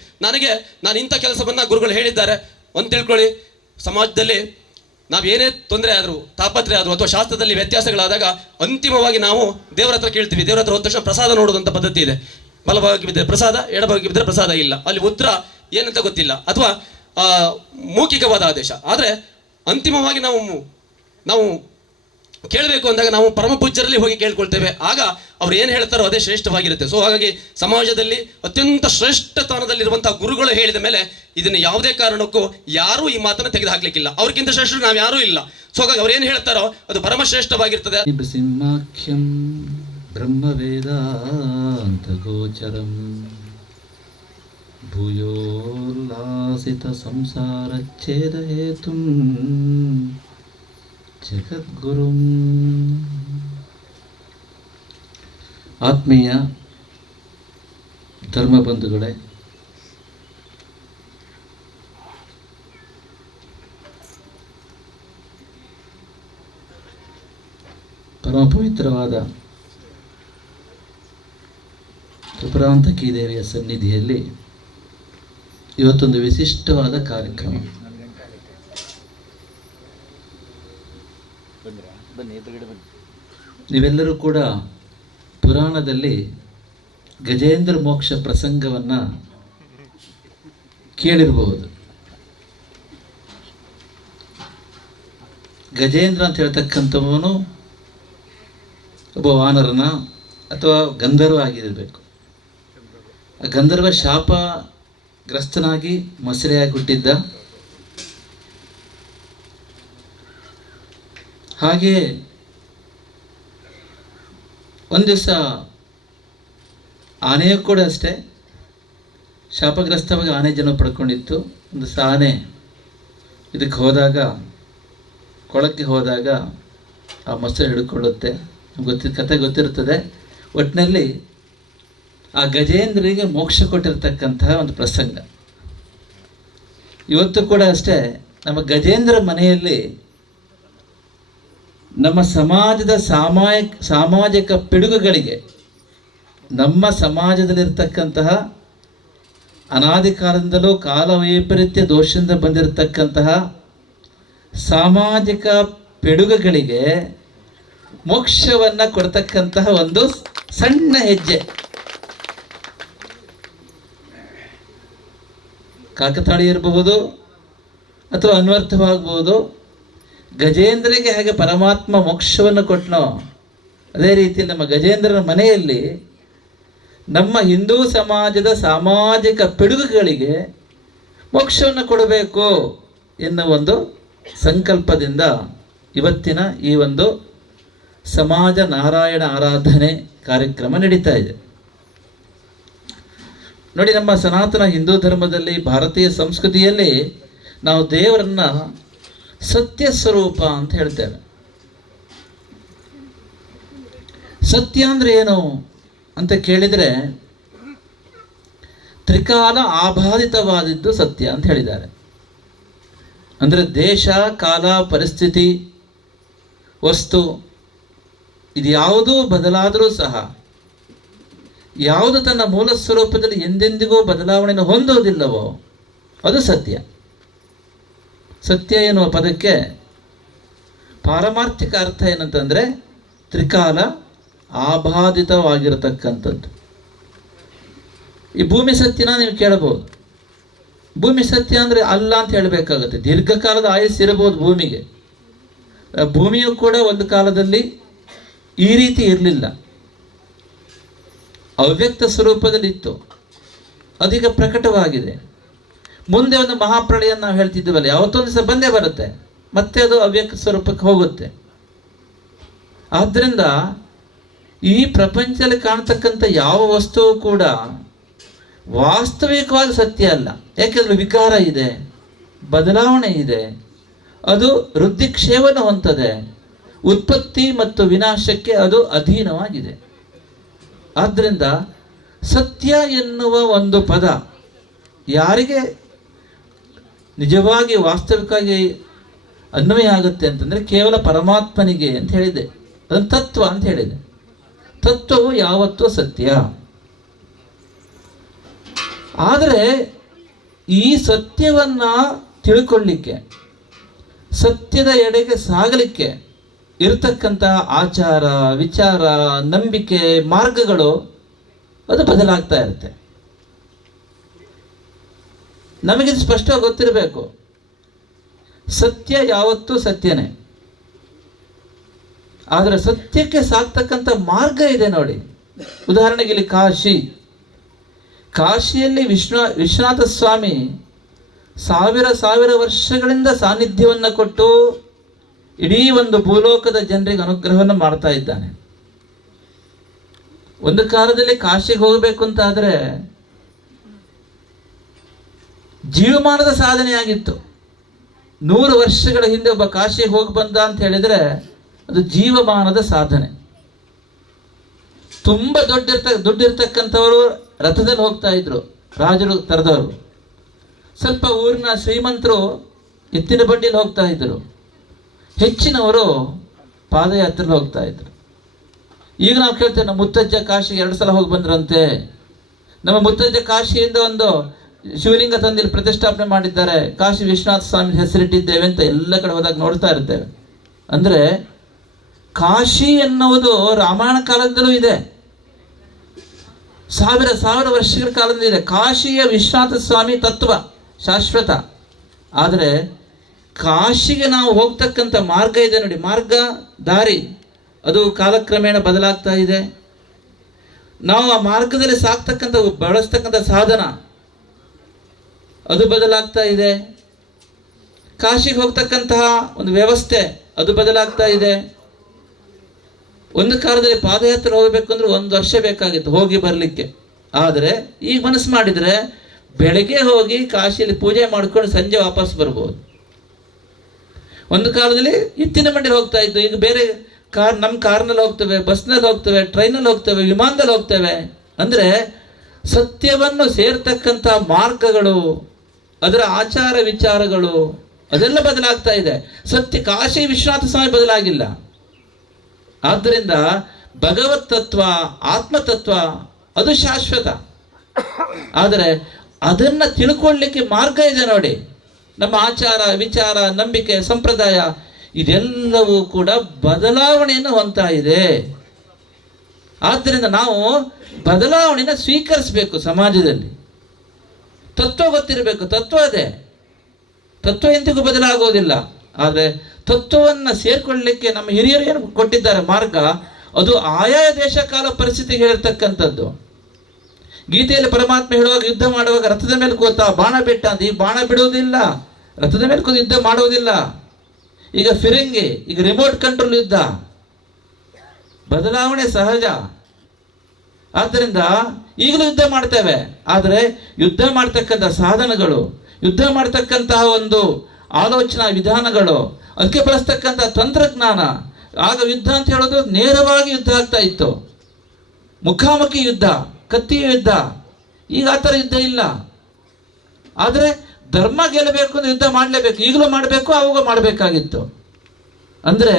ನಾನು ಇಂಥ ಕೆಲಸವನ್ನು ಗುರುಗಳು ಹೇಳಿದ್ದಾರೆ ಅಂತ ತಿಳ್ಕೊಳ್ಳಿ. ಸಮಾಜದಲ್ಲಿ ನಾವೇನೇ ತೊಂದರೆ ಆದರೂ, ತಾಪತ್ರೆ ಆದರೂ ಅಥವಾ ಶಾಸ್ತ್ರದಲ್ಲಿ ವ್ಯತ್ಯಾಸಗಳಾದಾಗ ಅಂತಿಮವಾಗಿ ನಾವು ದೇವರ ಹತ್ರ ಕೇಳ್ತೀವಿ. ದೇವರ ಹತ್ರ ಹೋದ ತಕ್ಷಣ ಪ್ರಸಾದ ನೋಡೋದಂಥ ಪದ್ಧತಿ ಇದೆ. ಬಲಭಾಗಕ್ಕೆ ಬಿದ್ದರೆ ಪ್ರಸಾದ, ಎಡಭಾಗಕ್ಕೆ ಬಿದ್ದರೆ ಪ್ರಸಾದ ಇಲ್ಲ, ಅಲ್ಲಿ ಉತ್ತರ ಏನಂತ ಗೊತ್ತಿಲ್ಲ, ಅಥವಾ ಮೌಖಿಕವಾದ ಆದೇಶ. ಆದರೆ ಅಂತಿಮವಾಗಿ ನಾವು ಕೇಳಬೇಕು ಅಂದಾಗ ನಾವು ಪರಮ ಪೂಜ್ಯರಲ್ಲಿ ಹೋಗಿ ಕೇಳ್ಕೊಳ್ತೇವೆ. ಆಗ ಅವ್ರು ಏನು ಹೇಳ್ತಾರೋ ಅದೇ ಶ್ರೇಷ್ಠವಾಗಿರುತ್ತೆ. ಸೊ ಹಾಗಾಗಿ ಸಮಾಜದಲ್ಲಿ ಅತ್ಯಂತ ಶ್ರೇಷ್ಠ ಸ್ಥಾನದಲ್ಲಿರುವಂತಹ ಗುರುಗಳು ಹೇಳಿದ ಮೇಲೆ ಇದನ್ನು ಯಾವುದೇ ಕಾರಣಕ್ಕೂ ಯಾರೂ ಈ ಮಾತನ್ನು ತೆಗೆದು ಹಾಕ್ಲಿಕ್ಕಿಲ್ಲ. ಅವ್ರಿಗಿಂತ ಶ್ರೇಷ್ಠರು ನಾವು ಯಾರೂ ಇಲ್ಲ. ಸೊ ಹಾಗಾಗಿ ಅವ್ರು ಏನು ಹೇಳ್ತಾರೋ ಅದು ಪರಮ ಶ್ರೇಷ್ಠವಾಗಿರ್ತದೆ. ಸಿಂಹಾಖ್ಯಂ ಬ್ರಹ್ಮವೇದಾಂತಗೋಚರಂ ಭೂಯೋಲ್ಲಾಸಿತ ಸಂಸಾರಚ್ಛೇದಹೇತುಂ ಜಗದ್ಗುರುಂ. ಆತ್ಮೀಯ ಧರ್ಮಬಂಧುಗಳೇ, ಪರಮ ಪವಿತ್ರವಾದ ತ್ರಿಪುರಾಂತಕಿ ದೇವಿಯ ಸನ್ನಿಧಿಯಲ್ಲಿ ಇವತ್ತೊಂದು ವಿಶಿಷ್ಟವಾದ ಕಾರ್ಯಕ್ರಮ. ನೀವೆಲ್ಲರೂ ಕೂಡ ಪುರಾಣದಲ್ಲಿ ಗಜೇಂದ್ರ ಮೋಕ್ಷ ಪ್ರಸಂಗವನ್ನು ಕೇಳಿರಬಹುದು. ಗಜೇಂದ್ರ ಅಂತ ಹೇಳ್ತಕ್ಕಂಥವನು ಒಬ್ಬ ವಾನರನ ಅಥವಾ ಗಂಧರ್ವ ಆಗಿರಬೇಕು. ಆ ಗಂಧರ್ವ ಶಾಪಗ್ರಸ್ತನಾಗಿ ಮೊಸಳೆಯಾಗಿ ಹುಟ್ಟಿದ್ದ. ಹಾಗೆ ಒಂದು ದಿವಸ ಆನೆಯೂ ಕೂಡ ಅಷ್ಟೇ ಶಾಪಗ್ರಸ್ತವಾಗಿ ಆನೆ ಜನ್ಮ ಪಡ್ಕೊಂಡಿತ್ತು. ಒಂದು ದಿವಸ ಆನೆ ಇದಕ್ಕೆ ಹೋದಾಗ, ಕೊಳಕ್ಕೆ ಹೋದಾಗ ಆ ಮೊಸಳೆ ಹಿಡ್ಕೊಳ್ಳುತ್ತೆ. ಕತೆ ಗೊತ್ತಿರ್ತದೆ. ಒಟ್ಟಿನಲ್ಲಿ ಆ ಗಜೇಂದ್ರನಿಗೆ ಮೋಕ್ಷ ಕೊಟ್ಟಿರ್ತಕ್ಕಂತಹ ಒಂದು ಪ್ರಸಂಗ. ಇವತ್ತು ಕೂಡ ಅಷ್ಟೇ ನಮ್ಮ ಗಜೇಂದ್ರ ಮನೆಯಲ್ಲಿ ನಮ್ಮ ಸಮಾಜದ ಸಾಮಾಜಿಕ ಪಿಡುಗುಗಳಿಗೆ, ನಮ್ಮ ಸಮಾಜದಲ್ಲಿರ್ತಕ್ಕಂತಹ ಅನಾದಿ ಕಾಲದಿಂದಲೂ ಕಾಲ ವೈಪರೀತ್ಯ ದೋಷದಿಂದ ಬಂದಿರತಕ್ಕಂತಹ ಸಾಮಾಜಿಕ ಪಿಡುಗುಗಳಿಗೆ ಮೋಕ್ಷವನ್ನು ಕೊಡ್ತಕ್ಕಂತಹ ಒಂದು ಸಣ್ಣ ಹೆಜ್ಜೆ. ಕಾಕತಾಳಿ ಇರಬಹುದು ಅಥವಾ ಅನ್ವರ್ಥವಾಗಬಹುದು. ಗಜೇಂದ್ರನಿಗೆ ಹಾಗೆ ಪರಮಾತ್ಮ ಮೋಕ್ಷವನ್ನು ಕೊಟ್ಟನೋ ಅದೇ ರೀತಿಯಲ್ಲಿ ನಮ್ಮ ಗಜೇಂದ್ರನ ಮನೆಯಲ್ಲಿ ನಮ್ಮ ಹಿಂದೂ ಸಮಾಜದ ಸಾಮಾಜಿಕ ಪಿಡುಗುಗಳಿಗೆ ಮೋಕ್ಷವನ್ನು ಕೊಡಬೇಕು ಎನ್ನುವ ಒಂದು ಸಂಕಲ್ಪದಿಂದ ಇವತ್ತಿನ ಈ ಒಂದು ಸಮಾಜ ನಾರಾಯಣ ಆರಾಧನೆ ಕಾರ್ಯಕ್ರಮ ನಡೀತಾ ಇದೆ. ನೋಡಿ, ನಮ್ಮ ಸನಾತನ ಹಿಂದೂ ಧರ್ಮದಲ್ಲಿ, ಭಾರತೀಯ ಸಂಸ್ಕೃತಿಯಲ್ಲಿ ನಾವು ದೇವರನ್ನ ಸತ್ಯ ಸ್ವರೂಪ ಅಂತ ಹೇಳ್ತೇವೆ. ಸತ್ಯ ಅಂದರೆ ಏನು ಅಂತ ಕೇಳಿದರೆ ತ್ರಿಕಾಲ ಆಬಾಧಿತವಾದದ್ದು ಸತ್ಯ ಅಂತ ಹೇಳಿದ್ದಾರೆ. ಅಂದರೆ ದೇಶ, ಕಾಲ, ಪರಿಸ್ಥಿತಿ, ವಸ್ತು ಇದು ಯಾವುದೂ ಬದಲಾದರೂ ಸಹ ಯಾವುದು ತನ್ನ ಮೂಲ ಸ್ವರೂಪದಲ್ಲಿ ಎಂದೆಂದಿಗೂ ಬದಲಾವಣೆಯನ್ನು ಹೊಂದೋದಿಲ್ಲವೋ ಅದು ಸತ್ಯ. ಸತ್ಯ ಎನ್ನುವ ಪದಕ್ಕೆ ಪಾರಮಾರ್ಥಿಕ ಅರ್ಥ ಏನಂತಂದರೆ ತ್ರಿಕಾಲ ಆಬಾಧಿತವಾಗಿರತಕ್ಕಂಥದ್ದು. ಈ ಭೂಮಿ ಸತ್ಯನ ನೀವು ಕೇಳಬಹುದು. ಭೂಮಿ ಸತ್ಯ ಅಂದರೆ ಅಲ್ಲ ಅಂತ ಹೇಳಬೇಕಾಗುತ್ತೆ. ದೀರ್ಘಕಾಲದ ಆಯಸ್ಸು ಇರಬಹುದು ಭೂಮಿಗೆ. ಭೂಮಿಯು ಕೂಡ ಒಂದು ಕಾಲದಲ್ಲಿ ಈ ರೀತಿ ಇರಲಿಲ್ಲ, ಅವ್ಯಕ್ತ ಸ್ವರೂಪದಲ್ಲಿತ್ತು. ಅದೀಗ ಪ್ರಕಟವಾಗಿದೆ. ಮುಂದೆ ಒಂದು ಮಹಾಪ್ರಳಯ ನಾವು ಹೇಳ್ತಿದ್ದೀವಲ್ಲ, ಯಾವತ್ತೊಂದು ದಿವಸ ಬಂದೇ ಬರುತ್ತೆ, ಮತ್ತೆ ಅದು ಅವ್ಯಕ್ತ ಸ್ವರೂಪಕ್ಕೆ ಹೋಗುತ್ತೆ. ಆದ್ದರಿಂದ ಈ ಪ್ರಪಂಚದಲ್ಲಿ ಕಾಣ್ತಕ್ಕಂಥ ಯಾವ ವಸ್ತುವು ಕೂಡ ವಾಸ್ತವಿಕವಾಗಿ ಸತ್ಯ ಅಲ್ಲ. ಯಾಕೆಂದ್ರೆ ವಿಕಾರ ಇದೆ, ಬದಲಾವಣೆ ಇದೆ, ಅದು ವೃದ್ಧಿಕ್ಷೇಪವನ್ನು ಹೊಂದದೆ, ಉತ್ಪತ್ತಿ ಮತ್ತು ವಿನಾಶಕ್ಕೆ ಅದು ಅಧೀನವಾಗಿದೆ. ಆದ್ದರಿಂದ ಸತ್ಯ ಎನ್ನುವ ಒಂದು ಪದ ಯಾರಿಗೆ ನಿಜವಾಗಿ ವಾಸ್ತವಿಕವಾಗಿ ಅನ್ವಯ ಆಗುತ್ತೆ ಅಂತಂದರೆ ಕೇವಲ ಪರಮಾತ್ಮನಿಗೆ ಅಂತ ಹೇಳಿದೆ. ಅದನ್ನು ತತ್ವ ಅಂತ ಹೇಳಿದೆ. ತತ್ವವು ಯಾವತ್ತೂ ಸತ್ಯ. ಆದರೆ ಈ ಸತ್ಯವನ್ನು ತಿಳ್ಕೊಳ್ಳಿಕ್ಕೆ, ಸತ್ಯದ ಎಡೆಗೆ ಸಾಗಲಿಕ್ಕೆ ಇರತಕ್ಕಂತಹ ಆಚಾರ, ವಿಚಾರ, ನಂಬಿಕೆ, ಮಾರ್ಗಗಳು ಅದು ಬದಲಾಗ್ತಾ ಇರುತ್ತೆ. ನಮಗೆ ಸ್ಪಷ್ಟವಾಗಿ ಗೊತ್ತಿರಬೇಕು, ಸತ್ಯ ಯಾವತ್ತೂ ಸತ್ಯನೇ. ಆದರೆ ಸತ್ಯಕ್ಕೆ ಸಾಕ್ತಕ್ಕಂಥ ಮಾರ್ಗ ಇದೆ ನೋಡಿ. ಉದಾಹರಣೆಗೆ ಇಲ್ಲಿ ಕಾಶಿಯಲ್ಲಿ ವಿಶ್ವನಾಥ ಸ್ವಾಮಿ ಸಾವಿರ ವರ್ಷಗಳಿಂದ ಸಾನ್ನಿಧ್ಯವನ್ನು ಕೊಟ್ಟು ಇಡೀ ಒಂದು ಭೂಲೋಕದ ಜನರಿಗೆ ಅನುಗ್ರಹವನ್ನು ಮಾಡ್ತಾ ಇದ್ದಾನೆ. ಒಂದು ಕಾಲದಲ್ಲಿ ಕಾಶಿಗೆ ಹೋಗಬೇಕು ಅಂತ ಆದರೆ ಜೀವಮಾನದ ಸಾಧನೆ ಆಗಿತ್ತು. 100 ವರ್ಷಗಳ ಹಿಂದೆ ಒಬ್ಬ ಕಾಶಿಗೆ ಹೋಗಿ ಬಂದ ಅಂತ ಹೇಳಿದರೆ ಅದು ಜೀವಮಾನದ ಸಾಧನೆ. ತುಂಬ ದುಡ್ಡಿರ್ತಕ್ಕಂಥವರು ರಥದಲ್ಲಿ ಹೋಗ್ತಾ ಇದ್ರು, ರಾಜರು ತರದವರು. ಸ್ವಲ್ಪ ಊರಿನ ಶ್ರೀಮಂತರು ಎತ್ತಿನ ಬಂಡಿಯಲ್ಲಿ ಹೋಗ್ತಾ ಇದ್ರು, ಹೆಚ್ಚಿನವರು ಪಾದಯಾತ್ರೆಯಲ್ಲಿ ಹೋಗ್ತಾ ಇದ್ರು. ಈಗ ನಾವು ಕೇಳ್ತೇವೆ, ನಮ್ಮ ಮುತ್ತಜ್ಜ ಕಾಶಿಗೆ 2 ಸಲ ಹೋಗಿ ಬಂದ್ರಂತೆ, ನಮ್ಮ ಮುತ್ತಜ್ಜ ಕಾಶಿಯಿಂದ ಒಂದು ಶಿವಲಿಂಗ ತಂದಿಲ್ಲಿ ಪ್ರತಿಷ್ಠಾಪನೆ ಮಾಡಿದ್ದಾರೆ, ಕಾಶಿ ವಿಶ್ವನಾಥ ಸ್ವಾಮಿ ಹೆಸರಿಟ್ಟಿದ್ದೇವೆ ಅಂತ ಎಲ್ಲ ಕಡೆ ಹೋದಾಗ ನೋಡ್ತಾ ಇರ್ತೇವೆ. ಅಂದರೆ ಕಾಶಿ ಎನ್ನುವುದು ರಾಮಾಯಣ ಕಾಲದಿಂದಲೂ ಇದೆ, ಸಾವಿರ ವರ್ಷಗಳ ಕಾಲದಿಂದ ಇದೆ. ಕಾಶಿಯ ವಿಶ್ವನಾಥ ಸ್ವಾಮಿ ತತ್ವ ಶಾಶ್ವತ. ಆದರೆ ಕಾಶಿಗೆ ನಾವು ಹೋಗ್ತಕ್ಕಂಥ ಮಾರ್ಗ ಇದೆ ನೋಡಿ, ಮಾರ್ಗ ದಾರಿ ಅದು ಕಾಲಕ್ರಮೇಣ ಬದಲಾಗ್ತಾ ಇದೆ. ನಾವು ಆ ಮಾರ್ಗದಲ್ಲಿ ಸಾಕ್ತಕ್ಕಂಥ ಬಳಸ್ತಕ್ಕಂಥ ಸಾಧನ ಅದು ಬದಲಾಗ್ತಾ ಇದೆ. ಕಾಶಿಗೆ ಹೋಗ್ತಕ್ಕಂತಹ ಒಂದು ವ್ಯವಸ್ಥೆ ಅದು ಬದಲಾಗ್ತಾ ಇದೆ. ಒಂದು ಕಾಲದಲ್ಲಿ ಪಾದಯಾತ್ರೆ ಹೋಗಬೇಕು ಅಂದ್ರೆ 1 ವರ್ಷ ಬೇಕಾಗಿತ್ತು ಹೋಗಿ ಬರಲಿಕ್ಕೆ. ಆದರೆ ಈಗ ಮನಸ್ಸು ಮಾಡಿದರೆ ಬೆಳಗ್ಗೆ ಹೋಗಿ ಕಾಶಿಯಲ್ಲಿ ಪೂಜೆ ಮಾಡ್ಕೊಂಡು ಸಂಜೆ ವಾಪಸ್ ಬರ್ಬೋದು. ಒಂದು ಕಾಲದಲ್ಲಿ ಎತ್ತಿನ ಬಂಡಿಲಿ ಹೋಗ್ತಾ ಇದ್ದು, ಈಗ ಬೇರೆ ನಮ್ಮ ಕಾರ್ನಲ್ಲಿ ಹೋಗ್ತೇವೆ, ಬಸ್ನಲ್ಲಿ ಹೋಗ್ತೇವೆ, ಟ್ರೈನಲ್ಲಿ ಹೋಗ್ತೇವೆ, ವಿಮಾನದಲ್ಲಿ ಹೋಗ್ತೇವೆ. ಅಂದರೆ ಸತ್ಯವನ್ನು ಸೇರ್ತಕ್ಕಂಥ ಮಾರ್ಗಗಳು, ಅದರ ಆಚಾರ ವಿಚಾರಗಳು ಅದೆಲ್ಲ ಬದಲಾಗ್ತಾ ಇದೆ. ಸತ್ಯ ಕಾಶಿ ವಿಶ್ವನಾಥ ಸ್ವಾಮಿ ಬದಲಾಗಿಲ್ಲ. ಆದ್ದರಿಂದ ಭಗವತ್ ತತ್ವ, ಆತ್ಮತತ್ವ ಅದು ಶಾಶ್ವತ. ಆದರೆ ಅದನ್ನು ತಿಳ್ಕೊಳ್ಳಿಕ್ಕೆ ಮಾರ್ಗ ಇದೆ ನೋಡಿ. ನಮ್ಮ ಆಚಾರ ವಿಚಾರ, ನಂಬಿಕೆ, ಸಂಪ್ರದಾಯ ಇದೆಲ್ಲವೂ ಕೂಡ ಬದಲಾವಣೆಯನ್ನು ಹೊಂದ್ತಾ ಇದೆ. ಆದ್ದರಿಂದ ನಾವು ಬದಲಾವಣೆಯನ್ನು ಸ್ವೀಕರಿಸಬೇಕು. ಸಮಾಜದಲ್ಲಿ ತತ್ವ ಗೊತ್ತಿರಬೇಕು. ತತ್ವ ಅದೇ, ತತ್ವ ಎಂದಿಗೂ ಬದಲಾಗೋದಿಲ್ಲ. ಆದರೆ ತತ್ವವನ್ನು ಸೇರ್ಕೊಳ್ಳಲಿಕ್ಕೆ ನಮ್ಮ ಹಿರಿಯರು ಏನು ಕೊಟ್ಟಿದ್ದಾರೆ ಮಾರ್ಗ, ಅದು ಆಯಾ ದೇಶ ಕಾಲ ಪರಿಸ್ಥಿತಿಗೆ ಹೇಳಿರ್ತಕ್ಕಂಥದ್ದು. ಗೀತೆಯಲ್ಲಿ ಪರಮಾತ್ಮ ಹೇಳುವಾಗ ಯುದ್ಧ ಮಾಡುವಾಗ ರಥದ ಮೇಲೆ ಕೂತ ಬಾಣ ಬಿಟ್ಟ ಅಂತ. ಈ ಬಾಣ ಬಿಡುವುದಿಲ್ಲ, ರಥದ ಮೇಲೆ ಕೂತು ಯುದ್ಧ ಮಾಡುವುದಿಲ್ಲ. ಈಗ ಫಿರಂಗಿ, ಈಗ ರಿಮೋಟ್ ಕಂಟ್ರೋಲ್ ಯುದ್ಧ. ಬದಲಾವಣೆ ಸಹಜ. ಆದ್ದರಿಂದ ಈಗಲೂ ಯುದ್ಧ ಮಾಡ್ತೇವೆ, ಆದರೆ ಯುದ್ಧ ಮಾಡ್ತಕ್ಕಂಥ ಸಾಧನಗಳು, ಯುದ್ಧ ಮಾಡ್ತಕ್ಕಂತಹ ಒಂದು ಆಲೋಚನಾ ವಿಧಾನಗಳು, ಅದಕ್ಕೆ ಬಳಸ್ತಕ್ಕಂಥ ತಂತ್ರಜ್ಞಾನ. ಆಗ ಯುದ್ಧ ಅಂತ ಹೇಳೋದು ನೇರವಾಗಿ ಯುದ್ಧ ಆಗ್ತಾ ಇತ್ತು, ಮುಖಾಮುಖಿ ಯುದ್ಧ, ಕತ್ತಿಯ ಯುದ್ಧ. ಈಗ ಆ ಥರ ಯುದ್ಧ ಇಲ್ಲ. ಆದರೆ ಧರ್ಮ ಗೆಲ್ಲಬೇಕು ಅಂದ್ರೆ ಯುದ್ಧ ಮಾಡಲೇಬೇಕು, ಈಗಲೂ ಮಾಡಬೇಕು, ಅವಾಗ ಮಾಡಬೇಕಾಗಿತ್ತು. ಅಂದರೆ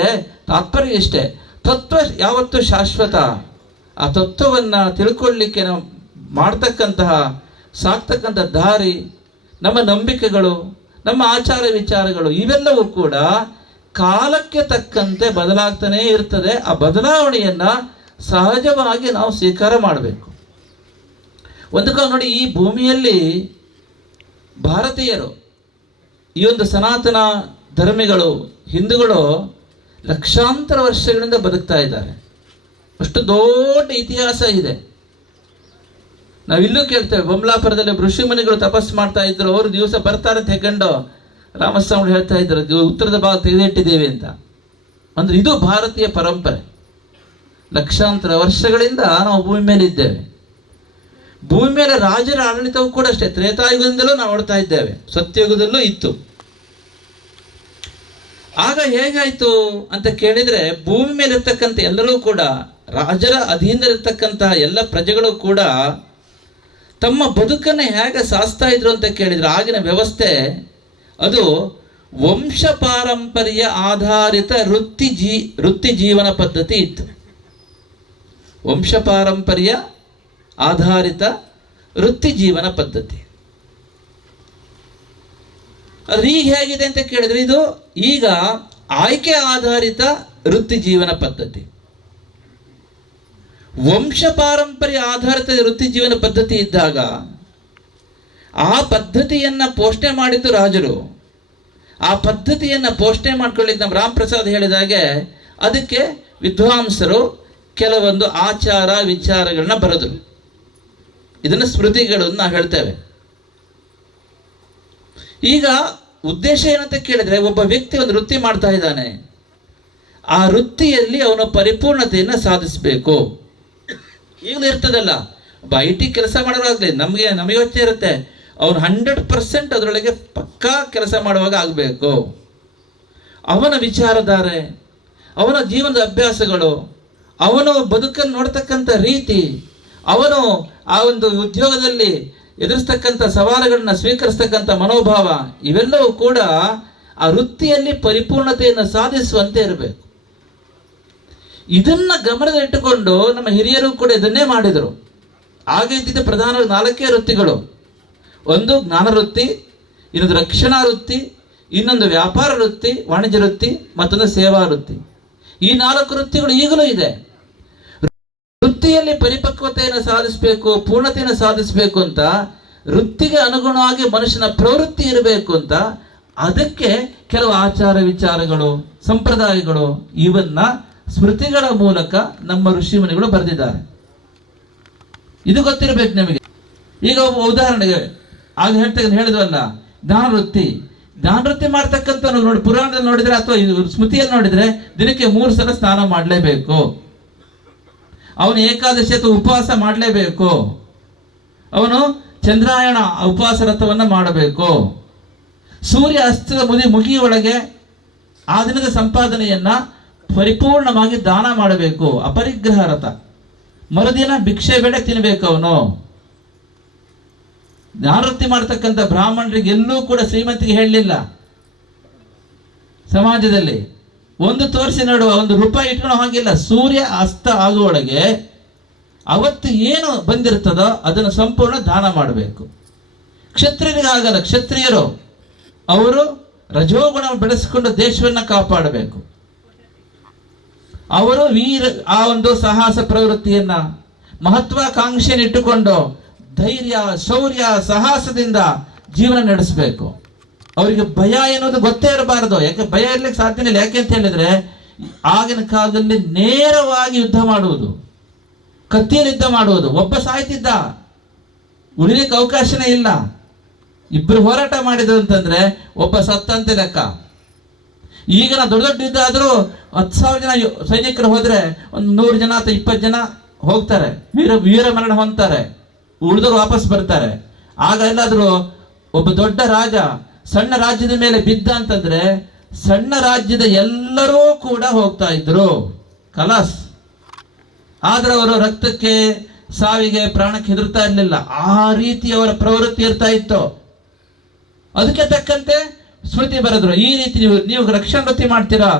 ತಾತ್ಪರ್ಯ ಇಷ್ಟೇ, ತತ್ವ ಯಾವತ್ತೂ ಶಾಶ್ವತ. ಆ ತತ್ವವನ್ನು ತಿಳ್ಕೊಳ್ಳಿಕ್ಕೆ ನಾವು ಮಾಡ್ತಕ್ಕಂತಹ ಸಾಕ್ತಕ್ಕಂಥ ದಾರಿ, ನಮ್ಮ ನಂಬಿಕೆಗಳು, ನಮ್ಮ ಆಚಾರ ವಿಚಾರಗಳು ಇವೆಲ್ಲವೂ ಕೂಡ ಕಾಲಕ್ಕೆ ತಕ್ಕಂತೆ ಬದಲಾಗ್ತಾನೇ ಇರ್ತದೆ. ಆ ಬದಲಾವಣೆಯನ್ನು ಸಹಜವಾಗಿ ನಾವು ಸ್ವೀಕಾರ ಮಾಡಬೇಕು. ಒಂದು ಕಾಲ ನೋಡಿ, ಈ ಭೂಮಿಯಲ್ಲಿ ಭಾರತೀಯರು, ಈ ಒಂದು ಸನಾತನ ಧರ್ಮಿಗಳು, ಹಿಂದೂಗಳು ಲಕ್ಷಾಂತರ ವರ್ಷಗಳಿಂದ ಬದುಕ್ತಾ ಇದ್ದಾರೆ. ಅಷ್ಟು ದೊಡ್ಡ ಇತಿಹಾಸ ಇದೆ. ನಾವಿಲ್ಲೂ ಕೇಳ್ತೇವೆ, ಬೊಮ್ಲಾಪುರದಲ್ಲಿ ಋಷಿಮುನಿಗಳು ತಪಸ್ಸು ಮಾಡ್ತಾ ಇದ್ರು, ಅವರು ದಿವಸ ಬರ್ತಾರೆ ತೆಗೊಂಡು ರಾಮಸ್ವಾಮಿ ಹೇಳ್ತಾ ಇದ್ರು ಉತ್ತರದ ಭಾಗ ತೆಗೆದಿಟ್ಟಿದ್ದೇವೆ ಅಂತ. ಅಂದ್ರೆ ಇದು ಭಾರತೀಯ ಪರಂಪರೆ. ಲಕ್ಷಾಂತರ ವರ್ಷಗಳಿಂದ ನಾವು ಭೂಮಿ ಮೇಲೆ ಇದ್ದೇವೆ. ಭೂಮಿ ಮೇಲೆ ರಾಜರ ಆಡಳಿತವೂ ಕೂಡ ಅಷ್ಟೇ, ತ್ರೇತಾಯುಗದಿಂದಲೂ ನಾವು ನೋಡ್ತಾ ಇದ್ದೇವೆ, ಸತ್ಯಯುಗದಲ್ಲೂ ಇತ್ತು. ಆಗ ಹೇಗಾಯ್ತು ಅಂತ ಕೇಳಿದ್ರೆ, ಭೂಮಿ ಮೇಲೆ ಇರ್ತಕ್ಕಂಥ ಎಲ್ಲರೂ ಕೂಡ, ರಾಜರ ಅಧೀನದಲ್ಲಿರ್ತಕ್ಕಂತಹ ಎಲ್ಲ ಪ್ರಜೆಗಳು ಕೂಡ ತಮ್ಮ ಬದುಕನ್ನು ಹೇಗೆ ಸಾಗಿಸ್ತಾ ಇದ್ರು ಅಂತ ಕೇಳಿದ್ರೆ, ಆಗಿನ ವ್ಯವಸ್ಥೆ ಅದು ವಂಶ ಪಾರಂಪರ್ಯ ಆಧಾರಿತ ವೃತ್ತಿ ಜೀವನ ಪದ್ಧತಿ ಇತ್ತು. ವಂಶ ಪಾರಂಪರ್ಯ ಆಧಾರಿತ ವೃತ್ತಿ ಜೀವನ ಪದ್ಧತಿ. ಅದು ಈಗ ಹೇಗಿದೆ ಅಂತ ಕೇಳಿದ್ರೆ, ಇದು ಈಗ ಆಯ್ಕೆ ಆಧಾರಿತ ವೃತ್ತಿ ಜೀವನ ಪದ್ಧತಿ. ವಂಶ ಪಾರಂಪರ್ಯ ಆಧಾರಿತ ವೃತ್ತಿ ಜೀವನ ಪದ್ಧತಿ ಇದ್ದಾಗ ಆ ಪದ್ಧತಿಯನ್ನು ಪೋಷಣೆ ಮಾಡಿದ್ದು ರಾಜರು. ಆ ಪದ್ಧತಿಯನ್ನು ಪೋಷಣೆ ಮಾಡ್ಕೊಳ್ಳಿಕ್ಕೆ ನಮ್ಮ ರಾಮ್ ಪ್ರಸಾದ್ ಹೇಳಿದಾಗೆ ಅದಕ್ಕೆ ವಿದ್ವಾಂಸರು ಕೆಲವೊಂದು ಆಚಾರ ವಿಚಾರಗಳನ್ನ ಬರೆದರು. ಇದನ್ನು ಸ್ಮೃತಿಗಳನ್ನು ನಾವು ಹೇಳ್ತೇವೆ. ಈಗ ಉದ್ದೇಶ ಏನಂತ ಕೇಳಿದ್ರೆ, ಒಬ್ಬ ವ್ಯಕ್ತಿ ಒಂದು ವೃತ್ತಿ ಮಾಡ್ತಾ ಇದ್ದಾನೆ, ಆ ವೃತ್ತಿಯಲ್ಲಿ ಅವನು ಪರಿಪೂರ್ಣತೆಯನ್ನು ಸಾಧಿಸಬೇಕು. ಈಗಲೂ ಇರ್ತದಲ್ಲ, ಒಬ್ಬ IT ಕೆಲಸ ಮಾಡೋರಾಗಲಿ ನಮಗೆ ಯೋಚನೆ ಇರುತ್ತೆ, ಅವನು 100% ಅದರೊಳಗೆ ಪಕ್ಕಾ ಕೆಲಸ ಮಾಡುವಾಗ ಆಗಬೇಕು. ಅವನ ವಿಚಾರಧಾರೆ, ಅವನ ಜೀವನದ ಅಭ್ಯಾಸಗಳು, ಅವನು ಬದುಕನ್ನು ನೋಡ್ತಕ್ಕಂಥ ರೀತಿ, ಅವನು ಆ ಒಂದು ಉದ್ಯೋಗದಲ್ಲಿ ಎದುರಿಸ್ತಕ್ಕಂಥ ಸವಾಲುಗಳನ್ನ ಸ್ವೀಕರಿಸ್ತಕ್ಕಂಥ ಮನೋಭಾವ, ಇವೆಲ್ಲವೂ ಕೂಡ ಆ ವೃತ್ತಿಯಲ್ಲಿ ಪರಿಪೂರ್ಣತೆಯನ್ನು ಸಾಧಿಸುವಂತೆ ಇರಬೇಕು. ಇದನ್ನ ಗಮನದಲ್ಲಿಟ್ಟುಕೊಂಡು ನಮ್ಮ ಹಿರಿಯರು ಕೂಡ ಇದನ್ನೇ ಮಾಡಿದರು. ಆಗ ಇದ್ದಿದ್ದ ಪ್ರಧಾನವಾಗಿ 4 ವೃತ್ತಿಗಳು. ಒಂದು ಜ್ಞಾನ ವೃತ್ತಿ, ಇನ್ನೊಂದು ರಕ್ಷಣಾ ವೃತ್ತಿ, ಇನ್ನೊಂದು ವ್ಯಾಪಾರ ವೃತ್ತಿ, ವಾಣಿಜ್ಯ ವೃತ್ತಿ, ಮತ್ತೊಂದು ಸೇವಾ ವೃತ್ತಿ. ಈ 4 ವೃತ್ತಿಗಳು ಈಗಲೂ ಇದೆ. ವೃತ್ತಿಯಲ್ಲಿ ಪರಿಪಕ್ವತೆಯನ್ನು ಸಾಧಿಸಬೇಕು, ಪೂರ್ಣತೆಯನ್ನು ಸಾಧಿಸಬೇಕು ಅಂತ, ವೃತ್ತಿಗೆ ಅನುಗುಣವಾಗಿ ಮನುಷ್ಯನ ಪ್ರವೃತ್ತಿ ಇರಬೇಕು ಅಂತ, ಅದಕ್ಕೆ ಕೆಲವು ಆಚಾರ ವಿಚಾರಗಳು, ಸಂಪ್ರದಾಯಗಳು, ಇವನ್ನ ಸ್ಮೃತಿಗಳ ಮೂಲಕ ನಮ್ಮ ಋಷಿಮುನಿಗಳು ಬರೆದಿದ್ದಾರೆ. ಇದು ಗೊತ್ತಿರಬೇಕು ನಿಮಗೆ. ಈಗ ಒಬ್ಬ ಉದಾಹರಣೆಗೆ ಆಗ ಹೇಳಿದ್ವಲ್ಲ, ಜ್ಞಾನ ವೃತ್ತಿ ಮಾಡ್ತಕ್ಕಂಥ ನೋಡಿ, ಪುರಾಣದಲ್ಲಿ ನೋಡಿದ್ರೆ ಅಥವಾ ಸ್ಮೃತಿಯಲ್ಲಿ ನೋಡಿದ್ರೆ ದಿನಕ್ಕೆ 3 ಸಲ ಸ್ನಾನ ಮಾಡಲೇಬೇಕು. ಅವನು ಏಕಾದಶಿ ಅಥವಾ ಉಪವಾಸ ಮಾಡಲೇಬೇಕು. ಅವನು ಚಂದ್ರಾಯಣ ಉಪವಾಸ ವ್ರತವನ್ನು ಮಾಡಬೇಕು. ಸೂರ್ಯ ಅಸ್ತದ ಮುಗಿಯೊಳಗೆ ಆ ದಿನದ ಸಂಪಾದನೆಯನ್ನ ಪರಿಪೂರ್ಣವಾಗಿ ದಾನ ಮಾಡಬೇಕು. ಅಪರಿಗ್ರಹ ವ್ರತ. ಮರುದಿನ ಭಿಕ್ಷೆ ಬೇಡ ತಿನ್ನಬೇಕು ಅವನು. ಜ್ಞಾನವೃತ್ತಿ ಮಾಡ್ತಕ್ಕಂಥ ಬ್ರಾಹ್ಮಣರಿಗೆ ಎಲ್ಲೂ ಕೂಡ ಶ್ರೀಮಂತಿಗೆ ಹೇಳಲಿಲ್ಲ. ಸಮಾಜದಲ್ಲಿ ಒಂದು ತೋರಿಸಿ ನೋಡುವ, 1 ರೂಪಾಯಿ ಇಟ್ಕೊಂಡು ಹೋಗಿಲ್ಲ. ಸೂರ್ಯ ಅಸ್ತ ಆಗುವೊಳಗೆ ಅವತ್ತು ಏನು ಬಂದಿರ್ತದೋ ಅದನ್ನು ಸಂಪೂರ್ಣ ದಾನ ಮಾಡಬೇಕು. ಕ್ಷತ್ರಿಯರಿಗೆ ಆಗಲ್ಲ. ಕ್ಷತ್ರಿಯರು ಅವರು ರಜೋಗುಣ ಬೆಳೆಸಿಕೊಂಡು ದೇಶವನ್ನು ಕಾಪಾಡಬೇಕು. ಅವರು ಆ ಒಂದು ಸಾಹಸ ಪ್ರವೃತ್ತಿಯನ್ನ, ಮಹತ್ವಾಕಾಂಕ್ಷೆಯನ್ನು ಇಟ್ಟುಕೊಂಡು ಧೈರ್ಯ, ಶೌರ್ಯ, ಸಾಹಸದಿಂದ ಜೀವನ ನಡೆಸಬೇಕು. ಅವರಿಗೆ ಭಯ ಎನ್ನುವುದು ಗೊತ್ತೇ ಇರಬಾರದು. ಯಾಕೆ ಭಯ ಇರ್ಲಿಕ್ಕೆ ಸಾಧ್ಯನೇ ಇಲ್ಲ. ಯಾಕೆ ಅಂತ ಹೇಳಿದ್ರೆ, ಆಗಿನ ಕಾಲದಲ್ಲಿ ನೇರವಾಗಿ ಯುದ್ಧ ಮಾಡುವುದು, ಕತ್ತಿಯಲ್ಲಿ ಯುದ್ಧ ಮಾಡುವುದು. ಒಬ್ಬ ಸಾಯ್ತಿದ್ದ, ಉಳಿಲಿಕ್ಕೆ ಅವಕಾಶನೇ ಇಲ್ಲ. 2 ಹೋರಾಟ ಮಾಡಿದ್ರು ಅಂತಂದ್ರೆ ಒಬ್ಬ ಸತ್ತಂತೆ ಲೆಕ್ಕ. ಈಗ ನಾವು ದೊಡ್ಡ ಯುದ್ಧ ಆದರೂ 10,000 ಜನ ಸೈನಿಕರು ಹೋದ್ರೆ ಒಂದು 100 ಜನ ಅಥವಾ 20 ಜನ ಹೋಗ್ತಾರೆ, ವೀರ ಮರಣ ಹೊಂದ್ತಾರೆ, ಉಳಿದವರು ವಾಪಸ್ ಬರ್ತಾರೆ. ಆಗ ಎಲ್ಲಾದ್ರೂ ಒಬ್ಬ ದೊಡ್ಡ ರಾಜ ಸಣ್ಣ ರಾಜ್ಯದ ಮೇಲೆ ಬಿದ್ದ ಅಂತಂದ್ರೆ ಸಣ್ಣ ರಾಜ್ಯದ ಎಲ್ಲರೂ ಕೂಡ ಹೋಗ್ತಾ ಇದ್ರು, ಕಲಾಸ್. ಆದ್ರೆ ಅವರು ರಕ್ತಕ್ಕೆ, ಸಾವಿಗೆ, ಪ್ರಾಣಕ್ಕೆ ಹೆದರ್ತಾ ಇರಲಿಲ್ಲ. ಆ ರೀತಿ ಅವರ ಪ್ರವೃತ್ತಿ ಇರ್ತಾ ಇತ್ತು. ಅದಕ್ಕೆ ತಕ್ಕಂತೆ ಸ್ಮೃತಿ ಬರೆದ್ರು, ಈ ರೀತಿ ನೀವು ರಕ್ಷಣಾ ವೃತ್ತಿ ಮಾಡ್ತೀರಾ,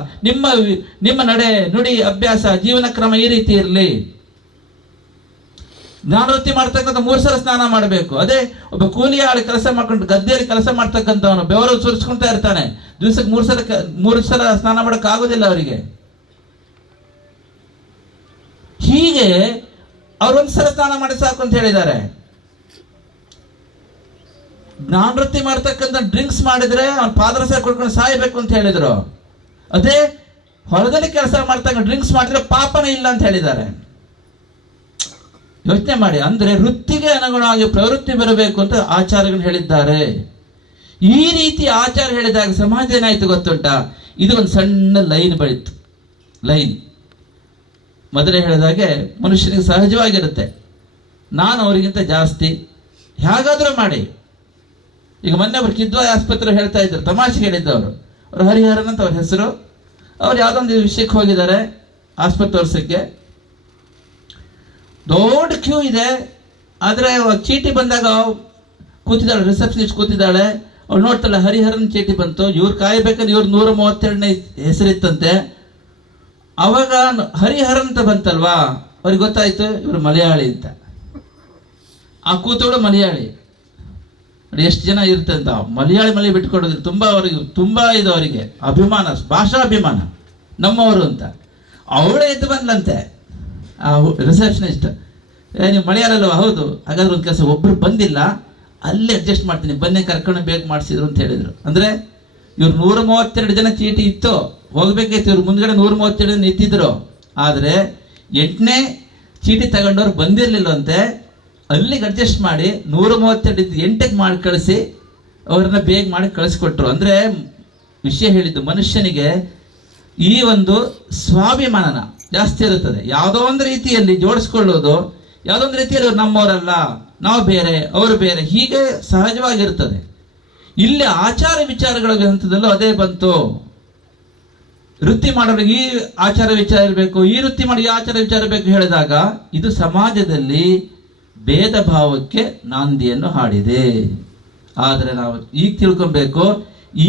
ನಿಮ್ಮ ನಡೆ ನುಡಿ ಅಭ್ಯಾಸ ಜೀವನ ಕ್ರಮ ಈ ರೀತಿ ಇರಲಿ. ಜ್ಞಾನವೃತ್ತಿ ಮಾಡ್ತಕ್ಕಂಥ 3 ಸಲ ಸ್ನಾನ ಮಾಡಬೇಕು. ಅದೇ ಒಬ್ಬ ಕೂಲಿ ಆಳಿ ಕೆಲಸ ಮಾಡ್ಕೊಂಡು ಗದ್ದೆಯಲ್ಲಿ ಕೆಲಸ ಮಾಡ್ತಕ್ಕಂಥವನು ಬೆವರು ಸುರಿಸ್ಕೊಂತ ಇರ್ತಾನೆ, ದಿವಸಕ್ಕೆ 3 ಸಲ ಸ್ನಾನ ಮಾಡಕ್ ಆಗೋದಿಲ್ಲ ಅವರಿಗೆ. ಹೀಗೆ ಅವ್ರು 1 ಸಲ ಸ್ನಾನ ಮಾಡಿ ಸಾಕು ಅಂತ ಹೇಳಿದ್ದಾರೆ. ಜ್ಞಾನವೃತ್ತಿ ಮಾಡ್ತಕ್ಕಂಥ ಡ್ರಿಂಕ್ಸ್ ಮಾಡಿದ್ರೆ ಅವ್ನು ಪಾದರಸ ಕೊಡ್ಕೊಂಡು ಸಾಯಬೇಕು ಅಂತ ಹೇಳಿದ್ರು. ಅದೇ ಹೊಲದಲ್ಲಿ ಕೆಲಸ ಮಾಡ್ತಕ್ಕ ಡ್ರಿಂಕ್ಸ್ ಮಾಡಿದ್ರೆ ಪಾಪನೇ ಇಲ್ಲ ಅಂತ ಹೇಳಿದ್ದಾರೆ. ಯೋಚನೆ ಮಾಡಿ. ಅಂದರೆ ವೃತ್ತಿಗೆ ಅನುಗುಣವಾಗಿ ಪ್ರವೃತ್ತಿ ಬರಬೇಕು ಅಂತ ಆಚಾರ್ಯಗಳು ಹೇಳಿದ್ದಾರೆ. ಈ ರೀತಿ ಆಚಾರ ಹೇಳಿದಾಗ ಸಮಾಜ ಏನಾಯ್ತು ಗೊತ್ತುಂಟಾ? ಇದು ಒಂದು ಸಣ್ಣ ಲೈನ್ ಬೆಳೀತು. ಲೈನ್ ಮೊದಲೇ ಹೇಳಿದಾಗೆ ಮನುಷ್ಯನಿಗೆ ಸಹಜವಾಗಿರುತ್ತೆ, ನಾನು ಅವರಿಗಿಂತ ಜಾಸ್ತಿ, ಹೇಗಾದರೂ ಮಾಡಿ. ಈಗ ಮೊನ್ನೆ ಅವರು ಕಿದ್ವಾಯಿ ಆಸ್ಪತ್ರೆ ಹೇಳ್ತಾ ಇದ್ರು, ತಮಾಷೆ ಹೇಳಿದ್ದವರು. ಅವರು ಹರಿಹರನ್ ಅಂತ ಅವ್ರ ಹೆಸರು. ಅವ್ರು ಯಾವುದೊಂದು ವಿಷಯಕ್ಕೆ ಹೋಗಿದ್ದಾರೆ ಆಸ್ಪತ್ರೆ ತೋರ್ಸೋಕ್ಕೆ. ದೊಡ್ಡ ಕ್ಯೂ ಇದೆ. ಆದರೆ ಚೀಟಿ ಬಂದಾಗ ಕೂತಿದ್ದಾಳೆ, ರಿಸೆಪ್ಷನಿಸ್ಟ್ ಕೂತಿದ್ದಾಳೆ. ಅವ್ಳು ನೋಡ್ತಾಳೆ, ಹರಿಹರನ್ ಚೀಟಿ ಬಂತು. ಇವ್ರು ಕಾಯಬೇಕಂದ್ರೆ ಇವ್ರು 132ನೇ ಹೆಸರಿತ್ತಂತೆ. ಅವಾಗ ಹರಿಹರನ್ ಅಂತ ಬಂತಲ್ವಾ, ಅವ್ರಿಗೆ ಗೊತ್ತಾಯ್ತು ಇವರು ಮಲಯಾಳಿ ಅಂತ. ಆ ಕೂತವಳು ಮಲಯಾಳಿ. ನೋಡಿ ಎಷ್ಟು ಜನ ಇರ್ತಂತ ಮಲಯಾಳಿ ಬಿಟ್ಕೊಡೋದು ತುಂಬ ಅವ್ರಿಗೆ ತುಂಬ ಇದು, ಅವರಿಗೆ ಅಭಿಮಾನ, ಭಾಷಾ ಅಭಿಮಾನ, ನಮ್ಮವರು ಅಂತ. ಅವಳೇ ಎದ್ದು ಬಂದ್ಲಂತೆ ಆ ರಿಸೆಪ್ಷನಿಸ್ಟ್. ನೀವು ಮಲಯಾಳಲ್ವ? ಹೌದು. ಹಾಗಾದ್ರೆ ಒಂದು ಕೆಲಸ, ಒಬ್ಬರು ಬಂದಿಲ್ಲ, ಅಲ್ಲೇ ಅಡ್ಜಸ್ಟ್ ಮಾಡ್ತೀನಿ, ಬನ್ನಿ ಕರ್ಕೊಂಡು ಬೇಗ ಮಾಡಿಸಿದ್ರು ಅಂತ ಹೇಳಿದರು. ಅಂದರೆ ಇವ್ರು 132 ಜನ ಚೀಟಿ ಇತ್ತು, ಹೋಗ್ಬೇಕಿತ್ತು. ಇವ್ರು ಮುಂದ್ಗಡೆ 132 ಜನ ನಿಂತಿದ್ರು. ಆದರೆ 8ನೇ ಚೀಟಿ ತಗೊಂಡವ್ರು ಬಂದಿರಲಿಲ್ಲವಂತೆ. ಅಲ್ಲಿಗೆ ಅಡ್ಜಸ್ಟ್ ಮಾಡಿ 132 8ಕ್ಕೆ ಮಾಡಿ ಕಳಿಸಿ ಅವ್ರನ್ನ ಬೇಗ ಮಾಡಿ ಕಳಿಸ್ಕೊಟ್ರು. ಅಂದರೆ ವಿಷಯ ಹೇಳಿದ್ದು, ಮನುಷ್ಯನಿಗೆ ಈ ಒಂದು ಸ್ವಾಭಿಮಾನ ಜಾಸ್ತಿ ಇರುತ್ತದೆ. ಯಾವುದೋ ಒಂದು ರೀತಿಯಲ್ಲಿ ಜೋಡಿಸ್ಕೊಳ್ಳೋದು, ಯಾವುದೋ ಒಂದು ರೀತಿಯಲ್ಲಿ ಅವ್ರು ನಮ್ಮವರಲ್ಲ, ನಾವು ಬೇರೆ, ಅವರು ಬೇರೆ, ಹೀಗೆ ಸಹಜವಾಗಿರ್ತದೆ. ಇಲ್ಲಿ ಆಚಾರ ವಿಚಾರಗಳ ಹಂತದಲ್ಲೂ ಅದೇ ಬಂತು. ವೃತ್ತಿ ಮಾಡೋರಿಗೆ ಈ ಆಚಾರ ವಿಚಾರ ಇರಬೇಕು, ಈ ವೃತ್ತಿ ಮಾಡಿ ಈ ಆಚಾರ ವಿಚಾರ ಬೇಕು ಹೇಳಿದಾಗ ಇದು ಸಮಾಜದಲ್ಲಿ ಭೇದ ಭಾವಕ್ಕೆ ನಾಂದಿಯನ್ನು ಹಾಡಿದೆ. ಆದರೆ ನಾವು ಈಗ ತಿಳ್ಕೊಬೇಕು,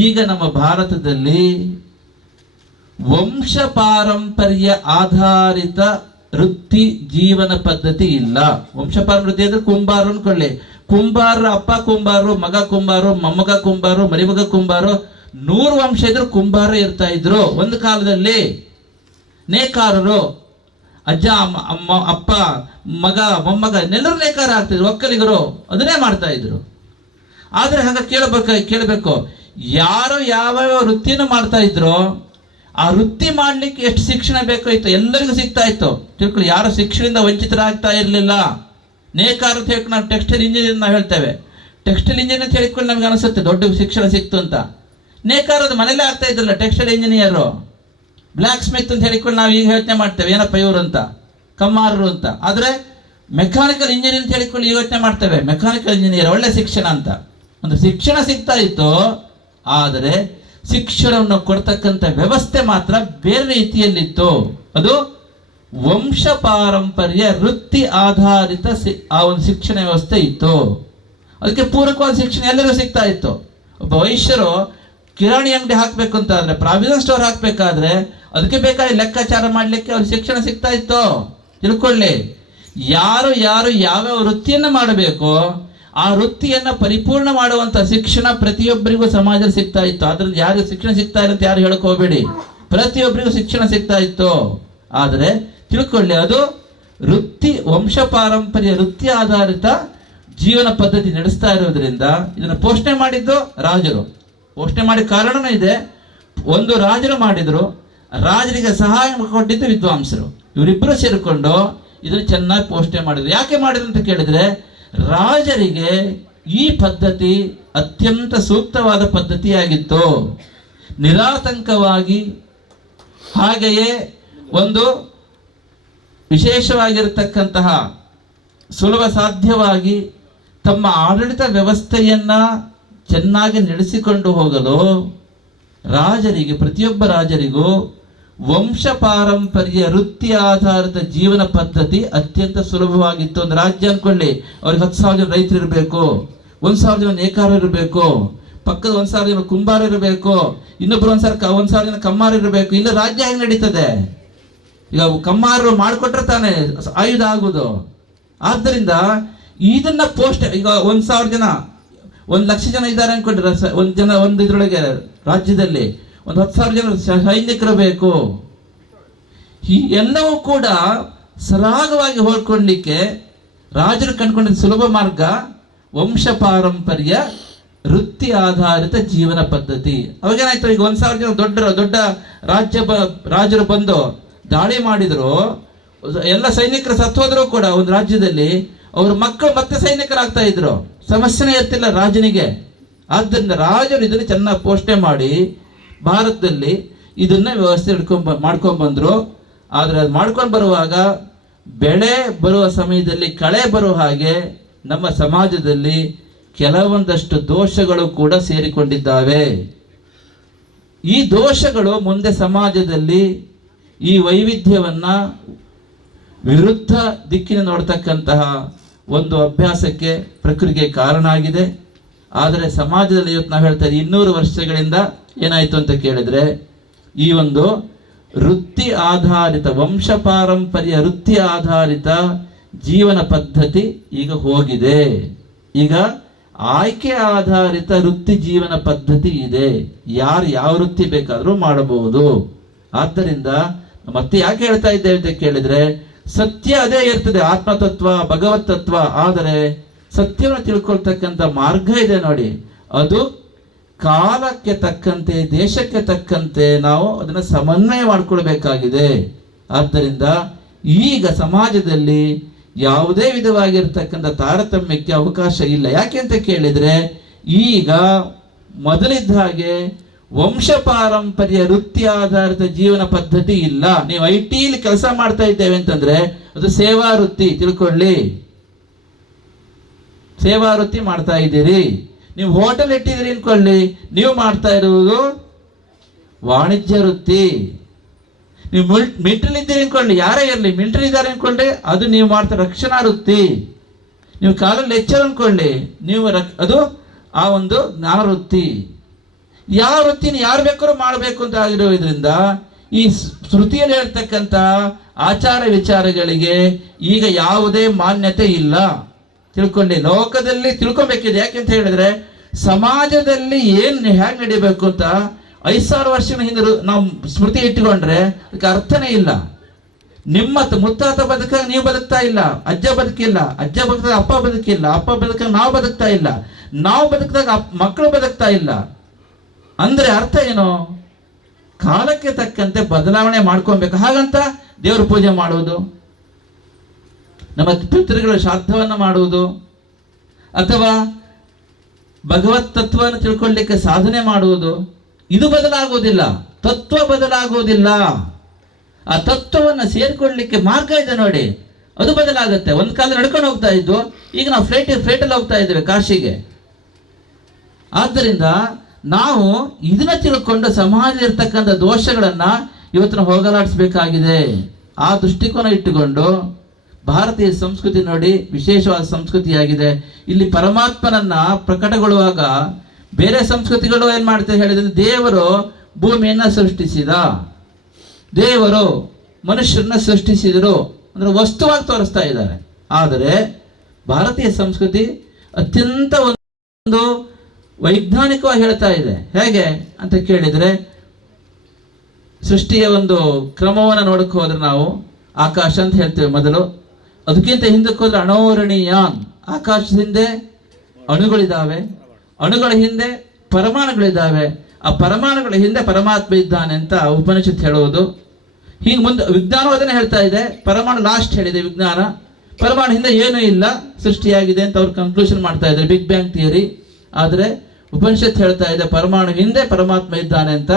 ಈಗ ನಮ್ಮ ಭಾರತದಲ್ಲಿ ವಂಶ ಪಾರಂಪರ್ಯ ಆಧಾರಿತ ವೃತ್ತಿ ಜೀವನ ಪದ್ಧತಿ ಇಲ್ಲ. ವಂಶ ಪಾರಂಪರ್ಯ ಅಂದ್ರೆ ಕುಂಬಾರ ಅನ್ಕೊಳ್ಳಿ, ಕುಂಬಾರರ ಅಪ್ಪ ಕುಂಬಾರು, ಮಗ ಕುಂಬಾರು, ಮೊಮ್ಮಗ ಕುಂಬಾರು, ಮರಿಮಗ ಕುಂಬಾರು, 100 ವಂಶ ಇದ್ರು ಕುಂಬಾರ ಇರ್ತಾ ಇದ್ರು. ಒಂದು ಕಾಲದಲ್ಲಿ ನೇಕಾರರು, ಅಜ್ಜ ಅಮ್ಮ ಅಪ್ಪ ಮಗ ಮೊಮ್ಮಗ ಎಲ್ಲರೂ ನೇಕಾರ ಆಗ್ತಿದ್ರು, ಒಕ್ಕಲಿಗರು ಅದನ್ನೇ ಮಾಡ್ತಾ ಇದ್ರು. ಆದರೆ ಹಾಗೆ ಕೇಳಬೇಕು, ಯಾರು ಯಾವ ವೃತ್ತಿಯನ್ನು ಮಾಡ್ತಾ ಇದ್ರು, ಆ ವೃತ್ತಿ ಮಾಡ್ಲಿಕ್ಕೆ ಎಷ್ಟು ಶಿಕ್ಷಣ ಬೇಕಾಯ್ತು, ಎಲ್ಲರಿಗೂ ಸಿಗ್ತಾ ಇತ್ತು. ತಿಳ್ಕೊಳ್ಳಿ, ಯಾರು ಶಿಕ್ಷಣದಿಂದ ವಂಚಿತರಾಗ್ತಾ ಇರಲಿಲ್ಲ. ನೇಕಾರ ಅಂತ ಹೇಳ್ಕೊಂಡು ನಾವು ಟೆಕ್ಸ್ಟೈಲ್ ಇಂಜಿನಿಯರ್ ನಾವು ಹೇಳ್ತೇವೆ. ಟೆಕ್ಸ್ಟೈಲ್ ಇಂಜಿನಿಯರ್ ಅಂತ ಹೇಳಿಕೊಂಡು ನಮ್ಗೆ ಅನಿಸುತ್ತೆ ದೊಡ್ಡ ಶಿಕ್ಷಣ ಸಿಕ್ತು ಅಂತ. ನೇಕಾರದ ಮನೇಲೇ ಆಗ್ತಾ ಇದ್ರಲ್ಲ ಟೆಕ್ಸ್ಟೈಲ್ ಇಂಜಿನಿಯರು. ಬ್ಲ್ಯಾಕ್ ಸ್ಮಿತ್ ಅಂತ ಹೇಳಿಕೊಂಡು ನಾವು ಈಗ ಯೋಚನೆ ಮಾಡ್ತೇವೆ, ಏನಪ್ಪ ಇವರು ಅಂತ, ಕಮ್ಮಾರರು ಅಂತ. ಆದರೆ ಮೆಕ್ಯಾನಿಕಲ್ ಇಂಜಿನಿಯರ್ ಅಂತ ಹೇಳಿಕೊಂಡು ಯೋಚನೆ ಮಾಡ್ತೇವೆ, ಮೆಕ್ಯಾನಿಕಲ್ ಇಂಜಿನಿಯರ್ ಒಳ್ಳೆ ಶಿಕ್ಷಣ ಅಂತ. ಒಂದು ಶಿಕ್ಷಣ ಸಿಗ್ತಾ ಇತ್ತು, ಆದರೆ ಶಿಕ್ಷಣವನ್ನು ಕೊಡ್ತಕ್ಕಂಥ ವ್ಯವಸ್ಥೆ ಮಾತ್ರ ಬೇರೆ ರೀತಿಯಲ್ಲಿತ್ತು. ಅದು ವಂಶ ಪಾರಂಪರ್ಯ ವೃತ್ತಿ ಆಧಾರಿತ ಆ ಒಂದು ಶಿಕ್ಷಣ ವ್ಯವಸ್ಥೆ ಇತ್ತು. ಅದಕ್ಕೆ ಪೂರಕವಾದ ಶಿಕ್ಷಣ ಎಲ್ಲರಿಗೂ ಸಿಗ್ತಾ ಇತ್ತು. ಒಬ್ಬ ವೈಶ್ಯರು ಕಿರಾಣಿ ಅಂಗಡಿ ಹಾಕಬೇಕು ಅಂತ ಆದರೆ, ಪ್ರಾವಿಷನ್ ಸ್ಟೋರ್ ಹಾಕಬೇಕಾದ್ರೆ ಅದಕ್ಕೆ ಬೇಕಾಗಿ ಲೆಕ್ಕಾಚಾರ ಮಾಡಲಿಕ್ಕೆ ಅವ್ರಿಗೆ ಶಿಕ್ಷಣ ಸಿಗ್ತಾ ಇತ್ತು. ತಿಳ್ಕೊಳ್ಳಿ, ಯಾರು ಯಾವ್ಯಾವ ವೃತ್ತಿಯನ್ನು ಮಾಡಬೇಕು ಆ ವೃತ್ತಿಯನ್ನು ಪರಿಪೂರ್ಣ ಮಾಡುವಂಥ ಶಿಕ್ಷಣ ಪ್ರತಿಯೊಬ್ಬರಿಗೂ ಸಮಾಜದಲ್ಲಿ ಸಿಗ್ತಾ ಇತ್ತು. ಅದ್ರಲ್ಲಿ ಯಾರಿಗೂ ಶಿಕ್ಷಣ ಸಿಗ್ತಾ ಇಲ್ಲ ಅಂತ ಯಾರು ಹೇಳಕ್ ಹೋಗಬೇಡಿ, ಪ್ರತಿಯೊಬ್ಬರಿಗೂ ಶಿಕ್ಷಣ ಸಿಗ್ತಾ ಇತ್ತು. ಆದರೆ ತಿಳ್ಕೊಳ್ಳಿ, ಅದು ವೃತ್ತಿ ವಂಶ ಪಾರಂಪರ್ಯ ವೃತ್ತಿ ಆಧಾರಿತ ಜೀವನ ಪದ್ಧತಿ ನಡೆಸ್ತಾ ಇರೋದ್ರಿಂದ ಇದನ್ನು ಪೋಷಣೆ ಮಾಡಿದ್ದು ರಾಜರು. ಪೋಷಣೆ ಮಾಡಿದ ಕಾರಣನೂ ಇದೆ. ಒಂದು ರಾಜರು ಮಾಡಿದ್ರು, ರಾಜರಿಗೆ ಸಹಾಯ ಕೊಟ್ಟಿದ್ದು ವಿದ್ವಾಂಸರು. ಇವರಿಬ್ಬರು ಸೇರಿಕೊಂಡು ಇದನ್ನು ಚೆನ್ನಾಗಿ ಪೋಷಣೆ ಮಾಡಿದ್ರು. ಯಾಕೆ ಮಾಡಿದ್ರು ಅಂತ ಕೇಳಿದ್ರೆ, ರಾಜರಿಗೆ ಈ ಪದ್ಧತಿ ಅತ್ಯಂತ ಸೂಕ್ತವಾದ ಪದ್ಧತಿಯಾಗಿತ್ತು. ನಿರಾತಂಕವಾಗಿ, ಹಾಗೆಯೇ ಒಂದು ವಿಶೇಷವಾಗಿರತಕ್ಕಂತಹ ಸುಲಭ ಸಾಧ್ಯವಾಗಿ ತಮ್ಮ ಆಡಳಿತ ವ್ಯವಸ್ಥೆಯನ್ನ ಚೆನ್ನಾಗಿ ನಡೆಸಿಕೊಂಡು ಹೋಗಲು ರಾಜರಿಗೆ, ಪ್ರತಿಯೊಬ್ಬ ರಾಜರಿಗೂ ವಂಶ ಪಾರಂಪರ್ಯ ವೃತ್ತಿ ಆಧಾರಿತ ಜೀವನ ಪದ್ಧತಿ ಅತ್ಯಂತ ಸುಲಭವಾಗಿತ್ತು. ಒಂದು ರಾಜ್ಯ ಅನ್ಕೊಳ್ಳಿ, ಅವ್ರಿಗೆ 10,000 ಜನ ರೈತರು ಇರಬೇಕು, 1,000 ಜನ ನೇಕಾರ ಇರಬೇಕು, ಪಕ್ಕದ 1,000 ಜನ ಕುಂಬಾರ ಇರಬೇಕು, ಇನ್ನೊಬ್ರು 1,000 ಜನ ಕಮ್ಮಾರ ಇರಬೇಕು. ಇಲ್ಲ ರಾಜ್ಯ ಹೆಂಗೆ ನಡೀತದೆ? ಈಗ ಕಮ್ಮಾರರು ಮಾಡಿಕೊಟ್ರೆ ತಾನೇ ಆಯುಧ ಆಗುವುದು. ಆದ್ದರಿಂದ ಇದನ್ನ ಈಗ 1,000 ಜನ, 1,00,000 ಜನ ಇದ್ದಾರೆ ಅನ್ಕೊಂಡ್ರೆ, ಒಂದು ಇದ್ರೊಳಗೆ ರಾಜ್ಯದಲ್ಲಿ 10,000 ಜನ ಸೈನಿಕರು ಬೇಕು. ಈ ಎಲ್ಲವೂ ಕೂಡ ಸರಾಗವಾಗಿ ಹೋಗ್ಕೊಳ್ಳಿಕ್ಕೆ ರಾಜರು ಕಂಡುಕೊಂಡಿದ್ದ ಸುಲಭ ಮಾರ್ಗ ವಂಶ ಪಾರಂಪರ್ಯ ವೃತ್ತಿ ಆಧಾರಿತ ಜೀವನ ಪದ್ಧತಿ. ಅವಾಗೇನಾಯ್ತು, ಈಗ 1,000 ಜನ ದೊಡ್ಡ ರಾಜರು ಬಂದು ದಾಳಿ ಮಾಡಿದ್ರು, ಎಲ್ಲ ಸೈನಿಕರು ಸತ್ತೋದ್ರೂ ಕೂಡ ಒಂದು ರಾಜ್ಯದಲ್ಲಿ ಅವ್ರ ಮಕ್ಕಳು ಮತ್ತೆ ಸೈನಿಕರಾಗ್ತಾ ಇದ್ರು, ಸಮಸ್ಯೆನೇ ಇರ್ತಿಲ್ಲ ರಾಜನಿಗೆ. ಆದ್ದರಿಂದ ರಾಜರು ಇದನ್ನು ಚೆನ್ನಾಗಿ ಪೋಷಣೆ ಮಾಡಿ ಭಾರತದಲ್ಲಿ ಇದನ್ನ ವ್ಯವಸ್ಥೆ ಮಾಡ್ಕೊಂಡ್ಬಂದ್ರು. ಆದರೆ ಅದು ಮಾಡ್ಕೊಂಡು ಬರುವಾಗ ಬೆಳೆ ಬರುವ ಸಮಯದಲ್ಲಿ ಕಳೆ ಬರುವ ಹಾಗೆ ನಮ್ಮ ಸಮಾಜದಲ್ಲಿ ಕೆಲವೊಂದಷ್ಟು ದೋಷಗಳು ಕೂಡ ಸೇರಿಕೊಂಡಿದ್ದಾವೆ. ಈ ದೋಷಗಳು ಮುಂದೆ ಸಮಾಜದಲ್ಲಿ ಈ ವೈವಿಧ್ಯವನ್ನು ವಿರುದ್ಧ ದಿಕ್ಕಿನ ನೋಡ್ತಕ್ಕಂತಹ ಒಂದು ಅಭ್ಯಾಸಕ್ಕೆ ಪ್ರಕೃತಿಗೆ ಕಾರಣ ಆಗಿದೆ. ಆದರೆ ಸಮಾಜದಲ್ಲಿ ಇವತ್ತು ನಾವು ಹೇಳ್ತಾ ಇದ್ದೀವಿ 200 ವರ್ಷಗಳಿಂದ ಏನಾಯಿತು ಅಂತ ಕೇಳಿದರೆ ಈ ಒಂದು ವೃತ್ತಿ ಆಧಾರಿತ ವಂಶ ಪಾರಂಪರ್ಯ ವೃತ್ತಿ ಆಧಾರಿತ ಜೀವನ ಪದ್ಧತಿ ಈಗ ಹೋಗಿದೆ. ಈಗ ಆಯ್ಕೆ ಆಧಾರಿತ ವೃತ್ತಿ ಜೀವನ ಪದ್ಧತಿ ಇದೆ. ಯಾರು ಯಾವ ವೃತ್ತಿ ಬೇಕಾದರೂ ಮಾಡಬಹುದು. ಆದ್ದರಿಂದ ಮತ್ತೆ ಯಾಕೆ ಹೇಳ್ತಾ ಇದ್ದೇವೆ ಅಂತ ಕೇಳಿದ್ರೆ ಸತ್ಯ ಅದೇ ಇರ್ತದೆ, ಆತ್ಮತತ್ವ ಭಗವತ್ ತತ್ವ. ಆದರೆ ಸತ್ಯವನ್ನು ತಿಳ್ಕೊಳ್ತಕ್ಕಂಥ ಮಾರ್ಗ ಇದೆ ನೋಡಿ, ಅದು ಕಾಲಕ್ಕೆ ತಕ್ಕಂತೆ ದೇಶಕ್ಕೆ ತಕ್ಕಂತೆ ನಾವು ಅದನ್ನು ಸಮನ್ವಯ ಮಾಡಿಕೊಳ್ಬೇಕಾಗಿದೆ. ಆದ್ದರಿಂದ ಈಗ ಸಮಾಜದಲ್ಲಿ ಯಾವುದೇ ವಿಧವಾಗಿರ್ತಕ್ಕಂಥ ತಾರತಮ್ಯಕ್ಕೆ ಅವಕಾಶ ಇಲ್ಲ. ಯಾಕೆ ಅಂತ ಕೇಳಿದರೆ ಈಗ ಮೊದಲಿದ್ದ ಹಾಗೆ ವಂಶ ಪಾರಂಪರ್ಯ ವೃತ್ತಿ ಆಧಾರಿತ ಜೀವನ ಪದ್ಧತಿ ಇಲ್ಲ. ನೀವು IT ಕೆಲಸ ಮಾಡ್ತಾ ಇದ್ದೇವೆ ಅಂತಂದ್ರೆ ಅದು ಸೇವಾ ವೃತ್ತಿ, ತಿಳ್ಕೊಳ್ಳಿ. ಸೇವಾ ವೃತ್ತಿ ಮಾಡ್ತಾ ಇದ್ದೀರಿ. ನೀವು ಹೋಟೆಲ್ ಇಟ್ಟಿದ್ದೀರಿ ಅನ್ಕೊಳ್ಳಿ, ನೀವು ಮಾಡ್ತಾ ಇರುವುದು ವಾಣಿಜ್ಯ ವೃತ್ತಿ. ನೀವು ಮಿಲಿಟರಿ ಇದ್ದೀರಿ ಅನ್ಕೊಳ್ಳಿ, ಯಾರೇ ಇರಲಿ ಮಿಲಿಟರಿ ಇದ್ದಾರೆ ಅನ್ಕೊಳ್ಳಿ, ಅದು ನೀವು ಮಾಡ್ತಾ ರಕ್ಷಣಾ ವೃತ್ತಿ. ನೀವು ಕಾಲೇಜ್ ಲೆಕ್ಚರ್ ಅನ್ಕೊಳ್ಳಿ, ನೀವು ಅದು ಆ ಒಂದು ಜ್ಞಾನ ವೃತ್ತಿ. ಯಾವ ವೃತ್ತಿನ ಯಾರು ಬೇಕಾದ್ರೂ ಮಾಡಬೇಕು ಅಂತ ಆಗಿರೋದ್ರಿಂದ ಈ ಶ್ರುತಿಯಲ್ಲಿ ಹೇಳ್ತಕ್ಕಂಥ ಆಚಾರ ವಿಚಾರಗಳಿಗೆ ಈಗ ಯಾವುದೇ ಮಾನ್ಯತೆ ಇಲ್ಲ. ತಿಳ್ಕೊಳ್ಳಿ, ಲೋಕದಲ್ಲಿ ತಿಳ್ಕೊಬೇಕಿದೆ. ಯಾಕೆಂತ ಹೇಳಿದ್ರೆ ಸಮಾಜದಲ್ಲಿ ಹೇಗೆ ನಡಿಬೇಕು ಅಂತ 5000 ವರ್ಷಗಳ ಹಿಂದೆ ನಾವು ಸ್ಮೃತಿ ಇಟ್ಟುಕೊಂಡ್ರೆ ಅದಕ್ಕೆ ಅರ್ಥನೇ ಇಲ್ಲ. ನಿಮ್ಮ ಮುತ್ತಾತ ಬದುಕಾಗ ನೀವು ಬದುಕ್ತಾ ಇಲ್ಲ, ಅಜ್ಜ ಬದುಕಿಲ್ಲ, ಅಜ್ಜ ಬದುಕಿದಾಗ ಅಪ್ಪ ಬದುಕಿಲ್ಲ, ಅಪ್ಪ ಬದುಕಾಗ ನಾವು ಬದುಕ್ತಾ ಇಲ್ಲ, ನಾವು ಬದುಕಿದಾಗ ಮಕ್ಕಳು ಬದುಕ್ತಾ ಇಲ್ಲ. ಅಂದ್ರೆ ಅರ್ಥ ಏನು? ಕಾಲಕ್ಕೆ ತಕ್ಕಂತೆ ಬದಲಾವಣೆ ಮಾಡ್ಕೊಬೇಕು. ಹಾಗಂತ ದೇವ್ರ ಪೂಜೆ ಮಾಡುವುದು, ನಮ್ಮ ಪಿತೃಗಳ ಶ್ರಾದ್ದವನ್ನು ಮಾಡುವುದು, ಅಥವಾ ಭಗವತ್ ತತ್ವವನ್ನು ತಿಳ್ಕೊಳ್ಳಿಕ್ಕೆ ಸಾಧನೆ ಮಾಡುವುದು, ಇದು ಬದಲಾಗುವುದಿಲ್ಲ. ತತ್ವ ಬದಲಾಗುವುದಿಲ್ಲ. ಆ ತತ್ವವನ್ನು ಸೇರಿಕೊಳ್ಳಲಿಕ್ಕೆ ಮಾರ್ಗ ಇದೆ ನೋಡಿ, ಅದು ಬದಲಾಗುತ್ತೆ. ಒಂದು ಕಾಲ ನಡ್ಕೊಂಡು ಹೋಗ್ತಾ ಇದ್ದು, ಈಗ ನಾವು ಫ್ಲೈಟಲ್ಲಿ ಹೋಗ್ತಾ ಇದ್ದೇವೆ ಕಾಶಿಗೆ. ಆದ್ದರಿಂದ ನಾವು ಇದನ್ನ ತಿಳ್ಕೊಂಡು ಸಮಾಜ ಇರ್ತಕ್ಕಂಥ ದೋಷಗಳನ್ನ ಇವತ್ತು ಹೋಗಲಾಡಿಸಬೇಕಾಗಿದೆ. ಆ ದೃಷ್ಟಿಕೋನ ಇಟ್ಟುಕೊಂಡು ಭಾರತೀಯ ಸಂಸ್ಕೃತಿ ನೋಡಿ ವಿಶೇಷವಾದ ಸಂಸ್ಕೃತಿಯಾಗಿದೆ. ಇಲ್ಲಿ ಪರಮಾತ್ಮನನ್ನ ಪ್ರಕಟಗೊಳ್ಳುವಾಗ ಬೇರೆ ಸಂಸ್ಕೃತಿಗಳು ಏನ್ ಮಾಡ್ತಾರೆ ಹೇಳಿದ್ರೆ, ದೇವರು ಭೂಮಿಯನ್ನ ಸೃಷ್ಟಿಸಿದ, ದೇವರು ಮನುಷ್ಯರನ್ನ ಸೃಷ್ಟಿಸಿದರು ಅಂದ್ರೆ ವಸ್ತುವಾಗಿ ತೋರಿಸ್ತಾ ಇದ್ದಾರೆ. ಆದರೆ ಭಾರತೀಯ ಸಂಸ್ಕೃತಿ ಅತ್ಯಂತ ಒಂದು ವೈಜ್ಞಾನಿಕವಾಗಿ ಹೇಳ್ತಾ ಇದೆ. ಹೇಗೆ ಅಂತ ಕೇಳಿದರೆ, ಸೃಷ್ಟಿಯ ಒಂದು ಕ್ರಮವನ್ನು ನೋಡಕ್ಕೆ ಹೋದ್ರೆ ನಾವು ಆಕಾಶ ಅಂತ ಹೇಳ್ತೇವೆ ಮೊದಲು. ಅದಕ್ಕಿಂತ ಹಿಂದಕ್ಕೆ ಹೋದ್ರೆ ಅಣೋರಣೀಯಾನ್, ಆಕಾಶದ ಹಿಂದೆ ಅಣುಗಳಿದ್ದಾವೆ, ಅಣುಗಳ ಹಿಂದೆ ಪರಮಾಣುಗಳಿದ್ದಾವೆ, ಆ ಪರಮಾಣುಗಳ ಹಿಂದೆ ಪರಮಾತ್ಮ ಇದ್ದಾನೆ ಅಂತ ಉಪನಿಷತ್ ಹೇಳುವುದು. ಹೀಗೆ ಮುಂದೆ ವಿಜ್ಞಾನ ಅದನ್ನೇ ಹೇಳ್ತಾ ಇದೆ. ಪರಮಾಣು ಲಾಸ್ಟ್ ಹೇಳಿದೆ ವಿಜ್ಞಾನ, ಪರಮಾಣು ಹಿಂದೆ ಏನೂ ಇಲ್ಲ, ಸೃಷ್ಟಿಯಾಗಿದೆ ಅಂತ ಅವ್ರು ಕನ್ಕ್ಲೂಷನ್ ಮಾಡ್ತಾ ಇದ್ದಾರೆ, ಬಿಗ್ ಬ್ಯಾಂಗ್ ಥಿಯರಿ. ಆದರೆ ಉಪನಿಷತ್ ಹೇಳ್ತಾ ಇದೆ ಪರಮಾಣು ಹಿಂದೆ ಪರಮಾತ್ಮ ಇದ್ದಾನೆ ಅಂತ.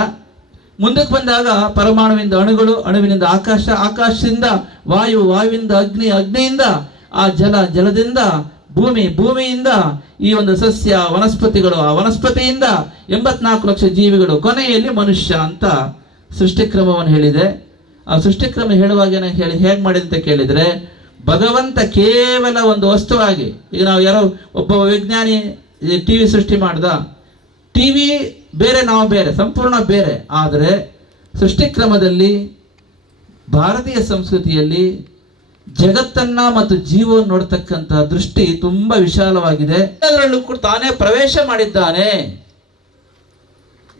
ಮುಂದಕ್ಕೆ ಬಂದಾಗ ಪರಮಾಣುವಿಂದ ಅಣುಗಳು, ಅಣುವಿನಿಂದ ಆಕಾಶ, ಆಕಾಶದಿಂದ ವಾಯು, ವಾಯುವಿಂದ ಅಗ್ನಿ, ಅಗ್ನಿಯಿಂದ ಆ ಜಲ, ಜಲದಿಂದ ಭೂಮಿ, ಭೂಮಿಯಿಂದ ಈ ಒಂದು ಸಸ್ಯ ವನಸ್ಪತಿಗಳು, ಆ ವನಸ್ಪತಿಯಿಂದ 84 ಲಕ್ಷ ಜೀವಿಗಳು, ಕೊನೆಯಲ್ಲಿ ಮನುಷ್ಯ ಅಂತ ಸೃಷ್ಟಿಕ್ರಮವನ್ನು ಹೇಳಿದೆ. ಆ ಸೃಷ್ಟಿಕ್ರಮ ಹೇಳುವಾಗ ಹೇಗೆ ಮಾಡಿದೆ ಅಂತ ಕೇಳಿದರೆ, ಭಗವಂತ ಕೇವಲ ಒಂದು ವಸ್ತುವಾಗಿ, ಈಗ ನಾವು ಯಾರೋ ಒಬ್ಬ ವಿಜ್ಞಾನಿ TV ಸೃಷ್ಟಿ ಮಾಡ್ದ, TV ಬೇರೆ, ನಾವು ಬೇರೆ, ಸಂಪೂರ್ಣ ಬೇರೆ. ಆದರೆ ಸೃಷ್ಟಿಕ್ರಮದಲ್ಲಿ ಭಾರತೀಯ ಸಂಸ್ಕೃತಿಯಲ್ಲಿ ಜಗತ್ತನ್ನ ಮತ್ತು ಜೀವವನ್ನು ನೋಡ್ತಕ್ಕಂಥ ದೃಷ್ಟಿ ತುಂಬಾ ವಿಶಾಲವಾಗಿದೆ. ಅದರಲ್ಲೂ ಕೂಡ ತಾನೇ ಪ್ರವೇಶ ಮಾಡಿದ್ದಾನೆ.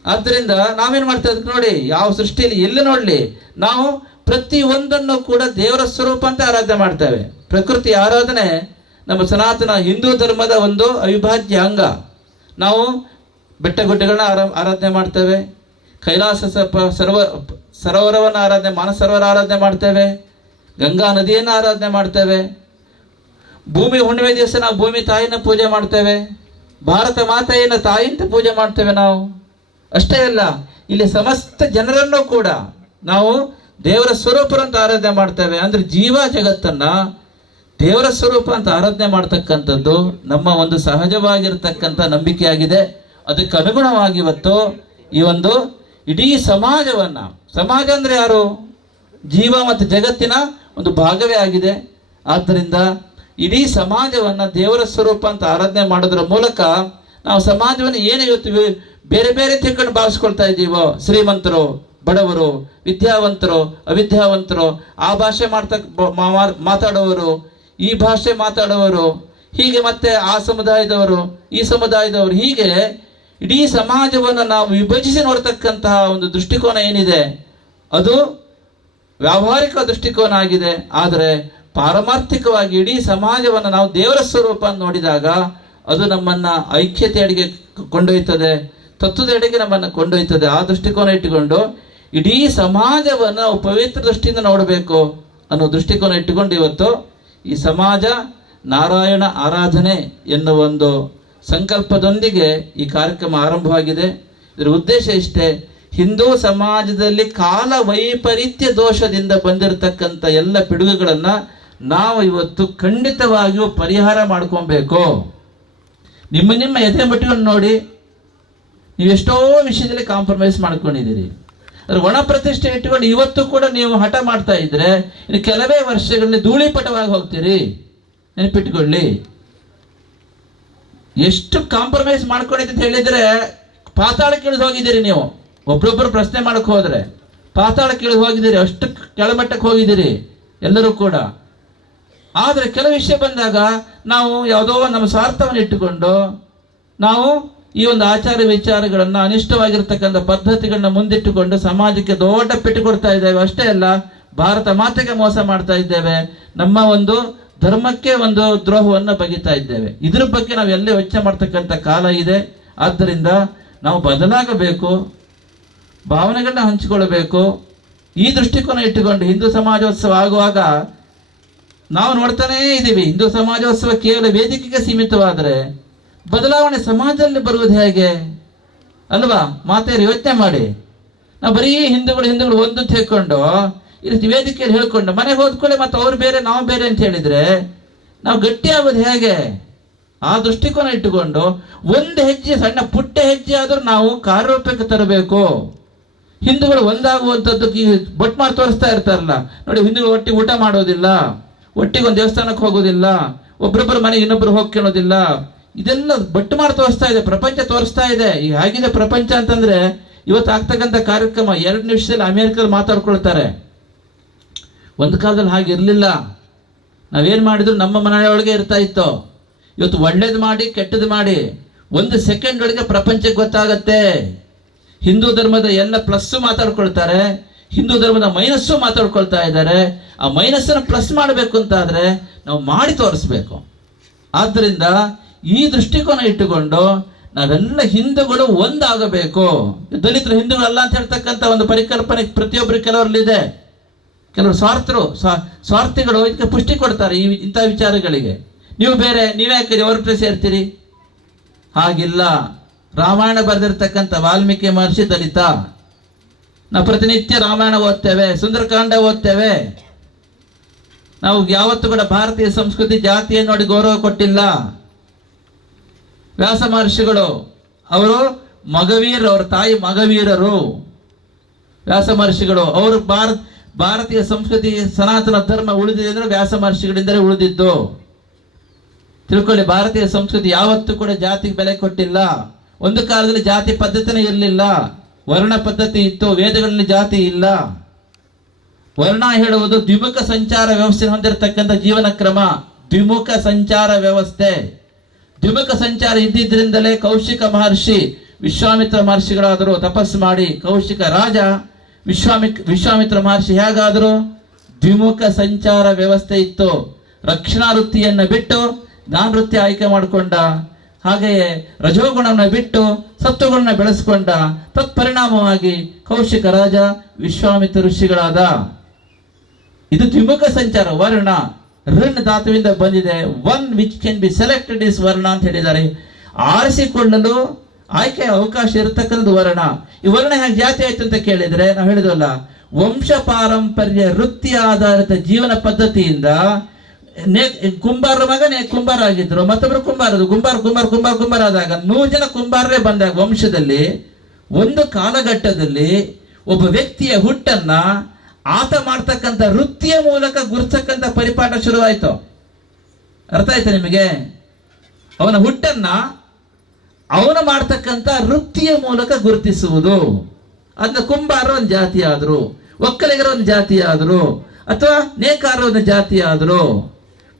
ಆದ್ದರಿಂದ ನಾವೇನ್ ಮಾಡ್ತಾ ಇದ್ವಿ ನೋಡಿ, ಯಾವ ಸೃಷ್ಟಿಯಲ್ಲಿ ಎಲ್ಲಿ ನೋಡ್ಲಿ ನಾವು ಪ್ರತಿ ಒಂದನ್ನು ಕೂಡ ದೇವರ ಸ್ವರೂಪ ಅಂತ ಆರಾಧನೆ ಮಾಡ್ತೇವೆ. ಪ್ರಕೃತಿ ಆರಾಧನೆ ನಮ್ಮ ಸನಾತನ ಹಿಂದೂ ಧರ್ಮದ ಒಂದು ಅವಿಭಾಜ್ಯ ಅಂಗ. ನಾವು ಬೆಟ್ಟ ಗುಡ್ಡಗಳನ್ನ ಆರಾಧನೆ ಮಾಡ್ತೇವೆ, ಕೈಲಾಸ ಸರೋವರವನ್ನು ಆರಾಧನೆ, ಮಾನಸ ಸರೋವರ ಆರಾಧನೆ ಮಾಡ್ತೇವೆ, ಗಂಗಾ ನದಿಯನ್ನು ಆರಾಧನೆ ಮಾಡ್ತೇವೆ. ಭೂಮಿ ಹುಣ್ಣಿಮೆ ದಿವಸ ನಾವು ಭೂಮಿ ತಾಯಿನ ಪೂಜೆ ಮಾಡ್ತೇವೆ. ಭಾರತ ಮಾತೆಯನ್ನು ತಾಯಿ ಅಂತ ಪೂಜೆ ಮಾಡ್ತೇವೆ ನಾವು. ಅಷ್ಟೇ ಅಲ್ಲ, ಇಲ್ಲಿ ಸಮಸ್ತ ಜನರನ್ನು ಕೂಡ ನಾವು ದೇವರ ಸ್ವರೂಪರಂತ ಆರಾಧನೆ ಮಾಡ್ತೇವೆ. ಅಂದರೆ ಜೀವ ಜಗತ್ತನ್ನು ದೇವರ ಸ್ವರೂಪ ಅಂತ ಆರಾಧನೆ ಮಾಡ್ತಕ್ಕಂಥದ್ದು ನಮ್ಮ ಒಂದು ಸಹಜವಾಗಿರ್ತಕ್ಕಂಥ ನಂಬಿಕೆಯಾಗಿದೆ. ಅದಕ್ಕೆ ಅನುಗುಣವಾಗಿ ಇವತ್ತು ಈ ಒಂದು ಇಡೀ ಸಮಾಜವನ್ನು, ಸಮಾಜ ಅಂದರೆ ಯಾರು? ಜೀವ ಮತ್ತು ಜಗತ್ತಿನ ಒಂದು ಭಾಗವೇ ಆಗಿದೆ. ಆದ್ದರಿಂದ ಇಡೀ ಸಮಾಜವನ್ನು ದೇವರ ಸ್ವರೂಪ ಅಂತ ಆರಾಧನೆ ಮಾಡೋದ್ರ ಮೂಲಕ ನಾವು ಸಮಾಜವನ್ನು ಏನು ಇವತ್ತು ಬೇರೆ ಬೇರೆ ತಿಳ್ಕೊಂಡು ಭಾವಿಸ್ಕೊಳ್ತಾ ಇದ್ದೀವೋ, ಶ್ರೀಮಂತರು, ಬಡವರು, ವಿದ್ಯಾವಂತರು, ಅವಿದ್ಯಾವಂತರು, ಆ ಭಾಷೆ ಮಾತಾಡುವವರು, ಈ ಭಾಷೆ ಮಾತಾಡುವವರು, ಹೀಗೆ ಮತ್ತೆ ಆ ಸಮುದಾಯದವರು, ಈ ಸಮುದಾಯದವರು, ಹೀಗೆ ಇಡೀ ಸಮಾಜವನ್ನು ನಾವು ವಿಭಜಿಸಿ ನೋಡ್ತಕ್ಕಂತಹ ಒಂದು ದೃಷ್ಟಿಕೋನ ಏನಿದೆ ಅದು ವ್ಯಾವಹಾರಿಕ ದೃಷ್ಟಿಕೋನ ಆಗಿದೆ. ಆದರೆ ಪಾರಮಾರ್ಥಿಕವಾಗಿ ಇಡೀ ಸಮಾಜವನ್ನು ನಾವು ದೇವರ ಸ್ವರೂಪ ಅಂತ ನೋಡಿದಾಗ ಅದು ನಮ್ಮನ್ನು ಐಕ್ಯತೆಯಡೆಗೆ ಕೊಂಡೊಯ್ತದೆ, ತತ್ವದೆಡೆಗೆ ನಮ್ಮನ್ನು ಕೊಂಡೊಯ್ತದೆ. ಆ ದೃಷ್ಟಿಕೋನ ಇಟ್ಟುಕೊಂಡು ಇಡೀ ಸಮಾಜವನ್ನು ನಾವು ಪವಿತ್ರ ದೃಷ್ಟಿಯಿಂದ ನೋಡಬೇಕು ಅನ್ನೋ ದೃಷ್ಟಿಕೋನ ಇಟ್ಟುಕೊಂಡು ಇವತ್ತು ಈ ಸಮಾಜ ನಾರಾಯಣ ಆರಾಧನೆ ಎನ್ನುವ ಒಂದು ಸಂಕಲ್ಪದೊಂದಿಗೆ ಈ ಕಾರ್ಯಕ್ರಮ ಆರಂಭವಾಗಿದೆ. ಇದರ ಉದ್ದೇಶ ಇಷ್ಟೇ, ಹಿಂದೂ ಸಮಾಜದಲ್ಲಿ ಕಾಲ ವೈಪರೀತ್ಯ ದೋಷದಿಂದ ಬಂದಿರತಕ್ಕಂಥ ಎಲ್ಲ ಪಿಡುಗುಗಳನ್ನು ನಾವು ಇವತ್ತು ಖಂಡಿತವಾಗಿಯೂ ಪರಿಹಾರ ಮಾಡ್ಕೊಬೇಕು. ನಿಮ್ಮ ಎದೆ ಮಟ್ಟಿಕೊಂಡು ನೋಡಿ, ನೀವು ಎಷ್ಟೋ ವಿಷಯದಲ್ಲಿ ಕಾಂಪ್ರಮೈಸ್ ಮಾಡ್ಕೊಂಡಿದ್ದೀರಿ. ಅದ್ರ ಒಣ ಪ್ರತಿಷ್ಠೆ ಇಟ್ಟುಕೊಂಡು ಇವತ್ತು ಕೂಡ ನೀವು ಹಠ ಮಾಡ್ತಾ ಇದ್ರೆ ಇನ್ನು ಕೆಲವೇ ವರ್ಷಗಳಲ್ಲಿ ಧೂಳಿಪಟವಾಗಿ ಹೋಗ್ತೀರಿ. ನೆನಪಿಟ್ಟುಕೊಳ್ಳಿ, ಎಷ್ಟು ಕಾಂಪ್ರಮೈಸ್ ಮಾಡ್ಕೊಂಡಿದ್ದೆ ಅಂತ ಹೇಳಿದ್ರೆ ಪಾತಾಳಕ್ಕೆ ಇಳಿದು ಹೋಗಿದ್ದೀರಿ. ನೀವು ಒಬ್ರೊಬ್ಬರು ಪ್ರಶ್ನೆ ಮಾಡಕ್ಕೆ ಹೋದ್ರೆ ಪಾತಾಳಕ್ಕೆ ಇಳಿದು ಹೋಗಿದ್ದೀರಿ, ಅಷ್ಟು ಕೆಳಮಟ್ಟಕ್ಕೆ ಹೋಗಿದ್ದೀರಿ ಎಲ್ಲರೂ ಕೂಡ. ಆದರೆ ಕೆಲವು ವಿಷಯ ಬಂದಾಗ ನಾವು ಯಾವುದೋ ನಮ್ಮ ಸ್ವಾರ್ಥವನ್ನು ಇಟ್ಟುಕೊಂಡು ನಾವು ಈ ಒಂದು ಆಚಾರ ವಿಚಾರಗಳನ್ನು, ಅನಿಷ್ಟವಾಗಿರ್ತಕ್ಕಂಥ ಪದ್ಧತಿಗಳನ್ನ ಮುಂದಿಟ್ಟುಕೊಂಡು ಸಮಾಜಕ್ಕೆ ದೊಡ್ಡ ಪೆಟ್ಟು ಕೊಡ್ತಾ ಇದ್ದೇವೆ. ಅಷ್ಟೇ ಅಲ್ಲ, ಭಾರತ ಮಾತೆಗೆ ಮೋಸ ಮಾಡ್ತಾ ಇದ್ದೇವೆ, ನಮ್ಮ ಒಂದು ಧರ್ಮಕ್ಕೆ ಒಂದು ದ್ರೋಹವನ್ನು ಬಗೆತಾ ಇದ್ದೇವೆ. ಇದ್ರ ಬಗ್ಗೆ ನಾವು ಎಲ್ಲೇ ಯೋಚನೆ ಮಾಡ್ತಕ್ಕಂಥ ಕಾಲ ಇದೆ. ಆದ್ದರಿಂದ ನಾವು ಬದಲಾಗಬೇಕು, ಭಾವನೆಗಳನ್ನ ಹಂಚಿಕೊಳ್ಳಬೇಕು. ಈ ದೃಷ್ಟಿಕೋನ ಇಟ್ಟುಕೊಂಡು ಹಿಂದೂ ಸಮಾಜೋತ್ಸವ ಆಗುವಾಗ ನಾವು ನೋಡ್ತಾನೇ ಇದ್ದೀವಿ, ಹಿಂದೂ ಸಮಾಜೋತ್ಸವ ಕೇವಲ ವೇದಿಕೆಗೆ ಸೀಮಿತವಾದರೆ ಬದಲಾವಣೆ ಸಮಾಜದಲ್ಲಿ ಬರುವುದು ಹೇಗೆ ಅಲ್ವಾ? ಮಾತೆಯರು ಯೋಚನೆ ಮಾಡಿ. ನಾವು ಬರೀ ಹಿಂದೂಗಳು ಒಂದು ಅಂತ ಹೇಳ್ಕೊಂಡು ಇಲ್ಲಿ ವೇದಿಕೆಯಲ್ಲಿ ಹೇಳ್ಕೊಂಡು ಮನೆಗೆ ಹೋದ್ಕೊಳ್ಳಿ ಮತ್ತೆ ಅವ್ರು ಬೇರೆ ನಾವು ಬೇರೆ ಅಂತ ಹೇಳಿದ್ರೆ ನಾವು ಗಟ್ಟಿ ಆಗೋದು ಹೇಗೆ? ಆ ದೃಷ್ಟಿಕೋನ ಇಟ್ಟುಕೊಂಡು ಒಂದು ಹೆಜ್ಜೆ, ಸಣ್ಣ ಪುಟ್ಟ ಹೆಜ್ಜೆ ಆದರೂ ನಾವು ಕಾರ್ಯರೂಪಕ್ಕೆ ತರಬೇಕು. ಹಿಂದೂಗಳು ಒಂದಾಗುವಂಥದ್ದು ಬೊಟ್ಟು ಮಾಡಿ ತೋರಿಸ್ತಾ ಇರ್ತಾರಲ್ಲ ನೋಡಿ, ಹಿಂದೂಗಳು ಒಟ್ಟಿಗೆ ಊಟ ಮಾಡೋದಿಲ್ಲ, ಒಟ್ಟಿಗೆ ಒಂದು ದೇವಸ್ಥಾನಕ್ಕೆ ಹೋಗೋದಿಲ್ಲ, ಒಬ್ಬರೊಬ್ಬರ ಮನೆಗೆ ಇನ್ನೊಬ್ಬರು ಹೋಗ್ಕೊಳ್ಳೋದಿಲ್ಲ. ಇದೆಲ್ಲ ಬಟ್ಟು ಮಾಡಿ ತೋರಿಸ್ತಾ ಇದೆ, ಪ್ರಪಂಚ ತೋರಿಸ್ತಾ ಇದೆ. ಈಗ ಹೇಗಿದೆ ಪ್ರಪಂಚ ಅಂತಂದ್ರೆ ಇವತ್ತು ಆಗ್ತಕ್ಕಂಥ ಕಾರ್ಯಕ್ರಮ 2 ನಿಮಿಷದಲ್ಲಿ ಅಮೇರಿಕದಲ್ಲಿ ಮಾತಾಡ್ಕೊಳ್ತಾರೆ. ಒಂದು ಕಾಲದಲ್ಲಿ ಹಾಗಿರಲಿಲ್ಲ. ನಾವೇನು ಮಾಡಿದ್ರು ನಮ್ಮ ಮನೆಯೊಳಗೆ ಇರ್ತಾ ಇತ್ತು. ಇವತ್ತು ಒಳ್ಳೇದು ಮಾಡಿ ಕೆಟ್ಟದ್ದು ಮಾಡಿ 1 ಸೆಕೆಂಡ್ ಒಳಗೆ ಪ್ರಪಂಚಕ್ಕೆ ಗೊತ್ತಾಗತ್ತೆ. ಹಿಂದೂ ಧರ್ಮದ ಎಲ್ಲ ಪ್ಲಸ್ಸು ಮಾತಾಡ್ಕೊಳ್ತಾರೆ, ಹಿಂದೂ ಧರ್ಮದ ಮೈನಸ್ಸು ಮಾತಾಡ್ಕೊಳ್ತಾ ಇದ್ದಾರೆ. ಆ ಮೈನಸ್ಸನ್ನು ಪ್ಲಸ್ ಮಾಡಬೇಕು ಅಂತಾದರೆ ನಾವು ಮಾಡಿ ತೋರಿಸ್ಬೇಕು. ಆದ್ದರಿಂದ ಈ ದೃಷ್ಟಿಕೋನ ಇಟ್ಟುಕೊಂಡು ನಾವೆಲ್ಲ ಹಿಂದೂಗಳು ಒಂದಾಗಬೇಕು. ದಲಿತರು ಹಿಂದೂಗಳಲ್ಲ ಅಂತ ಹೇಳ್ತಕ್ಕಂಥ ಒಂದು ಪರಿಕಲ್ಪನೆ ಪ್ರತಿಯೊಬ್ಬರು ಕೆಲವರಲ್ಲಿದೆ. ಕೆಲವರು ಸ್ವಾರ್ಥಿಗಳು ಇದಕ್ಕೆ ಪುಷ್ಟಿ ಕೊಡ್ತಾರೆ ಇಂಥ ವಿಚಾರಗಳಿಗೆ. ನೀವು ಬೇರೆ, ನೀವ್ಯಾಕೆ ಹೊರಟು ಸೇರ್ತೀರಿ? ಹಾಗಿಲ್ಲ. ರಾಮಾಯಣ ಬರೆದಿರ್ತಕ್ಕಂಥ ವಾಲ್ಮೀಕಿ ಮಹರ್ಷಿ ದಲಿತ. ನಾವು ಪ್ರತಿನಿತ್ಯ ರಾಮಾಯಣ ಓದ್ತೇವೆ, ಸುಂದರಕಾಂಡ ಓದ್ತೇವೆ. ನಾವು ಯಾವತ್ತೂ ಕೂಡ ಭಾರತೀಯ ಸಂಸ್ಕೃತಿ ಜಾತಿಯನ್ನು ನೋಡಿ ಗೌರವ ಕೊಟ್ಟಿಲ್ಲ. ವ್ಯಾಸ ಮಹರ್ಷಿಗಳು ಅವರು ಮಗವೀರರು, ಅವರ ತಾಯಿ ಮಗವೀರರು. ವ್ಯಾಸ ಮಹರ್ಷಿಗಳು ಅವರು ಭಾರತೀಯ ಸಂಸ್ಕೃತಿ ಸನಾತನ ಧರ್ಮ ಉಳಿದಿದೆ ಅಂದರೆ ವ್ಯಾಸ ಮಹರ್ಷಿಗಳಿಂದಲೇ ಉಳಿದಿದ್ದು. ತಿಳ್ಕೊಳ್ಳಿ, ಭಾರತೀಯ ಸಂಸ್ಕೃತಿ ಯಾವತ್ತೂ ಕೂಡ ಜಾತಿಗೆ ಬೆಲೆ ಕೊಟ್ಟಿಲ್ಲ. ಒಂದು ಕಾಲದಲ್ಲಿ ಜಾತಿ ಪದ್ಧತಿನೇ ಇರಲಿಲ್ಲ, ವರ್ಣ ಪದ್ಧತಿ ಇತ್ತು, ವೇದಗಳಲ್ಲಿ ಜಾತಿ ಇಲ್ಲ. ವರ್ಣ ಹೇಳುವುದು ದ್ವಿಮುಖ ಸಂಚಾರ ವ್ಯವಸ್ಥೆ ಹೊಂದಿರತಕ್ಕಂಥ ಜೀವನ ಕ್ರಮ, ದ್ವಿಮುಖ ಸಂಚಾರ ವ್ಯವಸ್ಥೆ. ದ್ವಿಮುಖ ಸಂಚಾರ ಇದ್ದಿದ್ದರಿಂದಲೇ ಕೌಶಿಕ ಮಹರ್ಷಿ ವಿಶ್ವಾಮಿತ್ರ ಮಹರ್ಷಿಗಳಾದರು. ತಪಸ್ಸು ಮಾಡಿ ಕೌಶಿಕ ರಾಜ ವಿಶ್ವಾಮಿತ್ರ ಮಹರ್ಷಿ ಹೇಗಾದರು? ದ್ವಿಮುಖ ಸಂಚಾರ ವ್ಯವಸ್ಥೆ ಇತ್ತು. ರಕ್ಷಣಾ ವೃತ್ತಿಯನ್ನು ಬಿಟ್ಟು ಜ್ಞಾನ ವೃತ್ತಿ ಆಯ್ಕೆ ಮಾಡಿಕೊಂಡ. ಹಾಗೆಯೇ ರಜೋಗುಣವನ್ನು ಬಿಟ್ಟು ಸತ್ವಗುಣನ ಬೆಳೆಸ್ಕೊಂಡ. ತತ್ಪರಿಣಾಮವಾಗಿ ಕೌಶಿಕ ರಾಜ ವಿಶ್ವಾಮಿತ್ರ ಋಷಿಗಳಾದ. ಇದು ದ್ವಿಮುಖ ಸಂಚಾರ. ವರ್ಣ ಋಣ್ ಧಾತುವಿಂದ ಬಂದಿದೆ. One which can be selected is ವರ್ಣ ಅಂತ ಹೇಳಿದ್ದಾರೆ. ಆರಿಸಿಕೊಳ್ಳಲು ಆಯ್ಕೆ ಅವಕಾಶ ಇರತಕ್ಕಂಥದ್ದು ವರ್ಣ. ಈ ವರ್ಣ ಹೇಗೆ ಜಾತಿ ಆಯ್ತು ಅಂತ ಕೇಳಿದ್ರೆ ನಾವು ಹೇಳಿದ್ವಲ್ಲ, ವಂಶ ಪಾರಂಪರ್ಯ ವೃತ್ತಿ ಆಧಾರಿತ ಜೀವನ ಪದ್ಧತಿಯಿಂದ ಕುಂಬಾರ ಮಗ ಕುಂಬಾರ ಆಗಿದ್ರು, ಮತ್ತೊಬ್ರು ಕುಂಬಾರ ಆದಾಗ 100 ಜನ ಕುಂಬಾರರೇ ಬಂದಾಗ ವಂಶದಲ್ಲಿ ಒಂದು ಕಾಲಘಟ್ಟದಲ್ಲಿ ಒಬ್ಬ ವ್ಯಕ್ತಿಯ ಹುಟ್ಟನ್ನ ಆತ ಮಾಡ್ತಕ್ಕಂಥ ವೃತ್ತಿಯ ಮೂಲಕ ಗುರುತಕ್ಕಂಥ ಪರಿಪಾಠ ಶುರುವಾಯಿತು. ಅರ್ಥ ಆಯ್ತಾ ನಿಮಗೆ? ಅವನ ಹುಟ್ಟನ್ನ ಅವನು ಮಾಡ್ತಕ್ಕಂಥ ವೃತ್ತಿಯ ಮೂಲಕ ಗುರುತಿಸುವುದು. ಅದನ್ನ ಕುಂಬಾರ ಒಂದು ಜಾತಿ ಆದ್ರು, ಒಕ್ಕಲಿಗರ ಒಂದು ಜಾತಿ ಆದ್ರು, ಅಥವಾ ನೇಕಾರ ಒಂದು ಜಾತಿ ಆದ್ರು,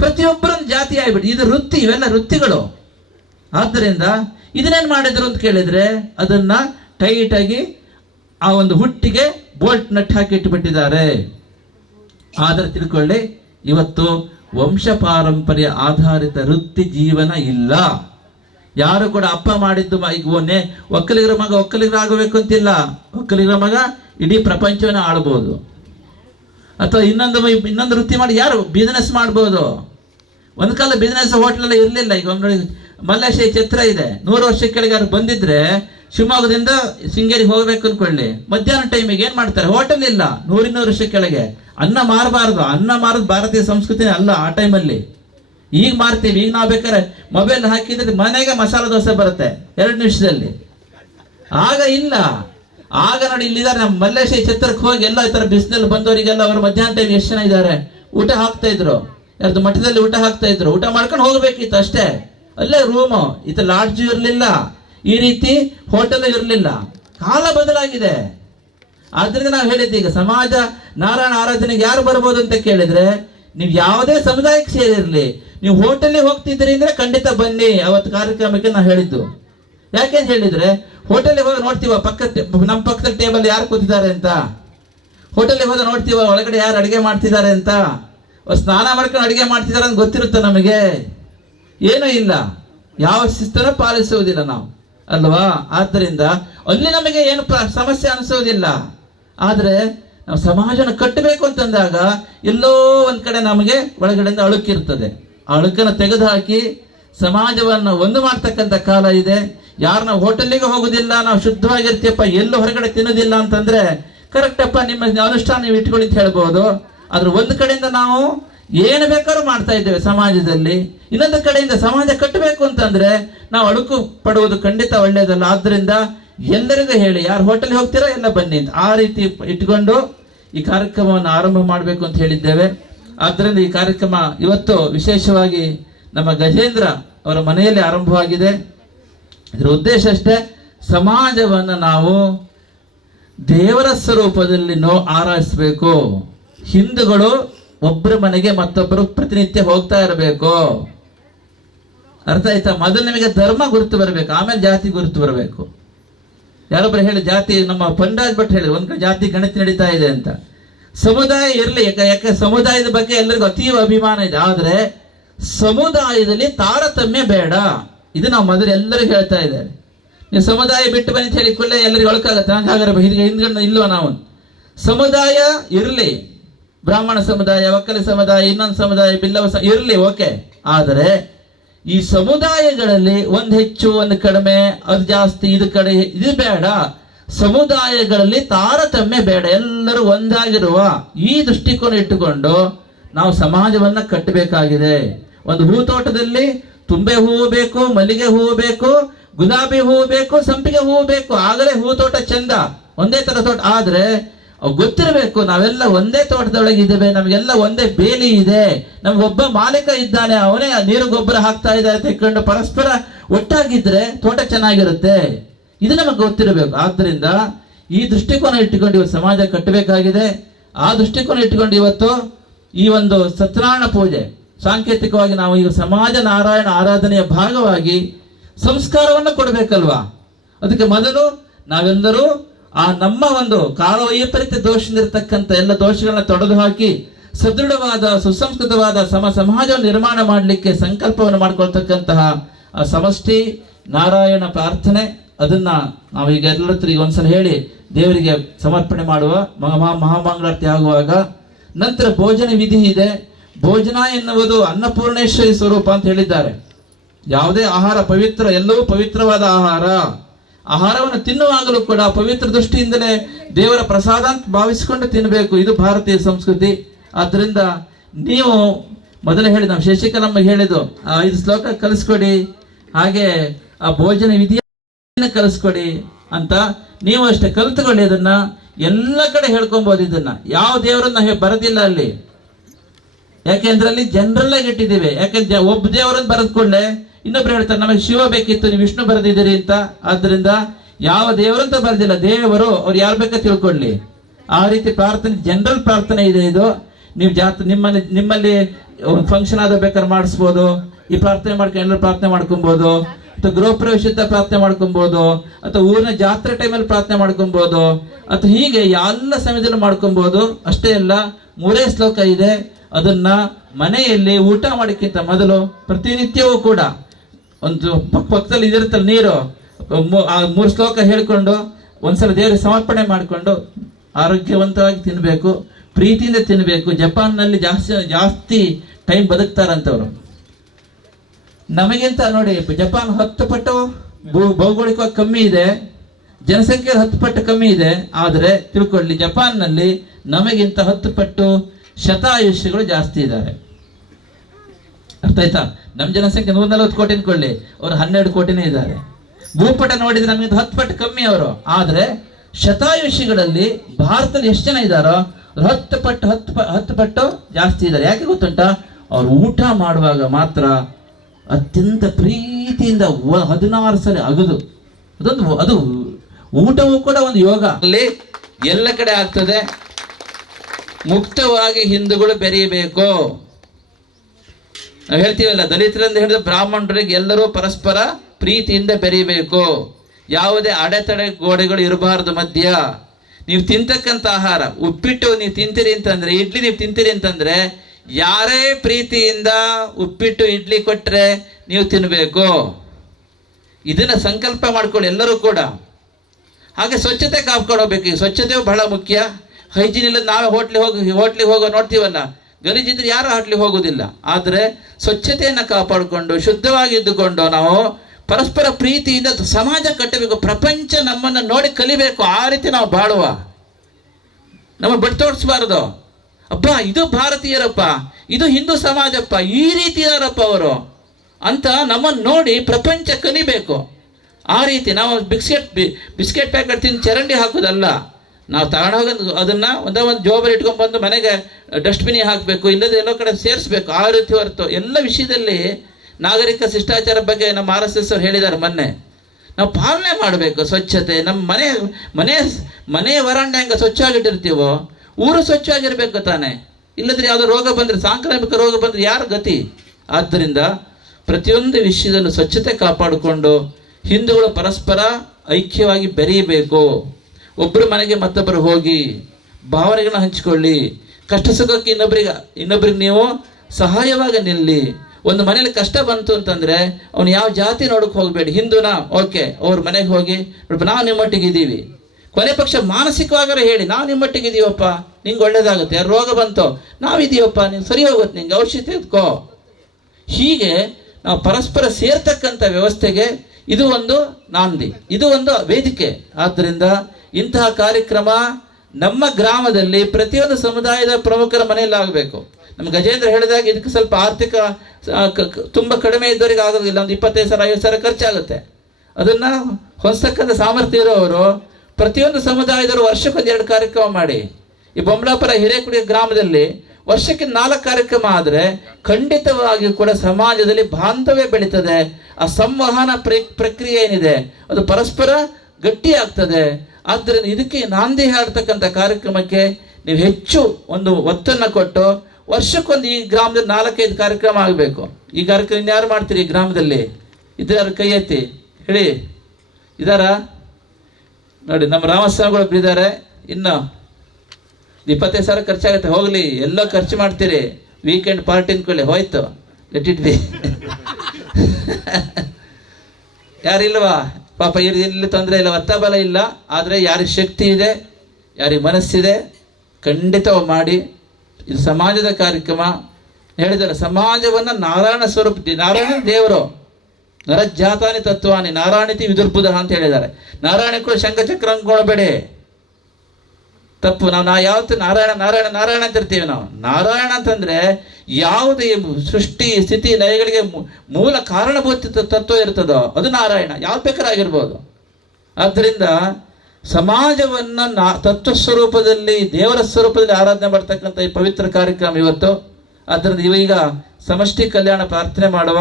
ಪ್ರತಿಯೊಬ್ಬರೊಂದು ಜಾತಿ ಆಗ್ಬಿಟ್ಟು ಇದು ವೃತ್ತಿ, ಇವೆಲ್ಲ ವೃತ್ತಿಗಳು. ಆದ್ದರಿಂದ ಇದನ್ನೇನು ಮಾಡಿದ್ರು ಅಂತ ಕೇಳಿದ್ರೆ ಅದನ್ನ ಟೈಟ್ ಆಗಿ ಆ ಒಂದು ಹುಟ್ಟಿಗೆ ಬೋಲ್ಟ್ ನಟ್ ಹಾಕಿ ಇಟ್ಟುಬಿಟ್ಟಿದ್ದಾರೆ. ಆದ್ರೆ ತಿಳ್ಕೊಳ್ಳಿ, ಇವತ್ತು ವಂಶ ಪಾರಂಪರ್ಯ ಆಧಾರಿತ ವೃತ್ತಿ ಜೀವನ ಇಲ್ಲ. ಯಾರು ಕೂಡ ಅಪ್ಪ ಮಾಡಿದ್ದು ಈಗ ಒಕ್ಕಲಿಗರ ಮಗ ಒಕ್ಕಲಿಗರಾಗಬೇಕು ಅಂತಿಲ್ಲ. ಒಕ್ಕಲಿಗರ ಮಗ ಇಡೀ ಪ್ರಪಂಚವನ್ನ ಆಳ್ಬೋದು, ಅಥವಾ ಇನ್ನೊಂದು ವೃತ್ತಿ ಮಾಡಿ ಯಾರು ಬಿಸ್ನೆಸ್ ಮಾಡ್ಬೋದು. ಒಂದು ಕಾಲ ಬಿಸ್ನೆಸ್ ಹೋಟ್ಲೆಲ್ಲ ಇರಲಿಲ್ಲ. ಈಗ ನೋಡಿ, ಮಲ್ಲೇಶ್ವರಿ ಛತ್ರ ಇದೆ. 100 ವರ್ಷ ಕೆಳಗೆ ಯಾರು ಬಂದಿದ್ರೆ ಶಿವಮೊಗ್ಗದಿಂದ ಶೃಂಗೇರಿಗೆ ಹೋಗ್ಬೇಕು ಅನ್ಕೊಳ್ಳಿ, ಮಧ್ಯಾಹ್ನ ಟೈಮಿಗೆ ಏನ್ ಮಾಡ್ತಾರೆ? ಹೋಟೆಲ್ ಇಲ್ಲ. 100 ವರ್ಷ ಕೆಳಗೆ ಅನ್ನ ಮಾರಬಾರ್ದು. ಅನ್ನ ಮಾರೋದು ಭಾರತೀಯ ಸಂಸ್ಕೃತಿ ಅಲ್ಲ ಆ ಟೈಮಲ್ಲಿ. ಈಗ ಮಾರ್ತೀವಿ. ಈಗ ನಾವು ಬೇಕಾದ್ರೆ ಮೊಬೈಲ್ ಹಾಕಿದ್ರೆ ಮನೆಗೆ ಮಸಾಲೆ ದೋಸೆ ಬರುತ್ತೆ 2 ನಿಮಿಷದಲ್ಲಿ. ಆಗ ಇಲ್ಲ. ಆಗ ನೋಡಿ, ಇಲ್ಲಿದ್ದಾರೆ ನಮ್ಮ ಮಲ್ಲೇಶ್ವರಿ ಛತ್ರಕ್ಕೆ ಹೋಗಿ ಎಲ್ಲ ಈ ಥರ ಬಿಸಿಲಲ್ಲಿ ಬಂದವರಿಗೆಲ್ಲ ಅವರು ಮಧ್ಯಾಹ್ನ ಟೈಮ್ ಎಷ್ಟು ಜನ ಇದ್ದಾರೆ ಊಟ ಹಾಕ್ತಾ ಇದ್ರು. ಯಾರ್ದು ಮಠದಲ್ಲಿ ಊಟ ಹಾಕ್ತಾ ಇದ್ರು. ಊಟ ಮಾಡ್ಕೊಂಡು ಹೋಗ್ಬೇಕಿತ್ತು ಅಷ್ಟೇ. ಅಲ್ಲೇ ರೂಮು. ಈತ ಲಾಡ್ಜು ಇರಲಿಲ್ಲ, ಈ ರೀತಿ ಹೋಟೆಲ್ ಇರಲಿಲ್ಲ. ಕಾಲ ಬದಲಾಗಿದೆ. ಆದ್ರಿಂದ ನಾವು ಹೇಳಿದ್ದೆ, ಈಗ ಸಮಾಜ ನಾರಾಯಣ ಆರಾಧನೆಗೆ ಯಾರು ಬರ್ಬೋದು ಅಂತ ಕೇಳಿದ್ರೆ, ನೀವು ಯಾವುದೇ ಸಮುದಾಯಕ್ಕೆ ಸೇರಿರಲಿ, ನೀವು ಹೋಟೆಲ್ಗೆ ಹೋಗ್ತಿದ್ರಿ ಅಂದ್ರೆ ಖಂಡಿತ ಬನ್ನಿ. ಅವತ್ತು ಕಾರ್ಯಕ್ರಮಕ್ಕೆ ನಾವು ಹೇಳಿದ್ದು ಯಾಕೆಂತ ಹೇಳಿದ್ರೆ, ಹೋಟೆಲ್ಗೆ ಹೋಗಿ ನೋಡ್ತೀವ ನಮ್ಮ ಪಕ್ಕದ ಟೇಬಲ್ ಯಾರು ಕೂತಿದ್ದಾರೆ ಅಂತ. ಹೋಟೆಲ್ಗೆ ಹೋದ ನೋಡ್ತೀವ ಒಳಗಡೆ ಯಾರು ಅಡುಗೆ ಮಾಡ್ತಿದ್ದಾರೆ ಅಂತ. ಸ್ನಾನ ಮಾಡ್ಕೊಂಡು ಅಡುಗೆ ಮಾಡ್ತಿದ್ದಾರೆ ಅಂತ ಗೊತ್ತಿರುತ್ತೆ ನಮಗೆ? ಏನೂ ಇಲ್ಲ. ಯಾವ ಶಿಸ್ತನ್ನು ಪಾಲಿಸುವುದಿಲ್ಲ ನಾವು, ಅಲ್ವಾ? ಆದ್ದರಿಂದ ಅಲ್ಲಿ ನಮಗೆ ಏನು ಸಮಸ್ಯೆ ಅನಿಸೋದಿಲ್ಲ. ಆದರೆ ನಾವು ಸಮಾಜನ ಕಟ್ಟಬೇಕು ಅಂತಂದಾಗ ಎಲ್ಲೋ ಒಂದ್ ಕಡೆ ನಮಗೆ ಒಳಗಡೆಯಿಂದ ಅಳುಕಿರ್ತದೆ. ಆ ಅಳುಕನ್ನು ತೆಗೆದುಹಾಕಿ ಸಮಾಜವನ್ನು ಒಂದು ಮಾಡ್ತಕ್ಕಂಥ ಕಾಲ ಇದೆ. ಯಾರು ನಾವು ಹೋಟೆಲಿಗೆ ಹೋಗುದಿಲ್ಲ, ನಾವು ಶುದ್ಧವಾಗಿರ್ತೀಯಪ್ಪ, ಎಲ್ಲೂ ಹೊರಗಡೆ ತಿನ್ನೋದಿಲ್ಲ ಅಂತಂದ್ರೆ ಕರೆಕ್ಟಪ್ಪ, ನಿಮ್ಮ ಅನುಷ್ಠಾನ ನೀವು ಇಟ್ಕೊಳ್ಳಿ ಅಂತ ಹೇಳ್ಬೋದು. ಆದ್ರೆ ಒಂದು ಕಡೆಯಿಂದ ನಾವು ಏನು ಬೇಕಾದ್ರೂ ಮಾಡ್ತಾ ಇದ್ದೇವೆ ಸಮಾಜದಲ್ಲಿ, ಇನ್ನೊಂದು ಕಡೆಯಿಂದ ಸಮಾಜ ಕಟ್ಟಬೇಕು ಅಂತಂದ್ರೆ ನಾವು ಅಳುಕು ಪಡುವುದು ಖಂಡಿತ ಒಳ್ಳೆಯದಲ್ಲ. ಆದ್ರಿಂದ ಎಲ್ಲರಿಗೂ ಹೇಳಿ, ಯಾರು ಹೋಟೆಲ್ಗೆ ಹೋಗ್ತೀರಾ ಎಲ್ಲ ಬನ್ನಿ ಅಂತ ಆ ರೀತಿ ಇಟ್ಕೊಂಡು ಈ ಕಾರ್ಯಕ್ರಮವನ್ನು ಆರಂಭ ಮಾಡಬೇಕು ಅಂತ ಹೇಳಿದ್ದೇವೆ. ಆದ್ದರಿಂದ ಈ ಕಾರ್ಯಕ್ರಮ ಇವತ್ತು ವಿಶೇಷವಾಗಿ ನಮ್ಮ ಗಜೇಂದ್ರ ಅವರ ಮನೆಯಲ್ಲಿ ಆರಂಭವಾಗಿದೆ. ಇದರ ಉದ್ದೇಶ ಅಷ್ಟೇ, ಸಮಾಜವನ್ನು ನಾವು ದೇವರ ಸ್ವರೂಪದಲ್ಲಿ ಆರಾಧಿಸಬೇಕು. ಹಿಂದೂಗಳು ಒಬ್ಬರ ಮನೆಗೆ ಮತ್ತೊಬ್ಬರು ಪ್ರತಿನಿತ್ಯ ಹೋಗ್ತಾ ಇರಬೇಕು. ಅರ್ಥ ಆಯ್ತಾ? ಮೊದಲು ನಿಮಗೆ ಧರ್ಮ ಗುರುತು ಬರಬೇಕು, ಆಮೇಲೆ ಜಾತಿ ಗುರುತು ಬರಬೇಕು. ಯಾರೊಬ್ಬರು ಹೇಳಿ ಜಾತಿ, ನಮ್ಮ ಪಂಡರಾಜ್ ಭಟ್ ಹೇಳಿ ಒಂದ್ ಕಡೆ ಜಾತಿ ಗಣತಿ ನಡೀತಾ ಇದೆ ಅಂತ. ಸಮುದಾಯ ಇರಲಿ, ಯಾಕೆ ಸಮುದಾಯದ ಬಗ್ಗೆ ಎಲ್ಲರಿಗೂ ಅತೀವ ಅಭಿಮಾನ ಇದೆ. ಆದ್ರೆ ಸಮುದಾಯದಲ್ಲಿ ತಾರತಮ್ಯ ಬೇಡ. ಇದು ನಾವು ಮೊದಲು ಎಲ್ಲರಿಗೂ ಹೇಳ್ತಾ ಇದ್ದೇವೆ. ನೀವು ಸಮುದಾಯ ಬಿಟ್ಟು ಬನ್ನಿ ಅಂತ ಹೇಳಿ ಕೂಡಲೇ ಎಲ್ಲರಿಗೂ ಒಳಕಾಗತ್ತೆ. ಹಾಗಾದ್ರೆ ಹಿಂದ್ಗಡೆ ಇಲ್ವ ನಾವು? ಸಮುದಾಯ ಇರಲಿ, ಬ್ರಾಹ್ಮಣ ಸಮುದಾಯ, ಒಕ್ಕಲಿ ಸಮುದಾಯ, ಇನ್ನೊಂದು ಸಮುದಾಯ, ಬಿಲ್ಲವ ಇರಲಿ, ಓಕೆ. ಆದರೆ ಈ ಸಮುದಾಯಗಳಲ್ಲಿ ಒಂದು ಹೆಚ್ಚು ಒಂದು ಕಡಿಮೆ, ಅದು ಜಾಸ್ತಿ ಇದು ಕಡೆ ಇದು ಬೇಡ. ಸಮುದಾಯಗಳಲ್ಲಿ ತಾರತಮ್ಯ ಬೇಡ. ಎಲ್ಲರೂ ಒಂದಾಗಿರುವ ಈ ದೃಷ್ಟಿಕೋನ ಇಟ್ಟುಕೊಂಡು ನಾವು ಸಮಾಜವನ್ನ ಕಟ್ಟಬೇಕಾಗಿದೆ. ಒಂದು ಹೂ ತೋಟದಲ್ಲಿ ತುಂಬೆ ಹೂವು ಬೇಕು, ಮಲ್ಲಿಗೆ ಹೂವು ಬೇಕು, ಗುಲಾಬಿ ಹೂವು ಬೇಕು, ಸಂಪಿಗೆ ಹೂವು ಬೇಕು. ಆಗಲೇ ಹೂ ತೋಟ ಚಂದ. ಒಂದೇ ತರ ತೋಟ. ಆದ್ರೆ ಗೊತ್ತಿರಬೇಕು, ನಾವೆಲ್ಲ ಒಂದೇ ತೋಟದೊಳಗೆ ಇದ್ದೇವೆ, ನಮಗೆಲ್ಲ ಒಂದೇ ಬೇಲಿ ಇದೆ, ನಮ್ಗೊಬ್ಬ ಮಾಲೀಕ ಇದ್ದಾನೆ, ಅವನೇ ನೀರು ಗೊಬ್ಬರ ಹಾಕ್ತಾ ಇದ್ದಾರೆ ತಿಳ್ಕೊಂಡು ಪರಸ್ಪರ ಒಟ್ಟಾಗಿದ್ರೆ ತೋಟ ಚೆನ್ನಾಗಿರುತ್ತೆ. ಇದು ನಮಗೆ ಗೊತ್ತಿರಬೇಕು. ಆದ್ದರಿಂದ ಈ ದೃಷ್ಟಿಕೋನ ಇಟ್ಟುಕೊಂಡು ಇವತ್ತು ಸಮಾಜ ಕಟ್ಟಬೇಕಾಗಿದೆ. ಆ ದೃಷ್ಟಿಕೋನ ಇಟ್ಟುಕೊಂಡು ಇವತ್ತು ಈ ಒಂದು ಸತ್ಯನಾರಾಯಣ ಪೂಜೆ ಸಾಂಕೇತಿಕವಾಗಿ ನಾವು ಈಗ ಸಮಾಜ ನಾರಾಯಣ ಆರಾಧನೆಯ ಭಾಗವಾಗಿ ಸಂಸ್ಕಾರವನ್ನು ಕೊಡಬೇಕಲ್ವಾ? ಅದಕ್ಕೆ ಮೊದಲು ನಾವೆಲ್ಲರೂ ಆ ನಮ್ಮ ಒಂದು ಕಾಲ ವೈಪರೀತ್ಯ ದೋಷದಿಂದಿರ್ತಕ್ಕಂಥ ಎಲ್ಲ ದೋಷಗಳನ್ನ ತೊಡೆದು ಹಾಕಿ ಸದೃಢವಾದ ಸುಸಂಸ್ಕೃತವಾದ ಸಮಾಜವನ್ನು ನಿರ್ಮಾಣ ಮಾಡಲಿಕ್ಕೆ ಸಂಕಲ್ಪವನ್ನು ಮಾಡ್ಕೊಳ್ತಕ್ಕಂತಹ ಆ ಸಮಷ್ಟಿ ನಾರಾಯಣ ಪ್ರಾರ್ಥನೆ, ಅದನ್ನ ನಾವೀಗ ಎಲ್ಲರ ಹತ್ರ ಈಗ ಒಂದ್ಸಲ ಹೇಳಿ ದೇವರಿಗೆ ಸಮರ್ಪಣೆ ಮಾಡುವ ಮಹಾಮಂಗಳಾರತಿ ಆಗುವಾಗ ನಂತರ ಭೋಜನ ವಿಧಿ ಇದೆ. ಭೋಜನ ಎನ್ನುವುದು ಅನ್ನಪೂರ್ಣೇಶ್ವರಿ ಸ್ವರೂಪ ಅಂತ ಹೇಳಿದ್ದಾರೆ. ಯಾವುದೇ ಆಹಾರ ಪವಿತ್ರ, ಎಲ್ಲವೂ ಪವಿತ್ರವಾದ ಆಹಾರ. ಆಹಾರವನ್ನು ತಿನ್ನುವಾಗಲೂ ಕೂಡ ಪವಿತ್ರ ದೃಷ್ಟಿಯಿಂದಲೇ ದೇವರ ಪ್ರಸಾದ ಅಂತ ಭಾವಿಸಿಕೊಂಡು ತಿನ್ನಬೇಕು. ಇದು ಭಾರತೀಯ ಸಂಸ್ಕೃತಿ. ಆದ್ದರಿಂದ ನೀವು ಮೊದಲೇ ಹೇಳಿದ ನಾವು ಶಶಿಕಲಮ್ಮ ಹೇಳಿದ್ದು 5 ಶ್ಲೋಕ ಕಲಿಸ್ಕೊಡಿ, ಹಾಗೆ ಆ ಭೋಜನ ವಿಧಿಯನ್ನು ಕಲಿಸ್ಕೊಡಿ ಅಂತ ನೀವು ಅಷ್ಟೇ ಕಲಿತುಕೊಳ್ಳಿ. ಅದನ್ನ ಎಲ್ಲ ಕಡೆ ಹೇಳ್ಕೊಬೋದು. ಇದನ್ನ ಯಾವ ದೇವರನ್ನ ಬರೋದಿಲ್ಲ ಅಲ್ಲಿ, ಯಾಕೆಂದ್ರೆ ಅಲ್ಲಿ ಜನರಲ್ ಆಗಿ ಇಟ್ಟಿದ್ದೀವಿ. ಯಾಕೆಂದ್ರೆ ಒಬ್ಬ ದೇವರನ್ನು ಬರೆದ್ಕೊಳ್ಳೆ ಇನ್ನೊಬ್ರು ಹೇಳ್ತಾರೆ ನಮಗೆ ಶಿವ ಬೇಕಿತ್ತು, ನೀವು ವಿಷ್ಣು ಬರೆದಿದ್ದೀರಿ ಅಂತ. ಆದ್ದರಿಂದ ಯಾವ ದೇವರಂತ ಬರೆದಿಲ್ಲ, ದೇವರು ಅವ್ರು ಯಾರು ಬೇಕಾ ತಿಳ್ಕೊಳ್ಳಿ. ಆ ರೀತಿ ಪ್ರಾರ್ಥನೆ, ಜನರಲ್ ಪ್ರಾರ್ಥನೆ ಇದೆ ಇದು. ನೀವು ನಿಮ್ಮಲ್ಲಿ ಫಂಕ್ಷನ್ ಆದ ಬೇಕಾದ್ರೆ ಮಾಡಿಸ್ಬೋದು. ಈ ಪ್ರಾರ್ಥನೆ ಮಾಡ್ಕೊಂಡು ಎಲ್ಲರೂ ಪ್ರಾರ್ಥನೆ ಮಾಡ್ಕೊಬೋದು, ಅಥವಾ ಗೃಹ ಪ್ರವೇಶದ ಪ್ರಾರ್ಥನೆ ಮಾಡ್ಕೊಬೋದು, ಅಥವಾ ಊರಿನ ಜಾತ್ರೆ ಟೈಮಲ್ಲಿ ಪ್ರಾರ್ಥನೆ ಮಾಡ್ಕೊಬೋದು, ಅಥವಾ ಹೀಗೆ ಎಲ್ಲ ಸಮಯದಲ್ಲೂ ಮಾಡ್ಕೊಬೋದು. ಅಷ್ಟೇ ಅಲ್ಲ, 3 ಶ್ಲೋಕ ಇದೆ. ಅದನ್ನ ಮನೆಯಲ್ಲಿ ಊಟ ಮಾಡೋಕ್ಕಿಂತ ಮೊದಲು ಪ್ರತಿನಿತ್ಯವೂ ಕೂಡ ಒಂದು ಪಕ್ಕದಲ್ಲಿ ಇದಿರುತ್ತಲ್ಲ ನೀರು, 3 ಶ್ಲೋಕ ಹೇಳ್ಕೊಂಡು ಒಂದ್ಸಲ ದೇವರಿಗೆ ಸಮರ್ಪಣೆ ಮಾಡಿಕೊಂಡು ಆರೋಗ್ಯವಂತವಾಗಿ ತಿನ್ನಬೇಕು, ಪ್ರೀತಿಯಿಂದ ತಿನ್ನಬೇಕು. ಜಪಾನ್ನಲ್ಲಿ ಜಾಸ್ತಿ ಟೈಮ್ ಬದುಕ್ತಾರಂತವ್ರು. ನಮಗಿಂತ ನೋಡಿ, ಜಪಾನ್ 10 ಪಟ್ಟು ಭೌಗೋಳಿಕವಾಗಿ ಕಮ್ಮಿ ಇದೆ, ಜನಸಂಖ್ಯೆ 10 ಪಟ್ಟು ಕಮ್ಮಿ ಇದೆ. ಆದರೆ ತಿಳ್ಕೊಳ್ಳಿ, ಜಪಾನ್ನಲ್ಲಿ ನಮಗಿಂತ 10 ಪಟ್ಟು ಶತಾಯುಷ್ಯಗಳು ಜಾಸ್ತಿ ಇದ್ದಾರೆ. ಅರ್ಥ ಆಯ್ತಾ? ನಮ್ಮ ಜನಸಂಖ್ಯೆ 140 ಕೋಟಿ ಅನ್ಕೊಳ್ಳಿ, ಅವರು 12 ಕೋಟಿನೇ ಇದ್ದಾರೆ. ಭೂಪಟ ನೋಡಿದ್ರೆ ನಮಗಿಂತ 10 ಪಟ್ಟು ಕಮ್ಮಿ ಅವರು. ಆದರೆ ಶತಾಯುಷಿಗಳಲ್ಲಿ ಭಾರತದಲ್ಲಿ ಎಷ್ಟು ಜನ ಇದ್ದಾರೋ 10 ಪಟ್ಟು ಜಾಸ್ತಿ ಇದ್ದಾರೆ. ಯಾಕೆ ಗೊತ್ತುಂಟಾ? ಅವ್ರು ಊಟ ಮಾಡುವಾಗ ಮಾತ್ರ ಅತ್ಯಂತ ಪ್ರೀತಿಯಿಂದ 16 ಸಲ ಅಗದು, ಅದು ಊಟವೂ ಕೂಡ ಒಂದು ಯೋಗ. ಅಲ್ಲಿ ಎಲ್ಲ ಕಡೆ ಆಗ್ತದೆ. ಮುಕ್ತವಾಗಿ ಹಿಂದೂಗಳು ಬೆರೆಯಬೇಕು. ನಾವು ಹೇಳ್ತೀವಲ್ಲ, ದಲಿತರಿಂದ ಹಿಡಿದು ಬ್ರಾಹ್ಮಣರಿಗೆ ಎಲ್ಲರೂ ಪರಸ್ಪರ ಪ್ರೀತಿಯಿಂದ ಬೆರೆಯಬೇಕು. ಯಾವುದೇ ಅಡೆತಡೆ ಗೋಡೆಗಳು ಇರಬಾರದು ಮಧ್ಯ. ನೀವು ತಿಂತಕ್ಕಂಥ ಆಹಾರ, ಉಪ್ಪಿಟ್ಟು ನೀವು ತಿಂತೀರಿ ಅಂತಂದ್ರೆ, ಇಡ್ಲಿ ನೀವು ತಿಂತೀರಿ ಅಂತಂದ್ರೆ, ಯಾರೇ ಪ್ರೀತಿಯಿಂದ ಉಪ್ಪಿಟ್ಟು ಇಡ್ಲಿ ಕೊಟ್ಟರೆ ನೀವು ತಿನ್ನಬೇಕು. ಇದನ್ನ ಸಂಕಲ್ಪ ಮಾಡ್ಕೊಳ್ಳಿ ಎಲ್ಲರೂ ಕೂಡ. ಹಾಗೆ ಸ್ವಚ್ಛತೆ ಕಾಪಾಡಬೇಕು. ಈ ಸ್ವಚ್ಛತೆಯು ಬಹಳ ಮುಖ್ಯ. ಹೈಜೀನ್ ಇಲ್ಲದ ನಾವೇ ಹೋಟ್ಲಿಗೆ ಹೋಗೋ ನೋಡ್ತೀವಲ್ಲ, ಗಲೀಜಿದ್ರೆ ಯಾರು ಹೋಟ್ಲಿಗೆ ಹೋಗೋದಿಲ್ಲ. ಆದರೆ ಸ್ವಚ್ಛತೆಯನ್ನು ಕಾಪಾಡಿಕೊಂಡು ಶುದ್ಧವಾಗಿ ಇದ್ದುಕೊಂಡು ನಾವು ಪರಸ್ಪರ ಪ್ರೀತಿಯಿಂದ ಸಮಾಜ ಕಟ್ಟಬೇಕು. ಪ್ರಪಂಚ ನಮ್ಮನ್ನು ನೋಡಿ ಕಲಿಬೇಕು. ಆ ರೀತಿ ನಾವು ಬಾಳುವ, ನಮ್ಮ ಬಟ್ ತೋರಿಸ್ಬಾರ್ದು. ಅಪ್ಪ ಇದು ಭಾರತೀಯರಪ್ಪ, ಇದು ಹಿಂದೂ ಸಮಾಜಪ್ಪ, ಈ ರೀತಿ ಇದಾರಪ್ಪ ಅವರು ಅಂತ ನಮ್ಮನ್ನು ನೋಡಿ ಪ್ರಪಂಚ ಕಲಿಬೇಕು. ಆ ರೀತಿ ನಾವು ಬಿಸ್ಕೆಟ್ ಪ್ಯಾಕೆಟ್ ತಿಂದು ಚರಂಡಿ ಹಾಕೋದಲ್ಲ. ನಾವು ತಗೊಂಡೋಗೋದು ಅದನ್ನು ಒಂದು ಜೋಬಲ್ಲಿ ಇಟ್ಕೊಂಡ್ಬಂದು ಮನೆಗೆ ಡಸ್ಟ್ಬಿನ್ನಿಗೆ ಹಾಕಬೇಕು, ಇಲ್ಲದೆ ಎಲ್ಲೋ ಕಡೆ ಸೇರಿಸ್ಬೇಕು. ಆ ರೀತಿ ಹೊರತು ಎಲ್ಲ ವಿಷಯದಲ್ಲಿ ನಾಗರಿಕ ಶಿಷ್ಟಾಚಾರ ಬಗ್ಗೆ ನಮ್ಮ RSS ಅವರು ಹೇಳಿದ್ದಾರೆ ಮೊನ್ನೆ. ನಾವು ಪಾಲನೆ ಮಾಡಬೇಕು. ಸ್ವಚ್ಛತೆ ನಮ್ಮ ಮನೆ ವರಾಂಡ ಹೆಂಗೆ ಸ್ವಚ್ಛವಾಗಿಟ್ಟಿರ್ತೀವೋ ಊರು ಸ್ವಚ್ಛವಾಗಿರ್ಬೇಕು ತಾನೆ. ಇಲ್ಲದ್ರೆ ಯಾವುದೋ ರೋಗ ಬಂದರೆ, ಸಾಂಕ್ರಾಮಿಕ ರೋಗ ಬಂದರೆ ಯಾರು ಗತಿ? ಆದ್ದರಿಂದ ಪ್ರತಿಯೊಂದು ವಿಷಯದಲ್ಲೂ ಸ್ವಚ್ಛತೆ ಕಾಪಾಡಿಕೊಂಡು ಹಿಂದೂಗಳು ಪರಸ್ಪರ ಐಕ್ಯವಾಗಿ ಬೆರೆಯಬೇಕು. ಒಬ್ಬರು ಮನೆಗೆ ಮತ್ತೊಬ್ಬರು ಹೋಗಿ ಭಾವನೆಗಳನ್ನ ಹಂಚಿಕೊಳ್ಳಿ. ಕಷ್ಟ ಸುಖಕ್ಕೆ ಇನ್ನೊಬ್ರಿಗೆ ನೀವು ಸಹಾಯವಾಗಿ ನಿಲ್ಲಿ. ಒಂದು ಮನೇಲಿ ಕಷ್ಟ ಬಂತು ಅಂತಂದರೆ ಅವನು ಯಾವ ಜಾತಿ ನೋಡೋಕೆ ಹೋಗಬೇಡಿ. ಹಿಂದೂನಾ, ಓಕೆ, ಅವ್ರ ಮನೆಗೆ ಹೋಗಿ ನಾವು ನಿಮ್ಮೊಟ್ಟಿಗೆ ಇದ್ದೀವಿ. ಕೊನೆ ಪಕ್ಷ ಮಾನಸಿಕವಾಗಲೇ ಹೇಳಿ, ನಾವು ನಿಮ್ಮೊಟ್ಟಿಗೆ ಇದೀವಪ್ಪ, ನಿಂಗೆ ಒಳ್ಳೇದಾಗುತ್ತೆ. ರೋಗ ಬಂತು, ನಾವಿದೀವಪ್ಪ, ನೀನು ಸರಿ ಹೋಗುತ್ತೆ, ನಿಂಗೆ ಔಷಧಿ ತೆಗೆದುಕೋ. ಹೀಗೆ ನಾವು ಪರಸ್ಪರ ಸೇರ್ತಕ್ಕಂಥ ವ್ಯವಸ್ಥೆಗೆ ಇದು ಒಂದು ನಾಂದಿ, ಇದು ಒಂದು ವೇದಿಕೆ. ಆದ್ದರಿಂದ ಇಂತಹ ಕಾರ್ಯಕ್ರಮ ನಮ್ಮ ಗ್ರಾಮದಲ್ಲಿ ಪ್ರತಿಯೊಂದು ಸಮುದಾಯದ ಪ್ರಮುಖರ ಮನೆಯಲ್ಲಿ ಆಗಬೇಕು. ನಮ್ಮ ಗಜೇಂದ್ರ ಹೇಳಿದಾಗ ಇದಕ್ಕೆ ಸ್ವಲ್ಪ ಆರ್ಥಿಕ ತುಂಬ ಕಡಿಮೆ ಇದ್ದವರಿಗೆ ಆಗೋದಿಲ್ಲ. ಒಂದು 25,000-50,000 ಖರ್ಚಾಗುತ್ತೆ. ಅದನ್ನು ಹೊಸತಕ್ಕಂಥ ಸಾಮರ್ಥ್ಯ ಇರೋರು ಪ್ರತಿಯೊಂದು ಸಮುದಾಯದವರು ವರ್ಷಕ್ಕೊಂದು 2 ಕಾರ್ಯಕ್ರಮ ಮಾಡಿ. ಈ ಬೊಮ್ಮಲಾಪುರ ಹಿರೇಕುಡಿ ಗ್ರಾಮದಲ್ಲಿ ವರ್ಷಕ್ಕೆ 4 ಕಾರ್ಯಕ್ರಮ ಆದರೆ ಖಂಡಿತವಾಗಿಯೂ ಕೂಡ ಸಮಾಜದಲ್ಲಿ ಬಾಂಧವ್ಯ ಬೆಳೀತದೆ. ಆ ಸಂವಹನ ಪ್ರಕ್ರಿಯೆ ಏನಿದೆ ಅದು ಪರಸ್ಪರ ಗಟ್ಟಿಯಾಗ್ತದೆ. ಆದ್ದರಿಂದ ಇದಕ್ಕೆ ನಾಂದಿ ಹಾಡ್ತಕ್ಕಂಥ ಕಾರ್ಯಕ್ರಮಕ್ಕೆ ನೀವು ಹೆಚ್ಚು ಒಂದು ಒತ್ತನ್ನು ಕೊಟ್ಟು ವರ್ಷಕ್ಕೊಂದು ಈ ಗ್ರಾಮದಲ್ಲಿ 4-5 ಕಾರ್ಯಕ್ರಮ ಆಗಬೇಕು. ಈ ಕಾರ್ಯಕ್ರಮ ಇನ್ಯಾರು ಮಾಡ್ತೀರಿ ಈ ಗ್ರಾಮದಲ್ಲಿ? ಇದ್ದಾರ ಕೈ ಎತ್ತಿ ಹೇಳಿ. ಇದ್ದಾರಾ? ನೋಡಿ, ನಮ್ಮ ರಾಮಸ್ವಾಮಿಗಳು ಇದ್ದಾರೆ. ಇನ್ನು 25,000 ಖರ್ಚಾಗುತ್ತೆ. ಹೋಗಲಿ, ಎಲ್ಲೋ ಖರ್ಚು ಮಾಡ್ತೀರಿ. ವೀಕೆಂಡ್ ಪಾರ್ಟಿ ಅಂದ್ಕೊಳ್ಳಿ, ಹೋಯ್ತು, ಲೆಟ್ ಇಟ್ ಬಿ. ಯಾರಿಲ್ವಾ? ಪಾಪ ಇಲ್ಲಿ ತೊಂದರೆ ಇಲ್ಲ, ಒತ್ತಬಲ ಇಲ್ಲ. ಆದರೆ ಯಾರಿಗೆ ಶಕ್ತಿ ಇದೆ, ಯಾರಿಗೆ ಮನಸ್ಸಿದೆ, ಖಂಡಿತ ಮಾಡಿ ಇದು ಸಮಾಜದ ಕಾರ್ಯಕ್ರಮ. ಹೇಳಿದ್ದಾರೆ ಸಮಾಜವನ್ನು ನಾರಾಯಣ ಸ್ವರೂಪ, ನಾರಾಯಣ ದೇವರು, ನರಜಾತಾನಿ ತತ್ವಾನಿ ನಾರಾಯಣತಿ ವಿದುರ್ಬುಧ ಅಂತ ಹೇಳಿದ್ದಾರೆ. ನಾರಾಯಣ ಕೂಡ ಶಂಖಚಕ್ರ ಅಂದ್ಕೊಳ್ಬೇಡಿ, ತಪ್ಪು. ನಾವು ಯಾವತ್ತು ನಾರಾಯಣ ನಾರಾಯಣ ನಾರಾಯಣ ಅಂತ ಇರ್ತೀವಿ. ನಾವು ನಾರಾಯಣ ಅಂತಂದರೆ ಯಾವುದೇ ಸೃಷ್ಟಿ ಸ್ಥಿತಿ ಲಯಗಳಿಗೆ ಮೂಲ ಕಾರಣಭೂತ ತತ್ವ ಇರ್ತದೋ ಅದು ನಾರಾಯಣ, ಯಾವ ಬೇಕಾರಾಗಿರ್ಬೋದು. ಆದ್ದರಿಂದ ಸಮಾಜವನ್ನು ತತ್ವ ಸ್ವರೂಪದಲ್ಲಿ, ದೇವರ ಸ್ವರೂಪದಲ್ಲಿ ಆರಾಧನೆ ಮಾಡ್ತಕ್ಕಂಥ ಈ ಪವಿತ್ರ ಕಾರ್ಯಕ್ರಮ ಇವತ್ತು. ಆದ್ದರಿಂದ ಈಗ ಸಮಷ್ಟಿ ಕಲ್ಯಾಣ ಪ್ರಾರ್ಥನೆ ಮಾಡುವ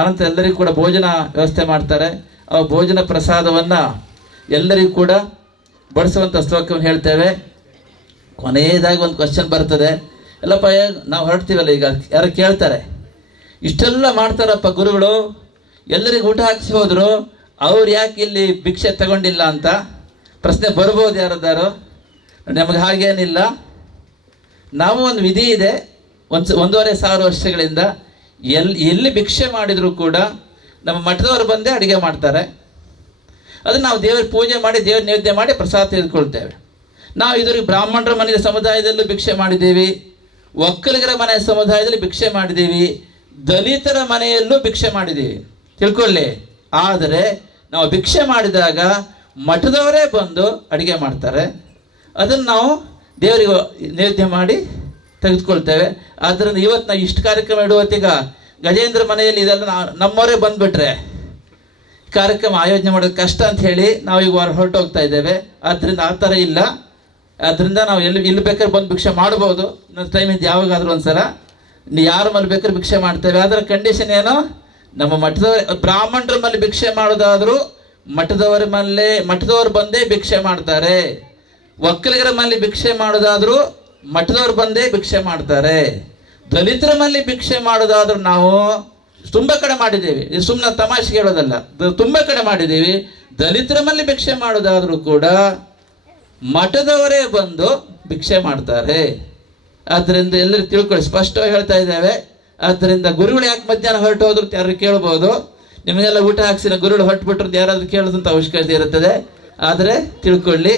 ಅನಂತರ ಎಲ್ಲರಿಗೂ ಕೂಡ ಭೋಜನ ವ್ಯವಸ್ಥೆ ಮಾಡ್ತಾರೆ. ಆ ಭೋಜನ ಪ್ರಸಾದವನ್ನು ಎಲ್ಲರಿಗೂ ಕೂಡ ಬಡಿಸುವಂಥ ಶ್ಲೋಕವನ್ನು ಹೇಳ್ತೇವೆ. ಕೊನೆಯದಾಗಿ ಒಂದು ಕ್ವಶನ್ ಬರ್ತದೆ, ಎಲ್ಲಪ್ಪ ನಾವು ಹೊರಡ್ತೀವಲ್ಲ, ಈಗ ಯಾರು ಕೇಳ್ತಾರೆ, ಇಷ್ಟೆಲ್ಲ ಮಾಡ್ತಾರಪ್ಪ ಗುರುಗಳು, ಎಲ್ಲರಿಗೂ ಊಟ ಹಾಕಿಸಿ ಹೋದರು, ಅವ್ರು ಯಾಕೆ ಇಲ್ಲಿ ಭಿಕ್ಷೆ ತಗೊಂಡಿಲ್ಲ ಅಂತ ಪ್ರಶ್ನೆ ಬರ್ಬೋದು ಯಾರದ್ದಾರು. ನಮಗೆ ಹಾಗೇನಿಲ್ಲ. ನಾವು ಒಂದು ವಿಧಿ ಇದೆ, 1,500 ವರ್ಷಗಳಿಂದ ಎಲ್ಲಿ ಭಿಕ್ಷೆ ಮಾಡಿದರೂ ಕೂಡ ನಮ್ಮ ಮಠದವರು ಬಂದೇ ಅಡುಗೆ ಮಾಡ್ತಾರೆ. ಅದನ್ನು ನಾವು ದೇವರ ಪೂಜೆ ಮಾಡಿ, ದೇವ್ರ ನೈವೇದ್ಯ ಮಾಡಿ ಪ್ರಸಾದ ತೆಗೆದುಕೊಳ್ತೇವೆ. ನಾವು ಇದುವರೆಗೆ ಬ್ರಾಹ್ಮಣರ ಮನೆಯ ಸಮುದಾಯದಲ್ಲೂ ಭಿಕ್ಷೆ ಮಾಡಿದ್ದೀವಿ, ಒಕ್ಕಲಿಗರ ಮನೆಯ ಸಮುದಾಯದಲ್ಲಿ ಭಿಕ್ಷೆ ಮಾಡಿದ್ದೀವಿ, ದಲಿತರ ಮನೆಯಲ್ಲೂ ಭಿಕ್ಷೆ ಮಾಡಿದ್ದೀವಿ, ತಿಳ್ಕೊಳ್ಳಿ. ಆದರೆ ನಾವು ಭಿಕ್ಷೆ ಮಾಡಿದಾಗ ಮಠದವರೇ ಬಂದು ಅಡುಗೆ ಮಾಡ್ತಾರೆ, ಅದನ್ನು ನಾವು ದೇವರಿಗೆ ನೈವೇದ್ಯ ಮಾಡಿ ತೆಗೆದುಕೊಳ್ತೇವೆ. ಆದ್ದರಿಂದ ಇವತ್ತು ನಾವು ಇಷ್ಟು ಕಾರ್ಯಕ್ರಮ ಇಡುವತ್ತೀಗ ಗಜೇಂದ್ರ ಮನೆಯಲ್ಲಿ ಇದೆಲ್ಲ ನಮ್ಮವರೇ ಬಂದುಬಿಟ್ರೆ ಕಾರ್ಯಕ್ರಮ ಆಯೋಜನೆ ಮಾಡೋದು ಕಷ್ಟ ಅಂತ ಹೇಳಿ ನಾವು ಈಗ ಹೊರಟೋಗ್ತಾ ಇದ್ದೇವೆ. ಆದ್ದರಿಂದ ಆ ಥರ ಇಲ್ಲ. ಆದ್ದರಿಂದ ನಾವು ಇಲ್ಲಿ ಬೇಕಾದ್ರೆ ಬಂದು ಭಿಕ್ಷೆ ಮಾಡ್ಬೋದು. ಇನ್ನೊಂದು ಟೈಮ್ ಇದು ಯಾವಾಗಾದರೂ ಒಂದ್ಸಲ ಯಾರ ಮೇಲೆ ಬೇಕಾದ್ರೆ ಭಿಕ್ಷೆ ಮಾಡ್ತೇವೆ. ಅದರ ಕಂಡೀಷನ್ ಏನು, ನಮ್ಮ ಮಠದವರ ಬ್ರಾಹ್ಮಣರ ಮೇಲೆ ಭಿಕ್ಷೆ ಮಾಡೋದಾದರೂ ಮಠದವರು ಬಂದೇ ಭಿಕ್ಷೆ ಮಾಡ್ತಾರೆ. ಒಕ್ಕಲಿಗರ ಮೇಲೆ ಭಿಕ್ಷೆ ಮಾಡೋದಾದರೂ ಮಠದವ್ರು ಬಂದೇ ಭಿಕ್ಷೆ ಮಾಡ್ತಾರೆ. ದಲಿತರ ಮೇಲೆ ಭಿಕ್ಷೆ ಮಾಡೋದಾದ್ರೂ ನಾವು ತುಂಬ ಕಡೆ ಮಾಡಿದ್ದೀವಿ, ಇದು ಸುಮ್ಮನೆ ತಮಾಷೆಗೆ ಹೇಳೋದಲ್ಲ, ತುಂಬ ಕಡೆ ಮಾಡಿದ್ದೀವಿ. ದಲಿತರ ಮೇಲೆ ಭಿಕ್ಷೆ ಮಾಡೋದಾದರೂ ಕೂಡ ಮಠದವರೇ ಬಂದು ಭಿಕ್ಷೆ ಮಾಡ್ತಾರೆ. ಆದ್ದರಿಂದ ಎಲ್ಲರೂ ತಿಳ್ಕೊಳ್ಳಿ, ಸ್ಪಷ್ಟವಾಗಿ ಹೇಳ್ತಾ ಇದ್ದೇವೆ. ಆದ್ದರಿಂದ ಗುರುಗಳು ಯಾಕೆ ಮಧ್ಯಾಹ್ನ ಹೊರಟು ಹೋದ್ರು ಯಾರು ಕೇಳ್ಬೋದು. ನಿಮಗೆಲ್ಲ ಊಟ ಹಾಕ್ಸಿನ ಗುರುಗಳು ಹೊರಟುಬಿಟ್ರು ಯಾರಾದರೂ ಕೇಳೋದಂಥ ಅವಶ್ಯಕತೆ ಇರುತ್ತದೆ. ಆದರೆ ತಿಳ್ಕೊಳ್ಳಿ,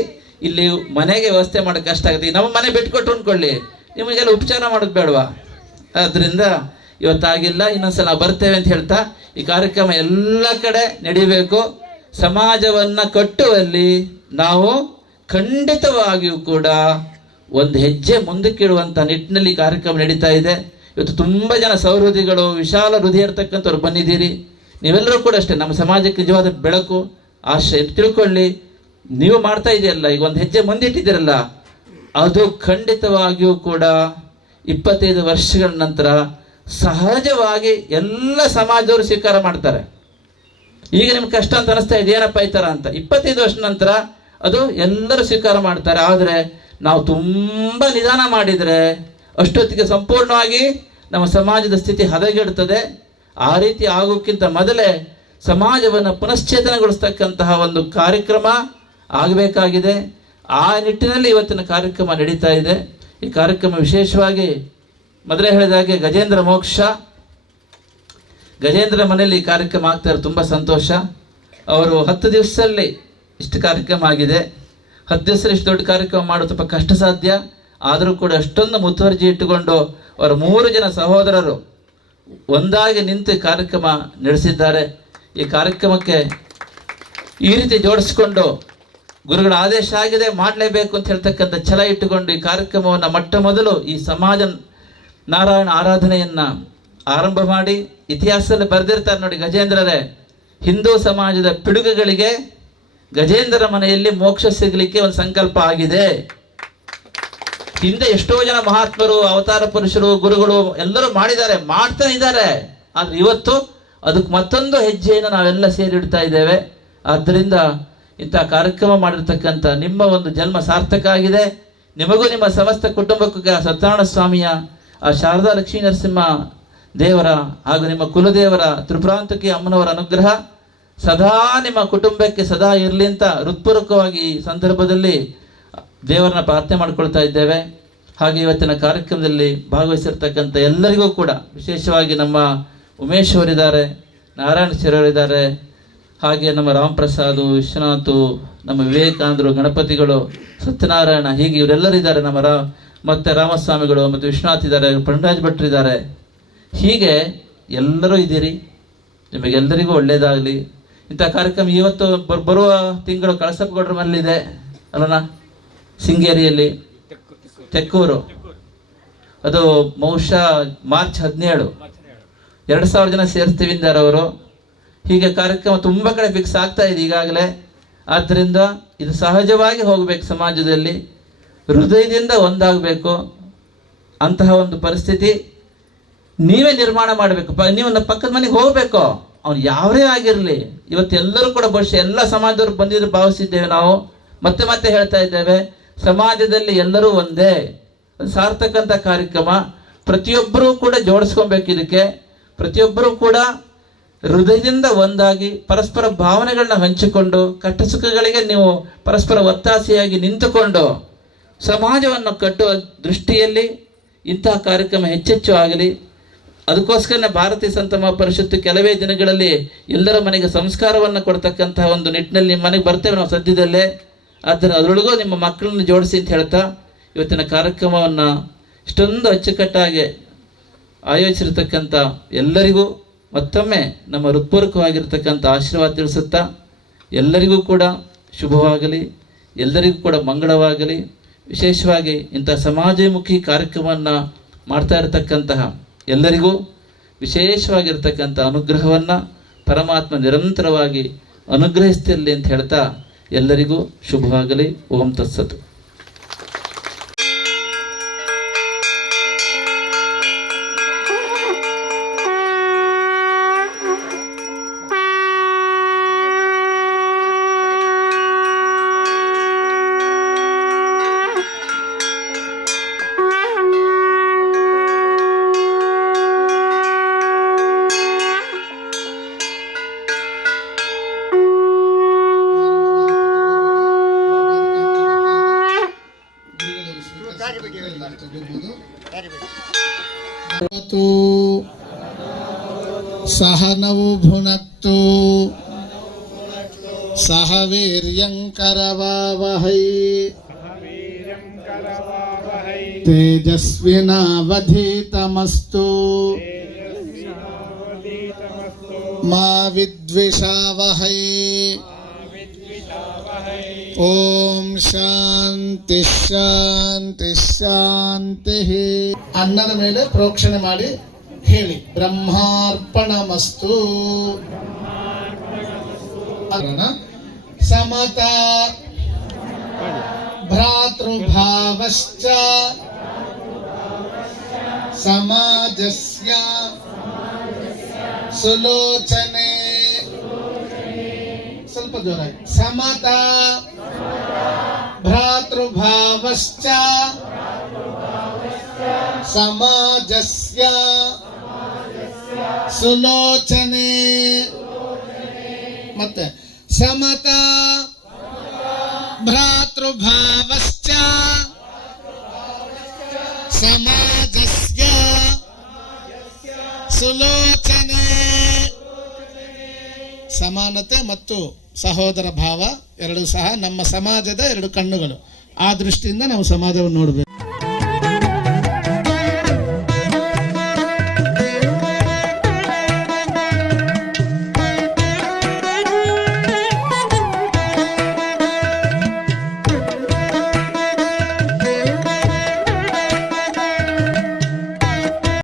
ಇಲ್ಲಿ ಮನೆಗೆ ವ್ಯವಸ್ಥೆ ಮಾಡೋಕ್ಕೆ ಕಷ್ಟ ಆಗುತ್ತೆ. ನಮ್ಮ ಮನೆ ಬಿಟ್ಕೊಟ್ರು ಅಂದ್ಕೊಳ್ಳಿ, ನಿಮಗೆಲ್ಲ ಉಪಚಾರ ಮಾಡೋದು ಬೇಡವಾ. ಆದ್ದರಿಂದ ಇವತ್ತಾಗಿಲ್ಲ, ಇನ್ನೊಂದ್ಸಲ ನಾವು ಬರ್ತೇವೆ ಅಂತ ಹೇಳ್ತಾ ಈ ಕಾರ್ಯಕ್ರಮ ಎಲ್ಲ ಕಡೆ ನಡಿಬೇಕು. ಸಮಾಜವನ್ನು ಕಟ್ಟುವಲ್ಲಿ ನಾವು ಖಂಡಿತವಾಗಿಯೂ ಕೂಡ ಒಂದು ಹೆಜ್ಜೆ ಮುಂದಕ್ಕಿಡುವಂಥ ನಿಟ್ಟಿನಲ್ಲಿ ಕಾರ್ಯಕ್ರಮ ನಡೀತಾ ಇದೆ. ಇವತ್ತು ತುಂಬ ಜನ ಸೌಹೃದಿಗಳು, ವಿಶಾಲ ಹೃದಯ ಇರ್ತಕ್ಕಂಥವ್ರು ಬಂದಿದ್ದೀರಿ. ನೀವೆಲ್ಲರೂ ಕೂಡ ಅಷ್ಟೇ ನಮ್ಮ ಸಮಾಜಕ್ಕೆ ನಿಜವಾದ ಬೆಳಕು, ಆಶೆ ತಿಳ್ಕೊಳ್ಳಿ. ನೀವು ಮಾಡ್ತಾ ಇದೆಯಲ್ಲ, ಈಗ ಒಂದು ಹೆಜ್ಜೆ ಮುಂದಿಟ್ಟಿದ್ದೀರಲ್ಲ, ಅದು ಖಂಡಿತವಾಗಿಯೂ ಕೂಡ 25 ವರ್ಷಗಳ ನಂತರ ಸಹಜವಾಗಿ ಎಲ್ಲ ಸಮಾಜದವರು ಸ್ವೀಕಾರ ಮಾಡ್ತಾರೆ. ಈಗ ನಿಮ್ಗೆ ಕಷ್ಟ ಅಂತ ಅನಿಸ್ತಾ ಇದೆ, ಏನಪ್ಪ ಈ ಥರ ಅಂತ. 25 ವರ್ಷ ನಂತರ ಅದು ಎಲ್ಲರೂ ಸ್ವೀಕಾರ ಮಾಡ್ತಾರೆ. ಆದರೆ ನಾವು ತುಂಬ ನಿಧಾನ ಮಾಡಿದರೆ ಅಷ್ಟೊತ್ತಿಗೆ ಸಂಪೂರ್ಣವಾಗಿ ನಮ್ಮ ಸಮಾಜದ ಸ್ಥಿತಿ ಹದಗೆಡುತ್ತದೆ. ಆ ರೀತಿ ಆಗೋಕ್ಕಿಂತ ಮೊದಲೇ ಸಮಾಜವನ್ನು ಪುನಶ್ಚೇತನಗೊಳಿಸ್ತಕ್ಕಂತಹ ಒಂದು ಕಾರ್ಯಕ್ರಮ ಆಗಬೇಕಾಗಿದೆ. ಆ ನಿಟ್ಟಿನಲ್ಲಿ ಇವತ್ತಿನ ಕಾರ್ಯಕ್ರಮ ನಡೀತಾ ಇದೆ. ಈ ಕಾರ್ಯಕ್ರಮ ವಿಶೇಷವಾಗಿ ಮೊದಲೇ ಹೇಳಿದಾಗೆ ಗಜೇಂದ್ರ ಮೋಕ್ಷ, ಗಜೇಂದ್ರ ಮನೆಯಲ್ಲಿ ಈ ಕಾರ್ಯಕ್ರಮ ಆಗ್ತಾರೆ. ತುಂಬ ಸಂತೋಷ. ಅವರು 10 ದಿವಸದಲ್ಲಿ ಇಷ್ಟು ಕಾರ್ಯಕ್ರಮ ಆಗಿದೆ. 10 ದಿವಸದಲ್ಲಿ ಇಷ್ಟು ದೊಡ್ಡ ಕಾರ್ಯಕ್ರಮ ಮಾಡೋದು ಸ್ವಲ್ಪ ಕಷ್ಟ ಸಾಧ್ಯ. ಆದರೂ ಕೂಡ ಅಷ್ಟೊಂದು ಮುತುವರ್ಜಿ ಇಟ್ಟುಕೊಂಡು ಅವರ 3 ಜನ ಸಹೋದರರು ಒಂದಾಗಿ ನಿಂತು ಕಾರ್ಯಕ್ರಮ ನಡೆಸಿದ್ದಾರೆ. ಈ ಕಾರ್ಯಕ್ರಮಕ್ಕೆ ಈ ರೀತಿ ಜೋಡಿಸ್ಕೊಂಡು ಗುರುಗಳ ಆದೇಶ ಆಗಿದೆ, ಮಾಡಲೇಬೇಕು ಅಂತ ಹೇಳ್ತಕ್ಕಂಥ ಛಲ ಇಟ್ಟುಕೊಂಡು ಈ ಕಾರ್ಯಕ್ರಮವನ್ನು ಮೊಟ್ಟ ಮೊದಲು ಈ ಸಮಾಜ ನಾರಾಯಣ ಆರಾಧನೆಯನ್ನು ಆರಂಭ ಮಾಡಿ ಇತಿಹಾಸದಲ್ಲಿ ಬರೆದಿರ್ತಾರೆ ನೋಡಿ ಗಜೇಂದ್ರರೇ. ಹಿಂದೂ ಸಮಾಜದ ಪಿಡುಗುಗಳಿಗೆ ಗಜೇಂದ್ರ ಮನೆಯಲ್ಲಿ ಮೋಕ್ಷ ಸಿಗಲಿಕ್ಕೆ ಒಂದು ಸಂಕಲ್ಪ ಆಗಿದೆ. ಹಿಂದೆ ಎಷ್ಟೋ ಜನ ಮಹಾತ್ಮರು, ಅವತಾರ ಪುರುಷರು, ಗುರುಗಳು ಎಲ್ಲರೂ ಮಾಡಿದ್ದಾರೆ, ಮಾಡ್ತಾನೆ ಇದ್ದಾರೆ. ಆದರೆ ಇವತ್ತು ಅದಕ್ಕೆ ಮತ್ತೊಂದು ಹೆಜ್ಜೆಯನ್ನು ನಾವೆಲ್ಲ ಸೇರಿಡ್ತಾ ಇದ್ದೇವೆ. ಆದ್ದರಿಂದ ಇಂಥ ಕಾರ್ಯಕ್ರಮ ಮಾಡಿರ್ತಕ್ಕಂಥ ನಿಮ್ಮ ಒಂದು ಜನ್ಮ ಸಾರ್ಥಕ ಆಗಿದೆ. ನಿಮಗೂ ನಿಮ್ಮ ಸಮಸ್ತ ಕುಟುಂಬಕ್ಕೂ ಸತ್ಯನಾರಾಯಣ ಸ್ವಾಮಿಯ, ಆ ಶಾರದಾ ಲಕ್ಷ್ಮೀ ನರಸಿಂಹ ದೇವರ ಹಾಗೂ ನಿಮ್ಮ ಕುಲದೇವರ ತ್ರಿಪುರಾಂತಕಿ ಅಮ್ಮನವರ ಅನುಗ್ರಹ ಸದಾ ನಿಮ್ಮ ಕುಟುಂಬಕ್ಕೆ ಸದಾ ಇರಲಿ ಅಂತ ಹೃತ್ಪೂರ್ವಕವಾಗಿ ಈ ಸಂದರ್ಭದಲ್ಲಿ ದೇವರನ್ನ ಪ್ರಾರ್ಥನೆ ಮಾಡ್ಕೊಳ್ತಾ ಇದ್ದೇವೆ. ಹಾಗೆ ಇವತ್ತಿನ ಕಾರ್ಯಕ್ರಮದಲ್ಲಿ ಭಾಗವಹಿಸಿರ್ತಕ್ಕಂಥ ಎಲ್ಲರಿಗೂ ಕೂಡ ವಿಶೇಷವಾಗಿ ನಮ್ಮ ಉಮೇಶ್ ಅವರಿದ್ದಾರೆ, ನಾರಾಯಣ ಶಿರವರಿದ್ದಾರೆ, ಹಾಗೆ ನಮ್ಮ ರಾಮಪ್ರಸಾದ್, ವಿಶ್ವನಾಥ್, ನಮ್ಮ ವಿವೇಕಾನಂದರು, ಗಣಪತಿಗಳು, ಸತ್ಯನಾರಾಯಣ, ಹೀಗೆ ಇವರೆಲ್ಲರಿದ್ದಾರೆ. ನಮ್ಮ ಮತ್ತು ರಾಮಸ್ವಾಮಿಗಳು ಮತ್ತು ವಿಶ್ವನಾಥ್ ಇದ್ದಾರೆ, ಪಂಡರಾಜ್ ಭಟ್ರು ಇದ್ದಾರೆ. ಹೀಗೆ ಎಲ್ಲರೂ ಇದ್ದೀರಿ. ನಿಮಗೆಲ್ಲರಿಗೂ ಒಳ್ಳೆಯದಾಗಲಿ. ಇಂಥ ಕಾರ್ಯಕ್ರಮ ಇವತ್ತು ಬರುವ ತಿಂಗಳು ಕಳಸಪ್ಪಗೌಡ್ರ ಮನೆಯಲ್ಲಿದೆ ಅಲ್ಲಣ್ಣ, ಶೃಂಗೇರಿಯಲ್ಲಿ, ತೆಕ್ಕೂರು. ಅದು ಬಹುಶಃ ಮಾರ್ಚ್ 17, 2,000 ಜನ ಸೇರ್ತೀವಿ ಅಂತಾರೆ ಅವರು. ಹೀಗೆ ಕಾರ್ಯಕ್ರಮ ತುಂಬ ಕಡೆ ಫಿಕ್ಸ್ ಆಗ್ತಾ ಇದೆ ಈಗಾಗಲೇ. ಆದ್ದರಿಂದ ಇದು ಸಹಜವಾಗಿ ಹೋಗಬೇಕು, ಸಮಾಜದಲ್ಲಿ ಹೃದಯದಿಂದ ಒಂದಾಗಬೇಕು. ಅಂತಹ ಒಂದು ಪರಿಸ್ಥಿತಿ ನೀವೇ ನಿರ್ಮಾಣ ಮಾಡಬೇಕು. ನೀವು ಪಕ್ಕದ ಮನೆಗೆ ಹೋಗಬೇಕು, ಅವ್ನು ಯಾವರೇ ಆಗಿರಲಿ. ಇವತ್ತೆಲ್ಲರೂ ಕೂಡ ಬಹುಶಃ ಎಲ್ಲ ಸಮಾಜದವ್ರು ಬಂದಿದ್ರು ಭಾವಿಸಿದ್ದೇವೆ ನಾವು. ಮತ್ತೆ ಮತ್ತೆ ಹೇಳ್ತಾ ಇದ್ದೇವೆ, ಸಮಾಜದಲ್ಲಿ ಎಲ್ಲರೂ ಒಂದೇ. ಸಾರ್ಥಕಂಥ ಕಾರ್ಯಕ್ರಮ. ಪ್ರತಿಯೊಬ್ಬರೂ ಕೂಡ ಜೋಡಿಸ್ಕೊಬೇಕು. ಇದಕ್ಕೆ ಪ್ರತಿಯೊಬ್ಬರೂ ಕೂಡ ಹೃದಯದಿಂದ ಒಂದಾಗಿ ಪರಸ್ಪರ ಭಾವನೆಗಳನ್ನ ಹಂಚಿಕೊಂಡು ಕಷ್ಟ ಸುಖಗಳಿಗೆ ನೀವು ಪರಸ್ಪರ ಒತ್ತಾಸೆಯಾಗಿ ನಿಂತುಕೊಂಡು ಸಮಾಜವನ್ನು ಕಟ್ಟುವ ದೃಷ್ಟಿಯಲ್ಲಿ ಇಂತಹ ಕಾರ್ಯಕ್ರಮ ಹೆಚ್ಚೆಚ್ಚು ಆಗಲಿ. ಅದಕ್ಕೋಸ್ಕರ ಭಾರತೀಯ ಸಂತ ಮಹಾಪರಿಷತ್ತು ಕೆಲವೇ ದಿನಗಳಲ್ಲಿ ಎಲ್ಲರ ಮನೆಗೆ ಸಂಸ್ಕಾರವನ್ನು ಕೊಡ್ತಕ್ಕಂತಹ ಒಂದು ನಿಟ್ಟಿನಲ್ಲಿ ನಿಮ್ಮ ಮನೆಗೆ ಬರ್ತೇವೆ ನಾವು ಸದ್ಯದಲ್ಲೇ. ಆದ್ದರಿಂದ ಅದರೊಳಗೂ ನಿಮ್ಮ ಮಕ್ಕಳನ್ನು ಜೋಡಿಸಿ ಅಂತ ಹೇಳ್ತಾ ಇವತ್ತಿನ ಕಾರ್ಯಕ್ರಮವನ್ನು ಇಷ್ಟೊಂದು ಅಚ್ಚುಕಟ್ಟಾಗಿ ಆಯೋಜಿಸಿರ್ತಕ್ಕಂಥ ಎಲ್ಲರಿಗೂ ಮತ್ತೊಮ್ಮೆ ನಮ್ಮ ಹೃತ್ಪೂರ್ವಕವಾಗಿರ್ತಕ್ಕಂಥ ಆಶೀರ್ವಾದ ತಿಳಿಸುತ್ತಾ ಎಲ್ಲರಿಗೂ ಕೂಡ ಶುಭವಾಗಲಿ, ಎಲ್ಲರಿಗೂ ಕೂಡ ಮಂಗಳವಾಗಲಿ. ವಿಶೇಷವಾಗಿ ಇಂಥ ಸಮಾಜಮುಖಿ ಕಾರ್ಯಕ್ರಮವನ್ನು ಮಾಡ್ತಾ ಇರತಕ್ಕಂತಹ ಎಲ್ಲರಿಗೂ ವಿಶೇಷವಾಗಿರ್ತಕ್ಕಂಥ ಅನುಗ್ರಹವನ್ನು ಪರಮಾತ್ಮ ನಿರಂತರವಾಗಿ ಅನುಗ್ರಹಿಸ್ತಿರಲಿ ಅಂತ ಹೇಳ್ತಾ ಎಲ್ಲರಿಗೂ ಶುಭವಾಗಲಿ. ಓಂ ತತ್ಸತ್. ಸಹನೌ ಭುನಕ್ತು ಸಹ ವೀರ್ಯಂಕರವಾವಹೈ ತೇಜಸ್ವಿನಾವಧೀತಮಸ್ತು ಮಾ ವಿದ್ವಿಷಾವಹೈ. ಓಂ ಶಾಂತಿ ಶಾಂತಿ ಶಾಂತಿ. ಅನ್ನದ ಮೇಲೆ ಪ್ರೋಕ್ಷಣೆ ಮಾಡಿ ಹೇಳಿ, ಬ್ರಹ್ಮಾರ್ಪಣಮಸ್ತು. ಸಮತಾ ಭ್ರಾತೃಭಾವಶ್ಚ ಸಮಾಜಸ್ಯ ಸುಲೋಚನೆ. ಸ್ವಲ್ಪ ಜೋರಾಗಿ. ಸಮತಾ ಭ್ರಾತೃಭಾವಶ್ಚ ಸಮಾಜಸ್ಯ ಸುಲೋಚನೆ. ಮತ್ತೆ ಸಮತಾ ಭ್ರಾತೃಭಾವಶ್ಚ ಸಮಾಜಸ್ಯ ಸುಲೋಚನೆ. ಸಮಾನತೆ ಮತ್ತು ಸಹೋದರ ಭಾವ ಎರಡೂ ಸಹ ನಮ್ಮ ಸಮಾಜದ ಎರಡು ಕಣ್ಣುಗಳು. ಆ ದೃಷ್ಟಿಯಿಂದ ನಾವು ಸಮಾಜವನ್ನು ನೋಡಬೇಕು.